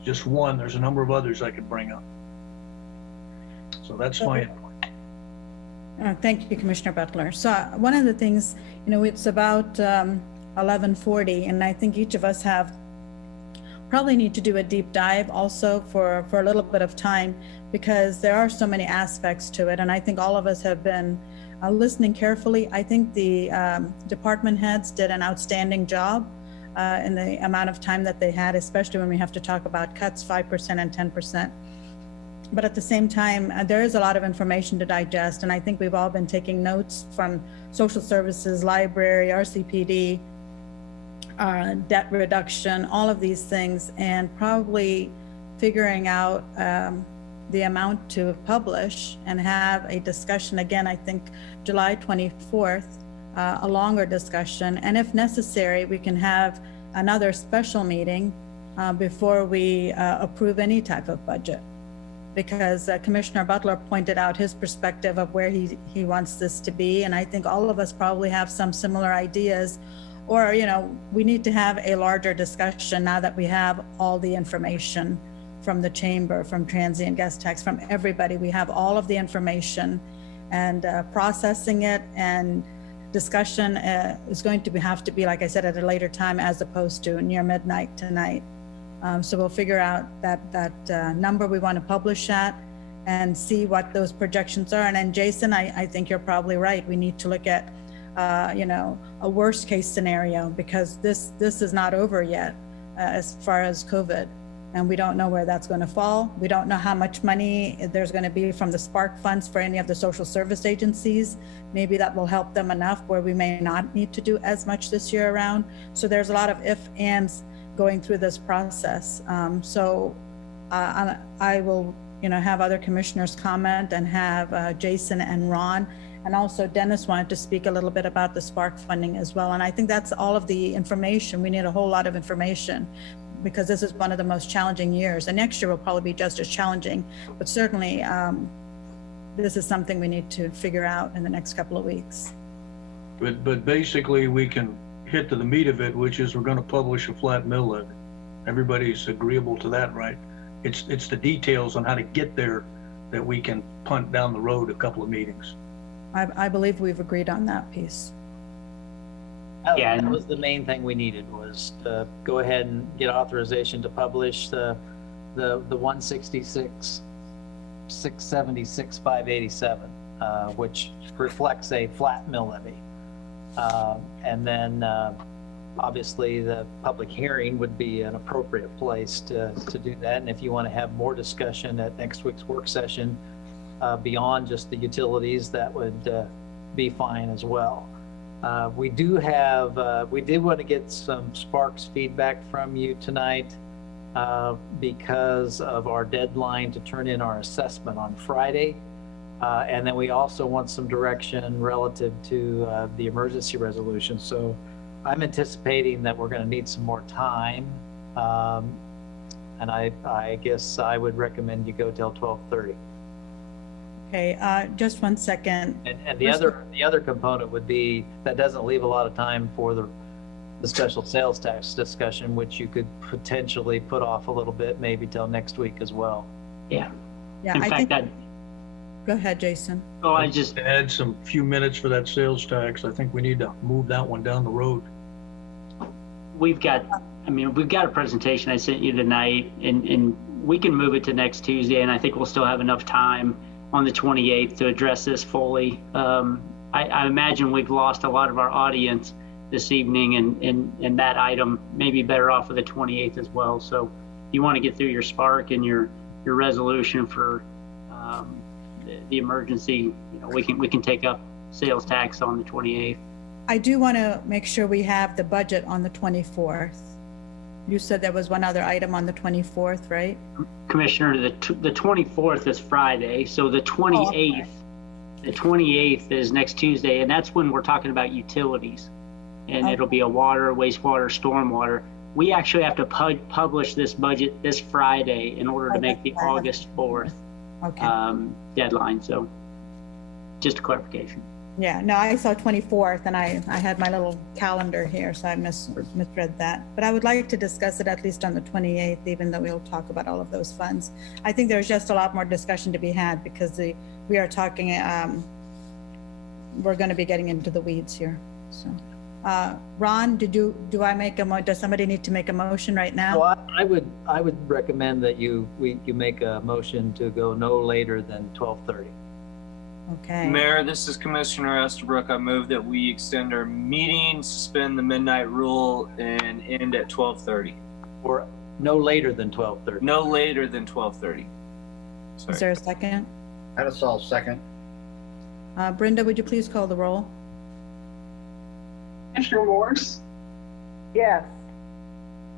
Just one. There's a number of others I could bring up. So that's my input. Thank you, Commissioner Butler. So one of the things, it's about 11:40, and I think each of us probably need to do a deep dive also for a little bit of time, because there are so many aspects to it. And I think all of us have been listening carefully. I think the department heads did an outstanding job in the amount of time that they had, especially when we have to talk about cuts, 5% and 10%. But at the same time, there is a lot of information to digest. And I think we've all been taking notes from social services, library, RCPD, debt reduction, all of these things, and probably figuring out the amount to publish and have a discussion again. I think July 24th, a longer discussion. And if necessary, we can have another special meeting before we approve any type of budget. Because Commissioner Butler pointed out his perspective of where he wants this to be. And I think all of us probably have some similar ideas, or, we need to have a larger discussion now that we have all the information from the chamber, from transient guest tax, from everybody. We have all of the information, and processing it and discussion is going to have to be, like I said, at a later time, as opposed to near midnight tonight. So we'll figure out that number we want to publish at and see what those projections are. And then Jason, I think you're probably right. We need to look at, a worst case scenario, because this is not over yet as far as COVID. And we don't know where that's going to fall. We don't know how much money there's going to be from the Spark funds for any of the social service agencies. Maybe that will help them enough where we may not need to do as much this year around. So there's a lot of if, ands going through this process. So I will, have other commissioners comment, and have Jason and Ron, and also Dennis wanted to speak a little bit about the Spark funding as well. And I think that's all of the information. We need a whole lot of information, because this is one of the most challenging years, and next year will probably be just as challenging, but certainly this is something we need to figure out in the next couple of weeks. But basically, we can hit to the meat of it, which is we're going to publish a flat mill levy. Everybody's agreeable to that, right? It's the details on how to get there that we can punt down the road a couple of meetings. I believe we've agreed on that piece. Yeah, that was the main thing we needed, was to go ahead and get authorization to publish the 166, 676, 587, which reflects a flat mill levy. And then obviously the public hearing would be an appropriate place to do that. And if you want to have more discussion at next week's work session beyond just the utilities, that would be fine as well. We did want to get some Sparks feedback from you tonight because of our deadline to turn in our assessment on Friday. And then we also want some direction relative to the emergency resolution. So I'm anticipating that we're going to need some more time. And I guess I would recommend you go till 12:30. Okay, just one second. And the other component would be, that doesn't leave a lot of time for the special sales tax discussion, which you could potentially put off a little bit, maybe till next week as well. Yeah. Yeah, In I fact, think. Go ahead, Jason. I just add some few minutes for that sales tax. I think we need to move that one down the road. we've got a presentation I sent you tonight, and we can move it to next Tuesday, and I think we'll still have enough time on the 28th to address this fully. I imagine we've lost a lot of our audience this evening, and that item may be better off with the 28th as well. So if you want to get through your Spark and your resolution for the emergency, we can take up sales tax on the 28th. I do want to make sure we have the budget on the 24th. You said there was one other item on the 24th, right? Commissioner, the 24th is Friday, so the 28th, the 28th is next Tuesday, and that's when we're talking about utilities. And it'll be a water, wastewater, stormwater. We actually have to publish this budget this Friday in order to make the August 4th deadline. So just a clarification. Yeah, no, I saw 24th, and I had my little calendar here, so I misread that. But I would like to discuss it at least on the 28th, even though we'll talk about all of those funds. I think there's just a lot more discussion to be had because we are talking, we're going to be getting into the weeds here. So, Ron, does somebody need to make a motion right now? Well, I would recommend that you make a motion to go no later than 12:30. Okay. Mayor, this is Commissioner Estabrook. I move that we extend our meeting, suspend the midnight rule, and end at 12:30. Or no later than 12:30. No later than 12:30. Is there a second? Hattasol, second. Brenda, would you please call the roll? Commissioner Morse, Yes.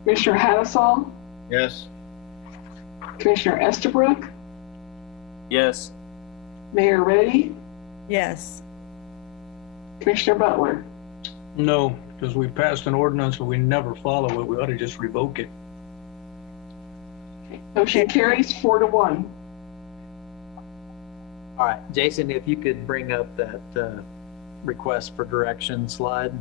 Commissioner Hattasol, Yes. Commissioner Estabrook, Yes. Mayor Reddy, Yes. Commissioner Butler. No, because we passed an ordinance, but we never follow it. We ought to just revoke it. Motion carries 4-1. All right, Jason, if you could bring up that request for direction slide.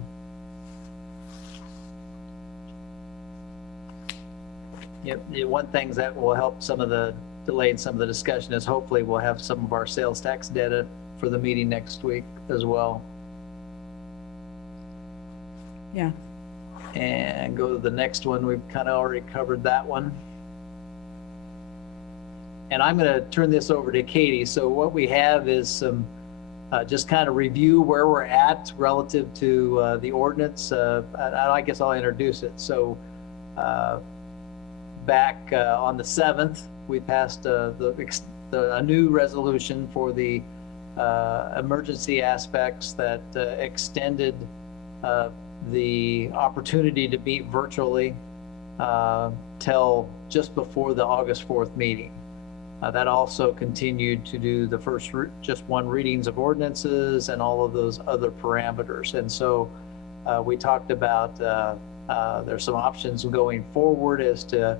Yep, one thing that will help delay some of the discussion is hopefully we'll have some of our sales tax data for the meeting next week as well. Yeah. And go to the next one. We've kind of already covered that one. And I'm going to turn this over to Katie. So what we have is some just kind of review where we're at relative to the ordinance. I guess I'll introduce it. So back on the 7th, we passed a new resolution for the emergency aspects that extended the opportunity to meet virtually till just before the August 4th meeting. That also continued to do the first just one readings of ordinances and all of those other parameters. And so we talked about There's some options going forward as to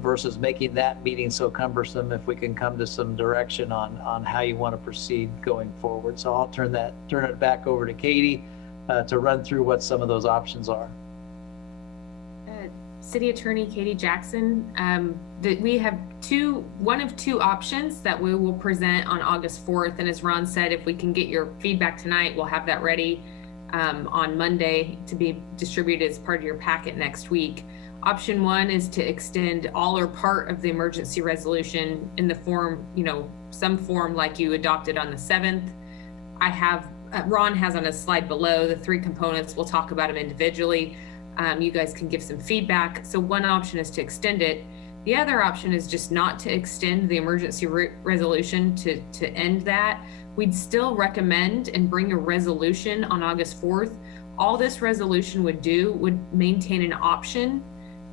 versus making that meeting so cumbersome, if we can come to some direction on how you want to proceed going forward. So I'll turn it back over to Katie to run through what some of those options are. City Attorney Katie Jackson, we have one of two options that we will present on August 4th. And as Ron said, if we can get your feedback tonight, we'll have that ready on Monday to be distributed as part of your packet next week. Option one is to extend all or part of the emergency resolution in the form, some form like you adopted on the 7th. Ron has on a slide below the three components. We'll talk about them individually. You guys can give some feedback. So one option is to extend it. The other option is just not to extend the emergency resolution to end that. We'd still recommend and bring a resolution on August 4th. All this resolution would do would maintain an option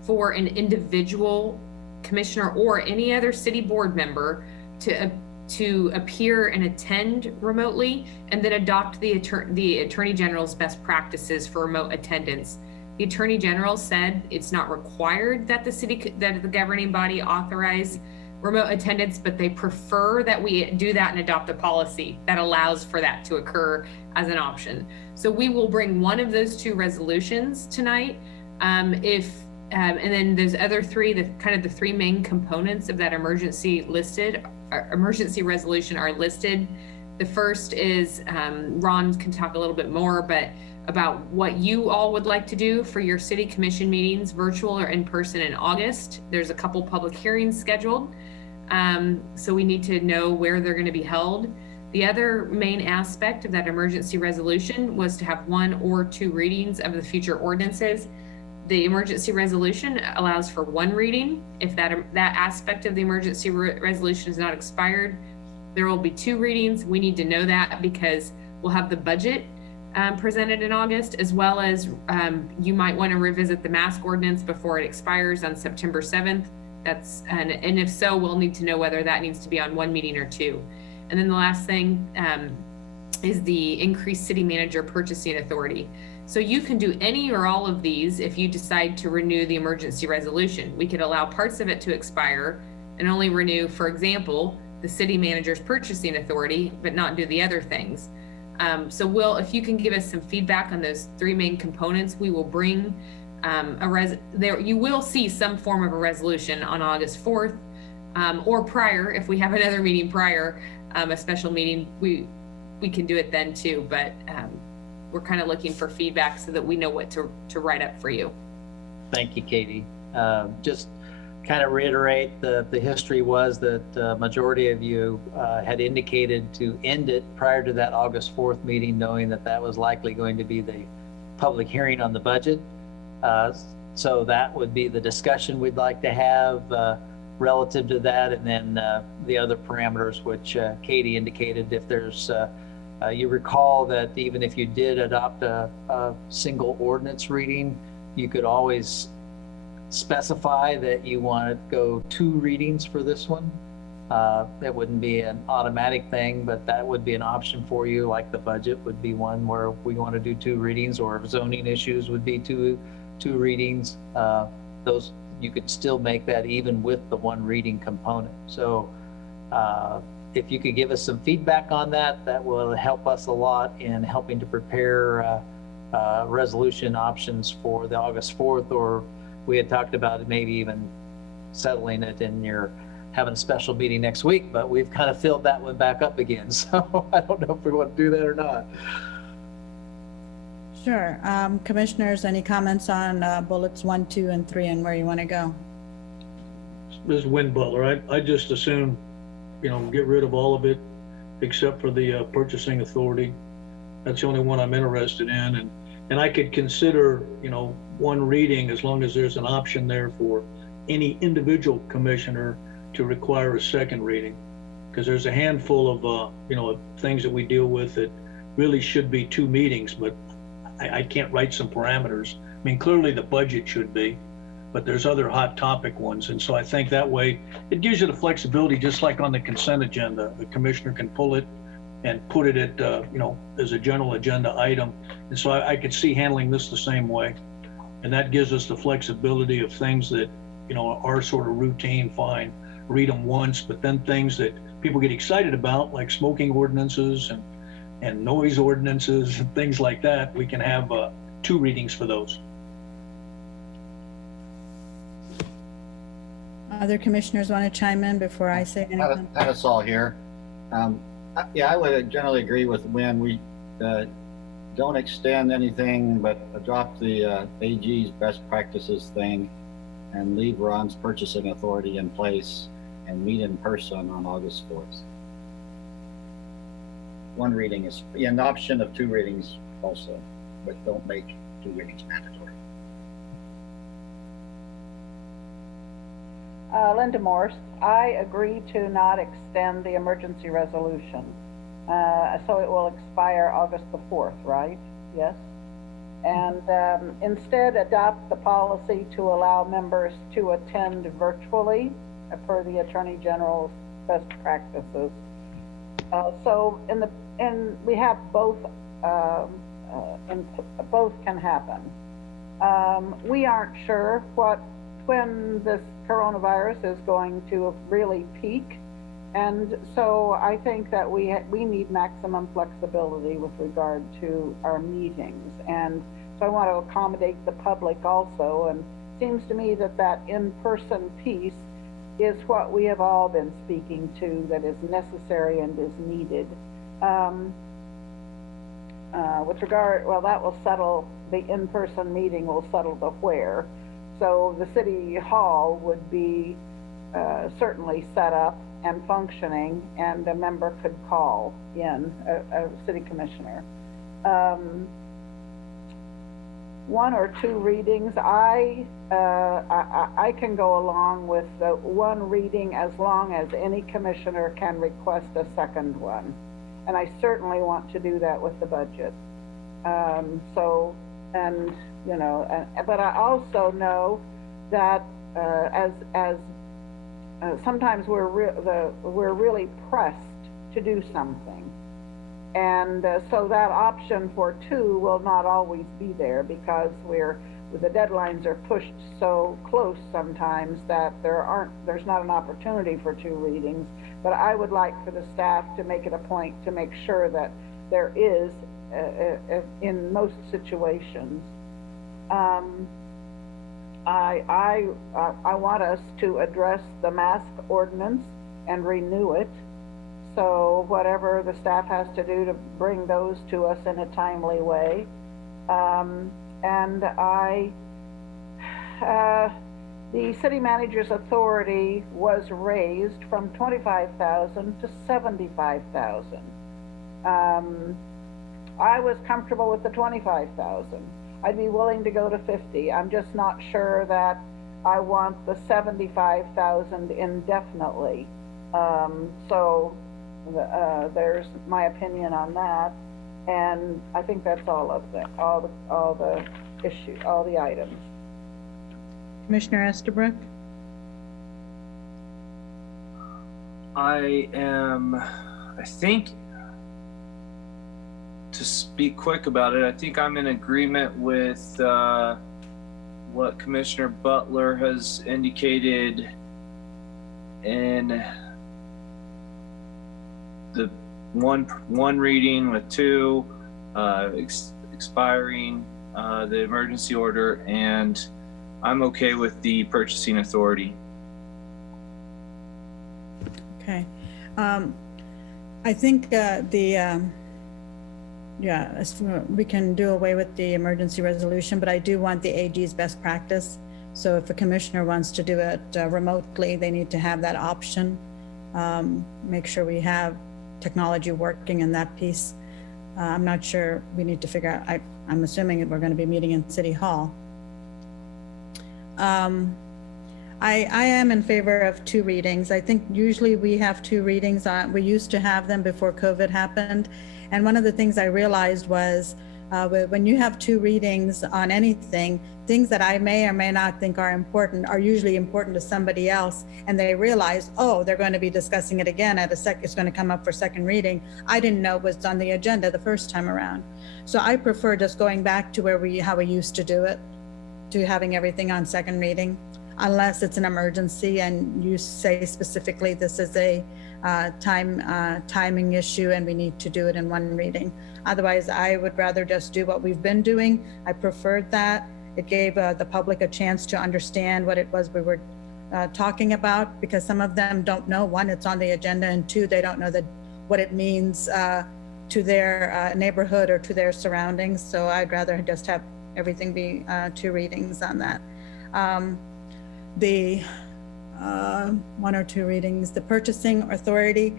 for an individual commissioner or any other city board member to appear and attend remotely, and then adopt the Attorney General's best practices for remote attendance. The Attorney General said it's not required that the governing body authorize remote attendance, but they prefer that we do that and adopt a policy that allows for that to occur as an option. So we will bring one of those two resolutions tonight. And then those other three, the three main components of that emergency resolution are listed. The first is, Ron can talk a little bit more, but about what you all would like to do for your city commission meetings, virtual or in person in August. There's a couple public hearings scheduled. So we need to know where they're going to be held. The other main aspect of that emergency resolution was to have one or two readings of the future ordinances. The emergency resolution allows for one reading. If that aspect of the emergency resolution is not expired, there will be two readings. We need to know that because we'll have the budget presented in August, as well as you might want to revisit the mask ordinance before it expires on September 7th. And if so, we'll need to know whether that needs to be on one meeting or two. And then the last thing is the increased city manager purchasing authority. So you can do any or all of these if you decide to renew the emergency resolution. We could allow parts of it to expire and only renew, for example, the city manager's purchasing authority, but not do the other things. So if you can give us some feedback on those three main components, we will bring you will see some form of a resolution on August 4th or prior. If we have another meeting prior, a special meeting, we can do it then too. But we're kind of looking for feedback so that we know what to write up for you. Thank you, Katie. Just kind of reiterate, the history was that majority of you had indicated to end it prior to that August 4th meeting, knowing that was likely going to be the public hearing on the budget. So that would be the discussion we'd like to have relative to that, and then the other parameters which Katie indicated. If there's you recall that even if you did adopt a single ordinance reading, you could always specify that you want to go two readings for this one. That wouldn't be an automatic thing, but that would be an option for you, like the budget would be one where we want to do two readings, or zoning issues would be two readings. Those, you could still make that even with the one reading component. So if you could give us some feedback on that, that will help us a lot in helping to prepare resolution options for the August 4th, or we had talked about maybe even settling it in having a special meeting next week, but we've kind of filled that one back up again. So I don't know if we want to do that or not. Sure. Commissioners, any comments on bullets 1, 2, and 3 and where you want to go? This is Win Butler. I just assume, get rid of all of it except for the purchasing authority. That's the only one I'm interested in. And I could consider, one reading as long as there's an option there for any individual commissioner to require a second reading. Because there's a handful of, things that we deal with that really should be two meetings, but I can't write some parameters. I mean, clearly the budget should be, but there's other hot topic ones. And so I think that way it gives you the flexibility, just like on the consent agenda, the commissioner can pull it and put it at, as a general agenda item. And so I could see handling this the same way. And that gives us the flexibility of things that, you know, are sort of routine, fine, read them once, but then things that people get excited about, like smoking ordinances and noise ordinances and things like that, we can have 2 readings for those. Other commissioners want to chime in before I say anything? That's all here. Yeah, I would generally agree with Wynn. We don't extend anything, but drop the AG's best practices thing and leave Ron's purchasing authority in place and meet in person on August 4th. 1 reading is an option of 2 readings also, but don't make 2 readings mandatory. Linda Morse, I agree to not extend the emergency resolution. So it will expire August the 4th, right? Yes? And instead adopt the policy to allow members to attend virtually per the Attorney General's best practices. So we have both, both can happen. We aren't sure when this coronavirus is going to really peak. And so I think that we need maximum flexibility with regard to our meetings. And so I want to accommodate the public also. And it seems to me that in-person piece is what we have all been speaking to, that is necessary and is needed. With regard, well, that will settle, the in-person meeting will settle the where. So the city hall would be certainly set up and functioning, and a member could call in, a city commissioner. 1 or 2 readings, I can go along with the 1 reading as long as any commissioner can request a second one. And I certainly want to do that with the budget. But I also know that sometimes we're really pressed to do something. And so that option for 2 will not always be there, because the deadlines are pushed so close sometimes that there's not an opportunity for 2 readings. But I would like for the staff to make it a point to make sure that there is in most situations. I want us to address the mask ordinance and renew it. So whatever the staff has to do to bring those to us in a timely way. The city manager's authority was raised from 25,000 to 75,000. I was comfortable with the 25,000. I'd be willing to go to 50. I'm just not sure that I want the 75,000 indefinitely. There's my opinion on that, and I think that's all the items. Commissioner Estabrook? I think, to speak quick about it, I think I'm in agreement with what Commissioner Butler has indicated in the one reading with 2 expiring the emergency order, and I'm okay with the purchasing authority. Okay. I think we can do away with the emergency resolution, but I do want the AG's best practice. So if a commissioner wants to do it remotely, they need to have that option. Make sure we have technology working in that piece. I'm not sure, we need to figure out, I'm assuming that we're going to be meeting in City Hall. I am in favor of 2 readings. I think usually we have 2 readings. We used to have them before COVID happened. And one of the things I realized was When you have two readings on anything, things that I may or may not think are important are usually important to somebody else, and they realize, oh, they're going to be discussing it again it's going to come up for second reading. I didn't know it was on the agenda the first time around. So I prefer just going back to how we used to do it, to having everything on second reading, unless it's an emergency and you say specifically this is a timing issue and we need to do it in one reading. Otherwise, I would rather just do what we've been doing. I preferred that. It gave the public a chance to understand what it was we were talking about, because some of them don't know, one, it's on the agenda, and two, they don't know what it means to their neighborhood or to their surroundings. So I'd rather just have everything be two readings on that. The one or two readings, the purchasing authority.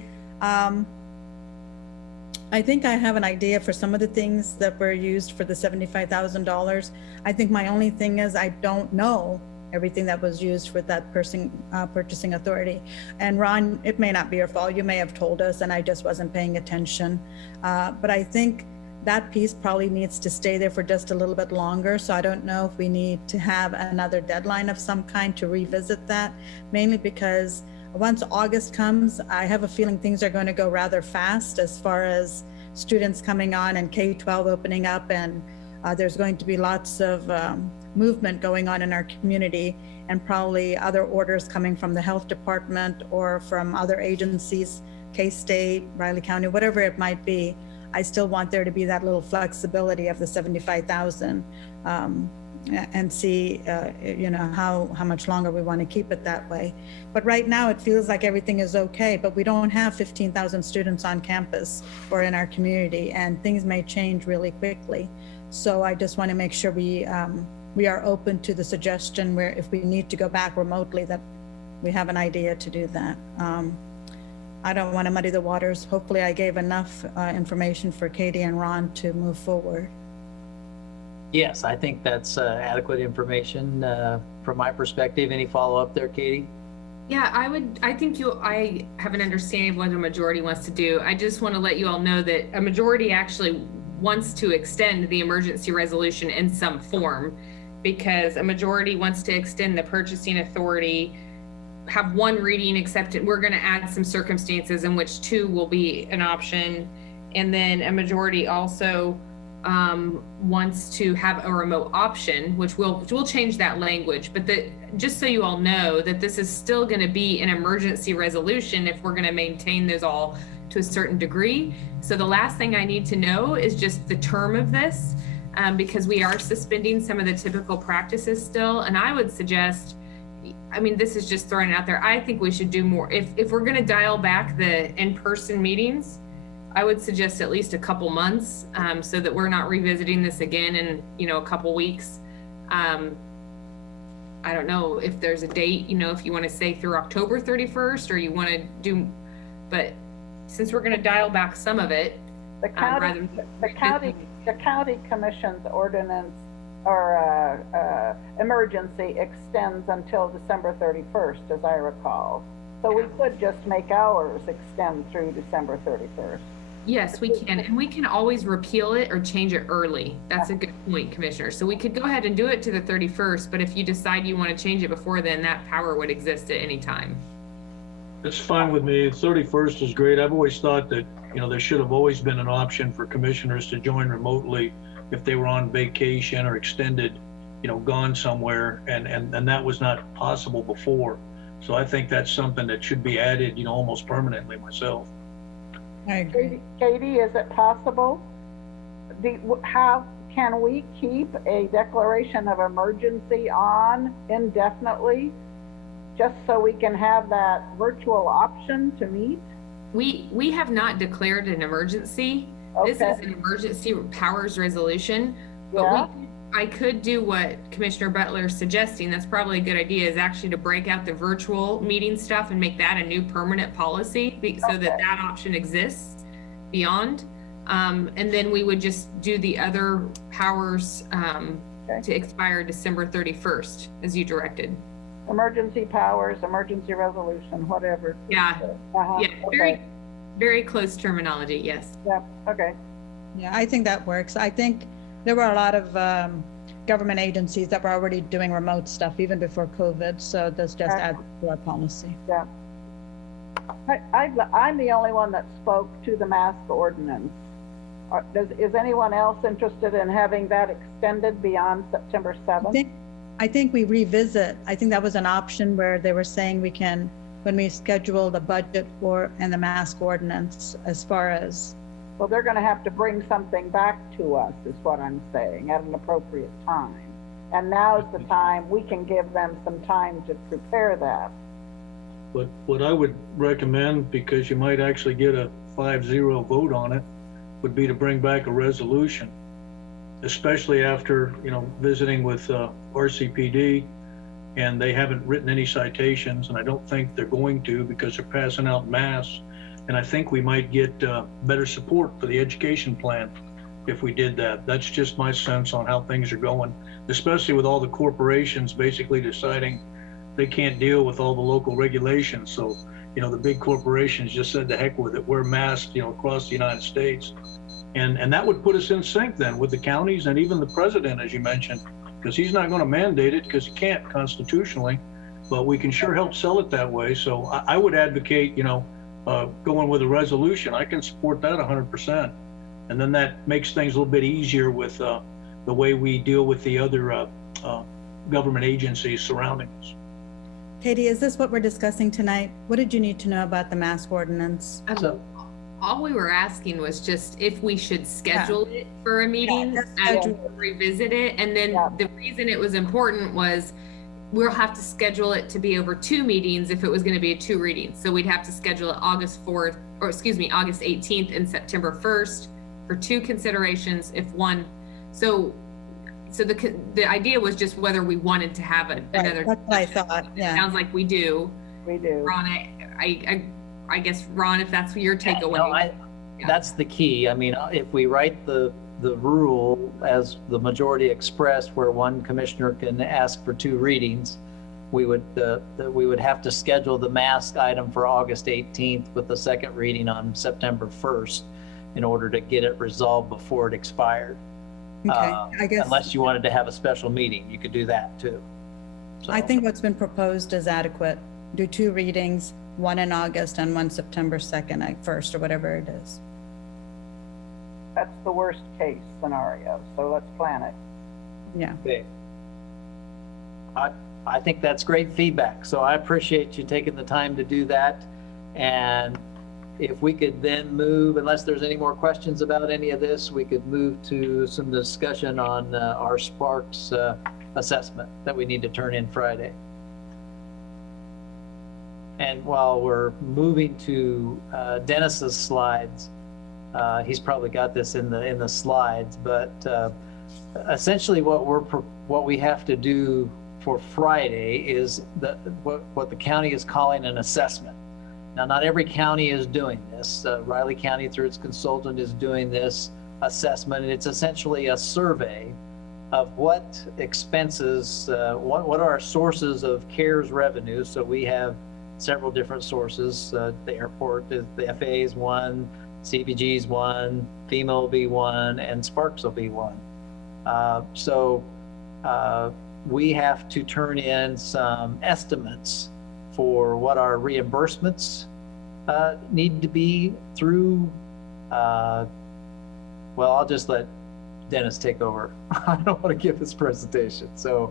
I think I have an idea for some of the things that were used for the $75,000. I think my only thing is I don't know everything that was used with that purchasing authority. And Ron, it may not be your fault. You may have told us and I just wasn't paying attention. But I think that piece probably needs to stay there for just a little bit longer. So I don't know if we need to have another deadline of some kind to revisit that, mainly because once August comes, I have a feeling things are going to go rather fast as far as students coming on and K-12 opening up, and there's going to be lots of movement going on in our community, and probably other orders coming from the health department or from other agencies, K-State, Riley County, whatever it might be. I still want there to be that little flexibility of the 75,000 and see, how much longer we want to keep it that way. But right now it feels like everything is okay, but we don't have 15,000 students on campus or in our community, and things may change really quickly. So I just want to make sure we are open to the suggestion where if we need to go back remotely, that we have an idea to do that. I don't want to muddy the waters. Hopefully I gave enough information for Katie and Ron to move forward. Yes, I think that's adequate information from my perspective. Any follow-up there, Katie? Yeah, I have an understanding of what a majority wants to do. I just want to let you all know that a majority actually wants to extend the emergency resolution in some form, because a majority wants to extend the purchasing authority, have one reading, except we're going to add some circumstances in which two will be an option. And then a majority also wants to have a remote option, which we'll change that language. But just so you all know that this is still going to be an emergency resolution if we're going to maintain those all to a certain degree. So the last thing I need to know is just the term of this, because we are suspending some of the typical practices still. And I would suggest, this is just throwing it out there, I think we should do more. If we're going to dial back the in-person meetings, I would suggest at least a couple months, so that we're not revisiting this again in, a couple weeks. I don't know if there's a date, if you want to say through October 31st or you want to do, but since we're going to dial back some of it, the county commission's ordinance or emergency extends until December 31st, as I recall. So we could just make ours extend through December 31st. Yes, we can. And we can always repeal it or change it early. That's a good point, Commissioner. So we could go ahead and do it to the 31st, but if you decide you want to change it before then, that power would exist at any time. That's fine with me. 31st is great. I've always thought that, there should have always been an option for commissioners to join remotely if they were on vacation or extended, gone somewhere, and that was not possible before. So I think that's something that should be added, almost permanently myself. I agree. Katie, is it possible? How can we keep a declaration of emergency on indefinitely, just so we can have that virtual option to meet? We have not declared an emergency. Okay. This is an emergency powers resolution, but I could do what Commissioner Butler is suggesting. That's probably a good idea, is actually to break out the virtual meeting stuff and make that a new permanent policy so that option exists beyond. And then we would just do the other powers to expire December 31st, as you directed. Emergency powers, emergency resolution, whatever. Yeah. Yeah. Very, very close terminology. Yes. Yeah. Okay. Yeah, I think that works. I think There were a lot of government agencies that were already doing remote stuff even before COVID, so this just adds to our policy. Yeah. I'm the only one that spoke to the mask ordinance. Is anyone else interested in having that extended beyond September 7th? I think we revisit. I think that was an option where they were saying we can, when we schedule the budget and the mask ordinance, as far as. Well, they're going to have to bring something back to us, is what I'm saying, at an appropriate time. And now's the time we can give them some time to prepare that. But what I would recommend, because you might actually get a 5-0 vote on it, would be to bring back a resolution, especially after, visiting with RCPD, and they haven't written any citations, and I don't think they're going to because they're passing out masks. And I think we might get better support for the education plan if we did that. That's just my sense on how things are going, especially with all the corporations basically deciding they can't deal with all the local regulations. So, the big corporations just said to heck with it, wear masks, across the United States. And that would put us in sync then with the counties and even the president, as you mentioned, because he's not going to mandate it because he can't constitutionally, but we can sure help sell it that way. So I would advocate, going with a resolution. I can support that 100%. And then that makes things a little bit easier with the way we deal with the other government agencies surrounding us. Katie, is this what we're discussing tonight? What did you need to know about the mask ordinance? All we were asking was just if we should schedule it for a meeting and revisit it. And then the reason it was important was we'll have to schedule it to be over 2 meetings if it was going to be 2 readings. So we'd have to schedule it August 18th and September 1st for 2 considerations if one. So the idea was just whether we wanted to have another. That's what I thought. Yeah. It sounds like we do. We do. Ron, I guess, Ron, if that's your takeaway. That's the key. I mean, if we write the rule as the majority expressed, where one commissioner can ask for 2 readings, we would have to schedule the mask item for August 18th with the second reading on September 1st in order to get it resolved before it expired. Okay, I guess. Unless you wanted to have a special meeting, you could do that too. So. I think what's been proposed is adequate. Do 2 readings, one in August and one September 2nd, 1st, or whatever it is. That's the worst case scenario, so let's plan it. Yeah. Okay. I think that's great feedback. So I appreciate you taking the time to do that. And if we could then move, unless there's any more questions about any of this, we could move to some discussion on our Sparks assessment that we need to turn in Friday. And while we're moving to Dennis's slides, he's probably got this in the slides, but essentially what we have to do for Friday is what the county is calling an assessment. Now, not every county is doing this. Riley County, through its consultant, is doing this assessment. And it's essentially a survey of what expenses, what are our sources of CARES revenue. So we have several different sources. The airport, the FAA is one, CBG is one, FEMA will be one, and Sparks will be one. So we have to turn in some estimates for what our reimbursements need to be through, well, I'll just let Dennis take over. I don't want to give this presentation. So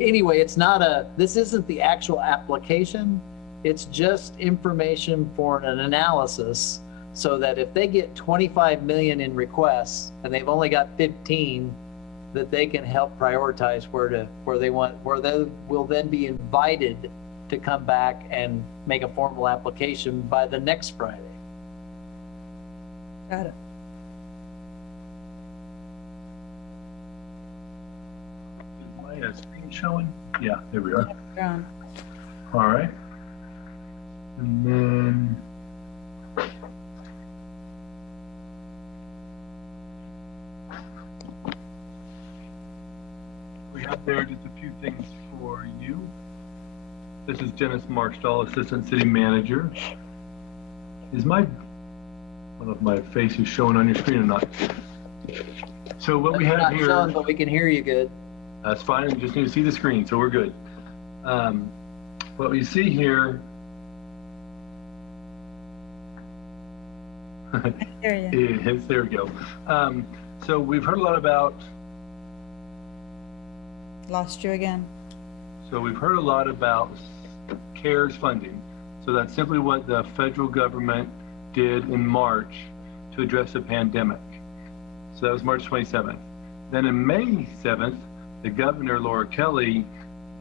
anyway, this isn't the actual application. It's just information for an analysis so that if they get 25 million in requests and they've only got 15, that they can help prioritize where they will then be invited to come back and make a formal application by the next Friday. Got it. Is my screen showing? Yeah, there we are. Yeah. All right. And then we have there just a few things for you. This is Dennis Marshall, Assistant City Manager. I don't know if my face is showing on your screen or not. So what we You're have not here, showing, but we can hear you good. that's fine. We just need to see the screen, so we're good. What we see here Hear you. is, there we go. So we've heard a lot about, Lost you again. so we've heard a lot about CARES funding. So that's simply what the federal government did in March to address the pandemic. So that was March 27th. Then in May 7th, the governor, Laura Kelly,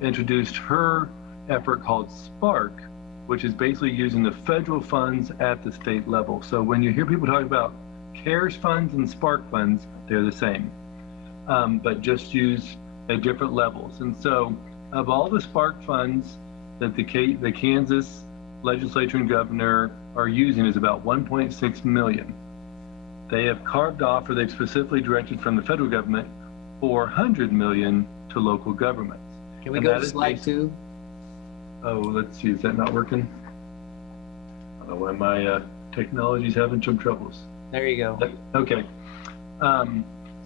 introduced her effort called SPARK, which is basically using the federal funds at the state level. So when you hear people talk about CARES funds and SPARK funds, they're the same, but just used at different levels. And so of all the SPARK funds that the Kansas legislature and governor are using is about 1.6 million. They have carved off, or they've specifically directed from the federal government, 400 million to local governments. Can we And go that to is slide based- 2? Oh, let's see, is that not working? I don't know why my technology's having some troubles. There you go. Okay.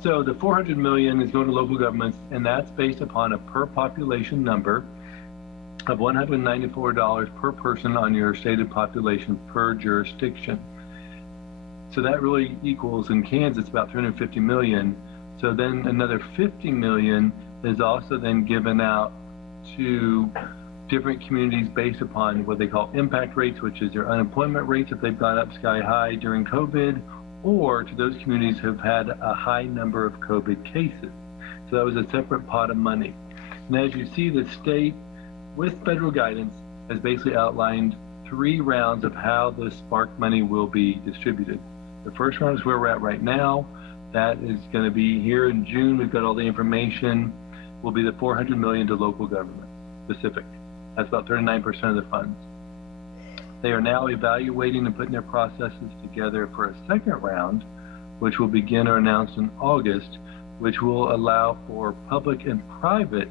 So the 400 million is going to local governments, and that's based upon a per population number of $194 per person on your stated population per jurisdiction. So that really equals in Kansas about 350 million. So then another 50 million is also then given out to different communities based upon what they call impact rates, which is their unemployment rates if they've gone up sky high during COVID, or to those communities who have had a high number of COVID cases. So that was a separate pot of money. And as you see, the state, with federal guidance, has basically outlined 3 rounds of how the SPARK money will be distributed. The first round is where we're at right now. That is going to be here in June. We've got all the information. Will be the 400 million to local government specific. That's about 39% of the funds. They are now evaluating and putting their processes together for a second round, which will begin or announce in August, which will allow for public and private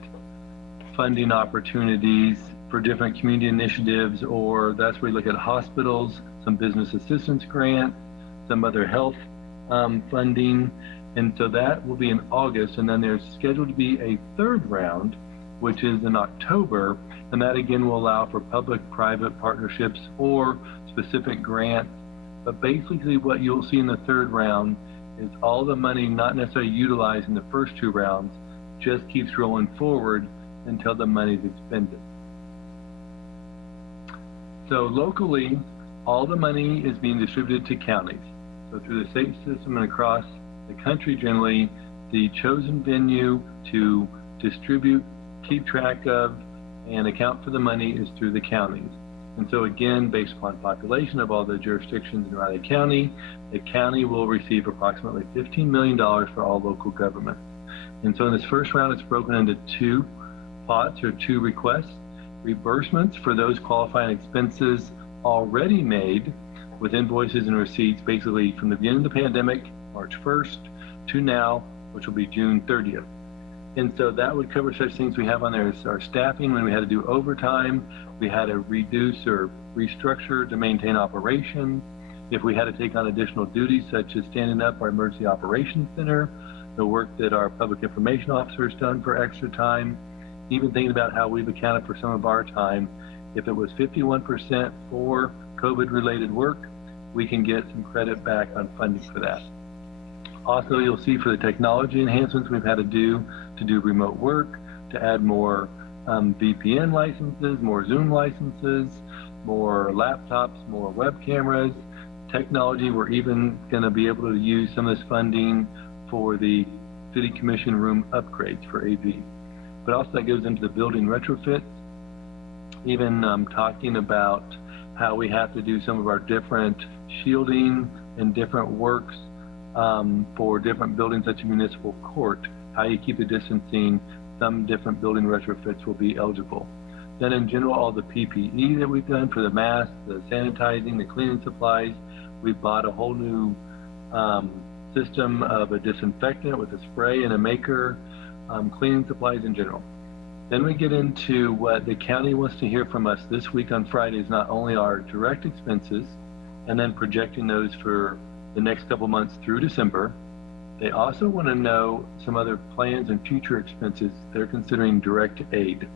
funding opportunities for different community initiatives, or that's where you look at hospitals, some business assistance grants, some other health funding. And so that will be in August. And then there's scheduled to be a third round, which is in October. And that again will allow for public-private partnerships or specific grants. But basically what you'll see in the third round is all the money not necessarily utilized in the first 2 rounds just keeps rolling forward until the money's expended. So locally, all the money is being distributed to counties. So through the state system and across the country generally, the chosen venue to distribute, keep track of, and account for the money is through the counties. And so again, based upon population of all the jurisdictions in Riley County, the county will receive approximately $15 million for all local governments. And so in this first round, it's broken into 2 pots or 2 requests. Reimbursements for those qualifying expenses already made with invoices and receipts basically from the beginning of the pandemic, March 1st, to now, which will be June 30th. And so that would cover such things we have on there as our staffing when we had to do overtime, we had to reduce or restructure to maintain operations. If we had to take on additional duties such as standing up our emergency operations center, the work that our public information officer has done for extra time, even thinking about how we've accounted for some of our time. If it was 51% for COVID related work, we can get some credit back on funding for that. Also, you'll see for the technology enhancements we've had to do remote work, to add more VPN licenses, more Zoom licenses, more laptops, more web cameras, technology. We're even going to be able to use some of this funding for the city commission room upgrades for AV. But also that goes into the building retrofits, even talking about how we have to do some of our different shielding and different works for different buildings such as municipal court, how you keep the distancing. Some different building retrofits will be eligible. Then in general, all the PPE that we've done for the masks, the sanitizing, the cleaning supplies, we've bought a whole new system of a disinfectant with a spray and a maker, cleaning supplies in general. Then we get into what the county wants to hear from us this week on Friday is not only our direct expenses and then projecting those for the next couple months through December, They also want to know some other plans and future expenses they're considering direct aid.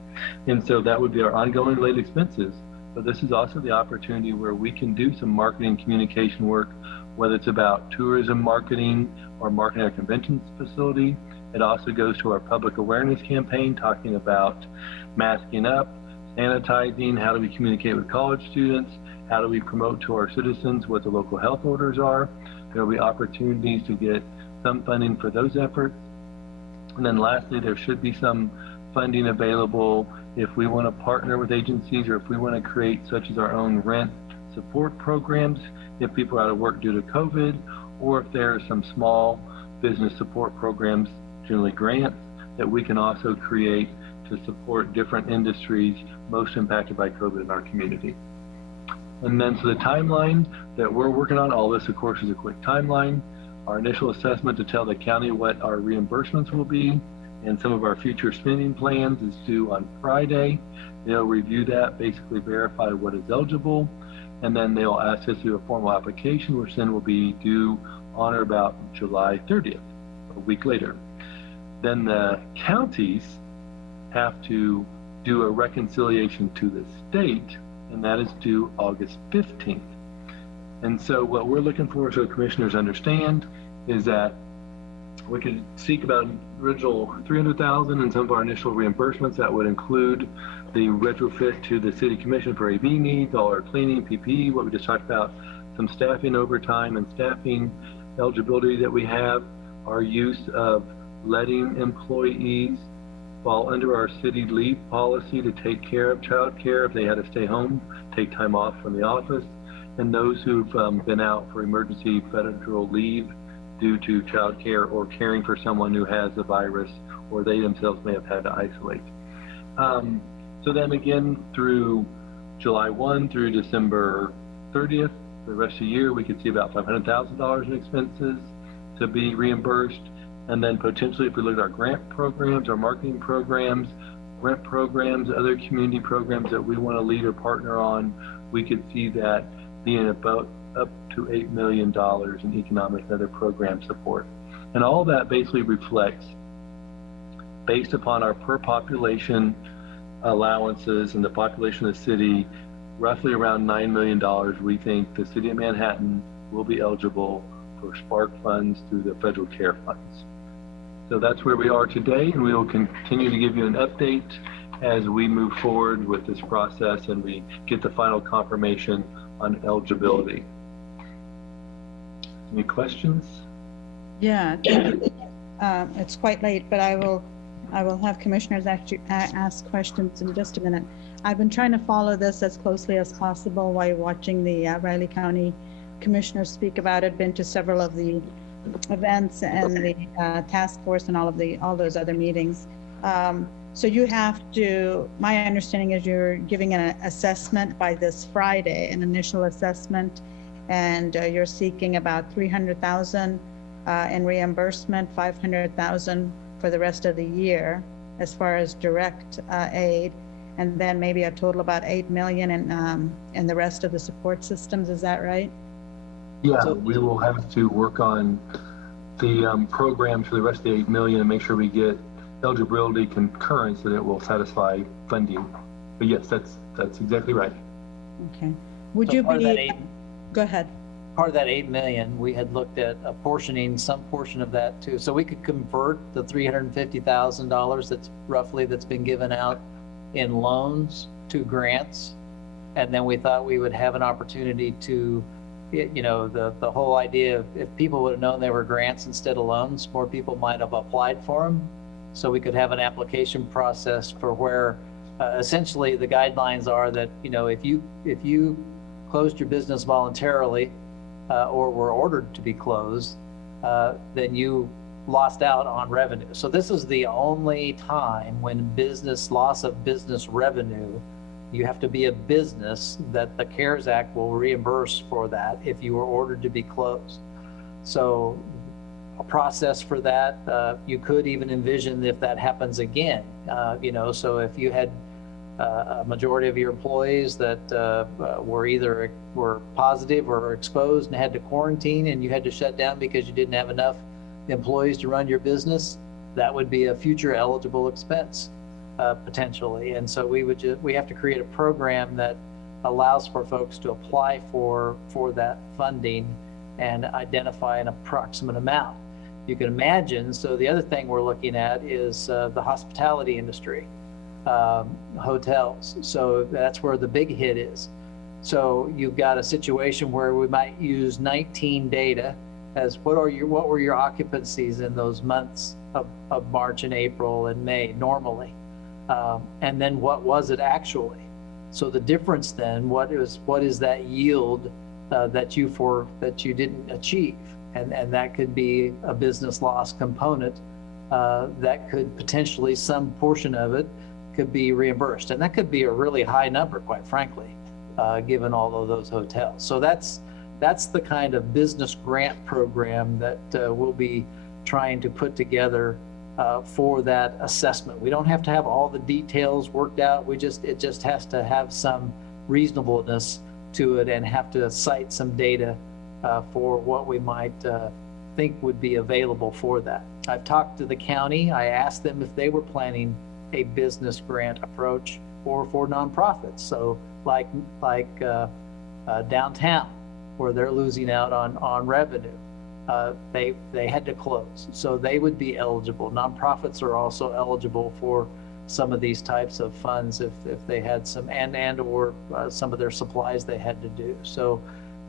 And so that would be our ongoing related expenses. But this is also the opportunity where we can do some marketing communication work, whether it's about tourism marketing or marketing our convention facility. It also goes to our public awareness campaign, talking about masking up, sanitizing, how do we communicate with college students, how do we promote to our citizens what the local health orders are. There will be opportunities to get some funding for those efforts. And then lastly, there should be some funding available if we want to partner with agencies or if we want to create such as our own rent support programs, if people are out of work due to COVID, or if there are some small business support programs, generally grants, that we can also create to support different industries most impacted by COVID in our community. And then so the timeline that we're working on, all this of course is a quick timeline. Our initial assessment to tell the county what our reimbursements will be and some of our future spending plans is due on Friday. They'll review that, basically verify what is eligible, and then they'll ask us to do a formal application, which then will be due on or about July 30th, a week later. Then the counties have to do a reconciliation to the state, and that is due August 15th. And so what we're looking for, so commissioners understand, is that we could seek about an original $300,000 in some of our initial reimbursements. That would include the retrofit to the city commission for AV needs, all our cleaning, PPE, what we just talked about, some staffing overtime and staffing eligibility that we have, our use of letting employees fall under our city leave policy to take care of child care if they had to stay home, take time off from the office, and those who've been out for emergency federal leave due to child care or caring for someone who has the virus or they themselves may have had to isolate. So then again, through July 1 through December 30th, for the rest of the year, we could see about $500,000 in expenses to be reimbursed. And then potentially if we look at our grant programs, our marketing programs, grant programs, other community programs that we want to lead or partner on, we could see that being about up to $8 million in economic and other program support. And all that basically reflects, based upon our per population allowances and the population of the city, roughly around $9 million, we think the city of Manhattan will be eligible for Spark funds through the federal care funds. So that's where we are today, and we will continue to give you an update as we move forward with this process and we get the final confirmation on eligibility. Any questions? Yeah, it's quite late, but I will have commissioners actually ask questions in just a minute. I've been trying to follow this as closely as possible while watching the Riley County commissioners speak about it, been to several of the events and the task force and all those other meetings. So you have to, my understanding is you're giving an assessment by this Friday, an initial assessment, and you're seeking about $300,000 in reimbursement, $500,000 for the rest of the year as far as direct aid, and then maybe a total about $8 million in the rest of the support systems. Is that right? Yeah, we will have to work on the programs for the rest of the $8 million and make sure we get eligibility concurrent so that it will satify funding. But yes, that's exactly right. Okay. Would you be? Go ahead. Part of that $8 million, we had looked at apportioning some portion of that too. So we could convert the $350,000 that's been given out in loans to grants. And then we thought we would have an opportunity to, you know, the whole idea of if people would have known they were grants instead of loans, more people might have applied for them. So we could have an application process for where essentially the guidelines are that, you know, if you closed your business voluntarily or were ordered to be closed, then you lost out on revenue. So this is the only time when loss of business revenue, you have to be a business that the CARES Act will reimburse for that if you were ordered to be closed. So a process for that, you could even envision if that happens again, you know, so if you had a majority of your employees that were positive or exposed and had to quarantine and you had to shut down because you didn't have enough employees to run your business, that would be a future eligible expense, potentially. And so we have to create a program that allows for folks to apply for that funding and identify an approximate amount. You can imagine, so the other thing we're looking at is the hospitality industry, hotels. So that's where the big hit is. So you've got a situation where we might use 19 data as what were your occupancies in those months of March and April and May normally, and then what was it actually? So the difference then, what is that yield that you didn't achieve? And that could be a business loss component that could potentially, some portion of it could be reimbursed. And that could be a really high number, quite frankly, given all of those hotels. So that's the kind of business grant program that we'll be trying to put together for that assessment. We don't have to have all the details worked out. It just has to have some reasonableness to it and have to cite some data for what we might think would be available for that. I've talked to the county. I asked them if they were planning a business grant approach or for nonprofits. So like downtown, where they're losing out on revenue. They had to close, so they would be eligible. Nonprofits are also eligible for some of these types of funds if they had some and or some of their supplies they had to do. So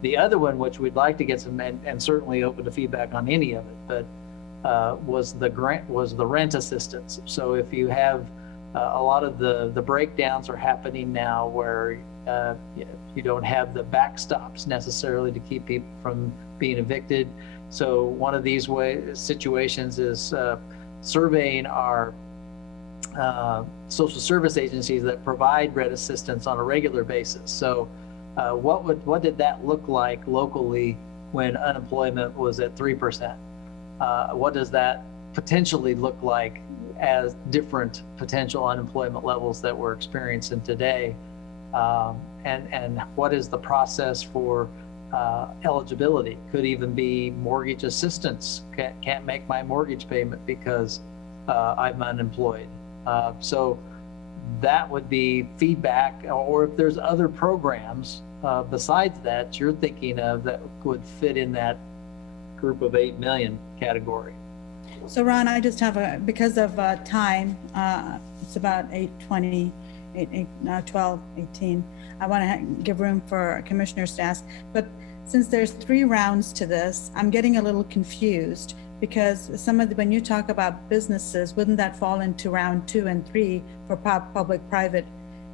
the other one, which we'd like to get some, and certainly open to feedback on any of it, but was the rent assistance. So if you have a lot of the breakdowns are happening now where you don't have the backstops necessarily to keep people from being evicted. So one of these situations is surveying our social service agencies that provide rent assistance on a regular basis. So what did that look like locally when unemployment was at 3%? What does that potentially look like as different potential unemployment levels that we're experiencing today? And what is the process for eligibility? Could even be mortgage assistance. Can't make my mortgage payment because I'm unemployed. So that would be feedback, or if there's other programs besides that you're thinking of that would fit in that group of 8 million category. So Ron, I just have because of time, it's about 8:20, 12:18. I want to give room for commissioners to ask, but since there's 3 rounds to this, I'm getting a little confused because when you talk about businesses, wouldn't that fall into round 2 and 3 for public-private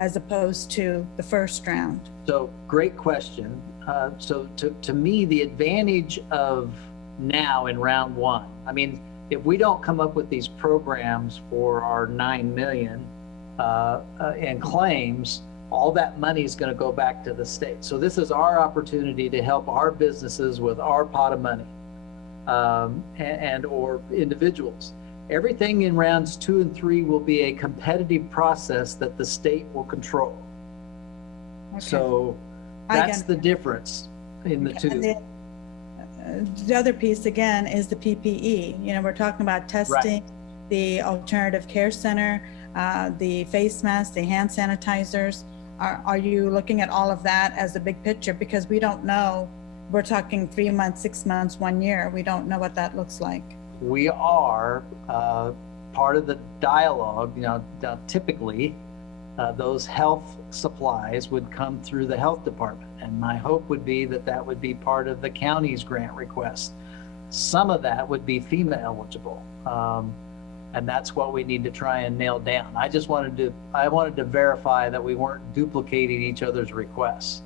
as opposed to the first round? So great question. So to me, the advantage of now in round 1, I mean, if we don't come up with these programs for our 9 million in claims, all that money is going to go back to the state. So this is our opportunity to help our businesses with our pot of money and or individuals. Everything in rounds 2 and 3 will be a competitive process that the state will control. Okay. So that's the difference in the two. The other piece again is the PPE. You know, we're talking about testing, right. The alternative care center, the face masks, the hand sanitizers. Are you looking at all of that as a big picture? Because we don't know. We're talking 3 months, 6 months, 1 year. We don't know what that looks like. We are part of the dialogue. You know, typically those health supplies would come through the health department. And my hope would be that would be part of the county's grant request. Some of that would be FEMA eligible. And that's what we need to try and nail down. I wanted to verify that we weren't duplicating each other's requests.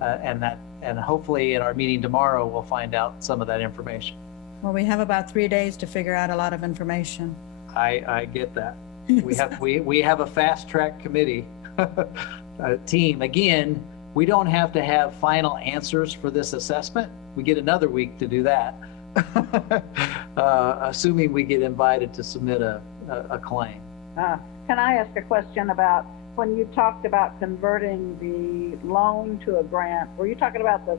And hopefully in our meeting tomorrow, we'll find out some of that information. Well, we have about 3 days to figure out a lot of information. I get that. We have a fast track committee team. Again, we don't have to have final answers for this assessment. We get another week to do that, assuming we get invited to submit a claim. Can I ask a question about when you talked about converting the loan to a grant? Were you talking about the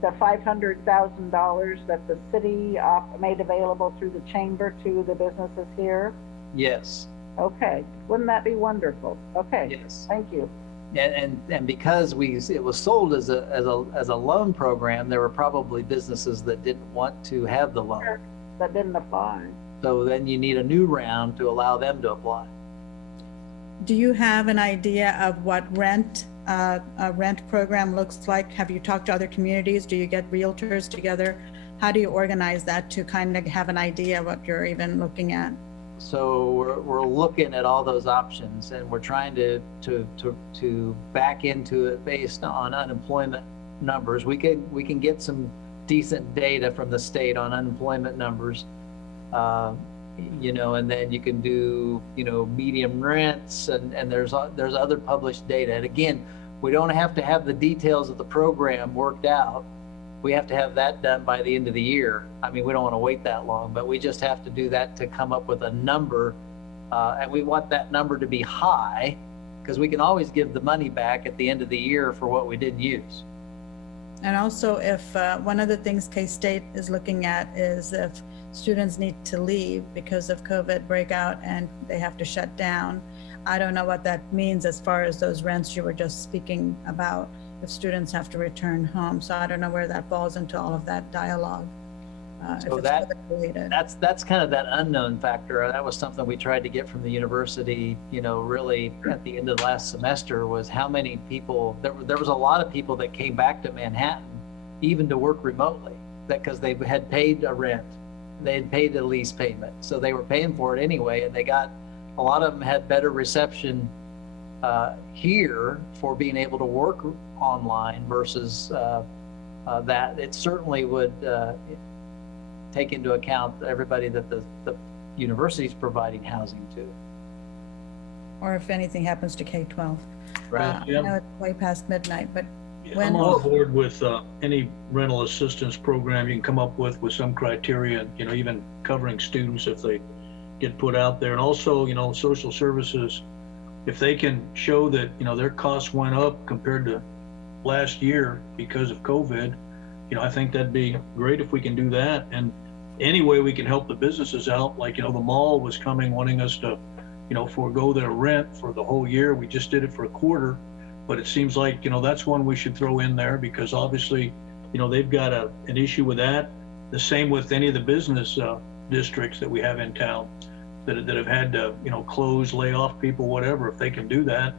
the $500,000 that the city made available through the chamber to the businesses here? Yes. Okay, wouldn't that be wonderful? Okay, Yes. thank you. And because it was sold as a loan program, there were probably businesses that didn't want to have the loan. That didn't apply. So then you need a new round to allow them to apply. Do you have an idea of what a rent program looks like? Have you talked to other communities? Do you get realtors together? How do you organize that to kind of have an idea what you're even looking at? So we're looking at all those options, and we're trying to back into it based on unemployment numbers. We can get some decent data from the state on unemployment numbers, and then you can do medium rents, and there's other published data. And again, we don't have to have the details of the program worked out. We have to have that done by the end of the year. I mean, we don't want to wait that long, but we just have to do that to come up with a number. And we want that number to be high, because we can always give the money back at the end of the year for what we didn't use. And also, if one of the things K-State is looking at is if students need to leave because of COVID breakout and they have to shut down. I don't know what that means as far as those rents you were just speaking about, if students have to return home. So I don't know where that falls into all of that dialogue. So that's kind of that unknown factor. That was something we tried to get from the university, really at the end of last semester, was how many people, there was a lot of people that came back to Manhattan, even to work remotely, because they had paid a rent, they had paid a lease payment. So they were paying for it anyway, and a lot of them had better reception here for being able to work online versus that. It certainly would take into account everybody that the university is providing housing to. Or if anything happens to K-12. Right. I know it's way past midnight, but when... I'm on board with any rental assistance program you can come up with some criteria, even covering students if they get put out there. And also, social services, if they can show that, their costs went up compared to last year because of COVID, I think that'd be great if we can do that. And any way we can help the businesses out, like, the mall was wanting us to, forego their rent for the whole year. We just did it for a quarter, but it seems like, that's one we should throw in there, because obviously, they've got an issue with that. The same with any of the business districts that we have in town that have had to, close, lay off people, whatever, if they can do that.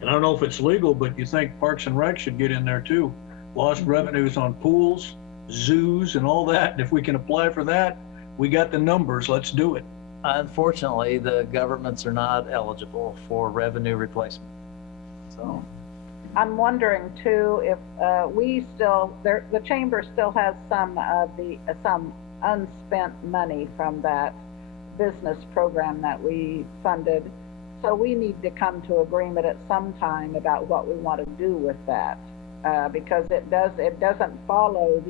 And I don't know if it's legal, but you think Parks and Rec should get in there too. Lost revenues on pools, zoos, and all that. And if we can apply for that, we got the numbers. Let's do it. Unfortunately, the governments are not eligible for revenue replacement. So I'm wondering too if the chamber still has some unspent money from that business program that we funded. So we need to come to agreement at some time about what we want to do with that. Because it doesn't follow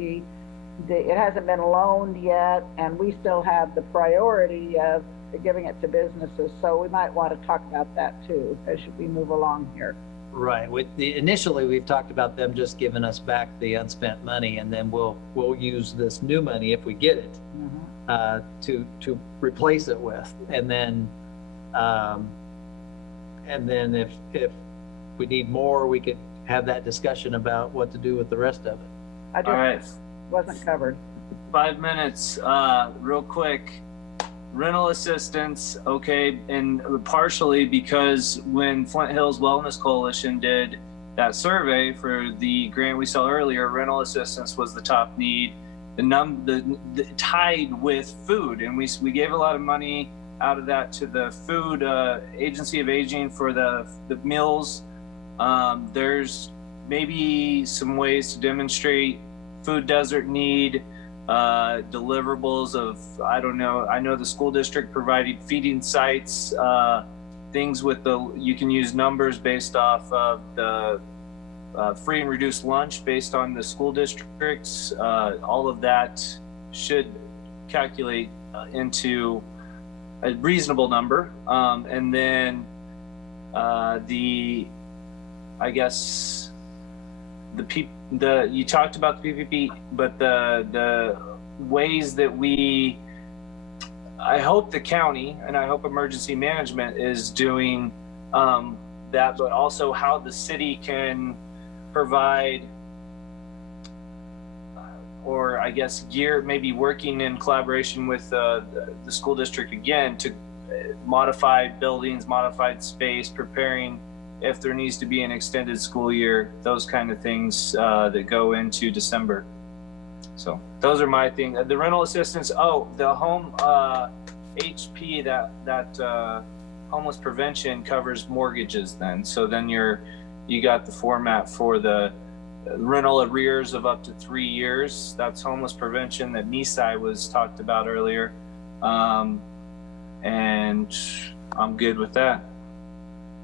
it hasn't been loaned yet, and we still have the priority of giving it to businesses. So we might want to talk about that too as we move along here. Right. Initially, we've talked about them just giving us back the unspent money, and then we'll use this new money if we get it to replace it with, and then if we need more, we could have that discussion about what to do with the rest of it. All right. Wasn't covered. 5 minutes, real quick. Rental assistance, okay, and partially because when Flint Hills Wellness Coalition did that survey for the grant we saw earlier, rental assistance was the top need. The tied with food, and we gave a lot of money out of that to the food agency of aging for the meals. There's maybe some ways to demonstrate food desert need, deliverables of, I don't know, I know the school district provided feeding sites, things with you can use numbers based off of the free and reduced lunch based on the school districts. All of that should calculate into a reasonable number. And then I guess you talked about the PPP, but the ways that I hope the county and I hope emergency management is doing that, but also how the city can provide, or I guess maybe working in collaboration with the school district again to modify buildings, modified space, preparing if there needs to be an extended school year, those kind of things that go into December. So those are my things. The rental assistance. Oh, the home HP, that homeless prevention covers mortgages then. So then you got the format for the rental arrears of up to 3 years. That's homeless prevention that Nisai was talked about earlier. And I'm good with that.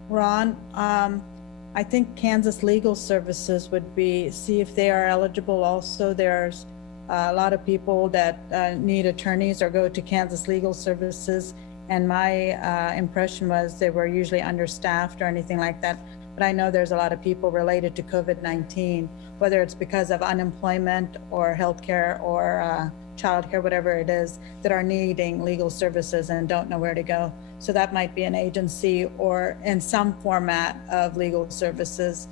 Ron, I think Kansas Legal Services would see if they are eligible also. There's a lot of people that need attorneys or go to Kansas Legal Services, and my impression was they were usually understaffed or anything like that. But I know there's a lot of people related to COVID-19, whether it's because of unemployment or healthcare or childcare, whatever it is, that are needing legal services and don't know where to go. So that might be an agency or in some format of legal services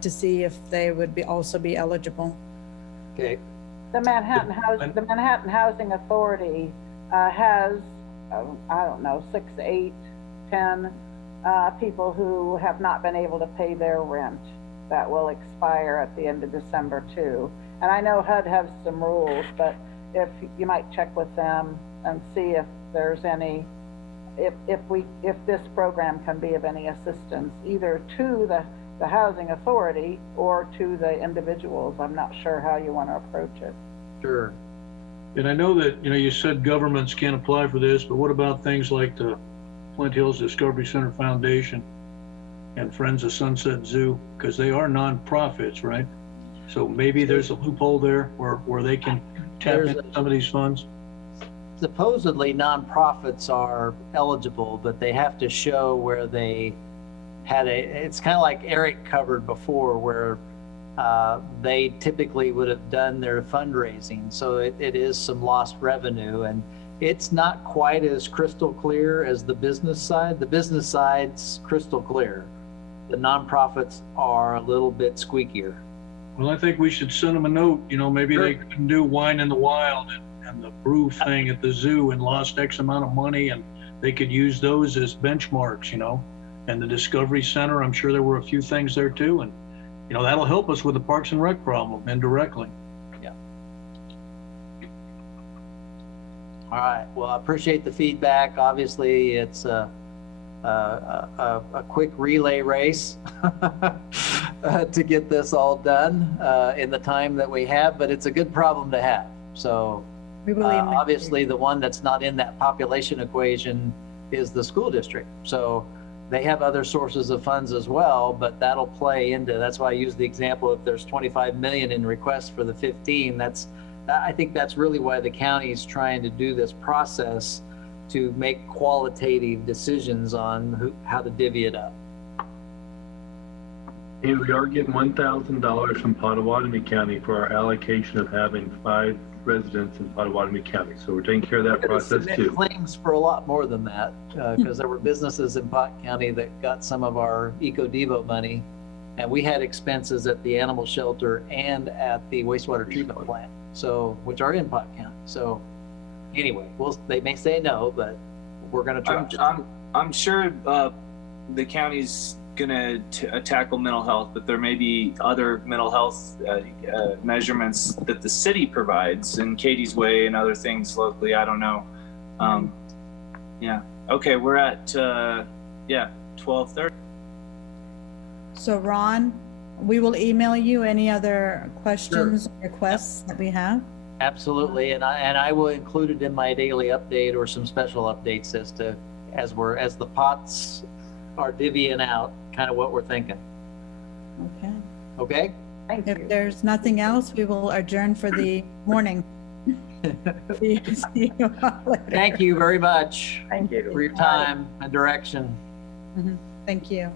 to see if they would also be eligible. Okay. The Manhattan Housing Authority has, I don't know, 6, 8, 10 people who have not been able to pay their rent. That will expire at the end of December too. And I know HUD has some rules, but if you might check with them and see if there's any, if this program can be of any assistance, either to the housing authority or to the individuals. I'm not sure how you want to approach it. Sure. And I know that, you said governments can't apply for this, but what about things like the Flint Hills Discovery Center Foundation and Friends of Sunset Zoo? Because they are nonprofits, right? So maybe there's a loophole there where they can tap into some of these funds. Supposedly nonprofits are eligible, but they have to show where they had it's kind of like Eric covered before, where they typically would have done their fundraising. So it is some lost revenue, and it's not quite as crystal clear as the business side. The business side's crystal clear. The nonprofits are a little bit squeakier. Well, I think we should send them a note, maybe Sure. they can do Wine in the Wild and the brew thing at the zoo and lost X amount of money, and they could use those as benchmarks, and the Discovery Center, I'm sure there were a few things there too. And, that'll help us with the Parks and Rec problem indirectly. Yeah. All right. Well, I appreciate the feedback. Obviously, it's a quick relay race to get this all done in the time that we have, but it's a good problem to have. So obviously the one that's not in that population equation is the school district. So they have other sources of funds as well, but that'll play into, that's why I use the example, if there's 25 million in requests for the 15, I think that's really why the county is trying to do this process, to make qualitative decisions on how to divvy it up. And we are getting $1,000 from Pottawatomie County for our allocation of having 5 residents in Pottawatomie County. So we're taking care of that process too. Claims for a lot more than that, because there were businesses in Pot County that got some of our EcoDevo money, and we had expenses at the animal shelter and at the wastewater treatment plant, so which are in Pot County. So anyway, they may say no, but we're going to try. I'm sure the county's going to tackle mental health, but there may be other mental health measurements that the city provides in Katie's Way and other things locally. I don't know. Yeah. Okay, we're at 12:30. So Ron, we will email you any other questions, requests that we have. Absolutely, and I will include it in my daily update or some special updates as the pots are divvying out, kind of what we're thinking. Okay. Okay? Thank If you. there's nothing else, we will adjourn for the morning. See you all later. Thank you very much Thank you. for your time and direction. Thank you.